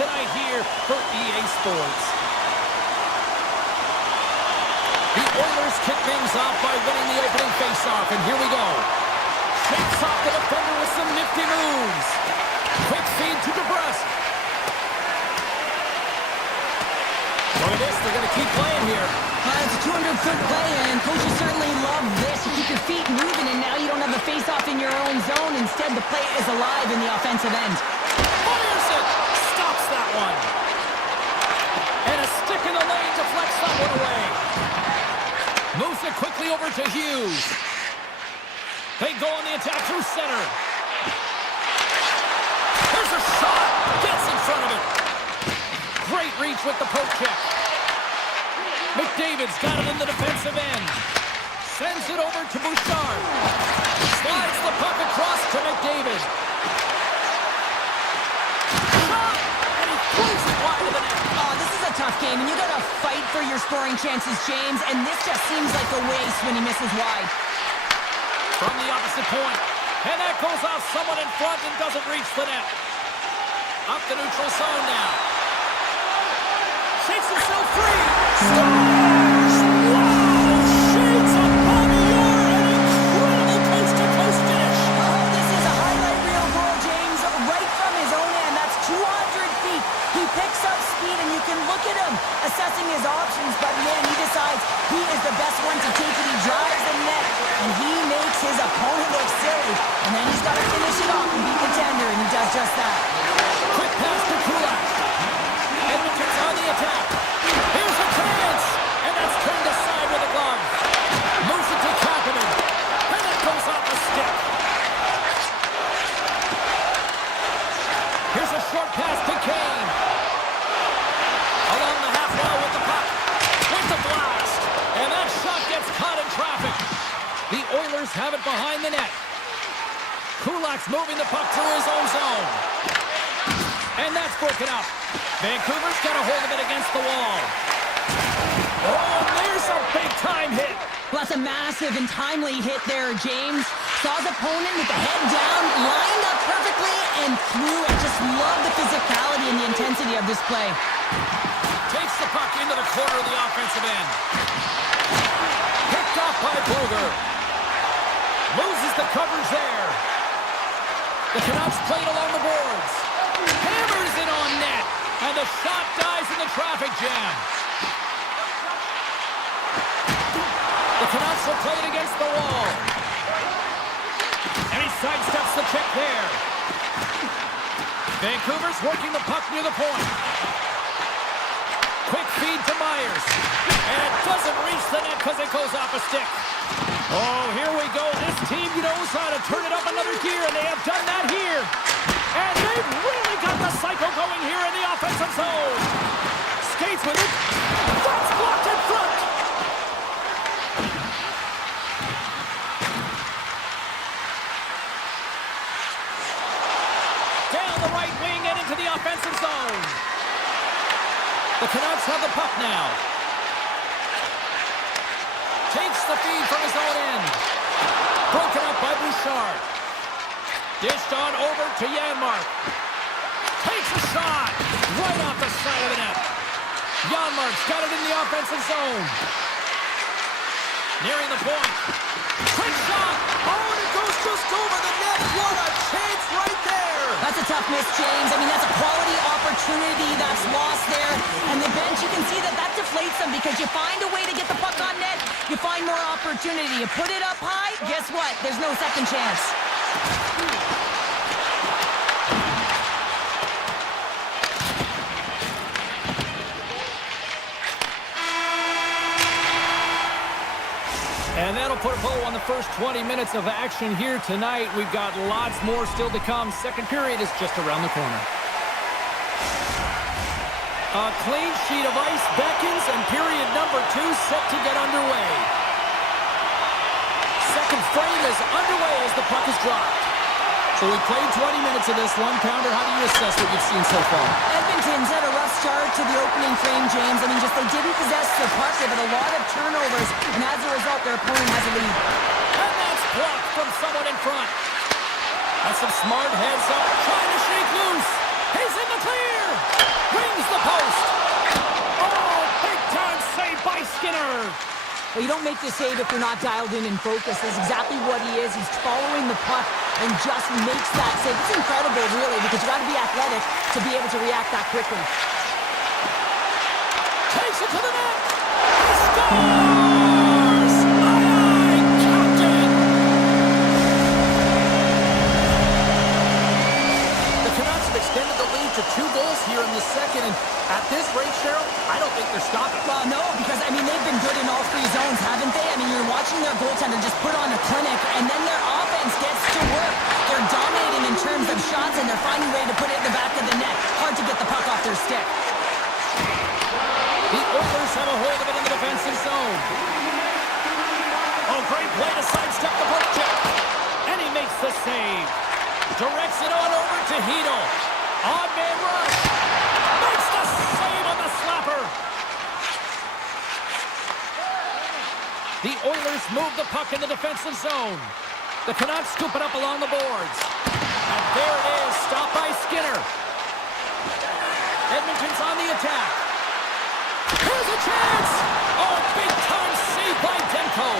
tonight here for EA Sports. The Oilers kick things off by winning the opening faceoff, and here we go. Shakes off the defender with some nifty moves. Quick feed to DeBrusque. Look at this, they're going to keep playing here. It's a 200-foot play, and coaches certainly love this. You keep your feet moving, and now you don't have the face-off in your own zone. Instead, the play is alive in the offensive end. Fires it! Stops that one. And a stick in the lane deflects that one away. Moves it quickly over to Hughes. They go on the attack through center. There's a shot. Gets in front of it. Great reach with the poke check. McDavid's got it in the defensive end. Sends it over to Bouchard. Slides the puck across to McDavid. Shot! And he throws it wide of the net. Oh, this is a tough game, and you got to fight for your scoring chances, James, and this just seems like a waste when he misses wide. From the opposite point. And that goes off someone in front and doesn't reach the net. Up the neutral zone now. Shakes himself free. Scores! Wow! Shades of Bobby Orr. An incredible coast-to-coast finish. Oh, this is a highlight reel goal, James, right from his own end. That's 200 feet. He picks up speed, and you can look at him assessing his options, but man, he decides he is the best one to take it. He drives the net, and he makes his opponent look silly. And then he's got to finish it off and beat the tender, and he does just that. Quick pass to Kulak. Edmonton's on the attack. Here's a chance, and that's turned aside with a glove. Moves it to Kapanen, and it goes off the stick. Here's a short pass to Kane. Along the half wall with the puck. With the blast. And that shot gets caught in traffic. The Oilers have it behind the net. Kulak's moving the puck through his own zone. And that's broken up. Vancouver's got a hold of it against the wall. Oh, and there's a big-time hit. Well, that's a massive and timely hit there, James. Saw his opponent with the head down, lined up perfectly, and threw it. Just love the physicality and the intensity of this play. Takes the puck into the corner of the offensive end. Picked off by Bluger. Loses the coverage there. The Canucks played along the boards. Hammers it on net. And the shot dies in the traffic jam. The Canucks will play it against the wall. And he sidesteps the check there. Vancouver's working the puck near the point. Quick feed to Myers. And it doesn't reach the net because it goes off a stick. Oh, here we go. This team knows how to turn it up another gear, and they have done that here. And they've really got the cycle going here in the offensive zone. Skates with it. That's blocked in front. Down the right wing and into the offensive zone. The Canucks have the puck now. Takes the feed from his own end. Broken up by Bouchard. Dished on over to Janmark. Takes a shot. Right off the side of the net. Janmark's got it in the offensive zone. Nearing the point. Quick shot. Oh, and it goes just over the net. What a chance right there. That's a tough miss, James. I mean, that's a quality opportunity that's lost there. And the bench, you can see that that deflates them because you find a way to get the puck on net, you find more opportunity. You put it up high, guess what? There's no second chance. And that'll put a bow on the first 20 minutes of action here tonight. We've got lots more still to come. Second period is just around the corner. A clean sheet of ice beckons, and period number 2 set to get underway. Second frame is underway as the puck is dropped. So we played 20 minutes of this one. Pounder, how do you assess what you've seen so far? Edmonton's had a rough start to the opening frame, James. I mean, just they didn't possess the puck. They've had a lot of turnovers, and as a result, their opponent has a lead. And that's blocked from someone in front. That's some smart heads up, trying to shake loose. He's in the clear. Rings the post. Oh, big time save by Skinner. Well, you don't make the save if you're not dialed in and focused. That's exactly what he is. He's following the puck and just makes that save. It's incredible, really, because you got to be athletic to be able to react that quickly. Takes it to the net. He scores! Aye, captain! The Canucks have extended the lead to 2 goals here in the second, and at this rate, Cheryl, I don't think they're stopping. Well, no, because, I mean, they've been good in all 3 zones, haven't they? I mean, you're watching their goaltender just put on a clinic, and then their offense gets to work. They're dominating in terms of shots, and they're finding a way to put it in the back of the net. Hard to get the puck off their stick. The Oilers have a hold of it in the defensive zone. Oh, great play to sidestep the poke check. And he makes the save. Directs it on over to Hedel. Odd man rush. Makes the save on the slapper. The Oilers move the puck in the defensive zone. The Canucks scoop it up along the boards. And there it is, stopped by Skinner. Edmonton's on the attack. Here's a chance! Oh, big-time save by Demko.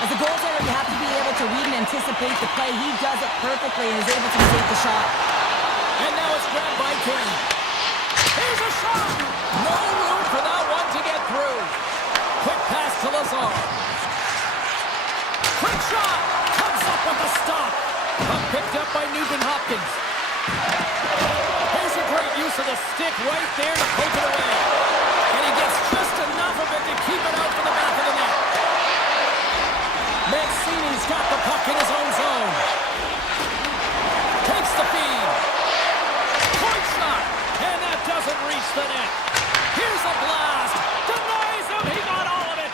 As a goaltender, you have to be able to read and anticipate the play. He does it perfectly and is able to take the shot. And now it's grabbed by King. Here's a shot! No room for that one to get through. Quick pass to Lazar. Quick shot! Comes up with the stop. Puck picked up by Nugent Hopkins. Here's a great use of the stick right there to poke it away. And he gets just enough of it to keep it out from the back of the net. Mancini's got the puck in his own zone. Takes the feed. Point shot. And that doesn't reach the net. Here's a blast. Denies him. He got all of it.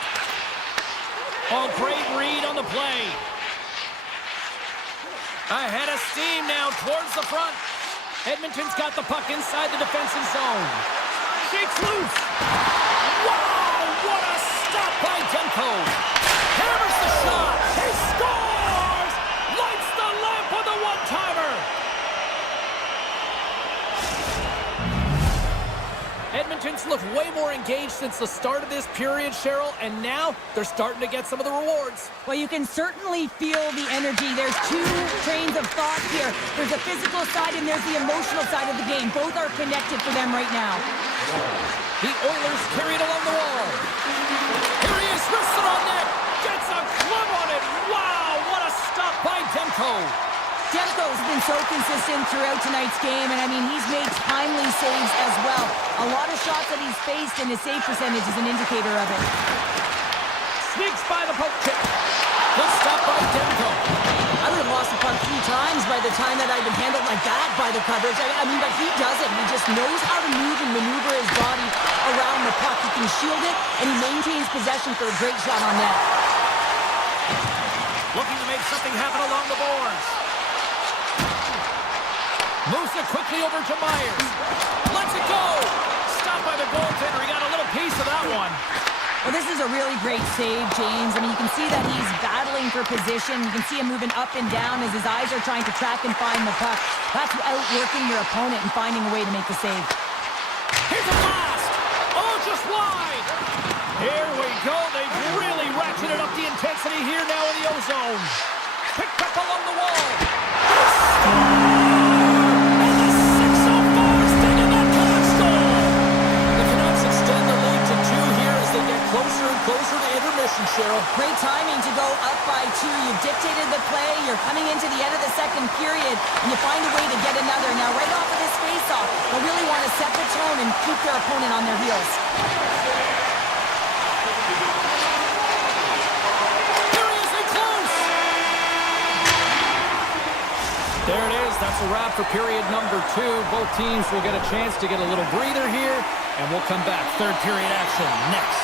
Oh, great read on the play. Ahead of steam now towards the front. Edmonton's got the puck inside the defensive zone. Shakes loose. Wow, what a stop by Demko. Hammers the shot. He scores! Lights the lamp with a one-timer. Edmonton's looked way more engaged since the start of this period, Cheryl, and now they're starting to get some of the rewards. Well, you can certainly feel the energy. There's 2 trains of thought here. There's the physical side and there's the emotional side of the game. Both are connected for them right now. The Oilers carry it along the wall. Here he is, wrists it on net. Gets a glove on it. Wow, what a stop by Demko. Demko's been so consistent throughout tonight's game, and I mean, he's made timely saves as well. A lot of shots that he's faced, and his save percentage is an indicator of it. Sneaks by the poke check. Good stop by Demko. I would have lost the puck 3 times by the time that I'd been handled like that by the coverage. I mean, but he does it. He just knows how to move and maneuver his body around the puck. He can shield it, and he maintains possession for a great shot on net. Looking to make something happen along the boards. Moves it quickly over to Myers. Lets it go. Stopped by the goaltender. He got a little piece of that one. Well, this is a really great save, James. I mean, you can see that he's battling for position. You can see him moving up and down as his eyes are trying to track and find the puck. That's outworking your opponent and finding a way to make the save. Here's a blast. Oh, just wide. Here we go. They've really ratcheted up the intensity here now in the ozone. Picked up along the wall. And the 604 stinging that Canucks goal. The Canucks extend the lead to 2 here as they get closer and closer to intermission, Cheryl. Great timing to go up by 2. You've dictated the play. You're coming into the end of the second period, and you find a way to get another. Now, right off of this face-off, they really want to set the tone and keep their opponent on their heels. There it is. That's a wrap for period number 2. Both teams will get a chance to get a little breather here, and we'll come back. Third period action next.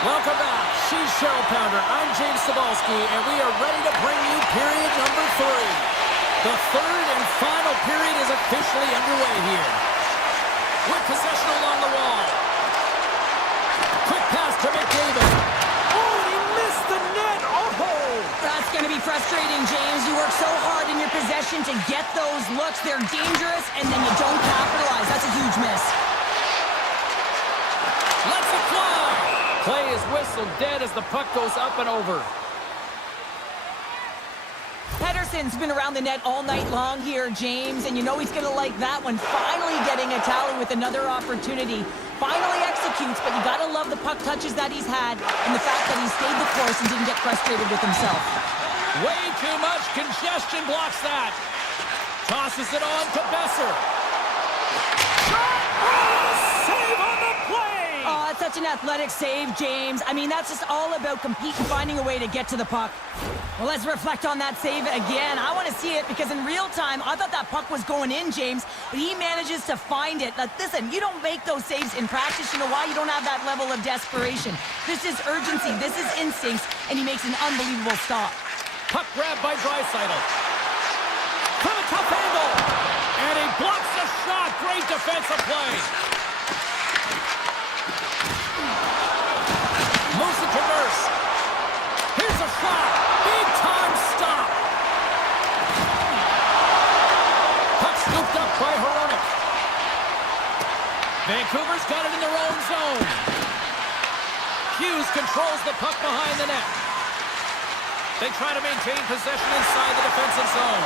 Welcome back. She's Cheryl Pounder. I'm James Cebulski, and we are ready to bring you period number 3. The third and final period is officially underway here. With possession along the wall. Quick pass to McDavid. Oh, he missed the net. Oh! That's going to be frustrating, James. You work so hard in your possession to get those looks. They're dangerous, and then you don't capitalize. That's a huge miss. Play is whistled dead as the puck goes up and over. Pedersen's been around the net all night long here, James, and you know he's going to like that one. Finally getting a tally with another opportunity. Finally executes, but you got to love the puck touches that he's had and the fact that he stayed the course and didn't get frustrated with himself. Way too much congestion blocks that. Tosses it on to Besser. Save on the play! Oh, it's such an athletic save, James. I mean, that's just all about competing, finding a way to get to the puck. Well, let's reflect on that save again. I want to see it because in real time, I thought that puck was going in, James, but he manages to find it. Now, listen, you don't make those saves in practice. You know why? You don't have that level of desperation. This is urgency. This is instincts, and he makes an unbelievable stop. Puck grab by Draisaitl. From a tough angle. And he blocks the shot. Great defensive play. Moves it to Nurse. Here's a shot. Big time stop. Puck scooped up by Hronek. Vancouver's got it in their own zone. Hughes controls the puck behind the net. They try to maintain possession inside the defensive zone.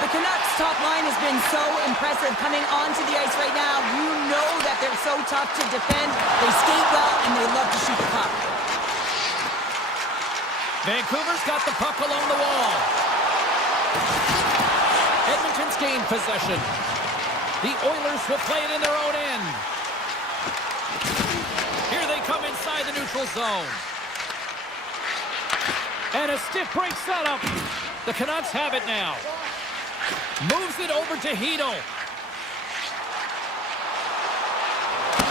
The Canucks' top line has been so impressive coming onto the ice right now. You know that they're so tough to defend. They skate well, and they love to shoot the puck. Vancouver's got the puck along the wall. Edmonton's gained possession. The Oilers will play it in their own end. Here they come inside the neutral zone. And a stick breaks that up. The Canucks have it now. Moves it over to Hito.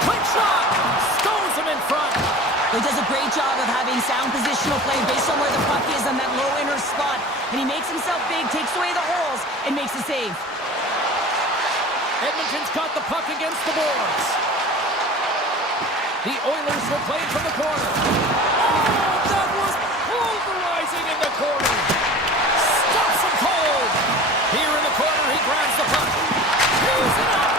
Quick shot! Stones him in front. He does a great job of having sound positional play based on where the puck is on that low inner spot. And he makes himself big, takes away the holes, and makes a save. Edmonton's got the puck against the boards. The Oilers will play it from the corner. Oh, that was pulverizing in the corner. Stops him cold. Here in the corner, he grabs the puck. He's it up.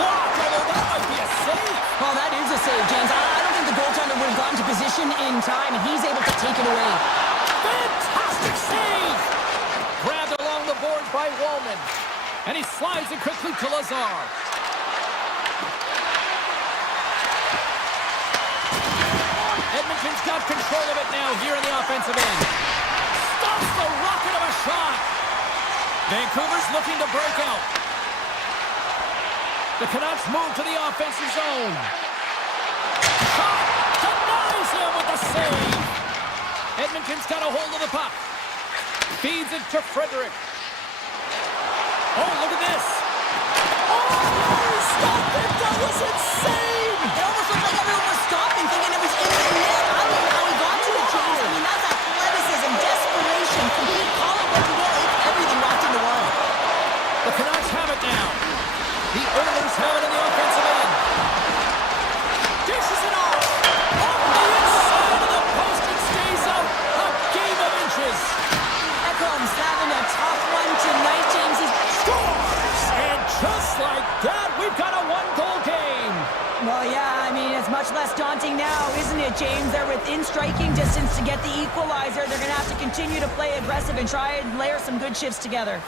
Blocked, although that might be a save. Well, that is a save, James. I don't think the goaltender would have gotten to position in time, and he's able to take it away. Fantastic save. Grabbed along the boards by Wallman. And he slides it quickly to Lazar. Edmonton's got control of it now here in the offensive end. Stops the rocket of a shot. Vancouver's looking to break out. The Canucks move to the offensive zone. Shot! Denies him with the save. Edmonton's got a hold of the puck. Feeds it to Frederick. Oh, look at this. Oh, he stopped it. That was insane. It almost looked like everyone was stopping, thinking it was in the net. I don't know how he got to it, James. I mean, that's athleticism, desperation, complete, call it what you will. It's everything wrapped into one. The Canucks have it now. The Oilers have it in the offensive end. Dishes it off. On the inside of the post and stays out. A game of inches. Ekholm's having a tough one tonight, James. He scores! And just like that, we've got a one-goal game. Well, yeah, I mean, it's much less daunting now, isn't it, James? They're within striking distance to get the equalizer. They're going to have to continue to play aggressive and try and layer some good shifts together.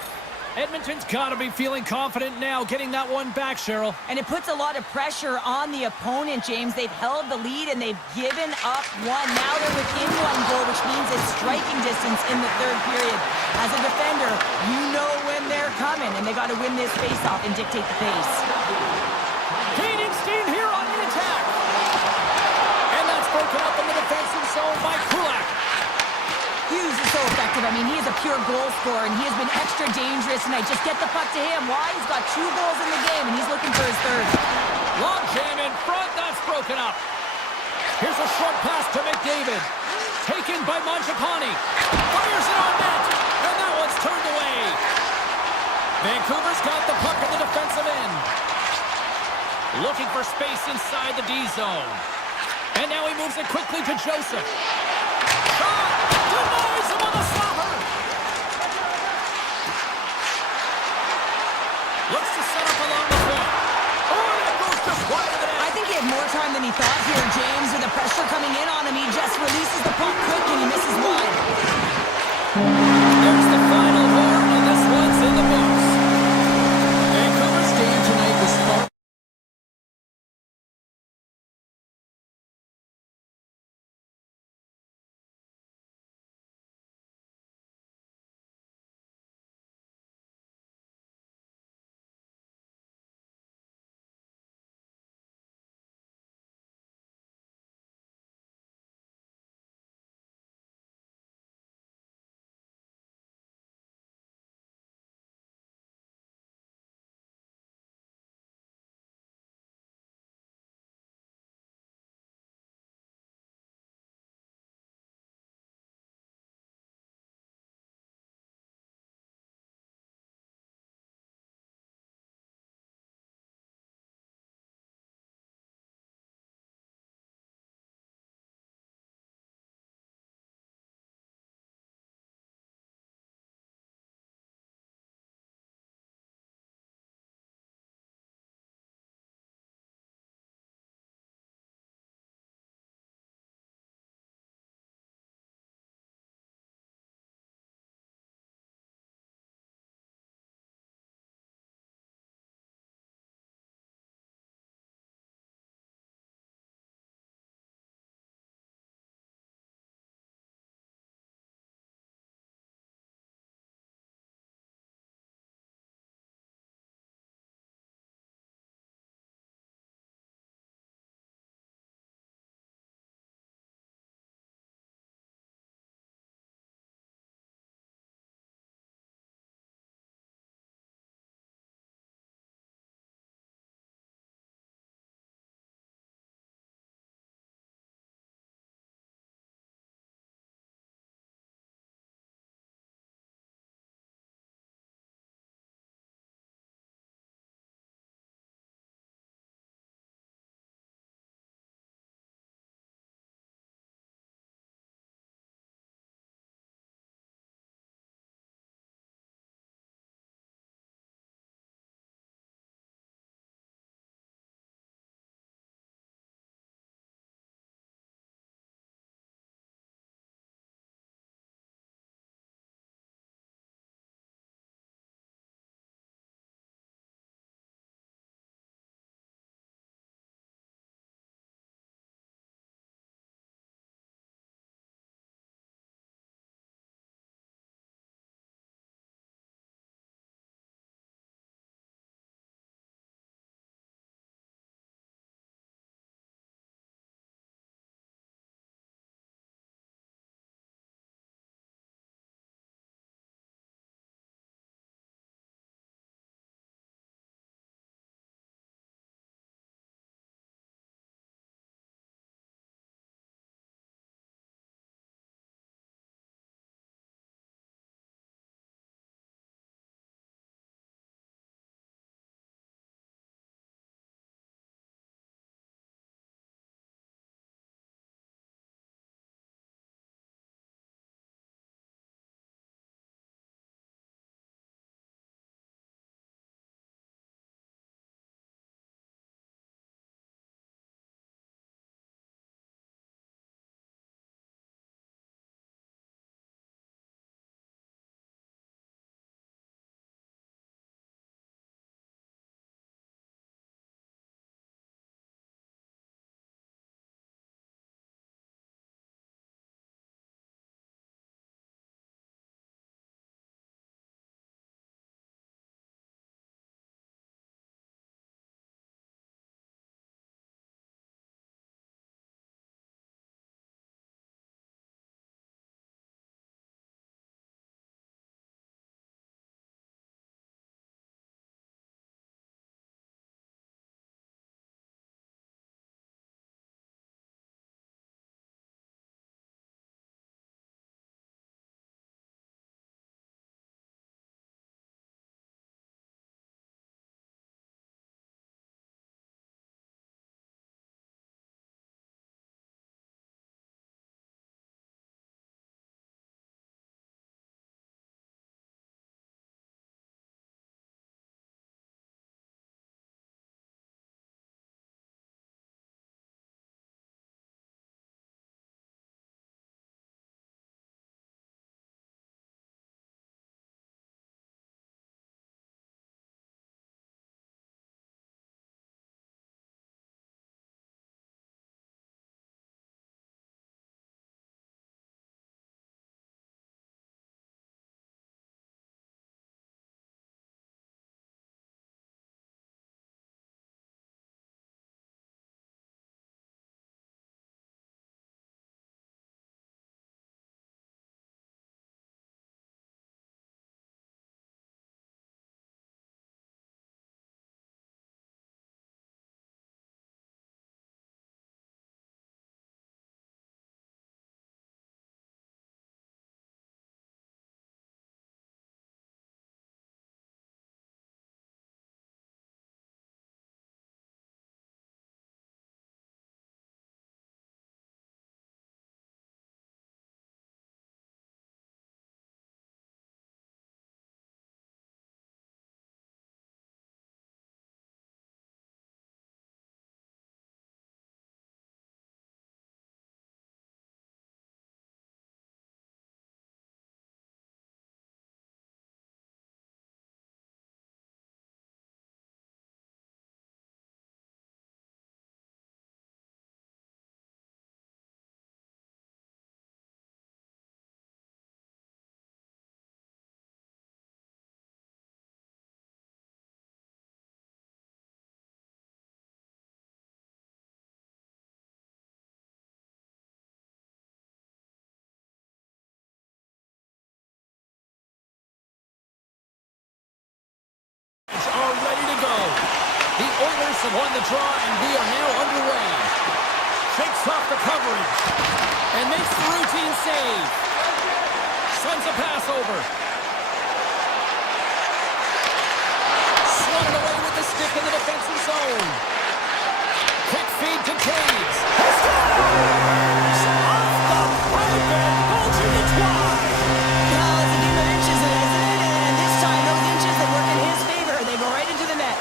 Edmonton's got to be feeling confident now, getting that one back, Cheryl. And it puts a lot of pressure on the opponent, James. They've held the lead and they've given up one. Now they're within one goal, which means it's striking distance in the third period. As a defender, you know when they're coming, and they got to win this face-off and dictate the pace. Gaining steam here on the attack. And that's broken up in the defensive zone by Kulak. Hughes is so effective. I mean, he is a pure goal scorer, and he has been extra dangerous tonight. Just get the puck to him. Why? He's got 2 goals in the game, and he's looking for his third. Long jam in front. That's broken up. Here's a short pass to McDavid. Taken by Mangiapane. Fires it on net, and that one's turned away. Vancouver's got the puck in the defensive end. Looking for space inside the D zone. And now he moves it quickly to Joseph. Shot! Denies him on the slapper! Looks to set up along the wall. Oh, that goes just wide of the net. I think he had more time than he thought here, James, with the pressure The Oilers have won the draw, and we are now underway. Shakes off the coverage and makes the routine save. Sends a pass over. Swung away with the stick in the defensive zone. Quick feed to Caves. He scores! Off the pipe and Bolton it's wide. Well, it's a game of inches, isn't it? And this time, those inches, they work in his favor. They go right into the net.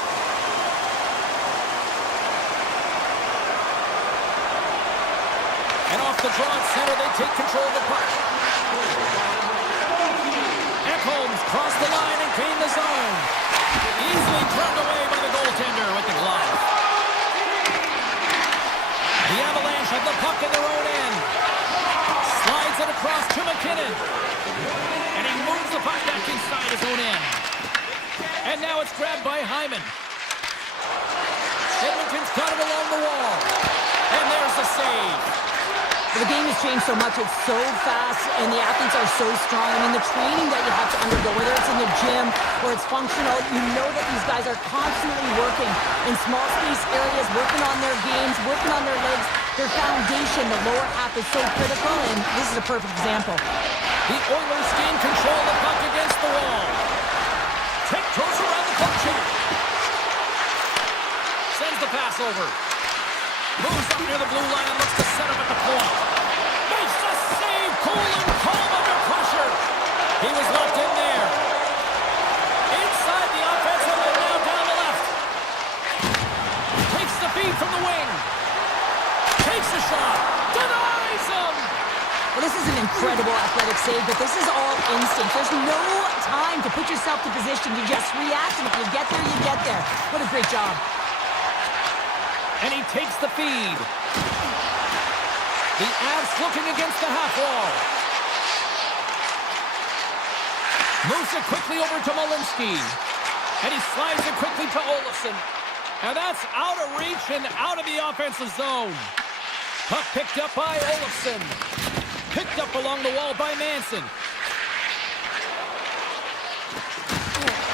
And off the draw at center, they take control of the puck. Ekholm's crossed the line and gained the zone. Easily turned away by the goaltender with the glove. The Avalanche have the puck in their own end. Slides it across to McKinnon. And he moves the puck back inside his own end. And now it's grabbed by Hyman. Edmonton's got it along the wall. And there's the save. The game has changed so much. It's so fast, and the athletes are so strong. I mean, the training that you have to undergo, whether it's in the gym or it's functional, you know that these guys are constantly working in small space areas, working on their games, working on their legs. Their foundation, the lower half, is so critical, and this is a perfect example. The Oilers gain control of the puck against the wall. Tiptoes around the puck chute. Sends the pass over. Moves up near the blue line and looks to set up at the point. Makes the save. Cool and calm under pressure. He was locked in there. Inside the offensive and now down the left. Takes the feed from the wing. Takes the shot. Denies him. Well, this is an incredible athletic save, but this is all instinct. There's no time to put yourself to position. You just react, and if you get there, you get there. What a great job. And he takes the feed. The Avs looking against the half wall. Moves it quickly over to Malinsky. And he slides it quickly to Olofsson. And that's out of reach and out of the offensive zone. Puck picked up by Olofsson. Picked up along the wall by Manson.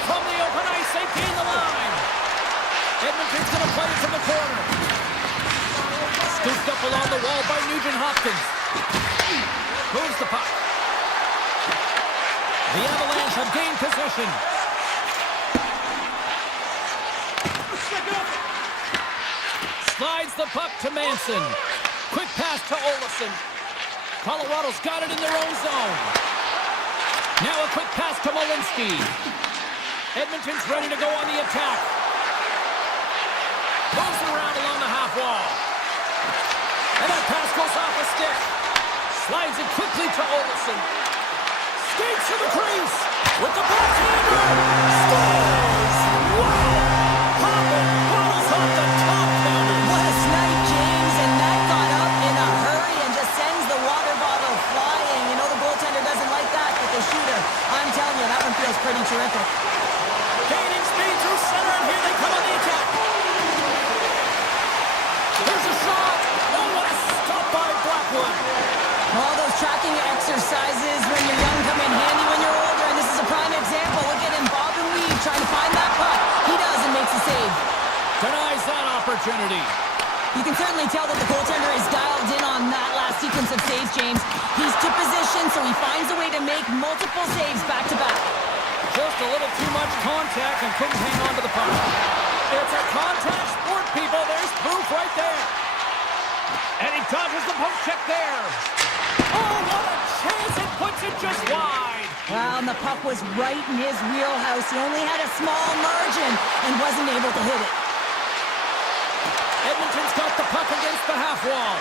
From the open ice, they gain the line. Edmonton's going to play it from the corner. Scooped up along the wall by Nugent-Hopkins. Moves the puck. The Avalanche have gained possession. Slides the puck to Manson. Quick pass to Olofsson. Colorado's got it in their own zone. Now a quick pass to Malinsky. Edmonton's ready to go on the attack. Moves it around along the half wall. And that pass goes off a stick. Slides it quickly to Olofsson. Skates to the crease. With the backhander. Scores! Wow! Hopping bottles off the top counter. What a snipe, James, and that got up in a hurry and just sends the water bottle flying. You know the goaltender doesn't like that, but the shooter, I'm telling you, that one feels pretty terrific. Gaining speed through center, and here they come on the attack. There's a shot. Oh, what a stop by Blackwood. All those tracking exercises when you're young come in handy when you're older, and this is a prime example. Look at him bob and weave trying to find that puck. He does and makes the save. Denies that opportunity. You can certainly tell that the goaltender is dialed in on that last sequence of saves, James. He's to position, so he finds a way to make multiple saves back to back. Just a little too much contact and couldn't hang on to the puck. It's a contact sport, people. There's proof right there. And he dodges the post check there. Oh, what a chance. It puts it just wide. Well, and the puck was right in his wheelhouse. He only had a small margin and wasn't able to hit it. Edmonton's got the puck against the half wall.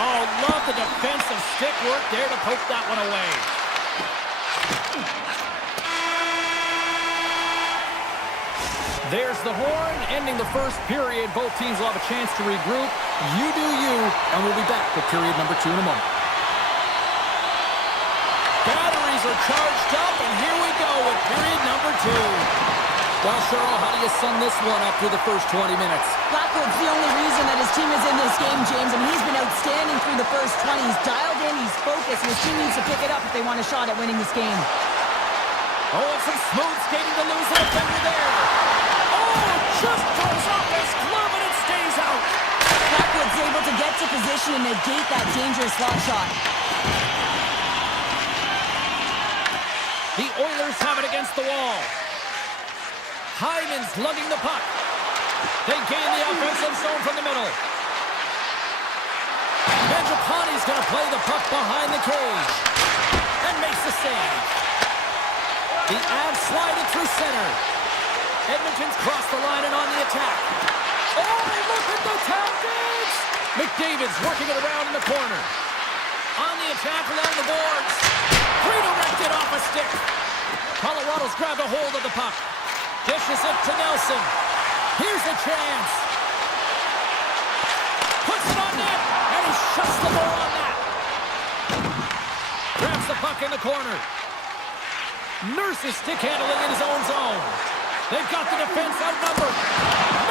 Oh, love the defensive stick work there to poke that one away. There's the horn, ending the first period. Both teams will have a chance to regroup. You do you, and we'll be back with period number 2 in a moment. Batteries are charged up, and here we go with period number 2. Well, Cheryl, how do you sum this one up through the first 20 minutes? Blackwood's the only reason that his team is in this game, James, and he's been outstanding through the first 20. He's dialed in, he's focused, and his team needs to pick it up if they want a shot at winning this game. Oh, and some smooth skating to lose the defender there. Oh, Just throws off his glove and it stays out. Blackwood's able to get to position and negate that dangerous slot shot. The Oilers have it against the wall. Hyman's lugging the puck. They gain the offensive zone from the middle. Mangiapane's going to play the puck behind the cage. And makes the save. The Avs slide it through center. Edmonton's crossed the line and on the attack. Oh, look at the tactics! McDavid's working it around in the corner. On the attack along the boards. Redirected off a stick. Colorado's grabbed a hold of the puck. Dishes it to Nelson. Here's a chance. Puts it on net, and he shuts the door on that. Grabs the puck in the corner. Nurse's stick handling in his own zone. They've got the defense outnumbered.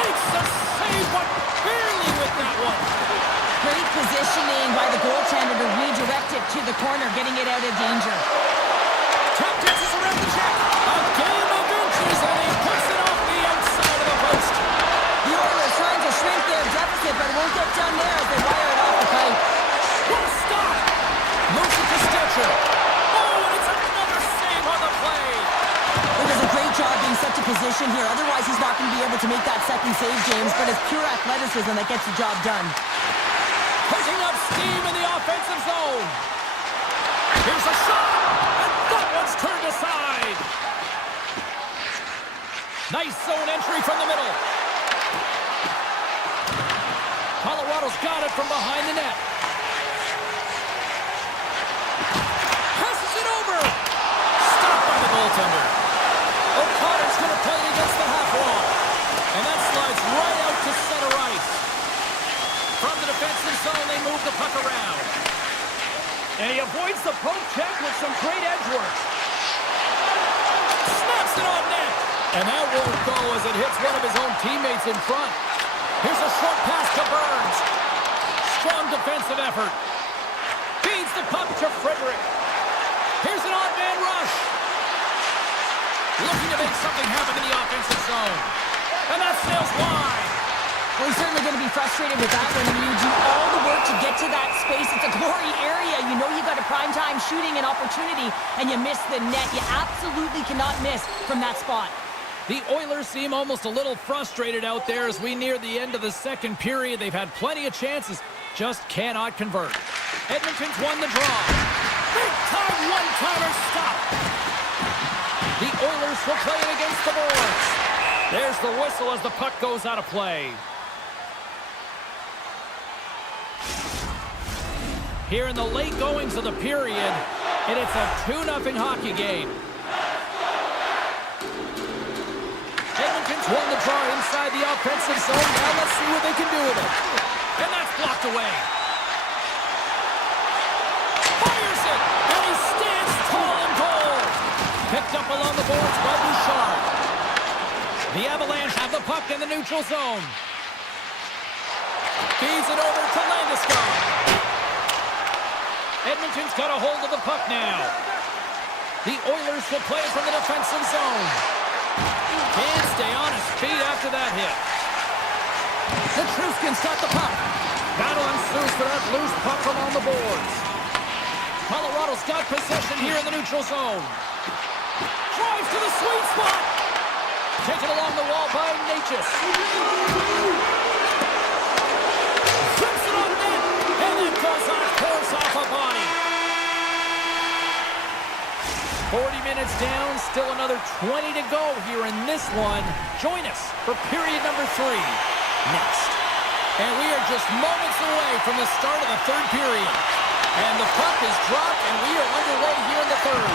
Makes the save, but barely with that one. Great positioning by the goaltender to redirect it to the corner, getting it out of danger. Tap dances around the check. A game of inches, and he puts it off the outside of the post. The Oilers trying to shrink their deficit, but it won't get done there as they wire it off the pipe. What a stop! Moves it to Stetcher. Oh, and it's another save on the play. It does a great job being set to position here. Otherwise, he's not going to be able to make that second save, James, but it's pure athleticism that gets the job done. Picking up steam in the offensive zone. Here's a shot, and that one's turned aside. Nice zone entry from the middle. Colorado's got it from behind the net. Passes it over. Stopped by the goaltender. O'Connor's going to play it against the half wall. And that slides right out to center ice. From the defensive zone, they move the puck around. And he avoids the poke check with some great edge work. Snaps it on net. And that won't go as it hits one of his own teammates in front. Here's a short pass to Burns. Strong defensive effort. Feeds the puck to Frederick. Here's an odd-man rush. Looking to make something happen in the offensive zone. And that sails wide. Well, he's certainly going to be frustrated with that one. You do all the work to get to that space. It's a glory area. You know you got a primetime shooting and opportunity, and you miss the net. You absolutely cannot miss from that spot. The Oilers seem almost a little frustrated out there as we near the end of the second period. They've had plenty of chances, just cannot convert. Edmonton's won the draw. Big time one-timer stop. The Oilers will play it against the boards. There's the whistle as the puck goes out of play. Here in the late goings of the period, and it's a 2-0 hockey game. Edmonton's won the draw inside the offensive zone. Now let's see what they can do with it. And that's blocked away. Fires it, and he stands tall and bold. Picked up along the boards by Bouchard. The Avalanche have the puck in the neutral zone. Feeds it over to Landeskog. Edmonton's got a hold of the puck now. The Oilers will play it from the defensive zone. Can't stay on his feet after that hit. The Truskin's got the puck. Battle ensues for that loose puck from on the boards. Colorado's got possession here in the neutral zone. Drives to the sweet spot. Taken along the wall by Natchez. Flips it on net, and then goes on a course off a body. 40 minutes down, still another 20 to go here in this one. Join us for period number 3 next. And we are just moments away from the start of the third period. And the puck is dropped, and we are underway here in the third.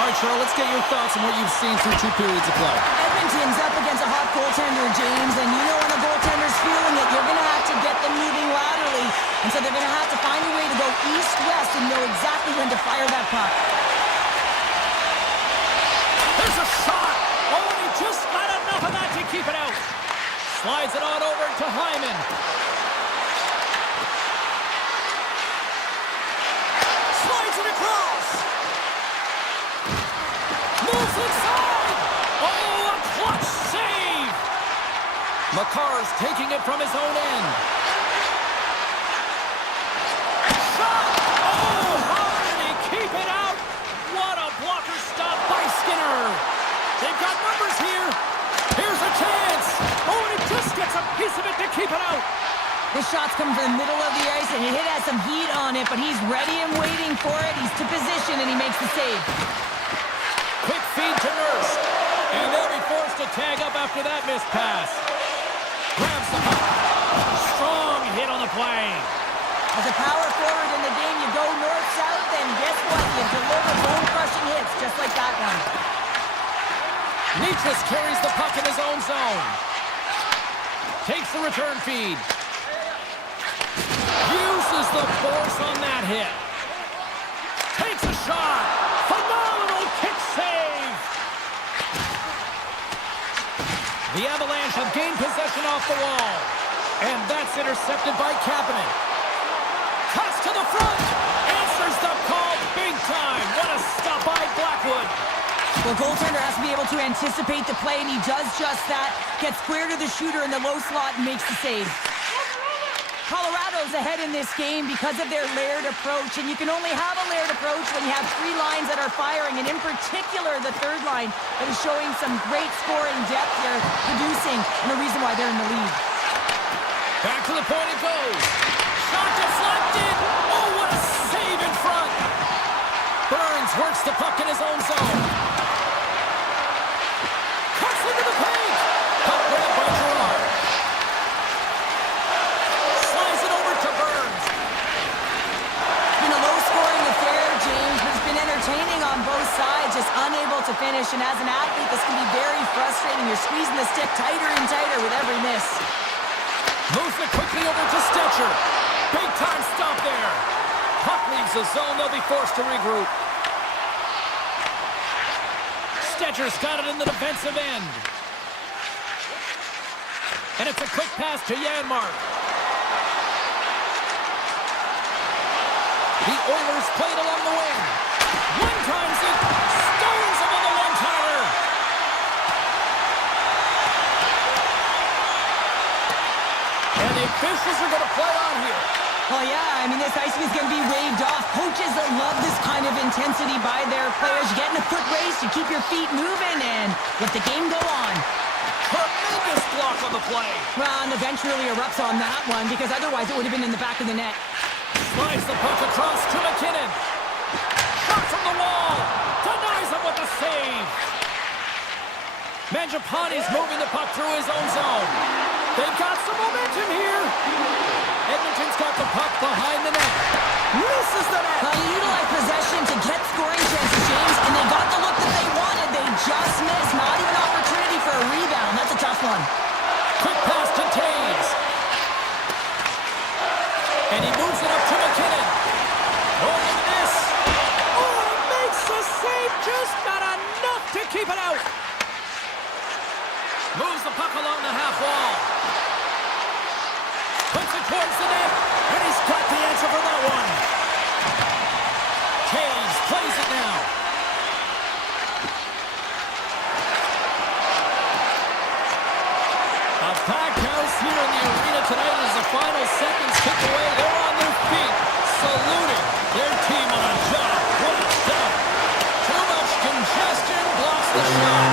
All right, Charles, let's get your thoughts on what you've seen through 2 periods of play. Edmonton's up against a hot goaltender, James, and you know when a goaltender's feeling it, you're going to have to get them moving laterally. And so they're going to have to find a way to go east-west and know exactly when to fire that puck. There's a shot! Oh, he just got enough of that to keep it out. Slides it on over to Hyman. Slides it across. Moves inside. Oh, a clutch save. McCarr's taking it from his own end. Shot! Oh, how did he keep it out? What a blocker stop by Skinner. They've got numbers here. Here's a chance. Oh, and he just gets a piece of it to keep it out. The shot's coming from the middle of the ice, and it has some heat on it, but he's ready and waiting for it. He's to position, and he makes the save. Quick feed to Nurse. And they'll be forced to tag up after that missed pass. Grabs the puck. Strong hit on the play. As a power forward in the game, you go north-south, and guess what? You deliver bone-crushing hits, just like that one. Nietris carries the puck in his own zone. Takes the return feed. Uses the force on that hit. Takes a shot. Phenomenal kick save. The Avalanche have gained possession off the wall. And that's intercepted by Kapanen. Cuts to the front. Answers the call big time. What a stop by Blackwood. The goaltender has to be able to anticipate the play, and he does just that. Gets square to the shooter in the low slot and makes the save. Colorado's ahead in this game because of their layered approach, and you can only have a layered approach when you have three lines that are firing, and in particular the third line that is showing some great scoring depth here, producing, and the reason why they're in the lead. Back to the point it goes. Shot deflected. Oh, what a save in front. Burns works the puck in his own zone. Cuts into the paint. Puck grabbed by Gerard. Slides it over to Burns. It's been a low-scoring affair, James, but it's been entertaining on both sides, just unable to finish. And as an athlete, this can be very frustrating. You're squeezing the stick tighter and tighter with every miss. Moves it quickly over to Stetcher. Big time stop there. Puck leaves the zone. They'll be forced to regroup. Stetcher's got it in the defensive end. And it's a quick pass to Janmark. The Oilers played along the wing. One times it. Stones him on the one-timer. And the officials are going to play on here. Well, yeah, I mean, this icing is going to be waved off. Coaches love this kind of intensity by their players. You get in a foot race, you keep your feet moving, and let the game go on. Tremendous block on the play. Well, and the bench really erupts on that one, because otherwise it would have been in the back of the net. Slides the puck across to McKinnon. Shot from the wall. Denies him with the save. Mangiapane's moving the puck through his own zone. They've got some momentum here. Edmonton's got the puck behind the net. Misses the net. Well, you utilize possession to get scoring chances, James, and they got the look that they wanted. They just missed. Not even opportunity for a rebound. That's a tough one. Quick pass to Taves. And he moves it up to McKinnon. Oh, look at this. Oh, he makes the save. Just not enough to keep it out. Moves the puck along the half wall. Puts it towards the net. And he's got the answer for that one. Taves plays it now. A packed house here in the arena tonight as the final seconds tick away. They're on their feet, saluting their team on a job. What a stop. Too much congestion blocks the shot.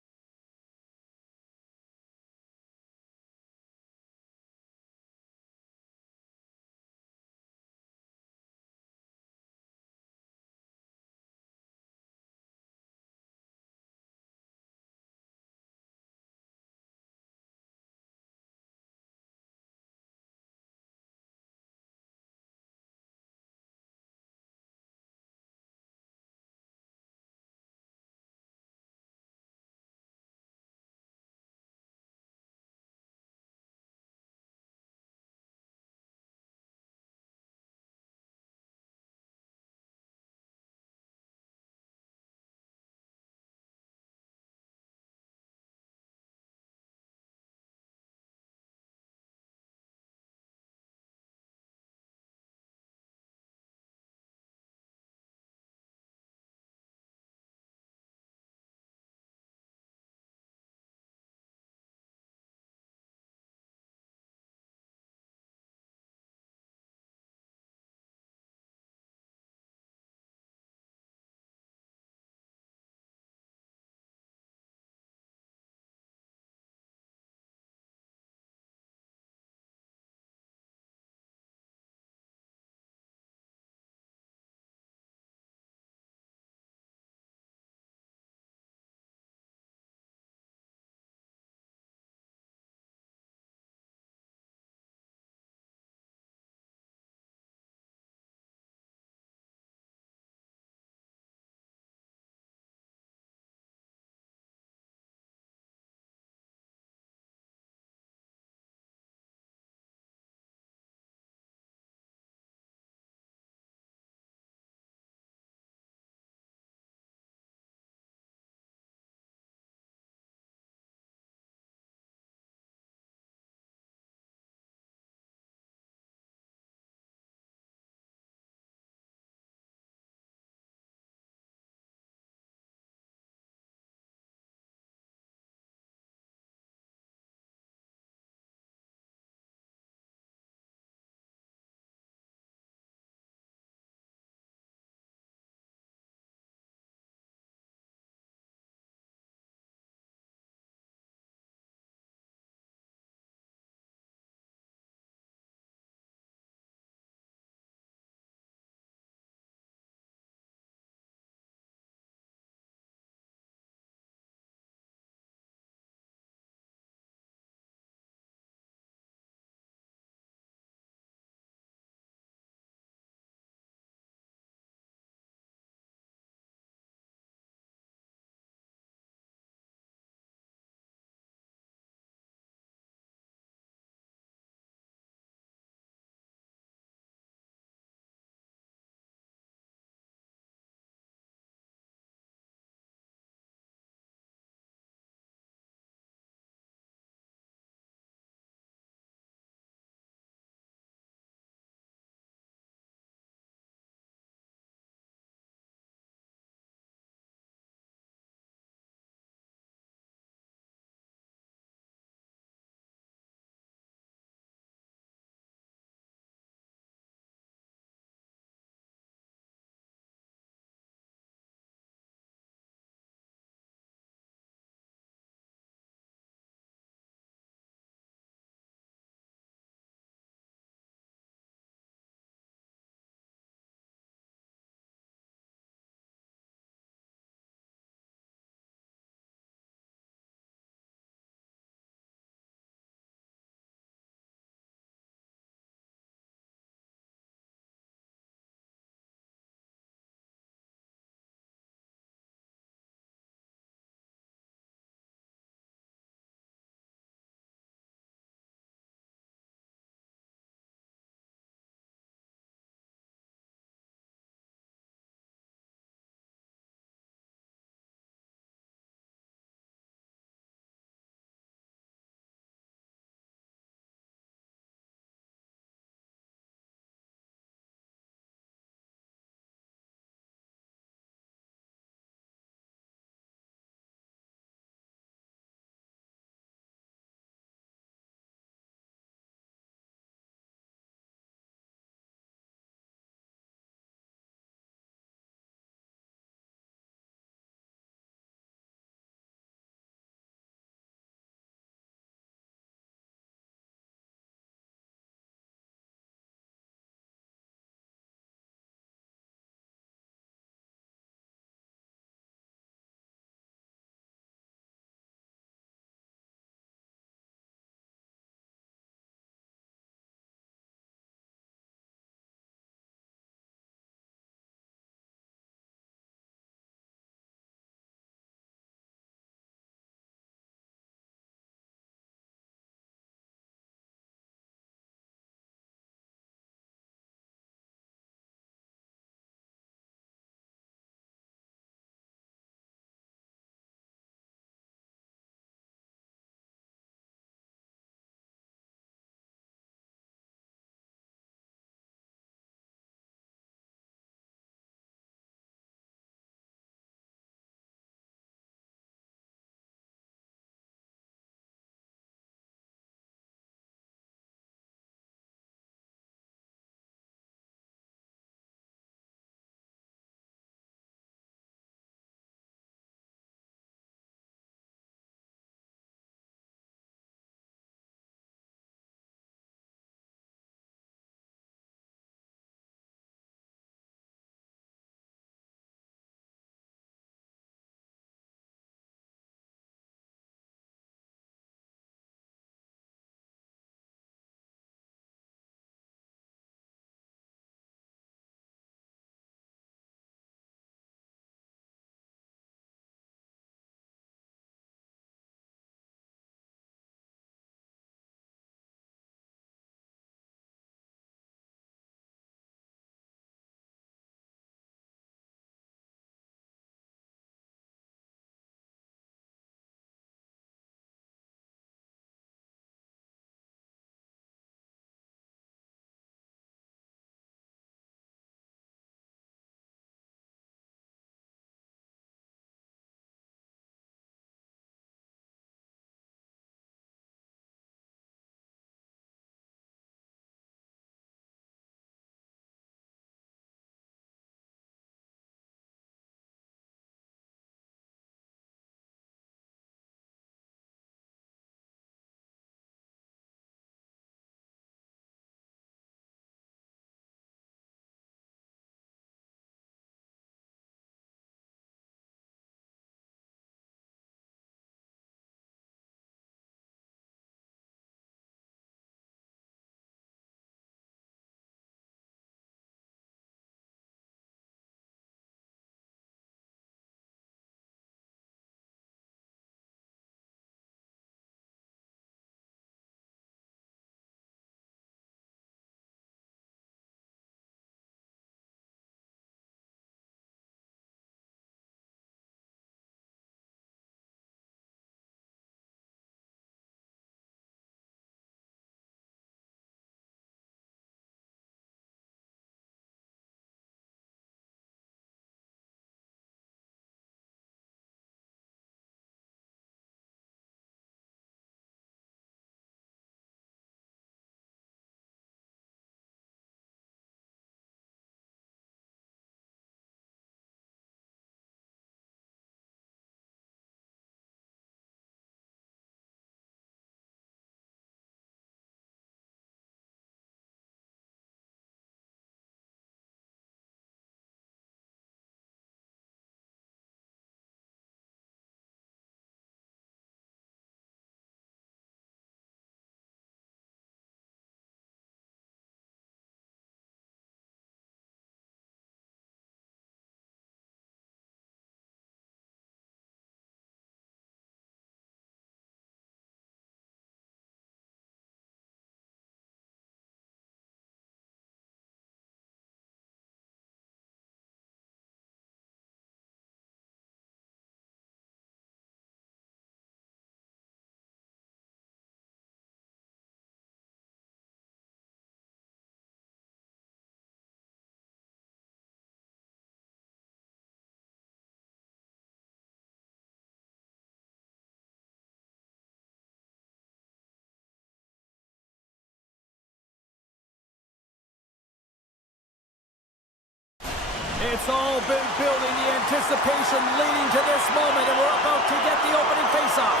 It's all been building, the anticipation leading to this moment, and we're about to get the opening faceoff.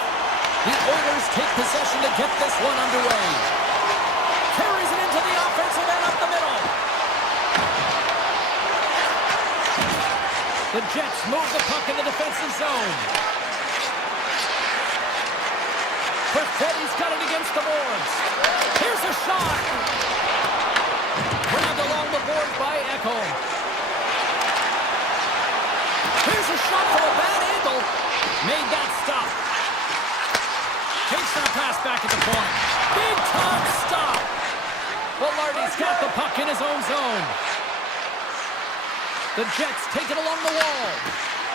The Oilers take possession to get this one underway. Carries it into the offensive end up the middle. The Jets move the puck in the defensive zone. Perfetti's got it against the boards. Here's a shot. Grabbed along the board by Echo. Here's a shot from a bad angle. Made that stop. Takes that pass back at the point. Big time stop. Velarde's got the puck in his own zone. The Jets take it along the wall.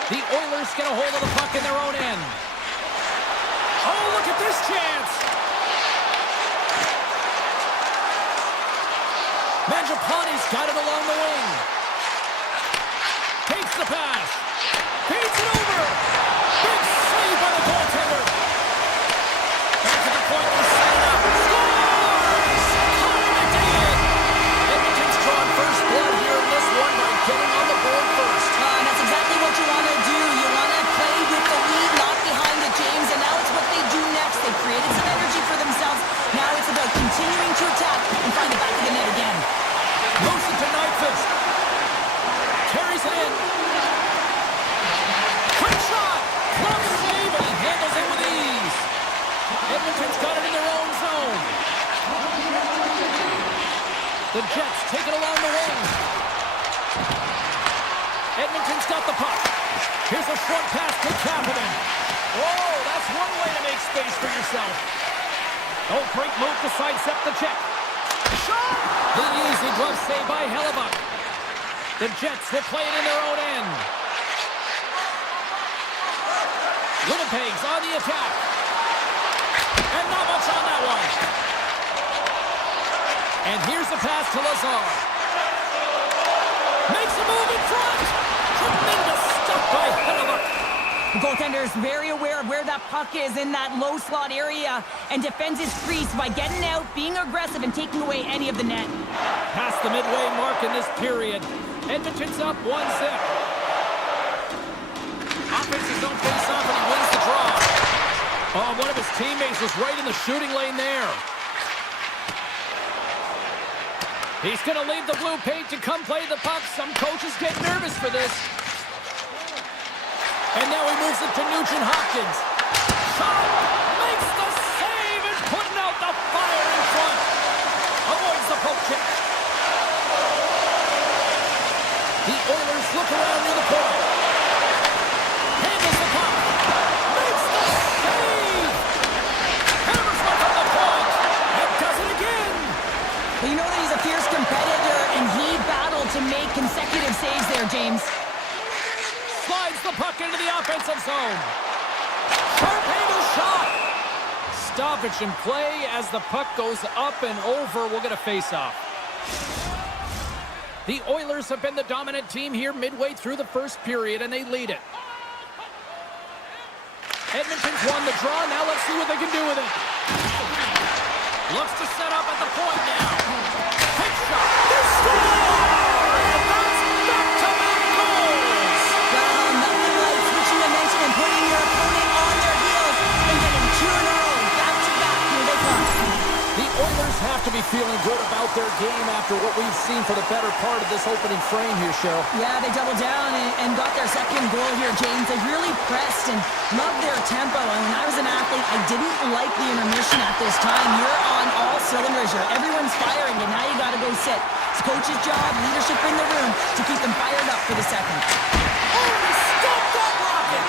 The Oilers get a hold of the puck in their own end. Oh, look at this chance. Mangiapane's got it along the wing. Takes the pass. Feeds it over. Big save by the goaltender. Back to the point to set it up. Scores! Connor McDavid. Edmonton's drawn first blood here in this one by getting on the board first. That's exactly what you want to do. You want to play with the lead, not behind it, James. And now it's what they do next. They created some energy for themselves. Now it's about continuing to attack and find the back of the net again. Moves it to Nyquist. Carries it in. Quick shot. Close save, and he handles it with ease. Edmonton's got it in their own zone. The Jets take it along the wing. Edmonton's got the puck. Here's a short pass to Kapanen. Oh, that's one way to make space for yourself. Oh, great move to sidestep the check. Shot! The easy glove save by Hellebuck. The Jets will play it in their own end. Winnipeg's on the attack. And not much on that one. And here's the pass to Lazar. Makes a move in front. Tremendous stop by Hellebuck. The goaltender is very aware of where that puck is in that low slot area and defends his crease by getting out, being aggressive, and taking away any of the net. Past the midway mark in this period. Edmonton's up 1-0. Offenses don't face off and he wins the draw. Oh, one of his teammates was right in the shooting lane there. He's going to leave the blue paint to come play the puck. Some coaches get nervous for this. And now he moves it to Nugent-Hopkins. Shot! Makes the save and putting out the fire in front. Avoids the poke check. The Oilers look around near the point. Handles the puck. Makes the save! Hammers one from the point. And does it again. Well, you know that he's a fierce competitor, and he battled to make consecutive saves there, James. Slides the puck into the offensive zone. Sharp angle shot. Stoppage in play as the puck goes up and over. We'll get a face-off. The Oilers have been the dominant team here midway through the first period, and they lead it. Edmonton's won the draw. Now let's see what they can do with it. Looks to set up at the point now. Quick shot. They score! And that's back-to-back goals! Nothing like switching momentum and putting your opponent on their heels and getting two in a row, back-to-back. Here they come. The Oilers have to be feeling good about their game after what we've seen for the better part of this opening frame here, Cheryl. Yeah, they doubled down and got their second goal here, James. They really pressed and loved their tempo. And when I was an athlete, I didn't like the intermission at this time. You're on all cylinders here. Everyone's firing, and now you got to go sit. It's coach's job, leadership in the room to keep them fired up for the second. Oh, he stopped that rocket!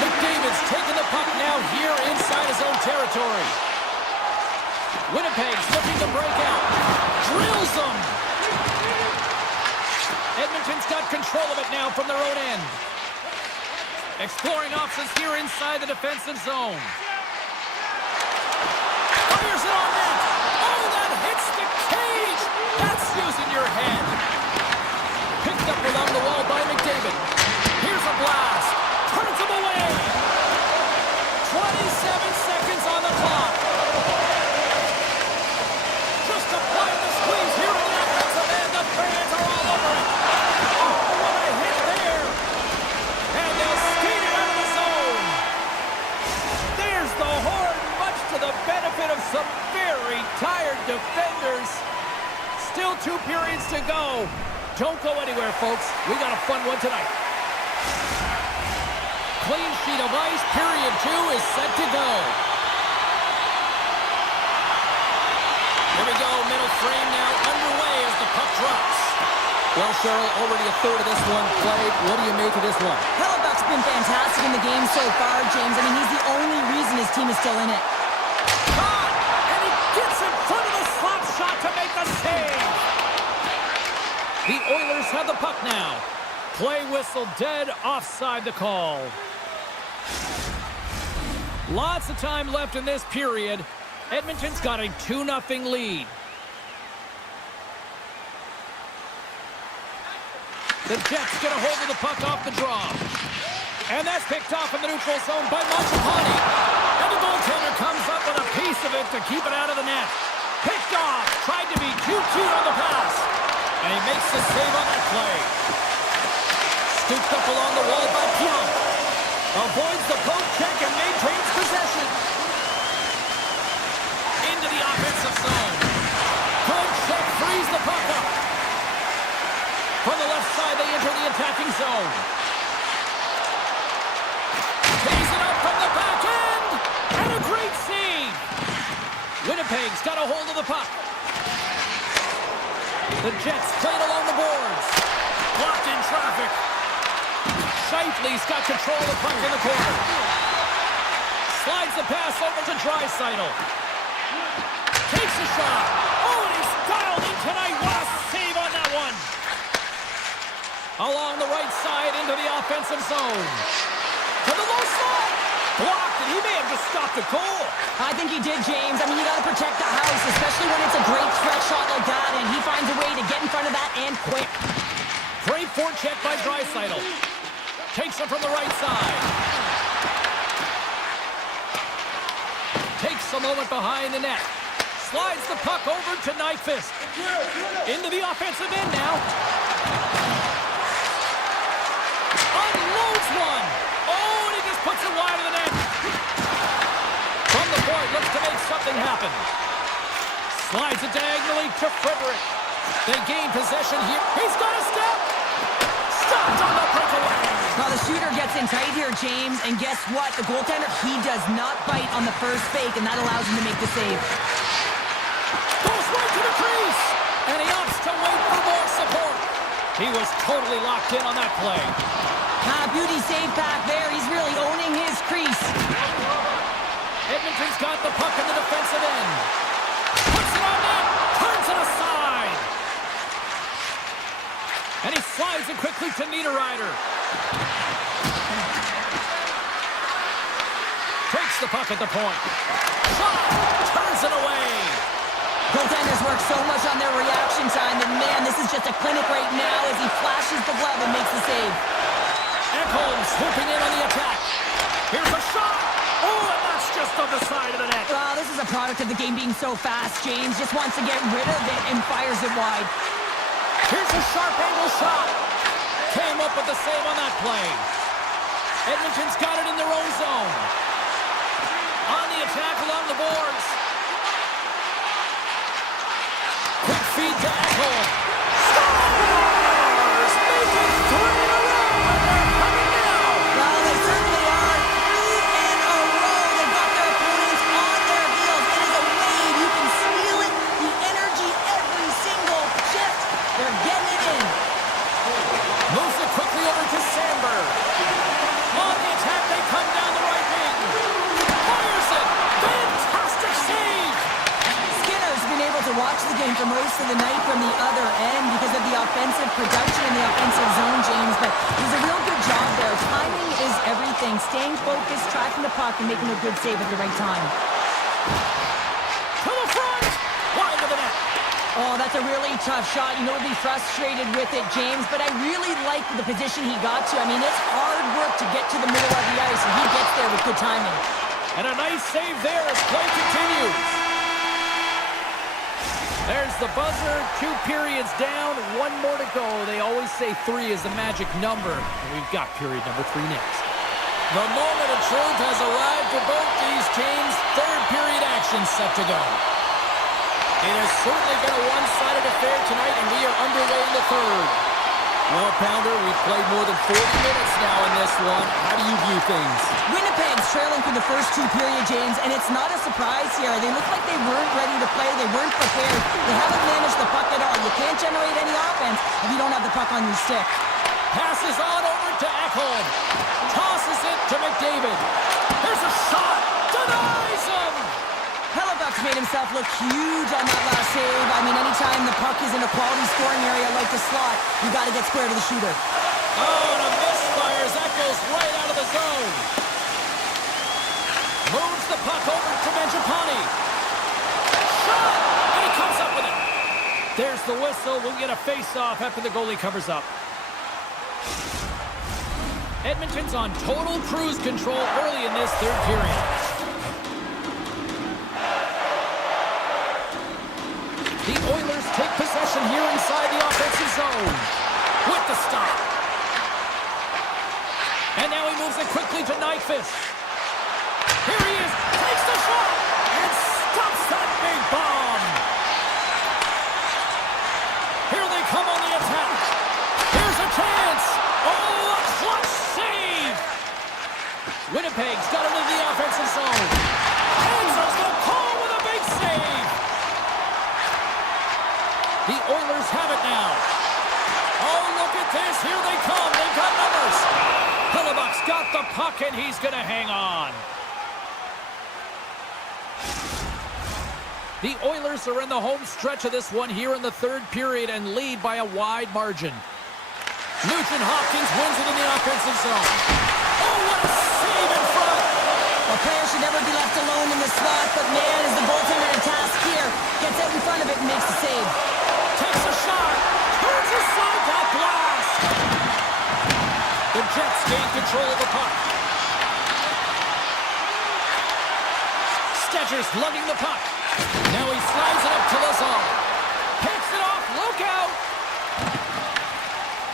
McDavid's taking the puck now here inside his own territory. Winnipeg's looking to break out. Drills them! Edmonton's got control of it now from their own end. Exploring options here inside the defensive zone. Fires it on net! Oh, that hits the cage! That's using your head! Picked up along the wall by McDavid. Here's a blast! Turns him away! 27 seconds on the clock. Just applying the squeeze here in the offensive end. The fans are all over it. Don't go anywhere, folks. We got a fun one tonight. Clean sheet of ice. Period 2 is set to go. Here we go. Middle frame now underway as the puck drops. Well, Cheryl, already a third of this one played. What do you make of this one? Hellebuck's been fantastic in the game so far, James. I mean, he's the only reason his team is still in it. Caught! And he gets in front of the slap shot to make the save! The Oilers have the puck now. Play whistle dead, offside the call. Lots of time left in this period. Edmonton's got a 2-0 lead. The Jets get a hold of the puck off the draw. And that's picked off in the neutral zone by Mangiapane. And the goaltender comes up with a piece of it to keep it out of the net. Picked off. Tried to be too cute on the pass. And he makes the save on that play. Scooped up along the wall by Pion. Avoids the poke check and maintains possession. Into the offensive zone. Good check, frees the puck up. From the left side, they enter the attacking zone. Tees it up from the back end. And a great save. Winnipeg's got a hold of the puck. The Jets played along the boards. Blocked in traffic. Shifley's got control of the puck in the corner. Slides the pass over to Draisaitl. Takes a shot. Oh, and he's dialed in tonight. What a save on that one. Along the right side into the offensive zone. To the low slot. Blocked, and he may have just stopped a goal. I think he did, James. I mean, you got to protect the house, especially when it's a great stretch shot like that, and he finds a way to get in front of that and quick. Great forecheck by Draisaitl. Takes it from the right side. Takes a moment behind the net. Slides the puck over to Nyquist. Into the offensive end now. Unloads one. Oh, and he just puts it wide of the net. From the point, looks to make something happen. Slides it diagonally to Frederick. They gain possession here. He's got a step. Stopped on the breakaway. Now the shooter gets in tight here, James, and guess what? The goaltender, he does not bite on the first fake, and that allows him to make the save. Goes right to the crease, and he opts to wait for more support. He was totally locked in on that play. Beauty save back there. He's really owning his crease. Edmonton's got the puck in the defensive end. Puts it on net, turns it aside. And he slides it quickly to Niederreiter. Takes the puck at the point. Shot! Turns it away. Goaltenders work so much on their reaction time, and man, this is just a clinic right now as he flashes the glove and makes the save. Ekholm swooping in on the attack. Here's a shot. Oh, and that's just on the side of the net. Well, this is a product of the game being so fast. James just wants to get rid of it and fires it wide. Here's a sharp angle shot. Came up with the save on that play. Edmonton's got it in their own zone. On the attack along the boards. Quick feed to Ekholm. Scores! Make it 3 in a row, and they're coming now. Well, they certainly are. 3 in a row. They've got their opponents on their heels. It is a wave. You can feel it. The energy every single shift. They're getting it in. Moves it quickly over to Sandberg. On the attack, they come down the right wing. Fires it. Fantastic save. Skinner's been able to watch the game for most of the night from the other end because of the offensive production in the offensive zone, James, but he's a real good job there. Timing is everything. Staying focused, tracking the puck, and making a good save at the right time. To the front. Wide of the net. Oh, that's a really tough shot. You know, he'll be frustrated with it, James, but I really like the position he got to. I mean, it's hard work to get to the middle of the ice, and he gets there with good timing. And a nice save there as play continues. There's the buzzer. 2 periods down, 1 more to go. They always say 3 is the magic number. And we've got period number 3 next. The moment of truth has arrived for both these teams. 3rd period action set to go. It has certainly been a one-sided affair tonight, and we are underway in the third. Well, Pounder, we've played more than 40 minutes now in this one. How do you view things? Winnipeg's trailing for the first two periods, James, and it's not a surprise here. They look like they weren't ready to play. They weren't prepared. They haven't managed the puck at all. You can't generate any offense if you don't have the puck on your stick. Passes on over to Ekholm. Tosses it to McDavid. There's a shot. Denies him. Hellebuck's made himself look huge on that last save. I mean, anytime the puck is in a quality scoring area like the slot, you got to get square to the shooter. Oh, and a misfires. That goes right out of the zone. Moves the puck over to Mangiapane. Shot! And he comes up with it. There's the whistle. We'll get a face-off after the goalie covers up. Edmonton's on total cruise control early in this third period. The Oilers take possession here inside the offensive zone. With the stop. And now he moves it quickly to Nyquist. Here he is. Takes the shot. And stops that big bomb. Here they come on the attack. Here's a chance. Oh, a clutch save. Winnipeg's got it into the offensive zone. Answers the call with a big save. The Oilers have it now. Oh, look at this. Here they come. They've got numbers. Hellebuck's got the puck, and he's going to hang on. The Oilers are in the home stretch of this one here in the third period and lead by a wide margin. Nugent-Hopkins wins it in the offensive zone. Oh, what a save in front. A player should never be left alone in the slot, but man, is the goaltender to task here. Gets out in front of it and makes the save. Takes a shot. Turns aside that blast. The Jets gain control of the puck. Stetcher's lugging the puck. Now he slides it up to Lazar. Picks it off. Look out.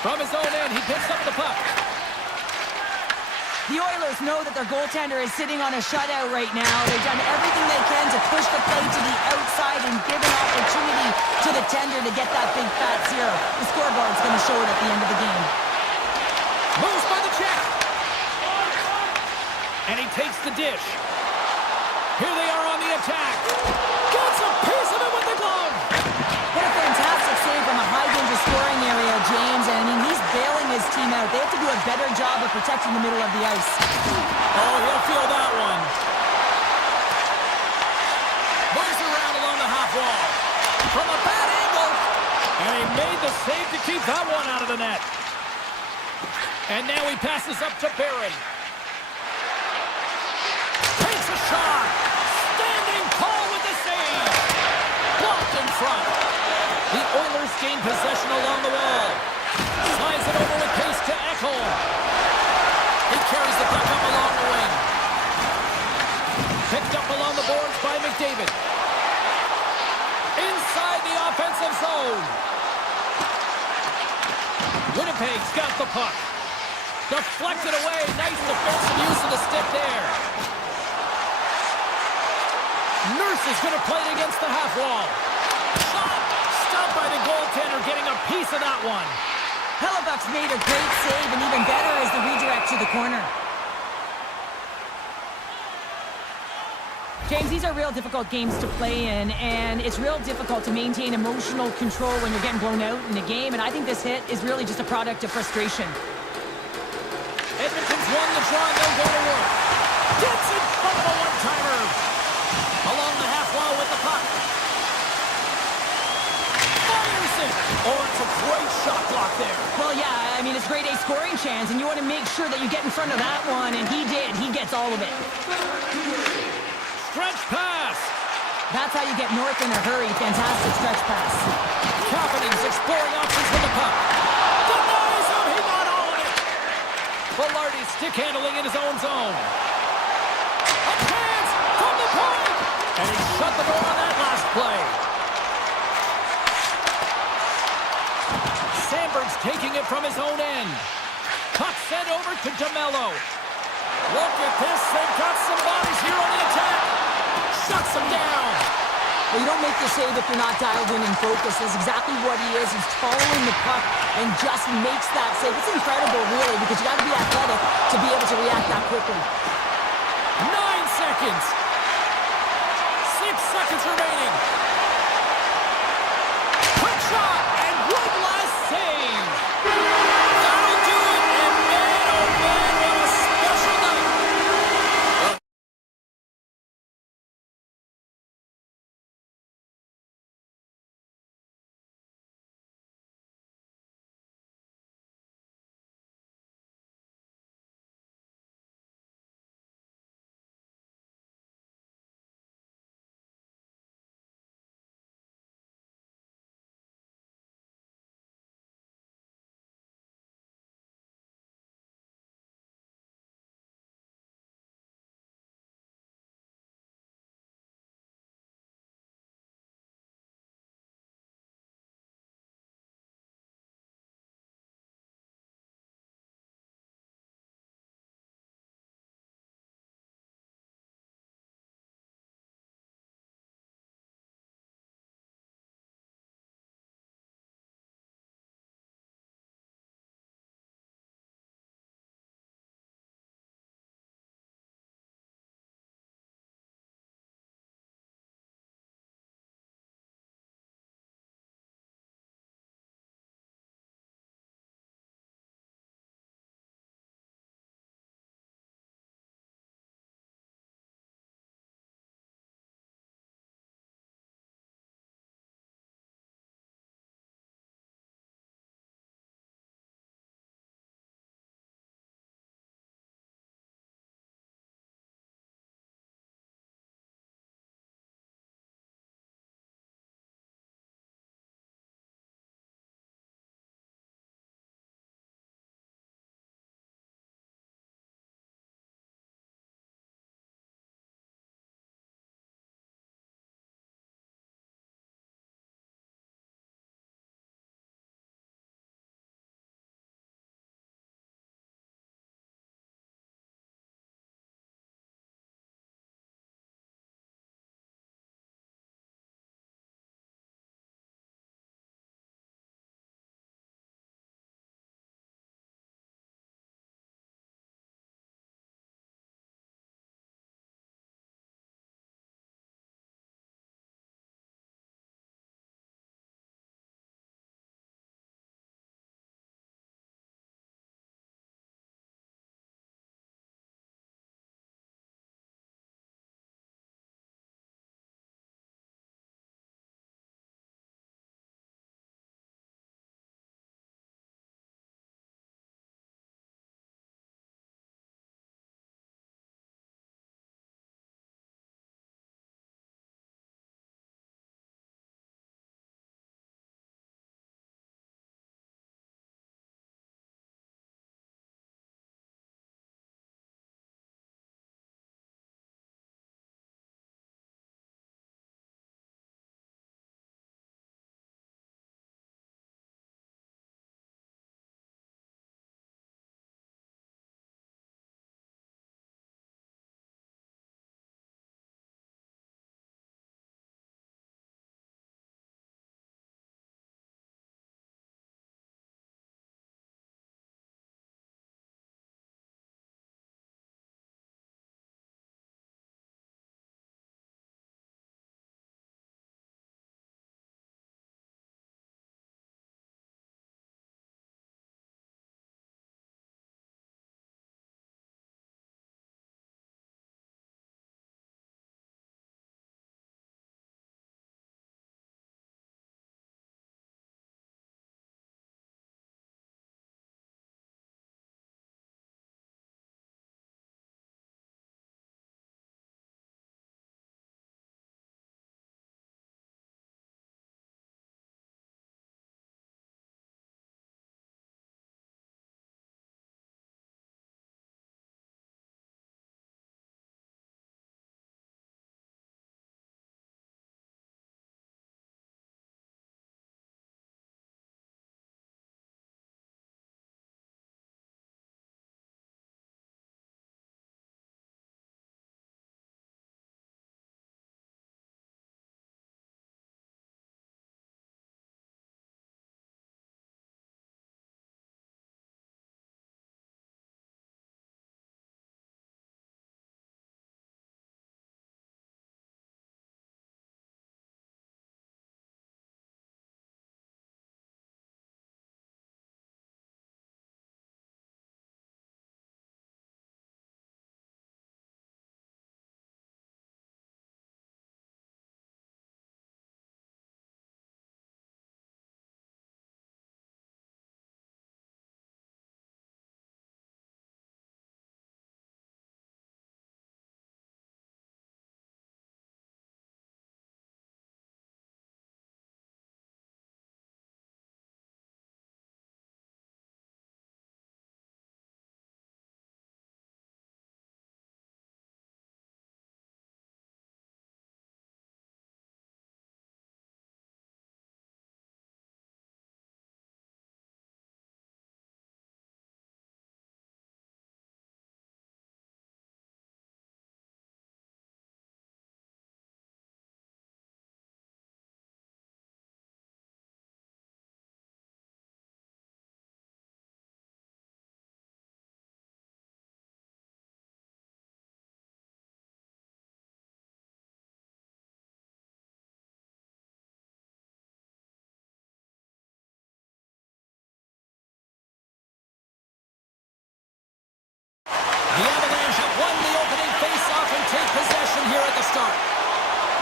From his own end, he picks up the puck. The Oilers know that their goaltender is sitting on a shutout right now. They've done everything they can to push the play to the outside and give an opportunity to the tender to get that big fat zero. The scoreboard's going to show it at the end of the game. Moves by the check. And he takes the dish. Here they are on the attack. Gets a piece of it with the glove. What a fantastic save from a high-danger scoring area, James. And I mean, he's bailing his team out. They have to do a better job of protecting the middle of the ice. Oh, he'll feel that one. Moves around along the half wall. From a bad angle. And he made the save to keep that one out of the net. And now he passes up to Barron. Takes a shot. Standing tall with the save. Blocked in front. The Oilers gain possession along the wall. Slides it over with pace to Ekholm. He carries the puck up along the wing. Picked up along the boards by McDavid. Inside the offensive zone. Winnipeg's got the puck. Deflected away. Nice defensive use of the stick there. Nurse is going to play it against the half wall. Shot. Stopped by the goaltender, getting a piece of that one. Hellebuck's made a great save, and even better is the redirect to the corner. James, these are real difficult games to play in, and it's real difficult to maintain emotional control when you're getting blown out in a game, and I think this hit is really just a product of frustration. Edmonton's won the draw, and they'll go to work. Gets in front of a one-timer. Along the half wall with the puck. Fires it. Oh, it's a great shot block there. Well, yeah, I mean, it's grade A scoring chance, and you want to make sure that you get in front of that one, and he did. He gets all of it. Stretch pass. That's how you get north in a hurry. Fantastic stretch pass. Kapanen's exploring options with the puck. Denies him. He got all of it. Velarde stick handling in his own zone. A chance from the point. And he shut the door on that last play. Sandberg's taking it from his own end. Puck sent over to DeMello. Look at this. They've got some bodies here on the attack. Shuts him down. Well, you don't make the save if you're not dialed in and focused. That's exactly what he is. He's following the puck and just makes that save. It's incredible, really, because you got to be athletic to be able to react that quickly. 9 seconds. 6 seconds remaining. Quick shot and one last save.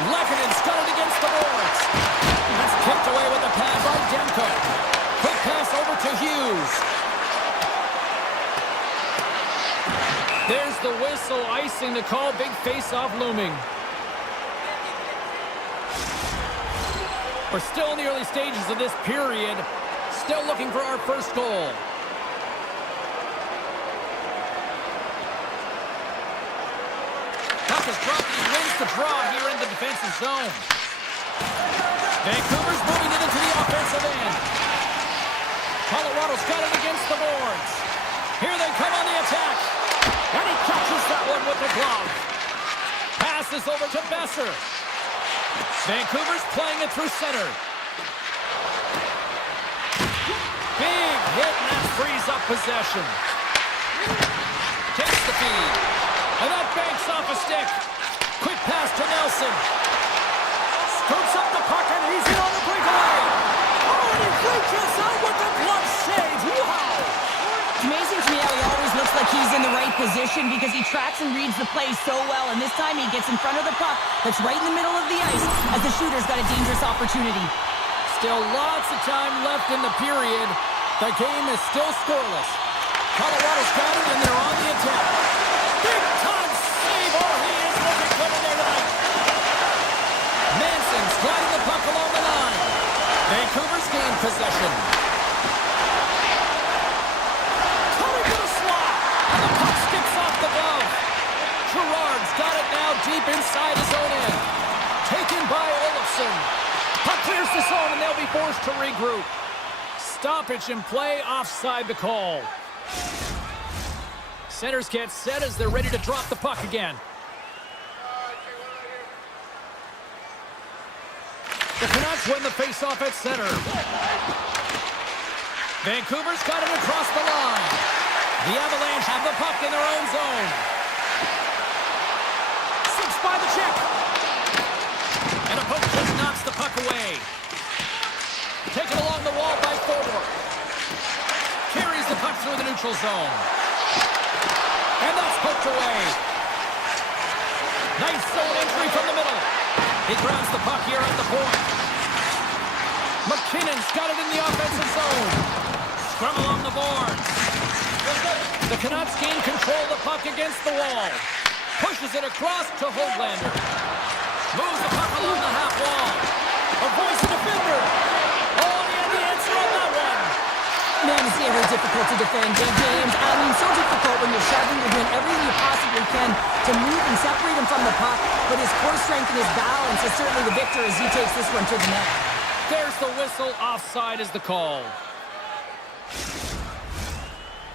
Lekkonen's got it against the boards. That's kicked away with the pad by Demko. Quick pass over to Hughes. There's the whistle, icing to call, big face-off looming. We're still in the early stages of this period. Still looking for our first goal. Puck is dropped and he wins the draw here in the defensive zone. Vancouver's moving it into the offensive end. Colorado's got it against the boards. Here they come on the attack. And he catches that one with the glove. Passes over to Besser. Vancouver's playing it through center. Big hit, and that frees up possession. Takes the feed. And that banks off a stick. Quick pass to Nelson. Scoops up the puck, and he's in on the breakaway. Oh, and he reaches out with the glove save. Wow! It's amazing to me how he always looks like he's in the right position because he tracks and reads the play so well, and this time he gets in front of the puck that's right in the middle of the ice as the shooter's got a dangerous opportunity. Still lots of time left in the period. The game is still scoreless. Colorado's got it, and they're on the attack. Big time save. Oh, he is looking good in there tonight. Manson's gliding the puck along the line. Vancouver's gained possession. Coming to the slot. And the puck skips off the glove. Gerard's got it now deep inside his own end. Taken by Olofsson. Puck clears the zone, and they'll be forced to regroup. Stoppage in play, offside the call. Centers get set as they're ready to drop the puck again. The Canucks win the faceoff at center. Vancouver's got it across the line. The Avalanche have the puck in their own zone. Six by the check. And a poke just knocks the puck away. Taken along the wall by Forward. Carries the puck through the neutral zone. And that's poked away. Nice zone entry from the middle. He grabs the puck here at the point. McKinnon's got it in the offensive zone. Scrum along the boards. The Canucks gain control of the puck against the wall. Pushes it across to Höglander. Moves the puck along the half wall. Avoids the defender. Oh, he had the answer on that one. Man, it's ever difficult to defend big games. I mean, so difficult when you're shoving, you're doing everything you possibly can to move and separate him from the puck. But his core strength and his balance is certainly the victor as he takes this one to the net. There's the whistle. Offside is the call.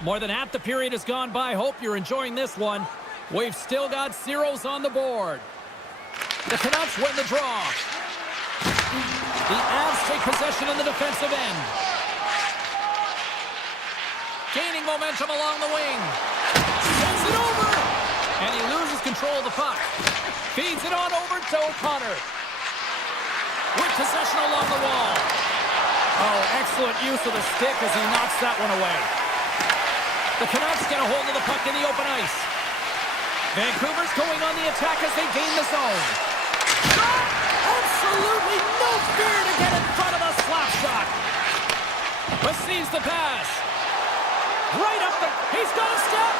More than half the period has gone by. Hope you're enjoying this one. We've still got zeros on the board. The Canucks win the draw. The Avs take possession in the defensive end. Gaining momentum along the wing. Sends it over. And he loses control of the puck. Feeds it on over to O'Connor. With possession along the wall. Oh, excellent use of the stick as he knocks that one away. The Canucks get a hold of the puck in the open ice. Vancouver's going on the attack as they gain the zone. Absolutely no fear to get in front of a slap shot. Receives the pass. Right up the... He's got a step.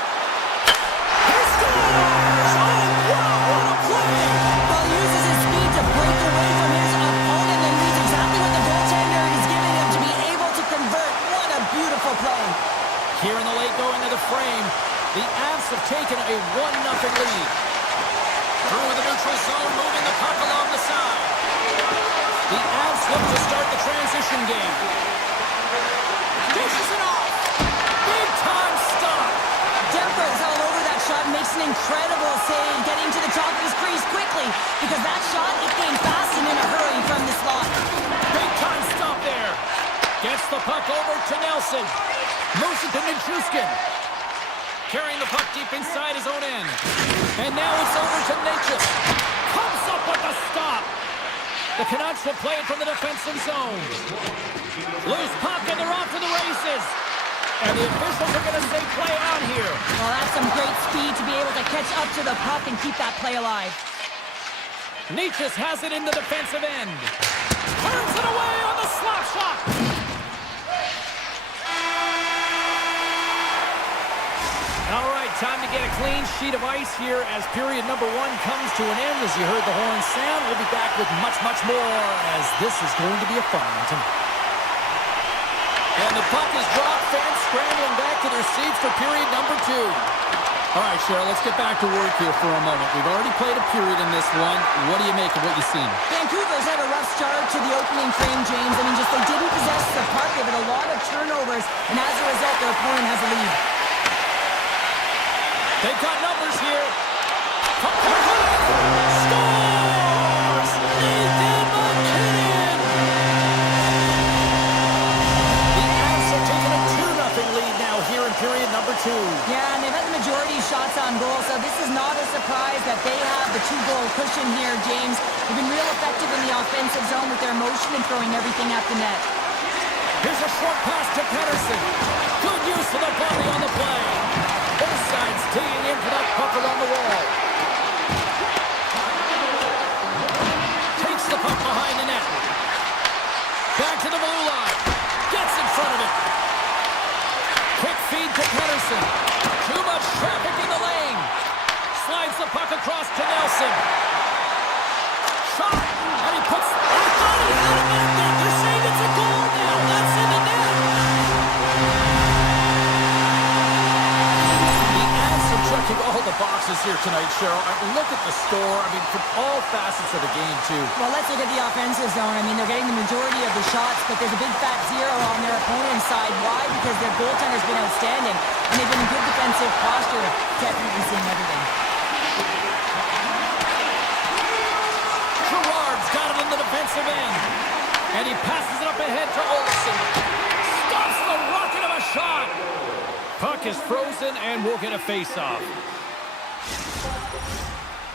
He scores! Oh, wow, what a play! Ball uses his speed to break away from his opponent and reads exactly what the goaltender is giving him to be able to convert. What a beautiful play. Here in the late going of the frame, the Avs have taken a 1-0 lead. Through the neutral zone, moving the puck along the side. The Avs look to start the transition game. Dishes it off. Big time stop. Denver's all over that shot, makes an incredible save, getting to the top of his crease quickly because that shot, it came fast and in a hurry from the slot. Big time stop there. Gets the puck over to Nelson. Moves it to Nichushkin. Carrying the puck deep inside his own end. And now it's over to Natchez. Comes up with the stop. The Canucks will play it from the defensive zone. Loose puck and they're off to the races. And the officials are going to say play on here. Well, that's some great speed to be able to catch up to the puck and keep that play alive. Nietzsche's has it in the defensive end. Turns it away on the slap shot. All right, time to get a clean sheet of ice here as period number 1 comes to an end. As you heard the horn sound, we'll be back with much, much more as this is going to be a fun one tonight. And the puck is dropped, fans scrambling back to their seats for period number 2. All right, Cheryl, let's get back to work here for a moment. We've already played a period in this one. What do you make of what you've seen? Vancouver's had a rough start to the opening frame, James. I mean, just they didn't possess the puck. They had a lot of turnovers, and as a result, their opponent has a lead. They've got numbers here. Scores! Nathan McKinnon! The Avs are taking a 2-0 lead now here in period number 2. Yeah, and they've had the majority of shots on goal, so this is not a surprise that they have the 2-goal cushion here, James. They've been real effective in the offensive zone with their motion and throwing everything at the net. Here's a short pass to Pettersson. Good use of the body on the play. Both sides teeing in for that puck around the wall. Takes the puck behind the net. Back to the blue line. Gets in front of it. Quick feed to Pettersson. Too much traffic in the lane. Slides the puck across to Nelson. Shot. And he puts... I thought he had it back there. They're saying it's a goal now. That's in the net. The Avs are checking all the boxes here tonight, Cheryl. Look at the score. I mean, from all facets of the game, too. Well, let's look at the offensive zone. I mean, they're getting the majority of the shots, but there's a big fat 0 on their opponent's side. Why? Because their goaltender's been outstanding, and they've been in good defensive posture, definitely seeing everything. Gerard's got it in the defensive end, and he passes it up ahead to Olsen. Stops the rocket of a shot. Puck is frozen, and we'll get a face-off.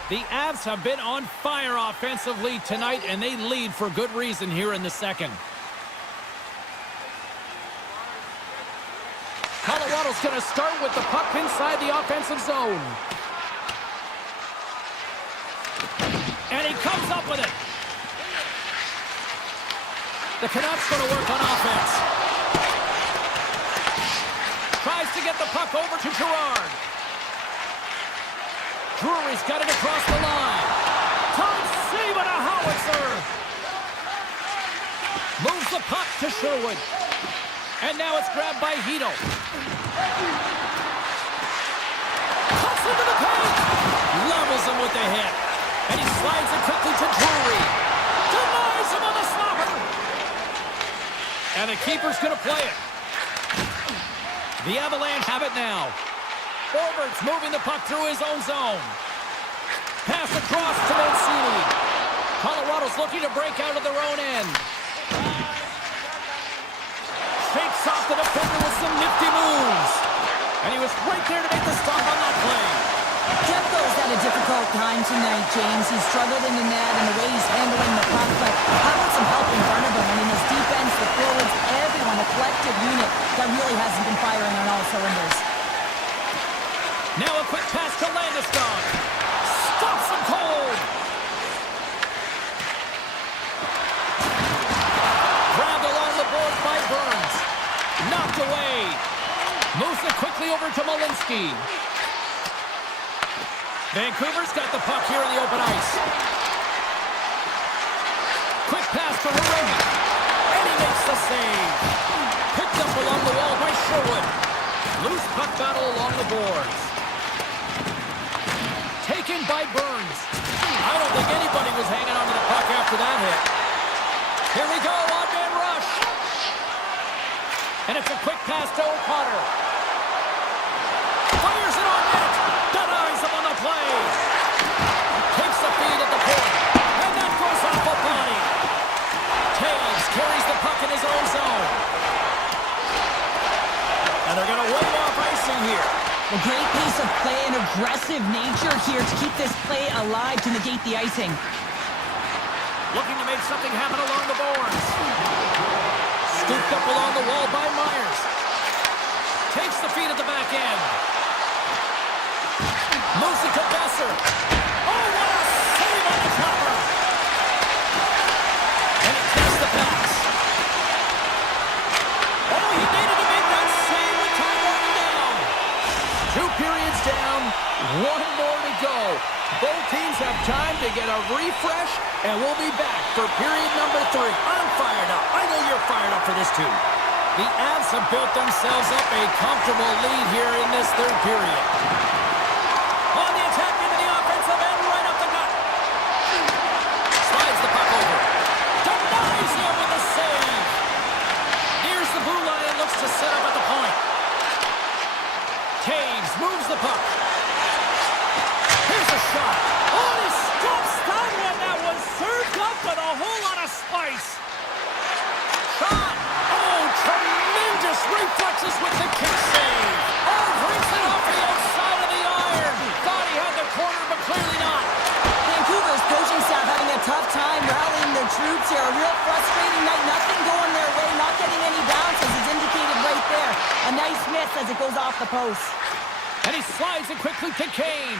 The Avs have been on fire offensively tonight, and they lead for good reason here in the second. Colorado's going to start with the puck inside the offensive zone. And he comes up with it. The Canucks going to work on offense. Tries to get the puck over to Gerard. Drury's got it across the line. Tom Saban, a howitzer. Moves the puck to Sherwood. And now it's grabbed by Hito. Cuts into the paint. Levels him with the hit. And he slides it quickly to Drury. Denies him on the slapper. And the keeper's going to play it. The Avalanche have it now. Forwards moving the puck through his own zone. Pass across to Mancini. Colorado's looking to break out of their own end. Shakes off the defender with some nifty moves. And he was right there to make the stop on that play. Demko's had a difficult time tonight, James. He's struggled in the net and the way he's handling the puck, but how about some help in front of him? I mean, his defense, the forwards, everyone, a collective unit that really hasn't been firing on all cylinders. Now a quick pass to Landeskog. Stops him cold. Grabbed along the boards by Burns. Knocked away. Moves it quickly over to Malinsky. Vancouver's got the puck here in the open ice. Quick pass to Harangi. And he makes the save. Picked up along the wall by Sherwood. Loose puck battle along the boards. Taken by Burns. I don't think anybody was hanging on to the puck after that hit. Here we go, odd-man rush. And it's a quick pass to O'Connor. Fires it on net. Denies him on the play. Takes the feed at the point. And that goes off a body. Taves carries the puck in his own zone. And they're going to wave off icing here. A great piece of play and aggressive nature here to keep this play alive to negate the icing. Looking to make something happen along the boards. Scooped up along the wall by Myers. Takes the feed at the back end. Moves it to Besser. Oh, what a save on the chopper! One more to go. Both teams have time to get a refresh, and we'll be back for period number 3. I'm fired up. I know you're fired up for this too. The Avs have built themselves up a comfortable lead here in this third period. On the attack into the offensive end, right up the gut. Slides the puck over. Denies him with a save. Nears the blue line and looks to set up at the point. Taves moves the puck. Here's a shot. Oh, he stops that one. That was served up with a whole lot of spice. Shot. Oh, tremendous reflexes with the kick save. Oh, brings it off the outside of the iron. Thought he had the corner, but clearly not. Vancouver's coaching staff having a tough time rallying their troops here. A real frustrating night. Nothing going their way. Not getting any bounces is indicated right there. A nice miss as it goes off the post. And he slides it quickly to Kane.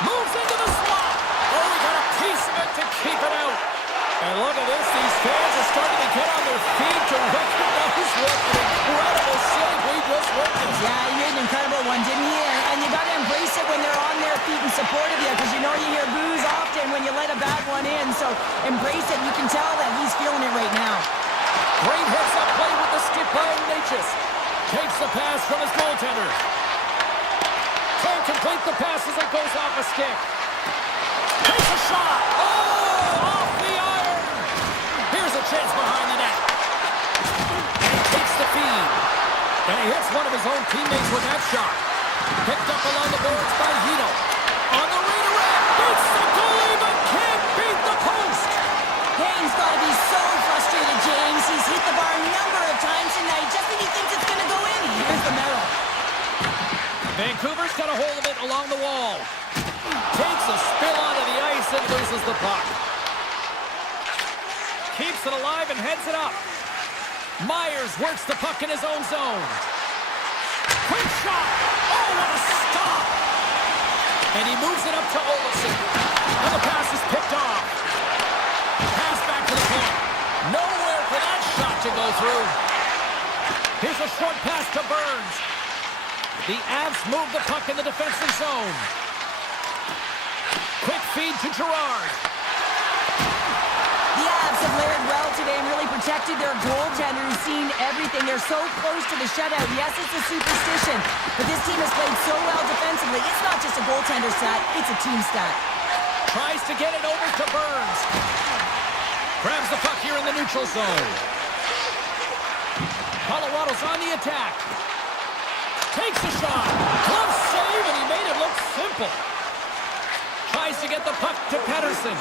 Moves into the slot. Oh, he got a piece of it to keep it out. And look at this. These fans are starting to get on their feet to recognize what an incredible save we just witnessed. Yeah, he made an incredible one, didn't he? And you got to embrace it when they're on their feet in support of you, because you know you hear boos often when you let a bad one in. So embrace it. You can tell that he's feeling it right now. Great heads-up play with the skip by Ignatius. Takes the pass from his goaltender. Can't complete the pass as it goes off a stick. Takes a shot. Oh, off the iron. Here's a chance behind the net. And he takes the feed. And he hits one of his own teammates with that shot. Picked up along the boards by Hito. On the redirect. Beats the goalie, but can't beat the post. Kane's got to be so frustrated, James. He's hit the bar a number of times tonight just when he thinks it's going to go in. Here's the medal. Vancouver's got a hold of it along the wall. Takes a spill onto the ice and loses the puck. Keeps it alive and heads it up. Myers works the puck in his own zone. Quick shot. Oh, what a stop. And he moves it up to Olsen. And the pass is picked off. Pass back to the point. Nowhere for that shot to go through. Here's a short pass to Burns. The Avs move the puck in the defensive zone. Quick feed to Gerard. The Avs have layered well today and really protected their goaltender who's seen everything. They're so close to the shutout. Yes, it's a superstition, but this team has played so well defensively. It's not just a goaltender stat, it's a team stat. Tries to get it over to Burns. Grabs the puck here in the neutral zone. Colorado's on the attack. Takes the shot. Glove save, and he made it look simple. Tries to get the puck to Pettersson.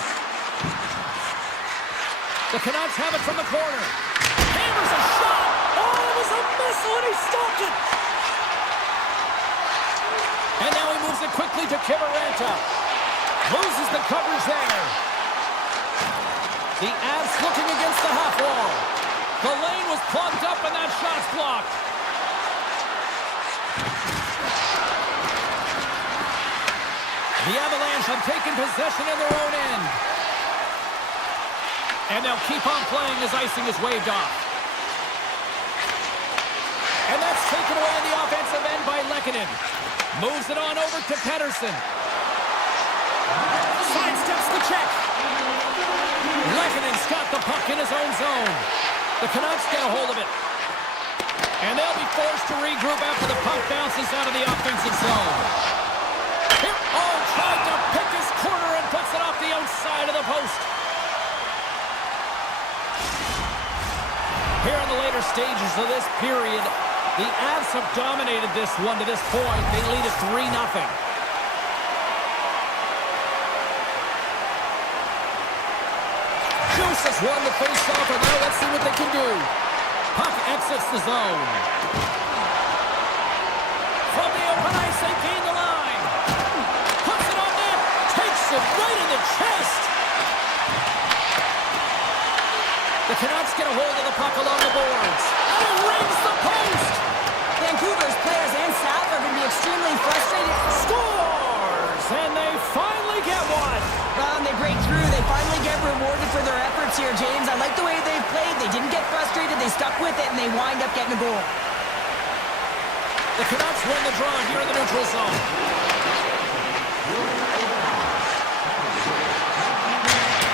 The Canucks have it from the corner. Hammers a shot. Oh, it was a missile, and he stopped it. And now he moves it quickly to Kiviranta. Loses the coverage there. The Avs looking against the half wall. The lane was plugged up, and that shot's blocked. The Avalanche have taken possession in their own end. And they'll keep on playing as icing is waved off. And that's taken away in the offensive end by Lehkonen. Moves it on over to Pettersson. Sidesteps the check. Lehkonen's got the puck in his own zone. The Canucks get a hold of it. And they'll be forced to regroup after the puck bounces out of the offensive zone. Here, oh, tried to pick his corner and puts it off the outside of the post. Here in the later stages of this period, the Avs have dominated this one to this point. They lead it 3-0. Juice has won the face-off, and now let's see what they can do. Puck exits the zone. From the open ice, they gain the line. Puts it on net. Takes it right in the chest. The Canucks get a hold of the puck along the boards. And it rings the post. Vancouver's players and staff are going to be extremely frustrated. Scores! And they finally get one. Well, and they break through. They finally get rewarded for their efforts here, James. I like the way they've played. They didn't get frustrated. They stuck with it, and they wind up getting a goal. The Canucks win the draw here in the neutral zone.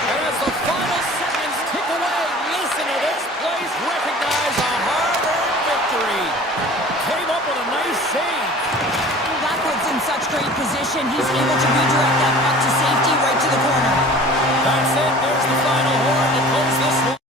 And as the final seconds tick away, listen to this place recognize a hard-earned victory. Came up with a nice save. That puts in such great position. He's able to redirect that puck to safety right to the corner. That's it. There's the final horn to close this one.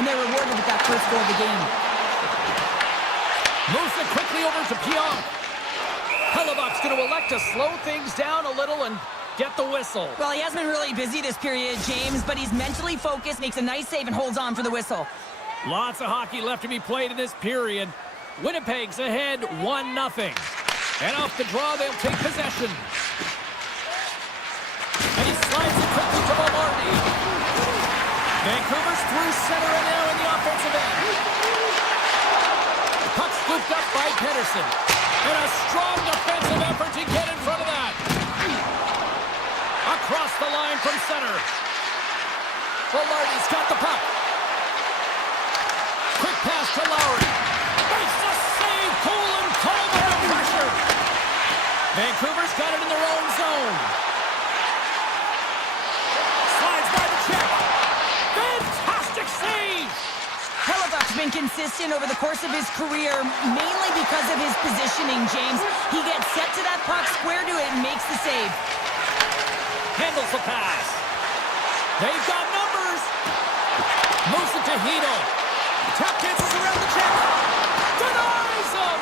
and they're rewarded with that first goal of the game. Moves it quickly over to Pionk. Hellebuck's going to elect to slow things down a little and get the whistle. Well, he hasn't been really busy this period, James, but he's mentally focused, makes a nice save, and holds on for the whistle. Lots of hockey left to be played in this period. Winnipeg's ahead 1-0. And off the draw, they'll take possession. And he slides it quickly to Velarde. Vancouver's through center and now in the offensive end. Puck scooped up by Pedersen. And a strong defensive effort to get in front of that. Across the line from center. Velarde's got the puck. Quick pass to Lowry. Makes the save. Cool and calm under pressure. Vancouver's got it in their own zone. Slides by the check. Fantastic save. Hellebuck's been consistent over the course of his career, mainly because of his positioning, James. He gets set to that puck, square to it, and makes the save. Handles the pass. They've got numbers. Moves it to Hito. Tap dances around the check. Denies him.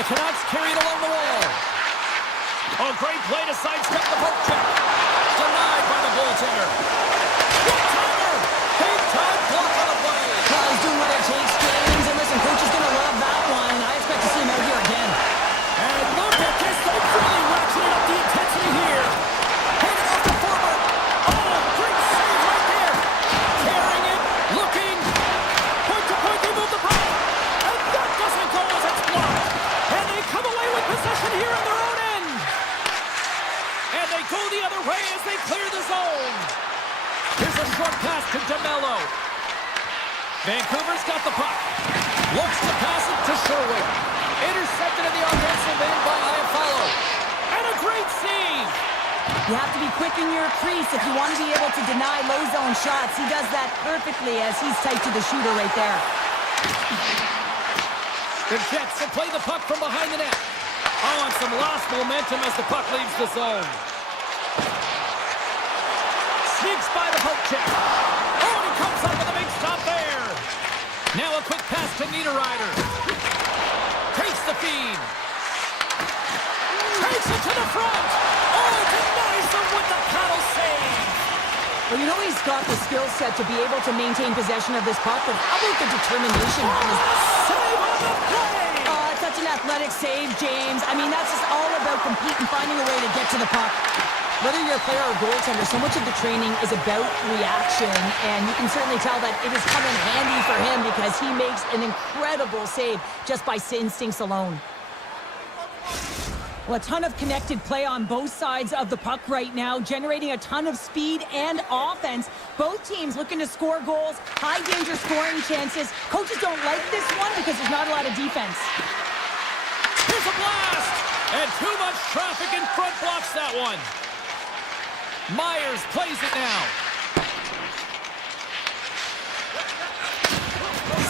The Canucks carry it along the wall. Oh, great play to sidestep the poke check. Denied by the goaltender. One-timer. Big time block on the play. Well, he's doing what it takes, James. And listen, coach is going to love that one. I expect to see him out here again. And look at this. They really ratcheted up the intensity here. Handed off to forward. Oh, great save right there. Carrying it. Looking. Point to point. They move the puck. And that doesn't go as it's blocked. And they come away with possession here on their own end. And they go the other way as they clear the zone. Here's a short pass to DeMello. Vancouver's got the puck. Looks to pass it to Sherwood. Intercepted in the offensive end by Iafallo. And a great save. You have to be quick in your crease if you want to be able to deny low zone shots. He does that perfectly as he's tight to the shooter right there. The Jets will play the puck from behind the net. Oh, and some lost momentum as the puck leaves the zone. Sneaks by the poke check. Oh, and he comes up with a big stop there. Now a quick pass to Niederreiter. Takes the feed. Takes it to the front. Oh, denies him with the paddle save. Well, you know he's got the skill set to be able to maintain possession of this puck, but how about the determination on his... Save on the play. Oh, it's such an athletic save, James. I mean, that's just all about competing, finding a way to get to the puck. Whether you're a player or a goaltender, so much of the training is about reaction, and you can certainly tell that it has come in handy for him because he makes an incredible save just by instincts alone. Well, a ton of connected play on both sides of the puck right now, generating a ton of speed and offense. Both teams looking to score goals, high-danger scoring chances. Coaches don't like this one because there's not a lot of defense. Here's a blast! And too much traffic in front blocks that one. Myers plays it now.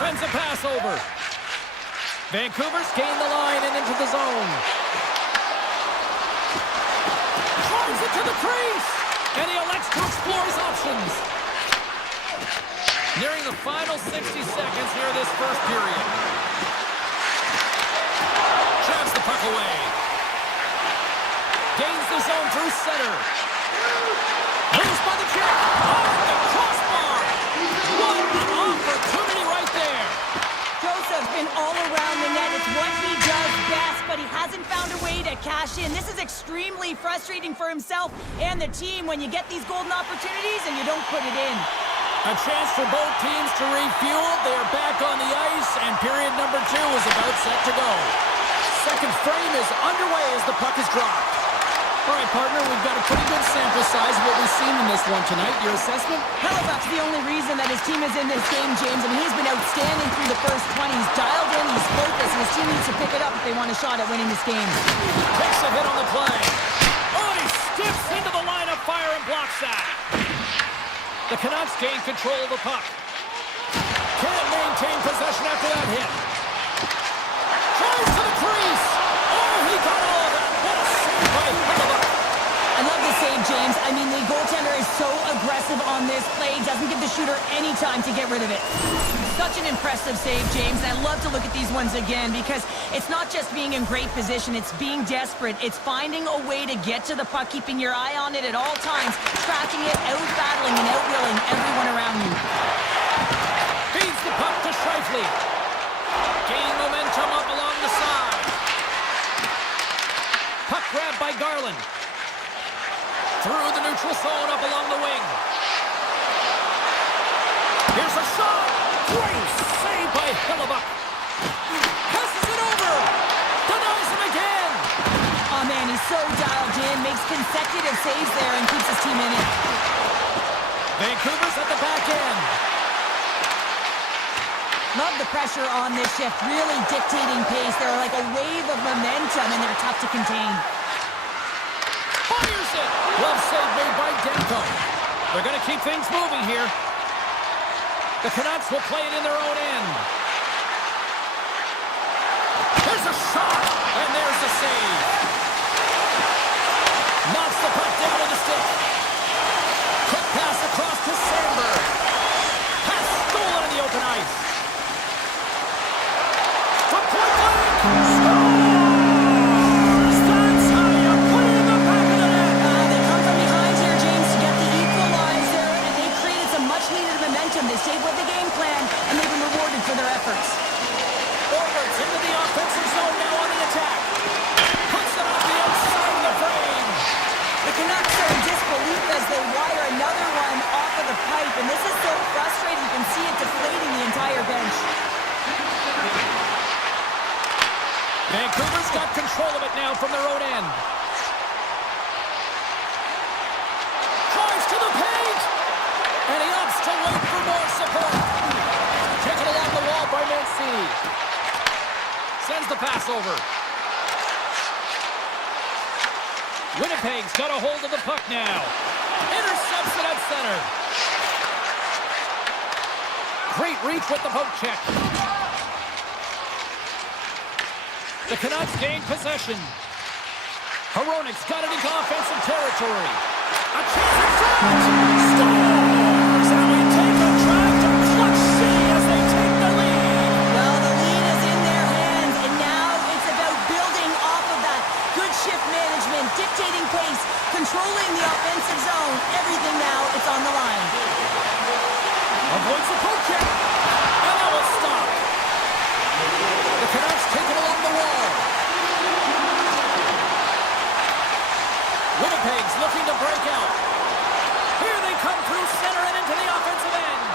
Sends a pass over. Vancouver's gained the line and into the zone. Drives it to the crease. And he elects to explore his options. Nearing the final 60 seconds here this first period. Jabs the puck away. Gains the zone through center. Moves by the check. Off the crossbar. What an opportunity right there. Joseph's been all around the net. It's what he does best, but he hasn't found a way to cash in. This is extremely frustrating for himself and the team when you get these golden opportunities and you don't put it in. A chance for both teams to refuel. They are back on the ice, and period number 2 is about set to go. Second frame is underway as the puck is dropped. All right, partner, we've got a pretty good sample size of what we've seen in this one tonight. Your assessment? Hellebuck's the only reason that his team is in this game, James. I mean, he's been outstanding through the first 20. He's dialed in, he's focused, and his team needs to pick it up if they want a shot at winning this game. Takes a hit on the play. Oh, and he steps into the line of fire and blocks that. The Canucks gain control of the puck. Can't maintain possession after that hit. Tries to the crease. Oh, he got all of that. What a save by Hellebuck. I love the save, James. I mean, the goaltender is so aggressive on this play. Doesn't give the shooter any time to get rid of it. Such an impressive save, James. And I love to look at these ones again because it's not just being in great position. It's being desperate. It's finding a way to get to the puck, keeping your eye on it at all times, tracking it, out-battling and out-willing everyone around you. Feeds the puck to Shifley. Gaining momentum up along the side. Puck grabbed by Garland. Through the neutral zone up along the wing. Here's a shot. Great save by Hillebuck. Passes it over. Denies him again. Oh, man, he's so dialed in. Makes consecutive saves there and keeps his team in it. Vancouver's at the back end. Love the pressure on this shift. Really dictating pace. They're like a wave of momentum, and they're tough to contain. Fires it. Glove save made by Demko. They're going to keep things moving here. The Canucks will play it in their own end. There's a shot, and there's the save. Knocks the puck down to the stick. Quick pass across to Sandberg. Pass stolen in the open ice. From point blank. Scores! That's how you put it in the back of the net. They come from behind here, James, to get the equalizer, and they created some much-needed momentum. They stayed with the game plan, and they've been rewarded for their efforts. Forwards into the offensive zone now on the attack. Puts it off the outside of the frame. The Canucks are in disbelief as they wire another one off of the pipe, and this is so frustrating. You can see it deflating the entire bench. Vancouver's got control of it now from their own end. Drives to the paint! And he opts to wait for more support. Taken along the wall by Mancini. Sends the pass over. Winnipeg's got a hold of the puck now. Intercepts it at center. Great reach with the poke check. The Canucks gain possession. Hronik's got it into offensive territory. A chance at front! Scores! And we take a drive to Clutch City as they take the lead. Well, the lead is in their hands, and now it's about building off of that. Good shift management, dictating pace, controlling the offensive zone. Everything now, it's on the line. Avoids the poke check. And that will stop. The Canucks take it along the wall. Winnipeg's looking to break out. Here they come through center and into the offensive end.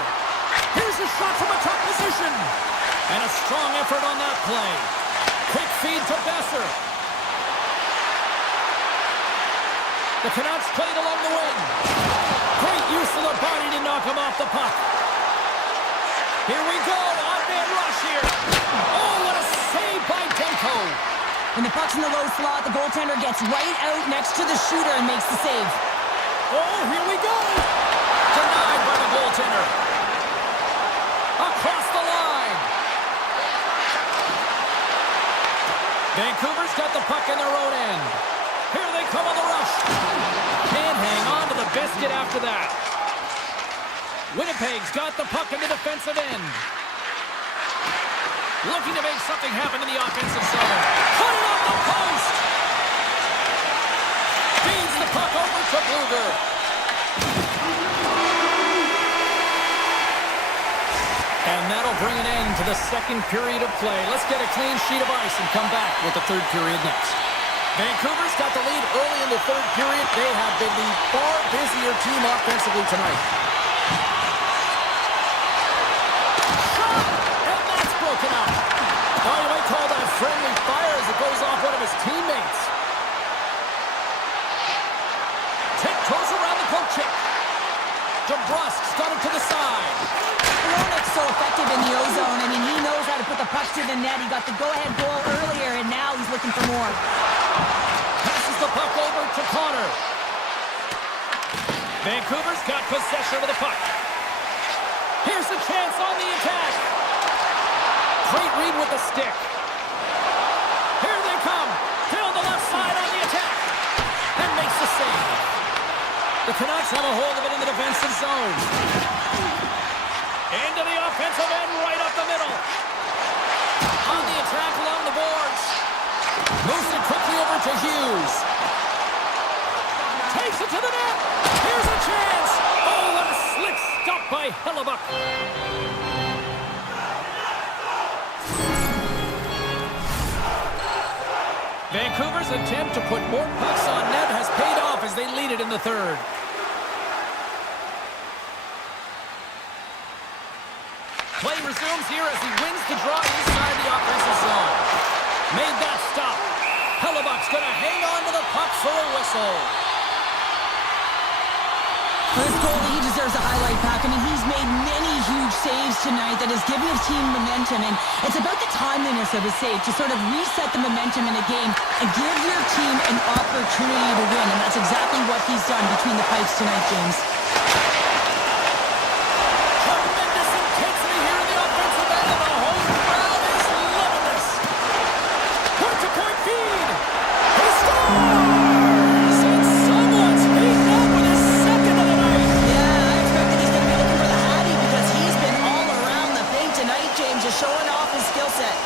Here's a shot from a tough position. And a strong effort on that play. Quick feed to Besser. The Canucks played along the wing. Great use of the body to knock him off the puck. Here we go. On-man rush here. Oh, what a save by Demko. When the puck's in the low slot, the goaltender gets right out next to the shooter and makes the save. Oh, here we go. Denied by the goaltender. Across the line. Vancouver's got the puck in their own end. Here they come on the rush. Can't hang on to the biscuit after that. Winnipeg's got the puck in the defensive end. Looking to make something happen in the offensive zone. Put it on the post. Feeds the puck over to Bluger. And that'll bring an end to the second period of play. Let's get a clean sheet of ice and come back with the third period next. Vancouver's got the lead early in the third period. They have been the far busier team offensively tonight. Shot! And that's broken up. Oh, you might call that friendly fire as it goes off one of his teammates. Tiptoes around the poke check. DeBrusk's got him to the side. Hronik's so effective in the O-zone. I mean, he knows how to put the puck to the net. He got the go-ahead goal earlier, and now he's looking for more. Passes the puck over to Connor. Vancouver's got possession of the puck. Here's a chance on the attack. Great read with the stick. Here they come. Down the left side on the attack. And makes the save. The Canucks have a hold of it in the defensive zone. Into the offensive end, right up the middle. On the attack along the boards. Moves it quickly over to Hughes. Takes it to the net. Here's a chance. Oh, what a slick stop by Hellebuck. Vancouver's attempt to put more pucks on net has paid off as they lead it in the third. Play resumes here as he wins the draw inside the offensive zone. Made that stop. Hellebuck's going to hang on to the puck for a whistle. For this goalie, he deserves a highlight pack. I mean, he's made many huge saves tonight that has given his team momentum, and it's about the timeliness of his save to sort of reset the momentum in a game and give your team an opportunity to win, and that's exactly what he's done between the pipes tonight, James. Tremendous intensity here in the offensive end, and the whole crowd is loving this. Point-to-point feed. He scores! And someone's heating up with his second of the night. Yeah, I expect that he's going to be looking for the Hattie because he's been all around the thing tonight, James, just showing off his skill set.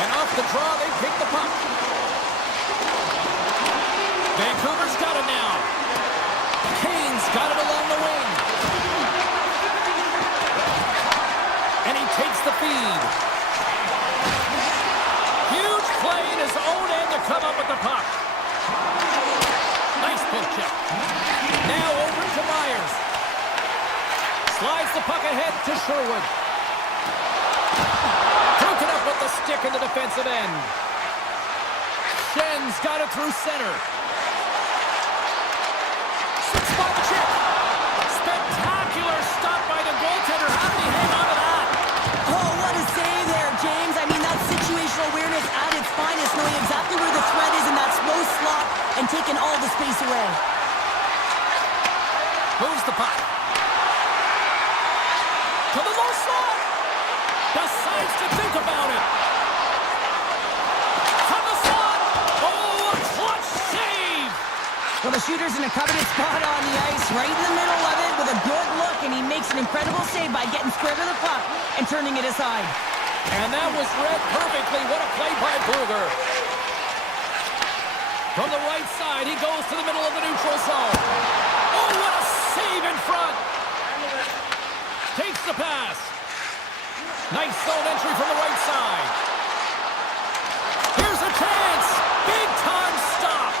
And off the draw, they pick the puck. Vancouver's got it now. Kane's got it along the wing. And he takes the feed. Huge play in his own end to come up with the puck. Nice poke check. Now over to Myers. Slides the puck ahead to Sherwood. Broken up with the stick in the defensive end. Shen's got it through center. Six-spot chip. Spectacular stop by the goaltender. How did he hang on to that? Oh, what a save there, James. I mean, that's situational awareness at its finest, knowing exactly where the threat is in that slow slot and taking all the space away. Moves the puck. To the low slot. Decides to think about it. From the slot. Oh, a clutch save. Well, the shooter's in a coveted spot on the ice, right in the middle of it with a good look, and he makes an incredible save by getting square to the puck and turning it aside. And that was read perfectly. What a play by Kruger. From the right side, he goes to the middle of the neutral zone. Oh, what a save in front. Takes the pass. Nice zone entry from the right side. Here's a chance. Big time stop.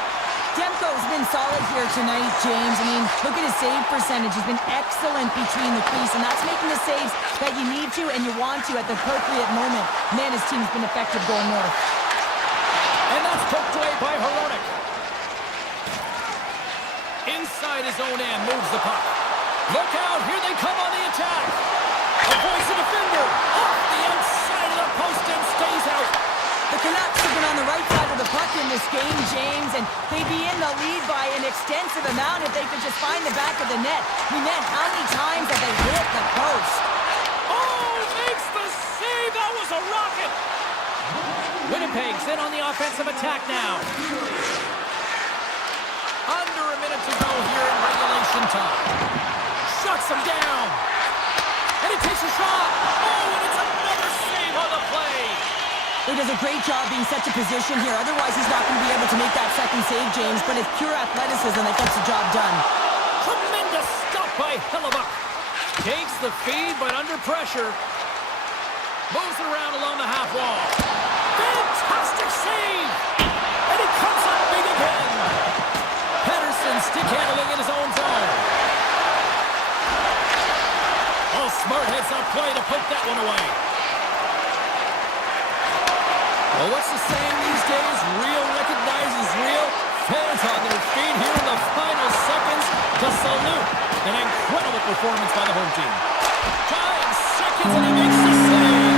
Demko's been solid here tonight, James. I mean, look at his save percentage. He's been excellent between the crease, and that's making the saves that you need to and you want to at the appropriate moment. Man, his team's been effective going north. And that's poked away by Hronek. Inside his own end, moves the puck. Look out, here they come on the attack. Avoids the defender. Off the outside of the post and stays out. The Canucks have been on the right side of the puck in this game, James, and they'd be in the lead by an extensive amount if they could just find the back of the net. I mean, man, how many times have they hit the post? Oh, makes the save. That was a rocket. Winnipeg's in on the offensive attack now. Under a minute to go here in regulation time. Shuts him down. And he takes a shot. Oh, and it's another save on the play. He does a great job being set to position here. Otherwise, he's not going to be able to make that second save, James. But it's pure athleticism that gets the job done. Tremendous stop by Hellebuck. Takes the feed, but under pressure. Moves it around along the half wall. Fantastic save. And he comes up big again. Pettersson stick handling in his own zone. Oh, smart heads-up play to put that one away. Well, what's the saying these days? Real recognizes real. Fans on their feet here in the final seconds to salute an incredible performance by the home team. 5 seconds and he makes the save.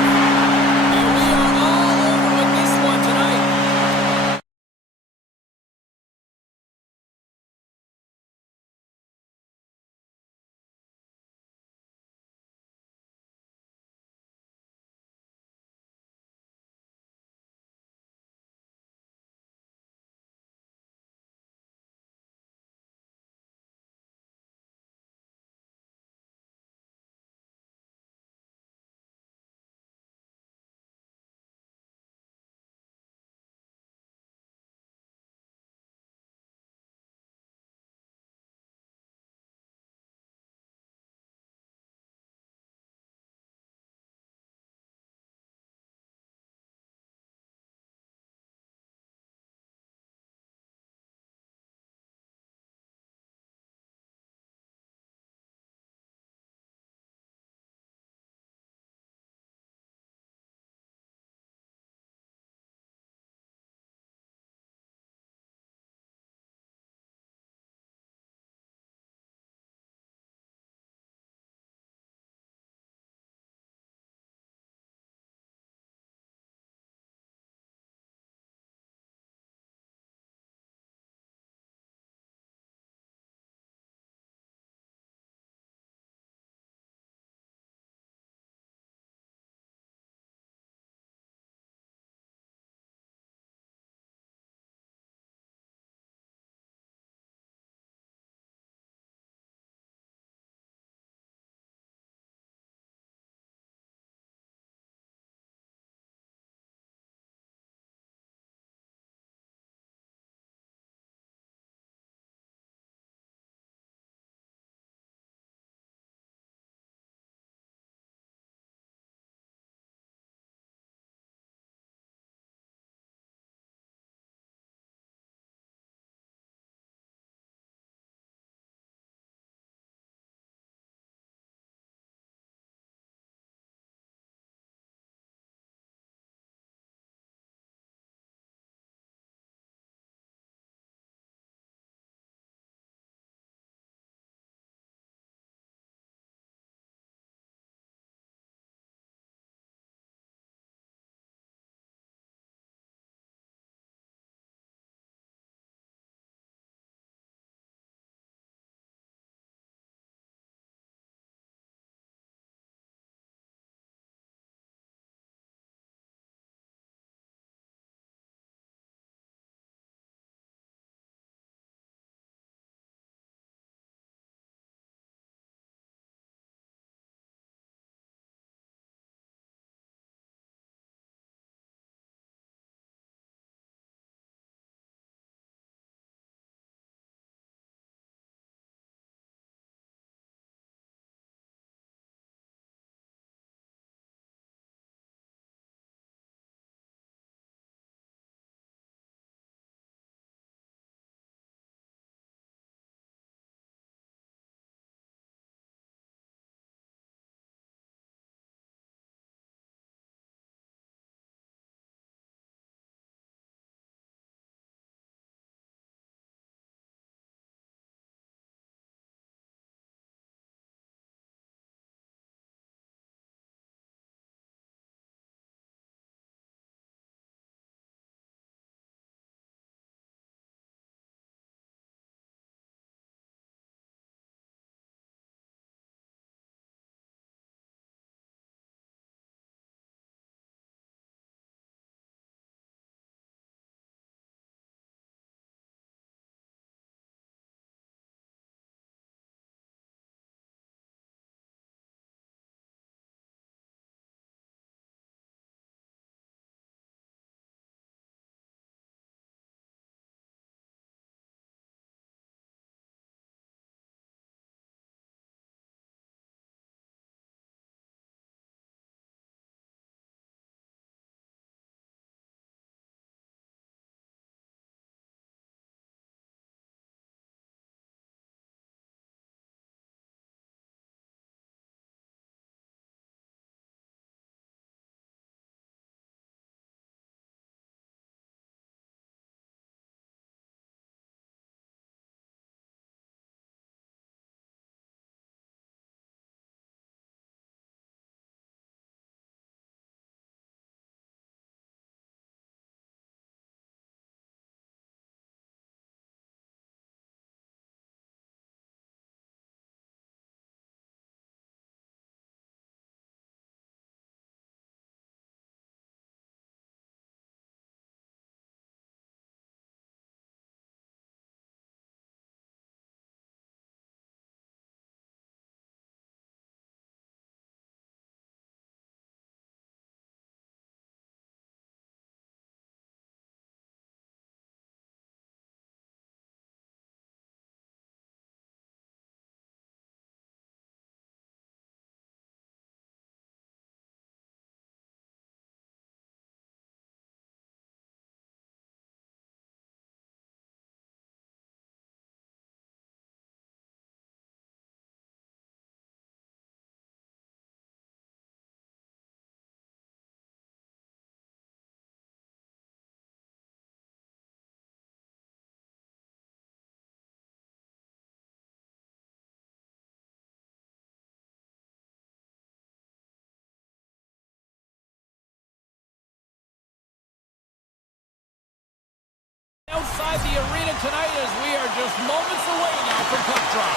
Outside the arena tonight as we are just moments away now from puck drop.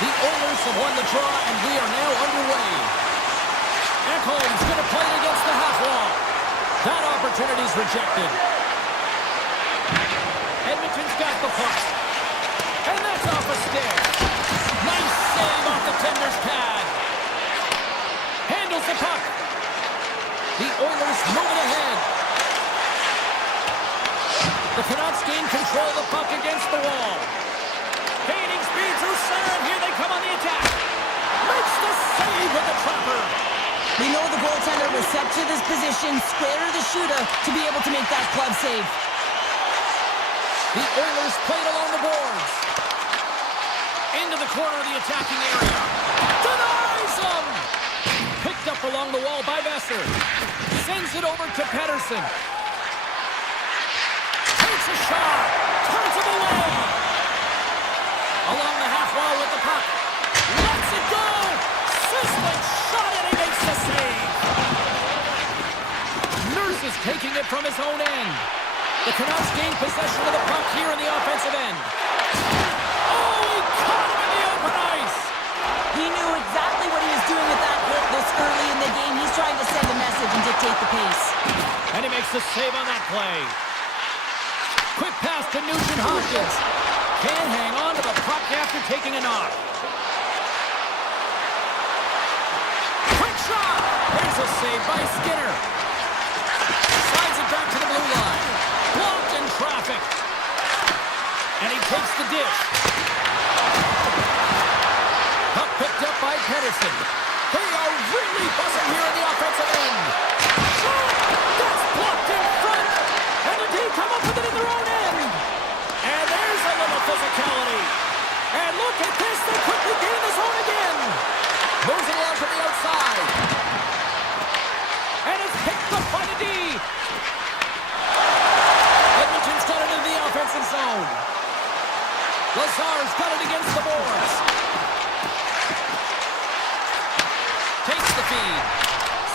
The Oilers have won the draw and we are now underway. Ekholm's going to play it against the half wall. That opportunity's rejected. Edmonton's got the puck. And that's off a stick. Nice save off the tender's pad. Handles the puck. The Oilers moving ahead. The Canucks gain control of the puck against the wall. Gaining speed through center, and here they come on the attack. Makes the save with the trapper. We know the goaltender was set to this position, square to the shooter, to be able to make that club save. The Oilers played along the boards. Into the corner of the attacking area. Denies them! Picked up along the wall by Besser. Sends it over to Pettersson. Takes a shot. Turns it away. Along the half wall with the puck. Lets it go. Sizzling shot and he makes the save. Nurse is taking it from his own end. The Canucks gain possession of the puck here in the offensive end. Oh, he caught him in the open ice. He knew exactly what he was doing with that hit this early in the game. He's trying to send a message and dictate the pace. And he makes the save on that play. Quick pass to Nugent Hopkins. Can't hang on to the puck after taking a knock. Quick shot. There's a save by Skinner. Slides it back to the blue line. Blocked in traffic. And he takes the dish. Puck picked up by Pettersson. They are really buzzing here in the offensive end. Shot! That's blocked in front. And the team come up with it in their own end. And there's a little physicality. And look at this. They quickly gain the zone again. Moves it along to the outside. And it's picked up by the D. Edmonton's got it in the offensive zone. Lazar's got it against the boards. Takes the feed.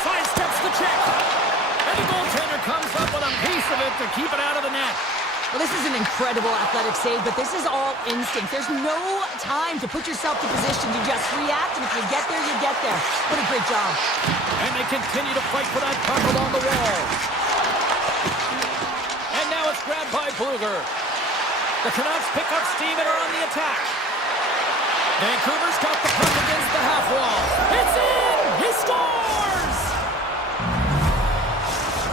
Sidesteps the check. And the goaltender comes up with a piece of it to keep it out of the net. Well, this is an incredible athletic save, but this is all instinct. There's no time to put yourself to position. You just react, and if you get there, you get there. What a great job. And they continue to fight for that puck along the wall. And now it's grabbed by Bluger. The Canucks pick up steam and are on the attack. Vancouver's got the puck against the half wall. It's in! He scores!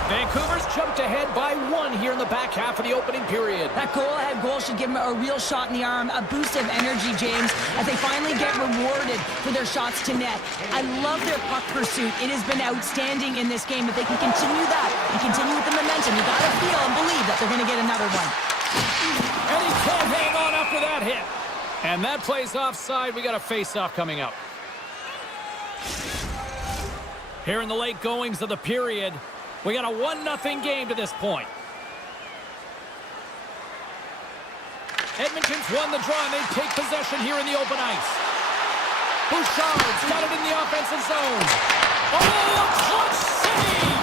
Vancouver's jumped ahead by 1 here in the back half of the opening period. That goal-ahead goal should give them a real shot in the arm, a boost of energy, James, as they finally get rewarded for their shots to net. I love their puck pursuit. It has been outstanding in this game. If they can continue that and continue with the momentum, you got to feel and believe that they're going to get another one. And he can't hang on after that hit. And that play's offside. We got a face-off coming up. Here in the late goings of the period, we got a 1-0 game to this point. Edmonton's won the draw and they take possession here in the open ice. Bouchard's got it in the offensive zone. Oh, a clutch save!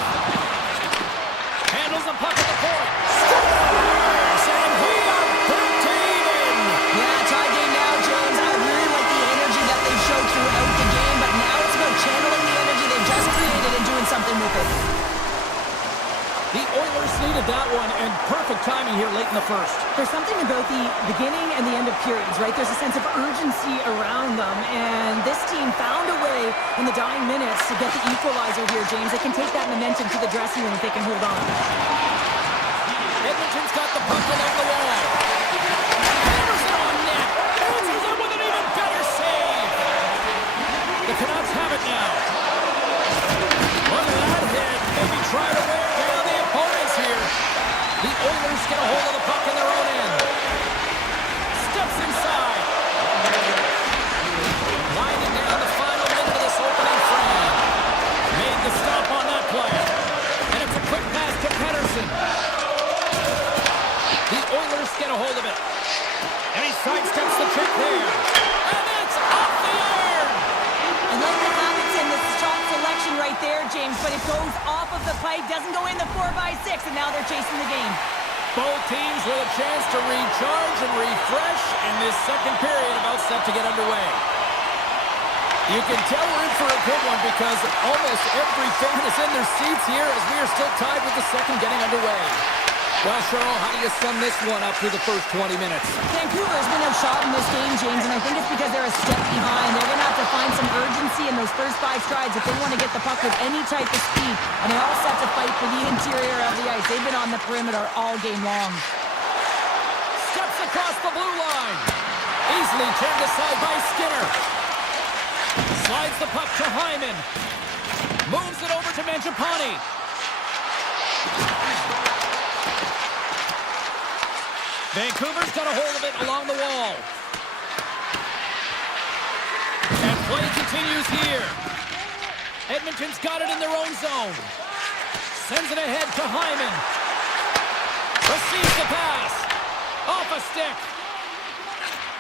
Handles the puck at the point. Scores! And we are back to even! Yeah, tie game now, James. I really like the energy that they've showed throughout the game, but now it's about channeling the energy they've just created and doing something with it. The Oilers needed that one, and perfect timing here late in the first. There's something about the beginning and the end of periods, right? There's a sense of urgency around them, and this team found a way in the dying minutes to get the equalizer here, James. They can take that momentum to the dressing room if they can hold on. Edmonton's got the puck along the wall. Hammers it on net. Answers it with an even better save. The Canucks have it now. Look at that hit. Maybe try to wear down the opponents here. The Oilers get a hold of the puck in their own end. Steps inside. Winding down the final minute of this opening frame. Made the stop on that play. And it's a quick pass to Pettersson. The Oilers get a hold of it. And he sidesteps the check there. And it's off the iron! And like what happens in this shot selection right there, James, but it goes off of the pipe, doesn't go in the 4x6, and now they're chasing the game. Both teams with a chance to recharge and refresh, and this second period about set to get underway. You can tell we're in for a good one because almost every fan is in their seats here as we are still tied with the second getting underway. Well, Cheryl, how do you sum this one up through the first 20 minutes? Vancouver's been outshot in this game, James, and I think it's because they're a step behind. They're going to have to find some urgency in those first 5 strides if they want to get the puck with any type of speed, and they all set to fight for the interior of the ice. They've been on the perimeter all game long. Steps across the blue line. Easily turned aside by Skinner. Slides the puck to Hyman. Moves it over to Mangiapane. Vancouver's got a hold of it along the wall. And play continues here. Edmonton's got it in their own zone. Sends it ahead to Hyman. Receives the pass. Off a stick.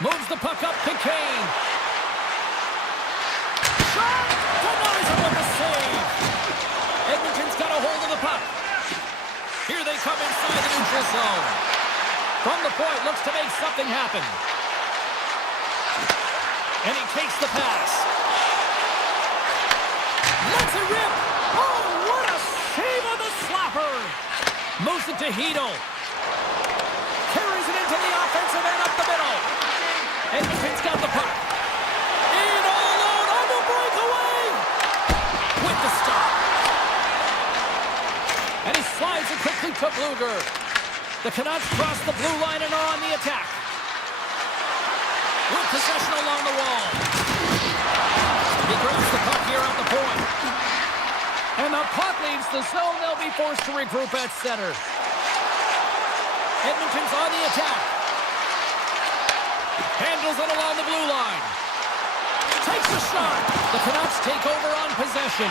Moves the puck up to Kane. Shot! Denies him with a save. Edmonton's got a hold of the puck. Here they come inside the neutral zone. From the point, looks to make something happen. And he takes the pass. Lets it rip. Oh, what a save on the slapper! Moves it to Hedel. Carries it into the offensive end up the middle. Edmonton's got the puck. In all alone on the breakaway. With the stop. And he slides it quickly to Bluger. The Canucks cross the blue line and are on the attack. With possession along the wall. He grabs the puck here at the point. And the puck leaves the zone. They'll be forced to regroup at center. Edmonton's on the attack. Handles it along the blue line. Takes a shot. The Canucks take over on possession.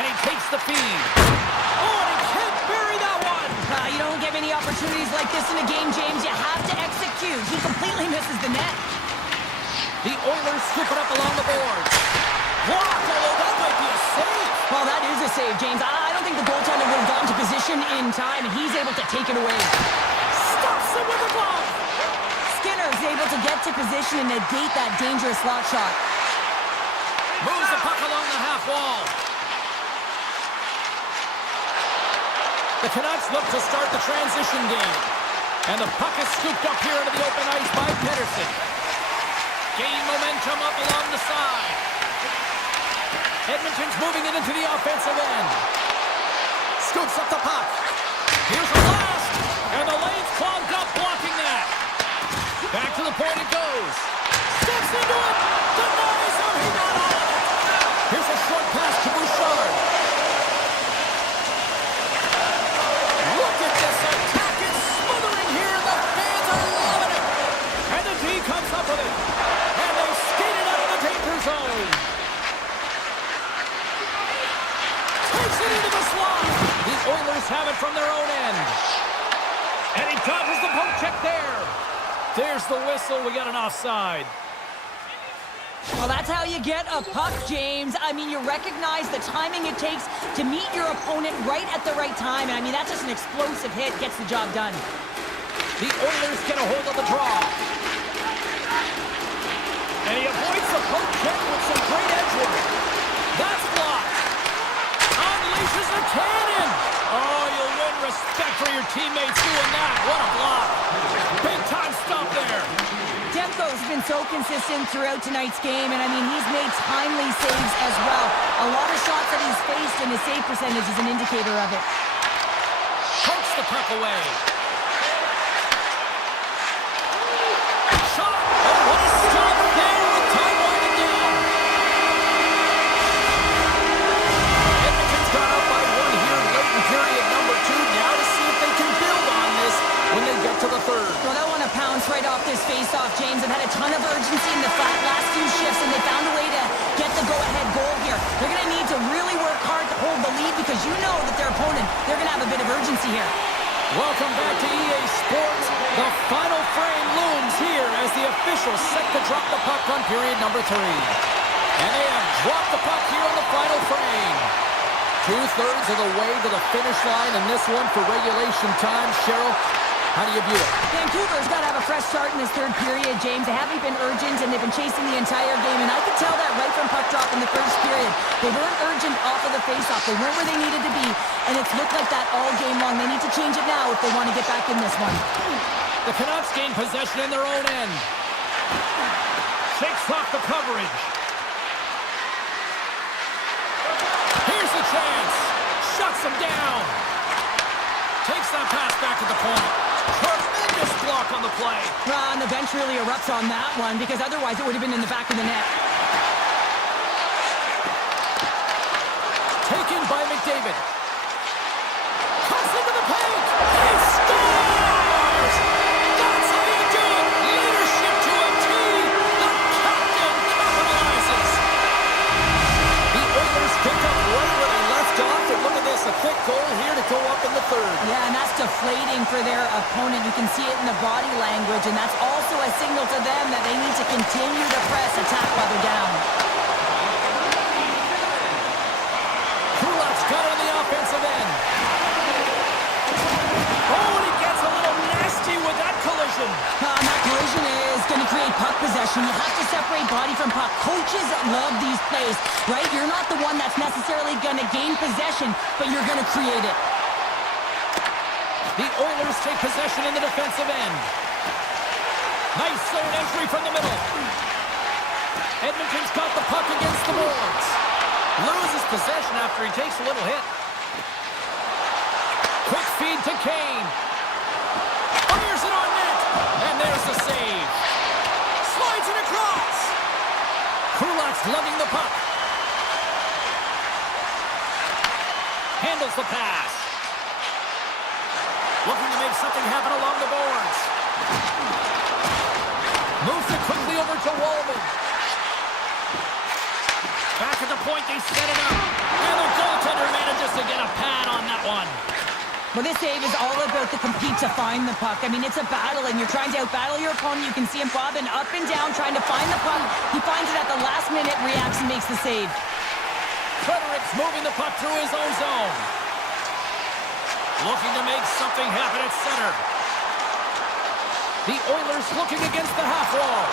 And he takes the feed. Oh, he can't bury that one! You don't get many opportunities like this in a game, James. You have to execute. He completely misses the net. The Oilers scoop it up along the boards. Blocked, although that might be a save. Well, that is a save, James. I don't think the goaltender would have gotten to position in time, and he's able to take it away. Stops him with a glove! Skinner is able to get to position and negate that dangerous slot shot. Moves the puck along the half wall. The Canucks look to start the transition game. And the puck is scooped up here into the open ice by Pettersson. Gain momentum up along the side. Edmonton's moving it into the offensive end. Scoops up the puck. Here's a blast. And the lane's clogged up, blocking that. Back to the point it goes. Steps into it. Denies him. He got all of it. Here's a short pass to Bouchard. Look at this attack. It's smothering here. The fans are loving it. And the D comes up with it. And they skate it out of the danger zone. Takes it into the slot. The Oilers have it from their own end. And he dodges the poke check there. There's the whistle. We got an offside. Well, that's how you get a puck, James. I mean, you recognize the timing it takes to meet your opponent right at the right time. And I mean, that's just an explosive hit. Gets the job done. The Oilers get a hold of the draw. And he avoids the poke check with some great edge work. That's blocked. Unleashes a cannon. Oh, you'll win respect for your teammates doing that. What a block. Big time stop there. Demko's been so consistent throughout tonight's game, and I mean, he's made timely saves as well. A lot of shots that he's faced, and his save percentage is an indicator of it. Pokes the puck away. Shot. Oh, what a stop there with time winding down. Edmonton's got up by one here late in period number 2. Now to see if they can build on this when they get to the third. Well, they'll want to pounce right off this face-off, James. They've had a ton of urgency in the last few shifts, and they found a way to get the go-ahead goal here. They're going to need to really work hard to hold the lead because you know that their opponent, they're going to have a bit of urgency here. Welcome back to EA Sports. The final frame looms here as the officials set to drop the puck on period number 3. And they have dropped the puck here on the final frame. 2/3 of the way to the finish line in this one for regulation time. Cheryl, how do you view it? Vancouver's got to have a fresh start in this third period, James. They haven't been urgent, and they've been chasing the entire game, and I could tell that right from puck drop in the first period. They weren't urgent off of the faceoff. They weren't where they needed to be, and it's looked like that all game long. They need to change it now if they want to get back in this one. The Canucks gain possession in their own end. Shakes off the coverage. Here's a chance. Shuts him down. Takes that pass back to the point. Tremendous block on the play. And the bench really erupts on that one, because otherwise it would have been in the back of the net. Taken by McDavid. Cuts into the paint. He scores! That's how you do it. Leadership to a T. The captain capitalizes. The Oilers pick up right where they left off. And look at this, a quick goal here to go up in the third. Yeah, and that's deflating for their opponent. You can see it in the body language, and that's also a signal to them that they need to continue to press attack while they're down. Kulak's got on the offensive end. Oh, and he gets a little nasty with that collision. And that collision is going to create puck possession. You have to separate body from puck. Coaches love these plays, right? You're not the one that's necessarily going to gain possession, but you're going to create it. The Oilers take possession in the defensive end. Nice zone entry from the middle. Edmonton's got the puck against the boards. Loses possession after he takes a little hit. Quick feed to Kane. Fires it on net. And there's the save. Slides it across. Kulak's lugging the puck. Handles the pass. Looking to make something happen along the boards. Moves it quickly over to Wallman. Back at the point, they set it up. And the goaltender manages to get a pad on that one. Well, this save is all about the compete to find the puck. I mean, it's a battle, and you're trying to outbattle your opponent. You can see him bobbing up and down, trying to find the puck. He finds it at the last minute, reacts and makes the save. Fredericks moving the puck through his own zone. Looking to make something happen at center. The Oilers looking against the half wall.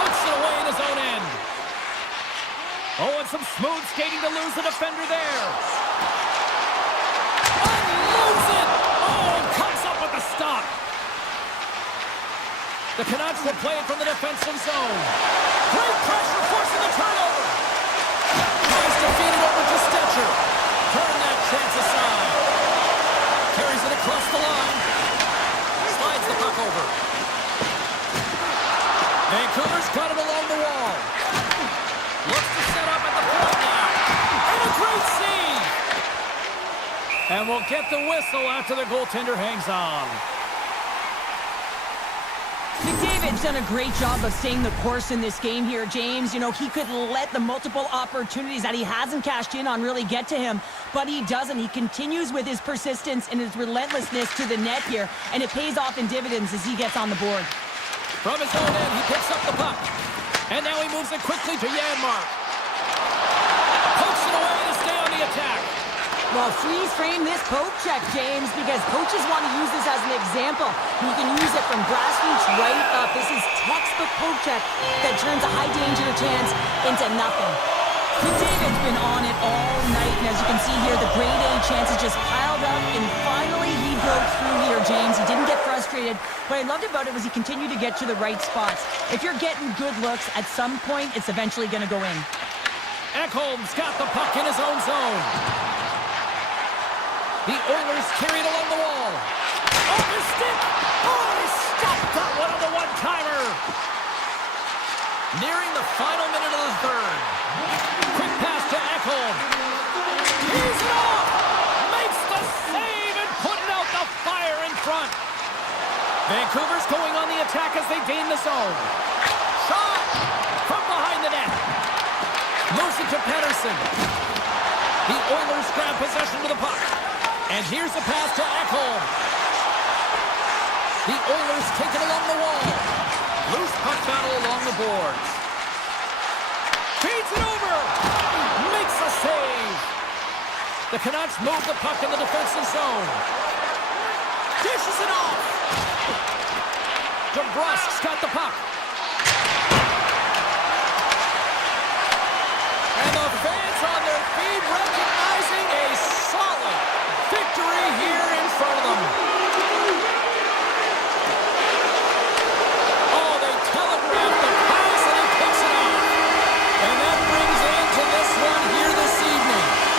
Puts it away in his own end. Oh, and some smooth skating to lose the defender there. Unloads it! Oh, and comes up with the stop. The Canucks will play it from the defensive zone. Great pressure, forcing the turnover. Tries to feed it over to Stetcher. Turn that chance aside. Carries it across the line. Slides the puck over. Vancouver's got it along the wall. Looks to set up at the point now. And a great save! And we'll get the whistle after the goaltender hangs on. McDavid's done a great job of staying the course in this game here, James. You know, he could let the multiple opportunities that he hasn't cashed in on really get to him, but he doesn't. He continues with his persistence and his relentlessness to the net here, and it pays off in dividends as he gets on the board. From his own end, he picks up the puck. And now he moves it quickly to Janmark. Pokes it away to stay on the attack. Well, freeze frame this poke check, James, because coaches want to use this as an example. You can use it from grassroots right up. This is textbook poke check that turns a high danger chance into nothing. McDavid's been on it all night, and as you can see here, the grade A chances just piled up, and finally he broke through here, James. He didn't get frustrated. What I loved about it was he continued to get to the right spots. If you're getting good looks, at some point, it's eventually going to go in. Ekholm's got the puck in his own zone. The Oilers carry it along the wall. Off his stick! Oh, he stopped that one on the one-timer! Nearing the final minute of the third. Quick pass to Ekholm. He's it off! Makes the save and putting out the fire in front. Vancouver's going on the attack as they gain the zone. Shot from behind the net. Moves it to Pettersson. The Oilers grab possession of the puck. And here's the pass to Ekholm. The Oilers take it along the wall. Loose puck battle along the boards. Feeds it over. Makes a save. The Canucks move the puck in the defensive zone. Dishes it off. DeBrusk's got the puck. And the fans on their feet recognizing a solid victory here in front of them. Oh, they telegraphed the pass and he picks it off. And that brings an end to this one here this evening.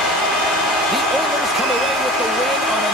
The Oilers come away with the win on a